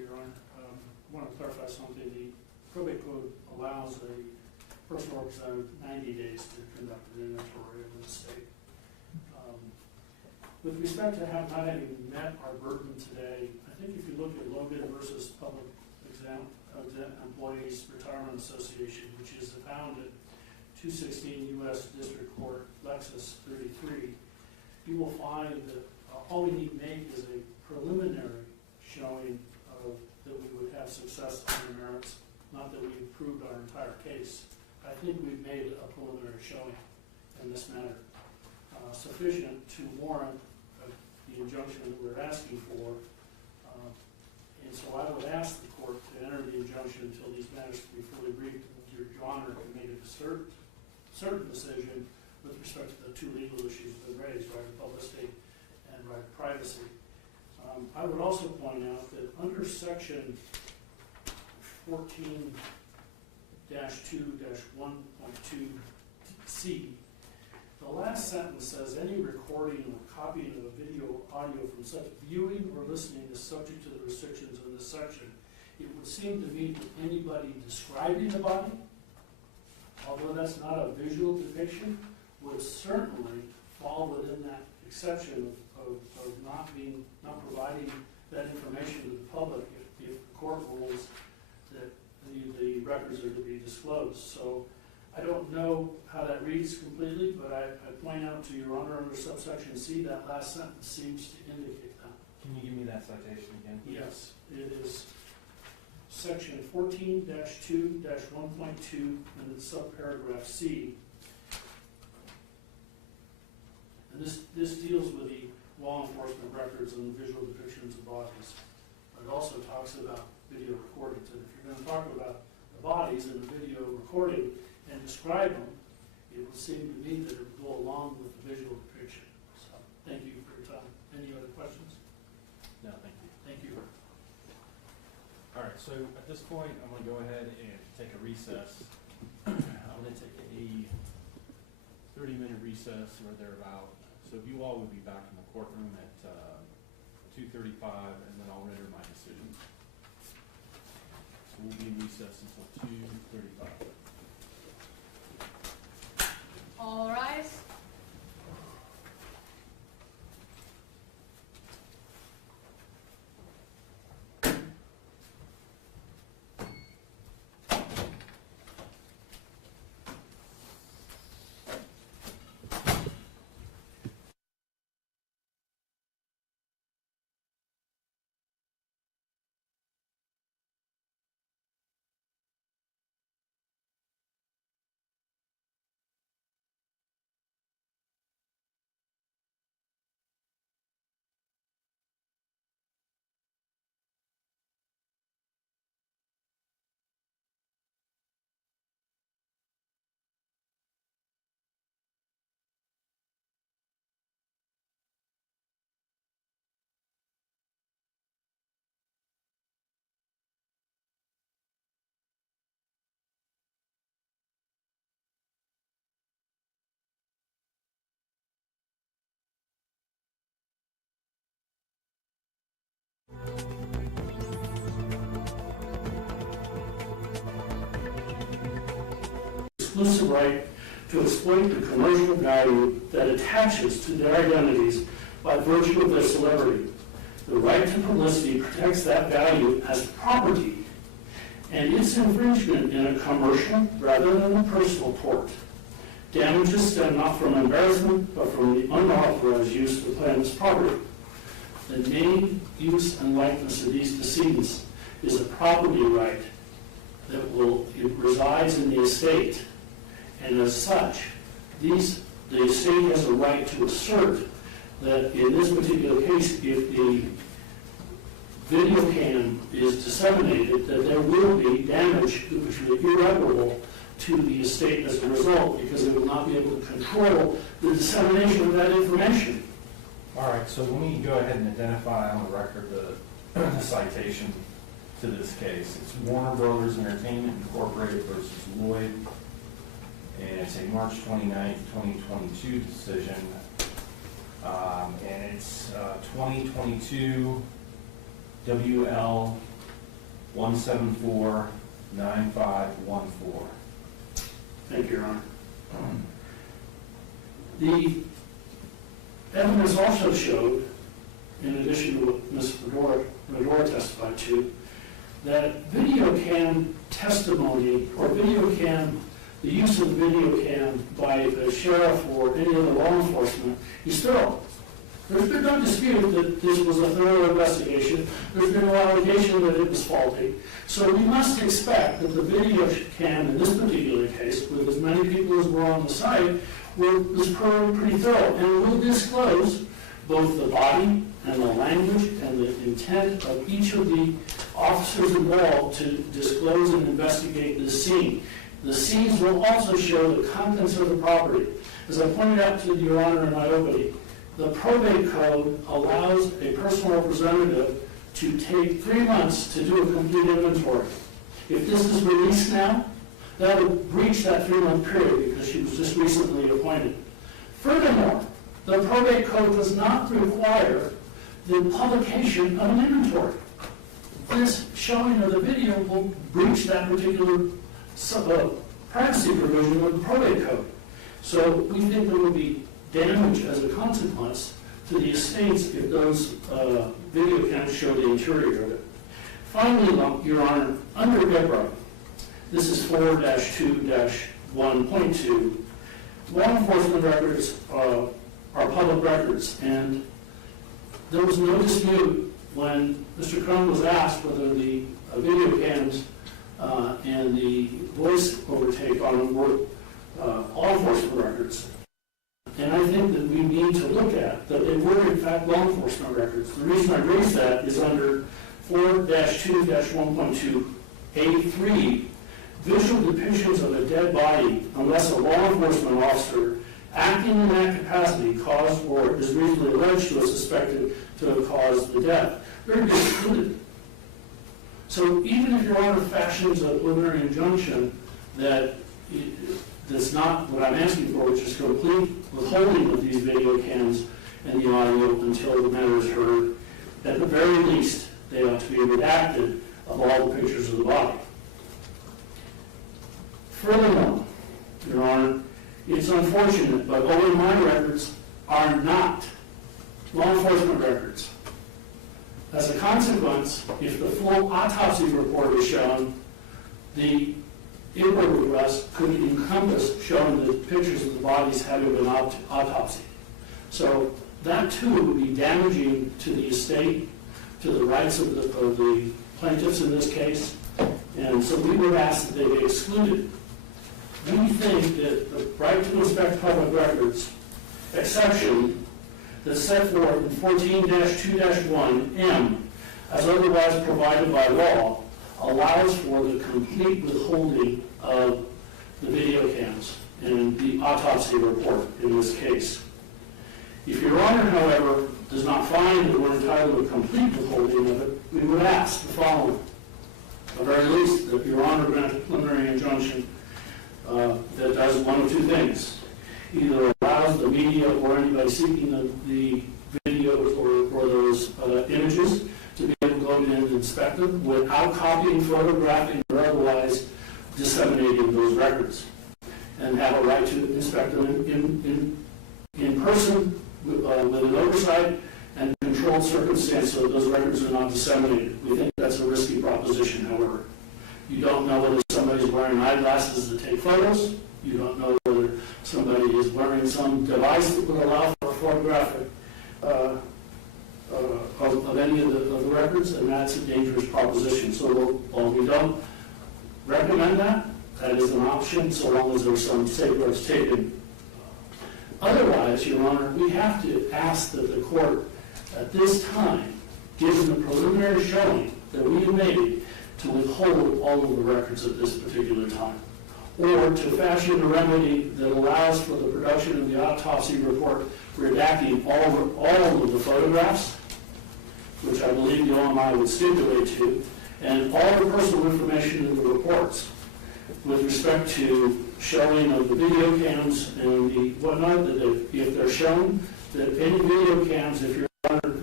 want to clarify something. The probate code allows a personal representative 90 days to conduct an inventory of the estate. With respect to not having met our burden today, I think if you look at Logan versus Public Employees Retirement Association, which is found at 216 U.S. District Court, Lexus 33, you will find that all we need to make is a preliminary showing that we would have success on the merits, not that we've proved our entire case. I think we've made a preliminary showing in this matter, sufficient to warrant the injunction that we're asking for. And so I would ask the court to enter the injunction until these matters can be fully briefed, and Your Honor can make a certain decision with respect to the two legal issues that have been raised, right of publicity and right of privacy. I would also point out that under section 14-2-1.2C, the last sentence says any recording or copying of a video, audio from such viewing or listening is subject to the restrictions of this section. It would seem to me that anybody describing the body, although that's not a visual depiction, would certainly fall within that exception of not providing that information to the public if the court rules that the records are to be disclosed. So I don't know how that reads completely, but I point out to Your Honor under subsection C, that last sentence seems to indicate that. Can you give me that citation again? Yes, it is section 14-2-1.2 and it's subparagraph C. And this deals with the law enforcement records and visual depictions of bodies. But it also talks about video recordings. And if you're going to talk about the bodies in the video recording and describe them, it would seem to me that it would go along with the visual depiction. So thank you for your time. Any other questions? No, thank you. Thank you. All right, so at this point, I'm going to go ahead and take a recess. I'm going to take a 30-minute recess or thereabout. So if you all would be back in the courtroom at 2:35, and then I'll render my decision. So we'll be in recess until 2:35. All rise. Exclusive right to exploit the commercial value that attaches to their identities by virtue of their celebrity. The right to publicity protects that value as property, and its infringement in a commercial rather than a personal tort. Damages stem not from embarrassment, but from the unauthorized use of the plaintiff's property. The name, use, and likeness of these decedents is a property right that it resides in the estate. And as such, the estate has a right to assert that in this particular case, if the video cam is disseminated, that there will be damage which will be irreparable to the estate as a result, because it will not be able to control the dissemination of that information. All right, so let me go ahead and identify on the record the citation to this case. It's Warner Brothers Entertainment Incorporated versus Lloyd, and it's a March 29th, 2022 decision. And it's 2022 WL 174-9514. Thank you, Your Honor. The evidence also showed, in addition to what Ms. Medora testified to, that video cam testimony or the use of video cam by the sheriff or any other law enforcement is thorough. There's been no dispute that this was a thorough investigation. There's been no allegation that it was faulty. So we must expect that the video cam in this particular case, with as many people as were on the site, was pretty thorough. And it will disclose both the body and the language and the intent of each of the officers involved to disclose and investigate this scene. The scenes will also show the contents of the property. As I pointed out to Your Honor in my opening, the probate code allows a personal representative to take 3 months to do a complete inventory. If this is released now, that would breach that 3-month period because she was just recently appointed. Furthermore, the probate code does not require the publication of an inventory. This showing of the video will breach that particular privacy provision of the probate code. So we think there will be damage as a consequence to the estates if those video cams show the interior of it. Finally, Your Honor, under EBRA, this is 4-2-1.2, law enforcement records are public records, and there was no dispute when Mr. Crone was asked whether the video cams and the voice overtake on them were law enforcement records. And I think that we need to look at that they were in fact law enforcement records. The reason I raise that is under 4-2-1.2A3, visual depictions of a dead body unless a law enforcement officer acting in that capacity caused or is reasonably alleged to or suspected to have caused the death. They're excluded. So even if Your Honor fashions a preliminary injunction that's not what I'm asking for, which is complete withholding of these video cams and the audio until the matter is heard, at the very least, they ought to be redacted of all the pictures of the body. Furthermore, Your Honor, it's unfortunate, but OMI records are not law enforcement records. As a consequence, if the full autopsy report is shown, the inquiry request could encompass showing the pictures of the bodies having been autopsied. So that too would be damaging to the estate, to the rights of the plaintiffs in this case, and so we would ask that they be excluded. We think that the right to inspect public records exception that's set forth in 14-2-1M, as otherwise provided by law, allows for the complete withholding of the video cams and the autopsy report in this case. If Your Honor, however, does not find that we're entitled to a complete withholding of it, we would ask the following. At the very least, that Your Honor grant a preliminary injunction that does one of two things. Either allows the media or anybody seeking the videos or those images to be able to go in and inspect them without copying, photographing, or otherwise disseminating those records, and have a right to inspect them in person with an oversight and controlled circumstance so that those records are not disseminated. We think that's a risky proposition, however. You don't know whether somebody's wearing eyeglasses to take photos. You don't know whether somebody is wearing some device that would allow for photographic of any of the records, and that's a dangerous proposition. So while we don't recommend that, that is an option so long as there's some safeguards taken. Otherwise, Your Honor, we have to ask that the court at this time, given the preliminary showing that we have made, to withhold all of the records at this particular time, or to fashion a remedy that allows for the production of the autopsy report redacting all of the photographs, which I believe the OMI would stipulate to, and all the personal information in the reports with respect to showing of the video cams and the whatnot, that if they're shown, that any video cams, if Your Honor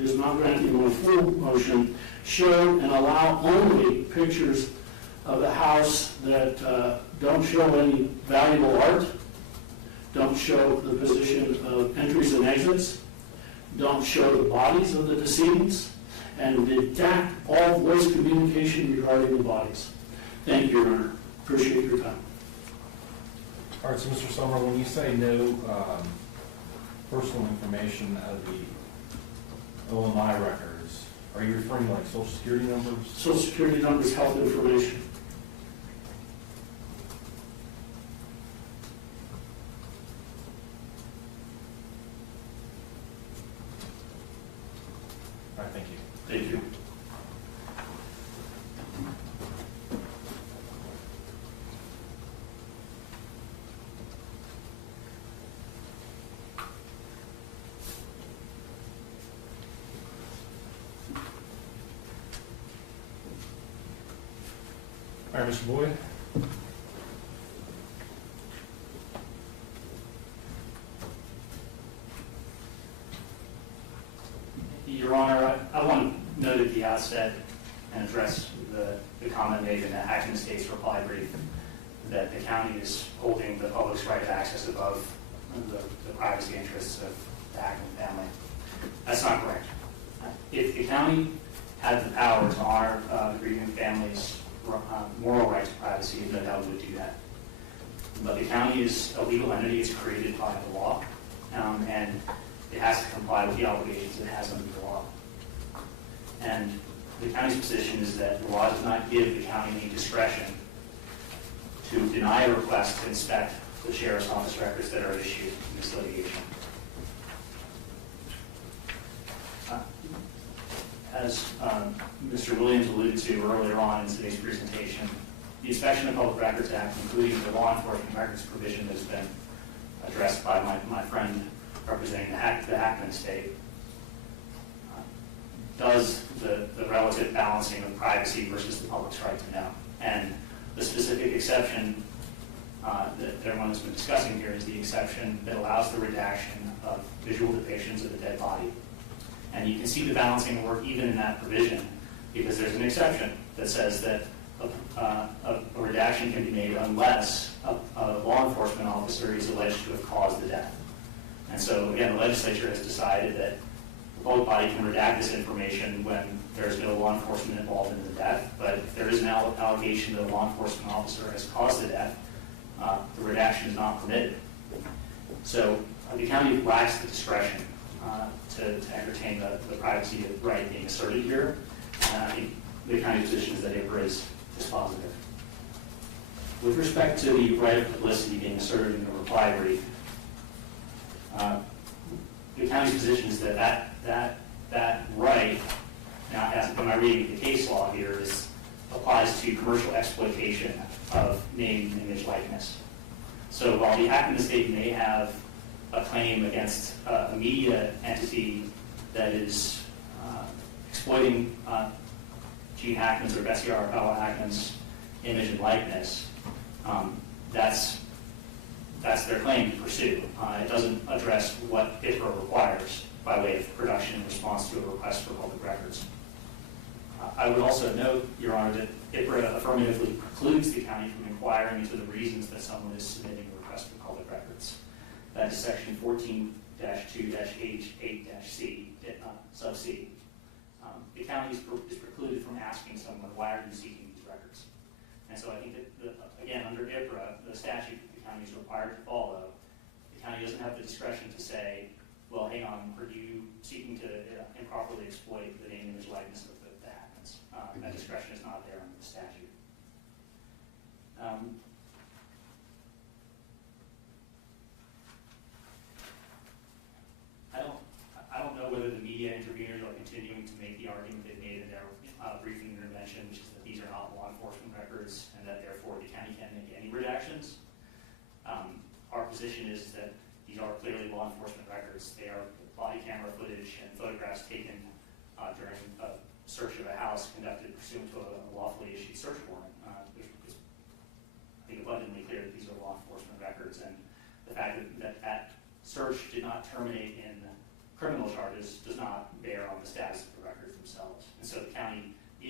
is not granting my full motion, show and allow only pictures of the house that don't show any valuable art, don't show the position of entries and exits, don't show the bodies of the decedents, and redact all voice communication regarding the bodies. Thank you, Your Honor. Appreciate your time. All right, so Mr. Summer, when you say no personal information out of the OMI records, are you referring to like social security numbers? Social security numbers, health information. All right, thank you. Thank you. All right, Mr. Boyd. Your Honor, I want to note at the outset and address the comment made in the Hackman State's reply brief that the county is holding the public's right of access above the privacy interests of the Hackman family. That's not correct. If the county had the power to honor the grieving family's moral rights to privacy, no doubt would do that. But the county is a legal entity. It's created by the law, and it has to comply with the obligations it has under the law. And the county's position is that the law does not give the county any discretion to deny a request to inspect the sheriff's office records that are issued in this litigation. As Mr. Williams alluded to earlier on in today's presentation, the Inspection of Public Records Act, including the law enforcement records provision that has been addressed by my friend representing the Hackman State, does the relative balancing of privacy versus the public's right to know. And the specific exception that everyone has been discussing here is the exception that allows the redaction of visual depictions of the dead body. And you can see the balancing work even in that provision, because there's an exception that says that a redaction can be made unless a law enforcement officer is alleged to have caused the death. And so, again, the legislature has decided that the public body can redact this information when there's no law enforcement involved in the death, but if there is an allegation that a law enforcement officer has caused the death, the redaction is not permitted. So the county lacks the discretion to entertain the privacy right being asserted here. And I think the county's position is that IPRA is positive. With respect to the right of publicity being asserted in the reply brief, the county's position is that that right, now as in my reading of the case law here, applies to commercial exploitation of name, image, likeness. So while the Hackman State may have a claim against a media entity that is exploiting Gene Hackman's or Bessie Arabella Hackman's image and likeness, that's their claim to pursue. It doesn't address what IPRA requires by way of production in response to a request for public records. I would also note, Your Honor, that IPRA affirmatively precludes the county from inquiring into the reasons that someone is submitting a request for public records. That is section 14-2-H8-C, sub C. The county is precluded from asking someone, why are you seeking these records? And so I think that, again, under IPRA, the statute that the county is required to follow, the county doesn't have the discretion to say, well, hang on, are you seeking to improperly exploit the name, image, likeness of the Hackmans? That discretion is not there under the statute. I don't know whether the media interveners are continuing to make the argument they made in their briefing intervention, which is that these are not law enforcement records and that therefore the county can't make any redactions. Our position is that these are clearly law enforcement records. They are body camera footage and photographs taken during a search of a house conducted pursuant to a lawfully issued search warrant. It's, I think, abundantly clear that these are law enforcement records, and the fact that search did not terminate in criminal charges does not bear on the statute.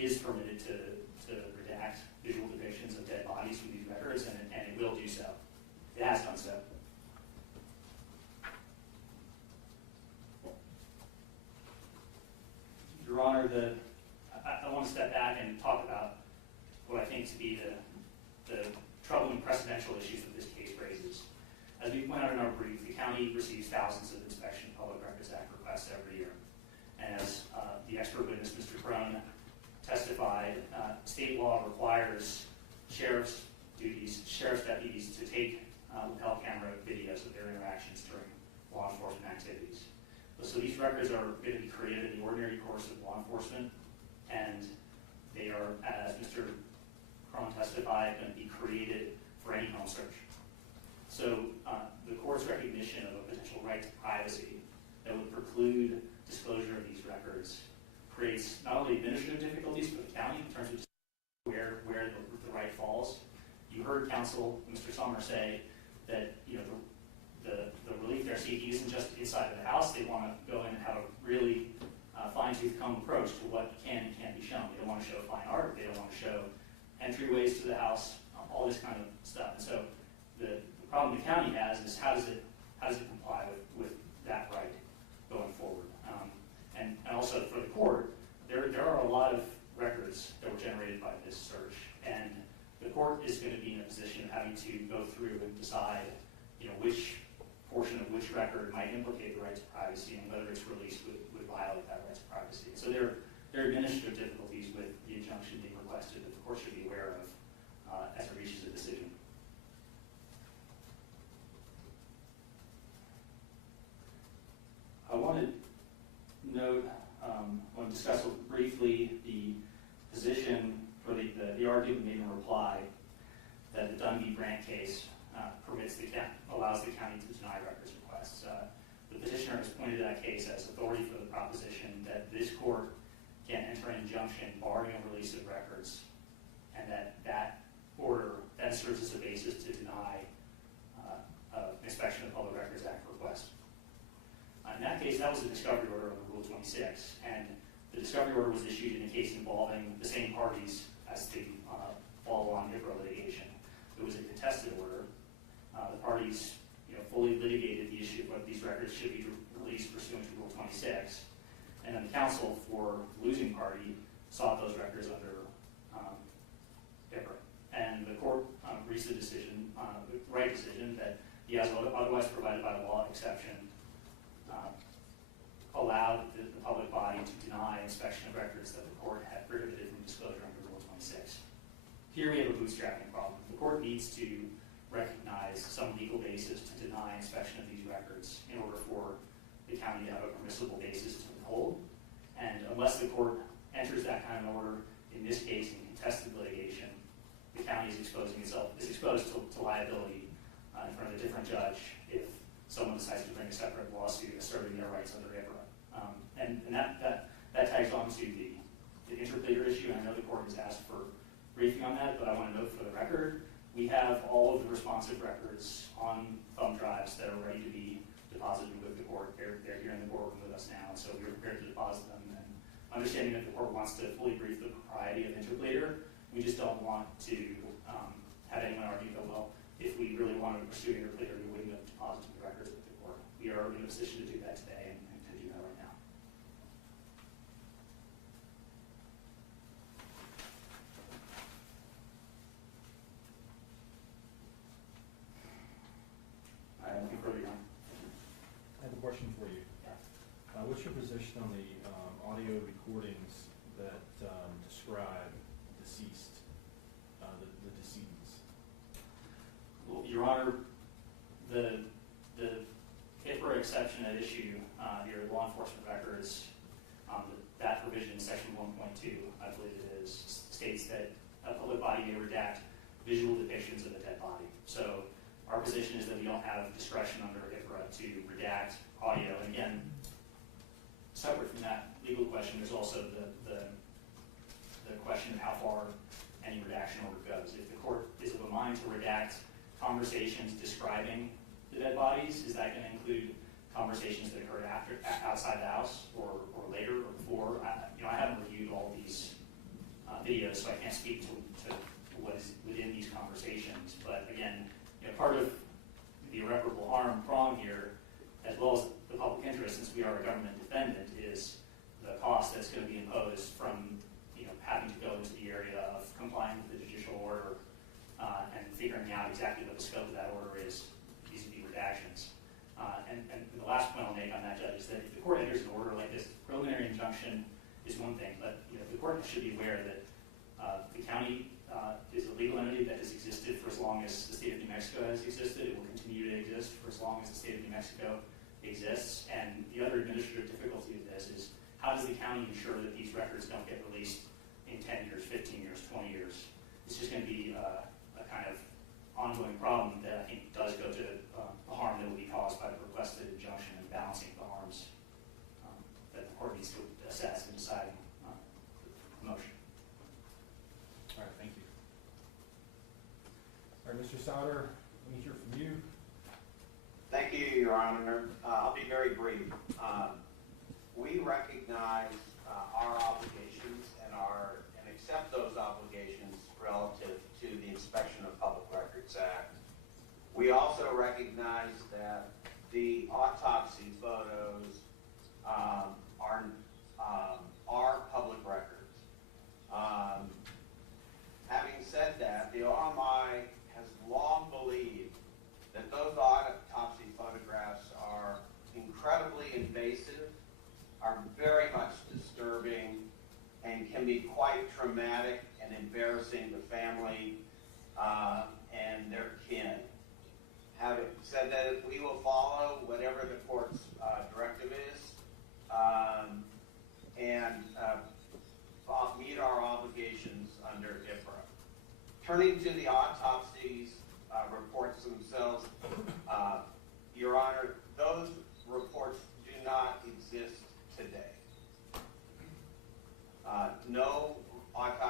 is permitted to redact visual depictions of dead bodies from these records, and it will do so. It has done so. Your Honor, I want to step back and talk about what I think to be the troubling precedential issues that this case raises. As we point out in our brief, the county receives thousands of Inspection Public Records Act requests every year. And as the expert witness, Mr. Crone, testified, state law requires sheriff's deputies to take lapel camera videos of their interactions during law enforcement activities. So these records are going to be created in the ordinary course of law enforcement, and they are, as Mr. Crone testified, going to be created for any home search. So the court's recognition of a potential right to privacy that would preclude disclosure of these records creates not only administrative difficulties for the county in terms of where the right falls. You heard counsel, Mr. Sommer, say that the relief they're seeking isn't just inside of the house. They want to go in and have a really fine-tooth comb approach to what can and can't be shown. They don't want to show fine art. They don't want to show entryways to the house, all this kind of stuff. And so the problem the county has is how does it comply with that right going forward? And also for the court, there are a lot of records that were generated by this search, and the court is going to be in a position of having to go through and decide, which portion of which record might implicate the right to privacy and whether its release would violate that right to privacy. So there are administrative difficulties with the injunction being requested that the court should be aware of as it reaches a decision. I want to discuss briefly the position for the argument made in reply that the Dunby Grant case allows the county to deny records requests. The petitioner has pointed to that case as authority for the proposition that this court can enter an injunction barring a release of records, and that order then serves as a basis to deny inspection of Public Records Act request. In that case, that was a discovery order under Rule 26, and the discovery order was issued in a case involving the same parties as the follow-on HIPAA litigation. It was a contested order. The parties fully litigated the issue of whether these records should be released pursuant to Rule 26, and then the counsel for the losing party sought those records under HIPAA. And the court reached the decision, the right decision, that the otherwise provided by law exception allowed the public body to deny inspection of records that the court had prohibited from disclosure under Rule 26. Here we have a bootstrapping problem. The court needs to recognize some legal basis to deny inspection of these records in order for the county to have a permissible basis to withhold. And unless the court enters that kind of order, in this case in contested litigation, the county is exposed to liability in front of a different judge if someone decides to bring a separate lawsuit asserting their rights under HIPAA. And that tags on to the interpleader issue. And I know the court has asked for briefing on that, but I want to note for the record, we have all of the responsive records on thumb drives that are ready to be deposited with the court. They're here in the courtroom with us now, and so we're prepared to deposit them. And understanding that the court wants to fully brief the propriety of interpleader, we just don't want to have anyone argue that, well, if we really wanted to pursue interpleader, we wouldn't have deposited the records with the court. We are in a position to do that today and to do that right now. I have nothing further on. I have a question for you. What's your position on the audio recordings that describe deceased, the decedents? Well, Your Honor, the HIPAA exception at issue here, law enforcement records, that provision, section 1.2, I believe it is, states that a public body may redact visual depictions of a dead body. So our position is that we don't have discretion under HIPAA to redact audio. And again, separate from that legal question, there's also the question of how far any redaction order goes. If the court is of a mind to redact conversations describing the dead bodies, is that going to include conversations that occurred outside the house or later or before? I haven't reviewed all these videos, so I can't speak to what is within these conversations. But again, part of the irreparable harm prong here, as well as the public interest, since we are a government defendant, is the cost that's going to be imposed from having to go into the area of complying with the judicial order and figuring out exactly what the scope of that order is vis-a-vis redactions. And the last point I'll make on that, Judge, is that if the court enters an order like this, preliminary injunction is one thing, but the court should be aware that the county is a legal entity that has existed for as long as the state of New Mexico has existed. It will continue to exist for as long as the state of New Mexico exists. And the other administrative difficulty of this is, how does the county ensure that these records don't get released in 10 years, 15 years, 20 years? It's just going to be a kind of ongoing problem that I think does go to the harm that will be caused by the requested injunction and balancing the harms that the court needs to assess in deciding the motion. All right, thank you. All right, Mr. Souter, let me hear from you. Thank you, Your Honor. I'll be very brief. We recognize our obligations and accept those obligations relative to the Inspection of Public Records Act. We also recognize that the autopsy photos are public records. Having said that, the OMI has long believed that those autopsy photographs are incredibly invasive, are very much disturbing, and can be quite traumatic and embarrassing to family and their kin. Having said that, we will follow whatever the court's directive is and meet our obligations under IPRA. Turning to the autopsies reports themselves, Your Honor, those reports do not exist today. No autopsy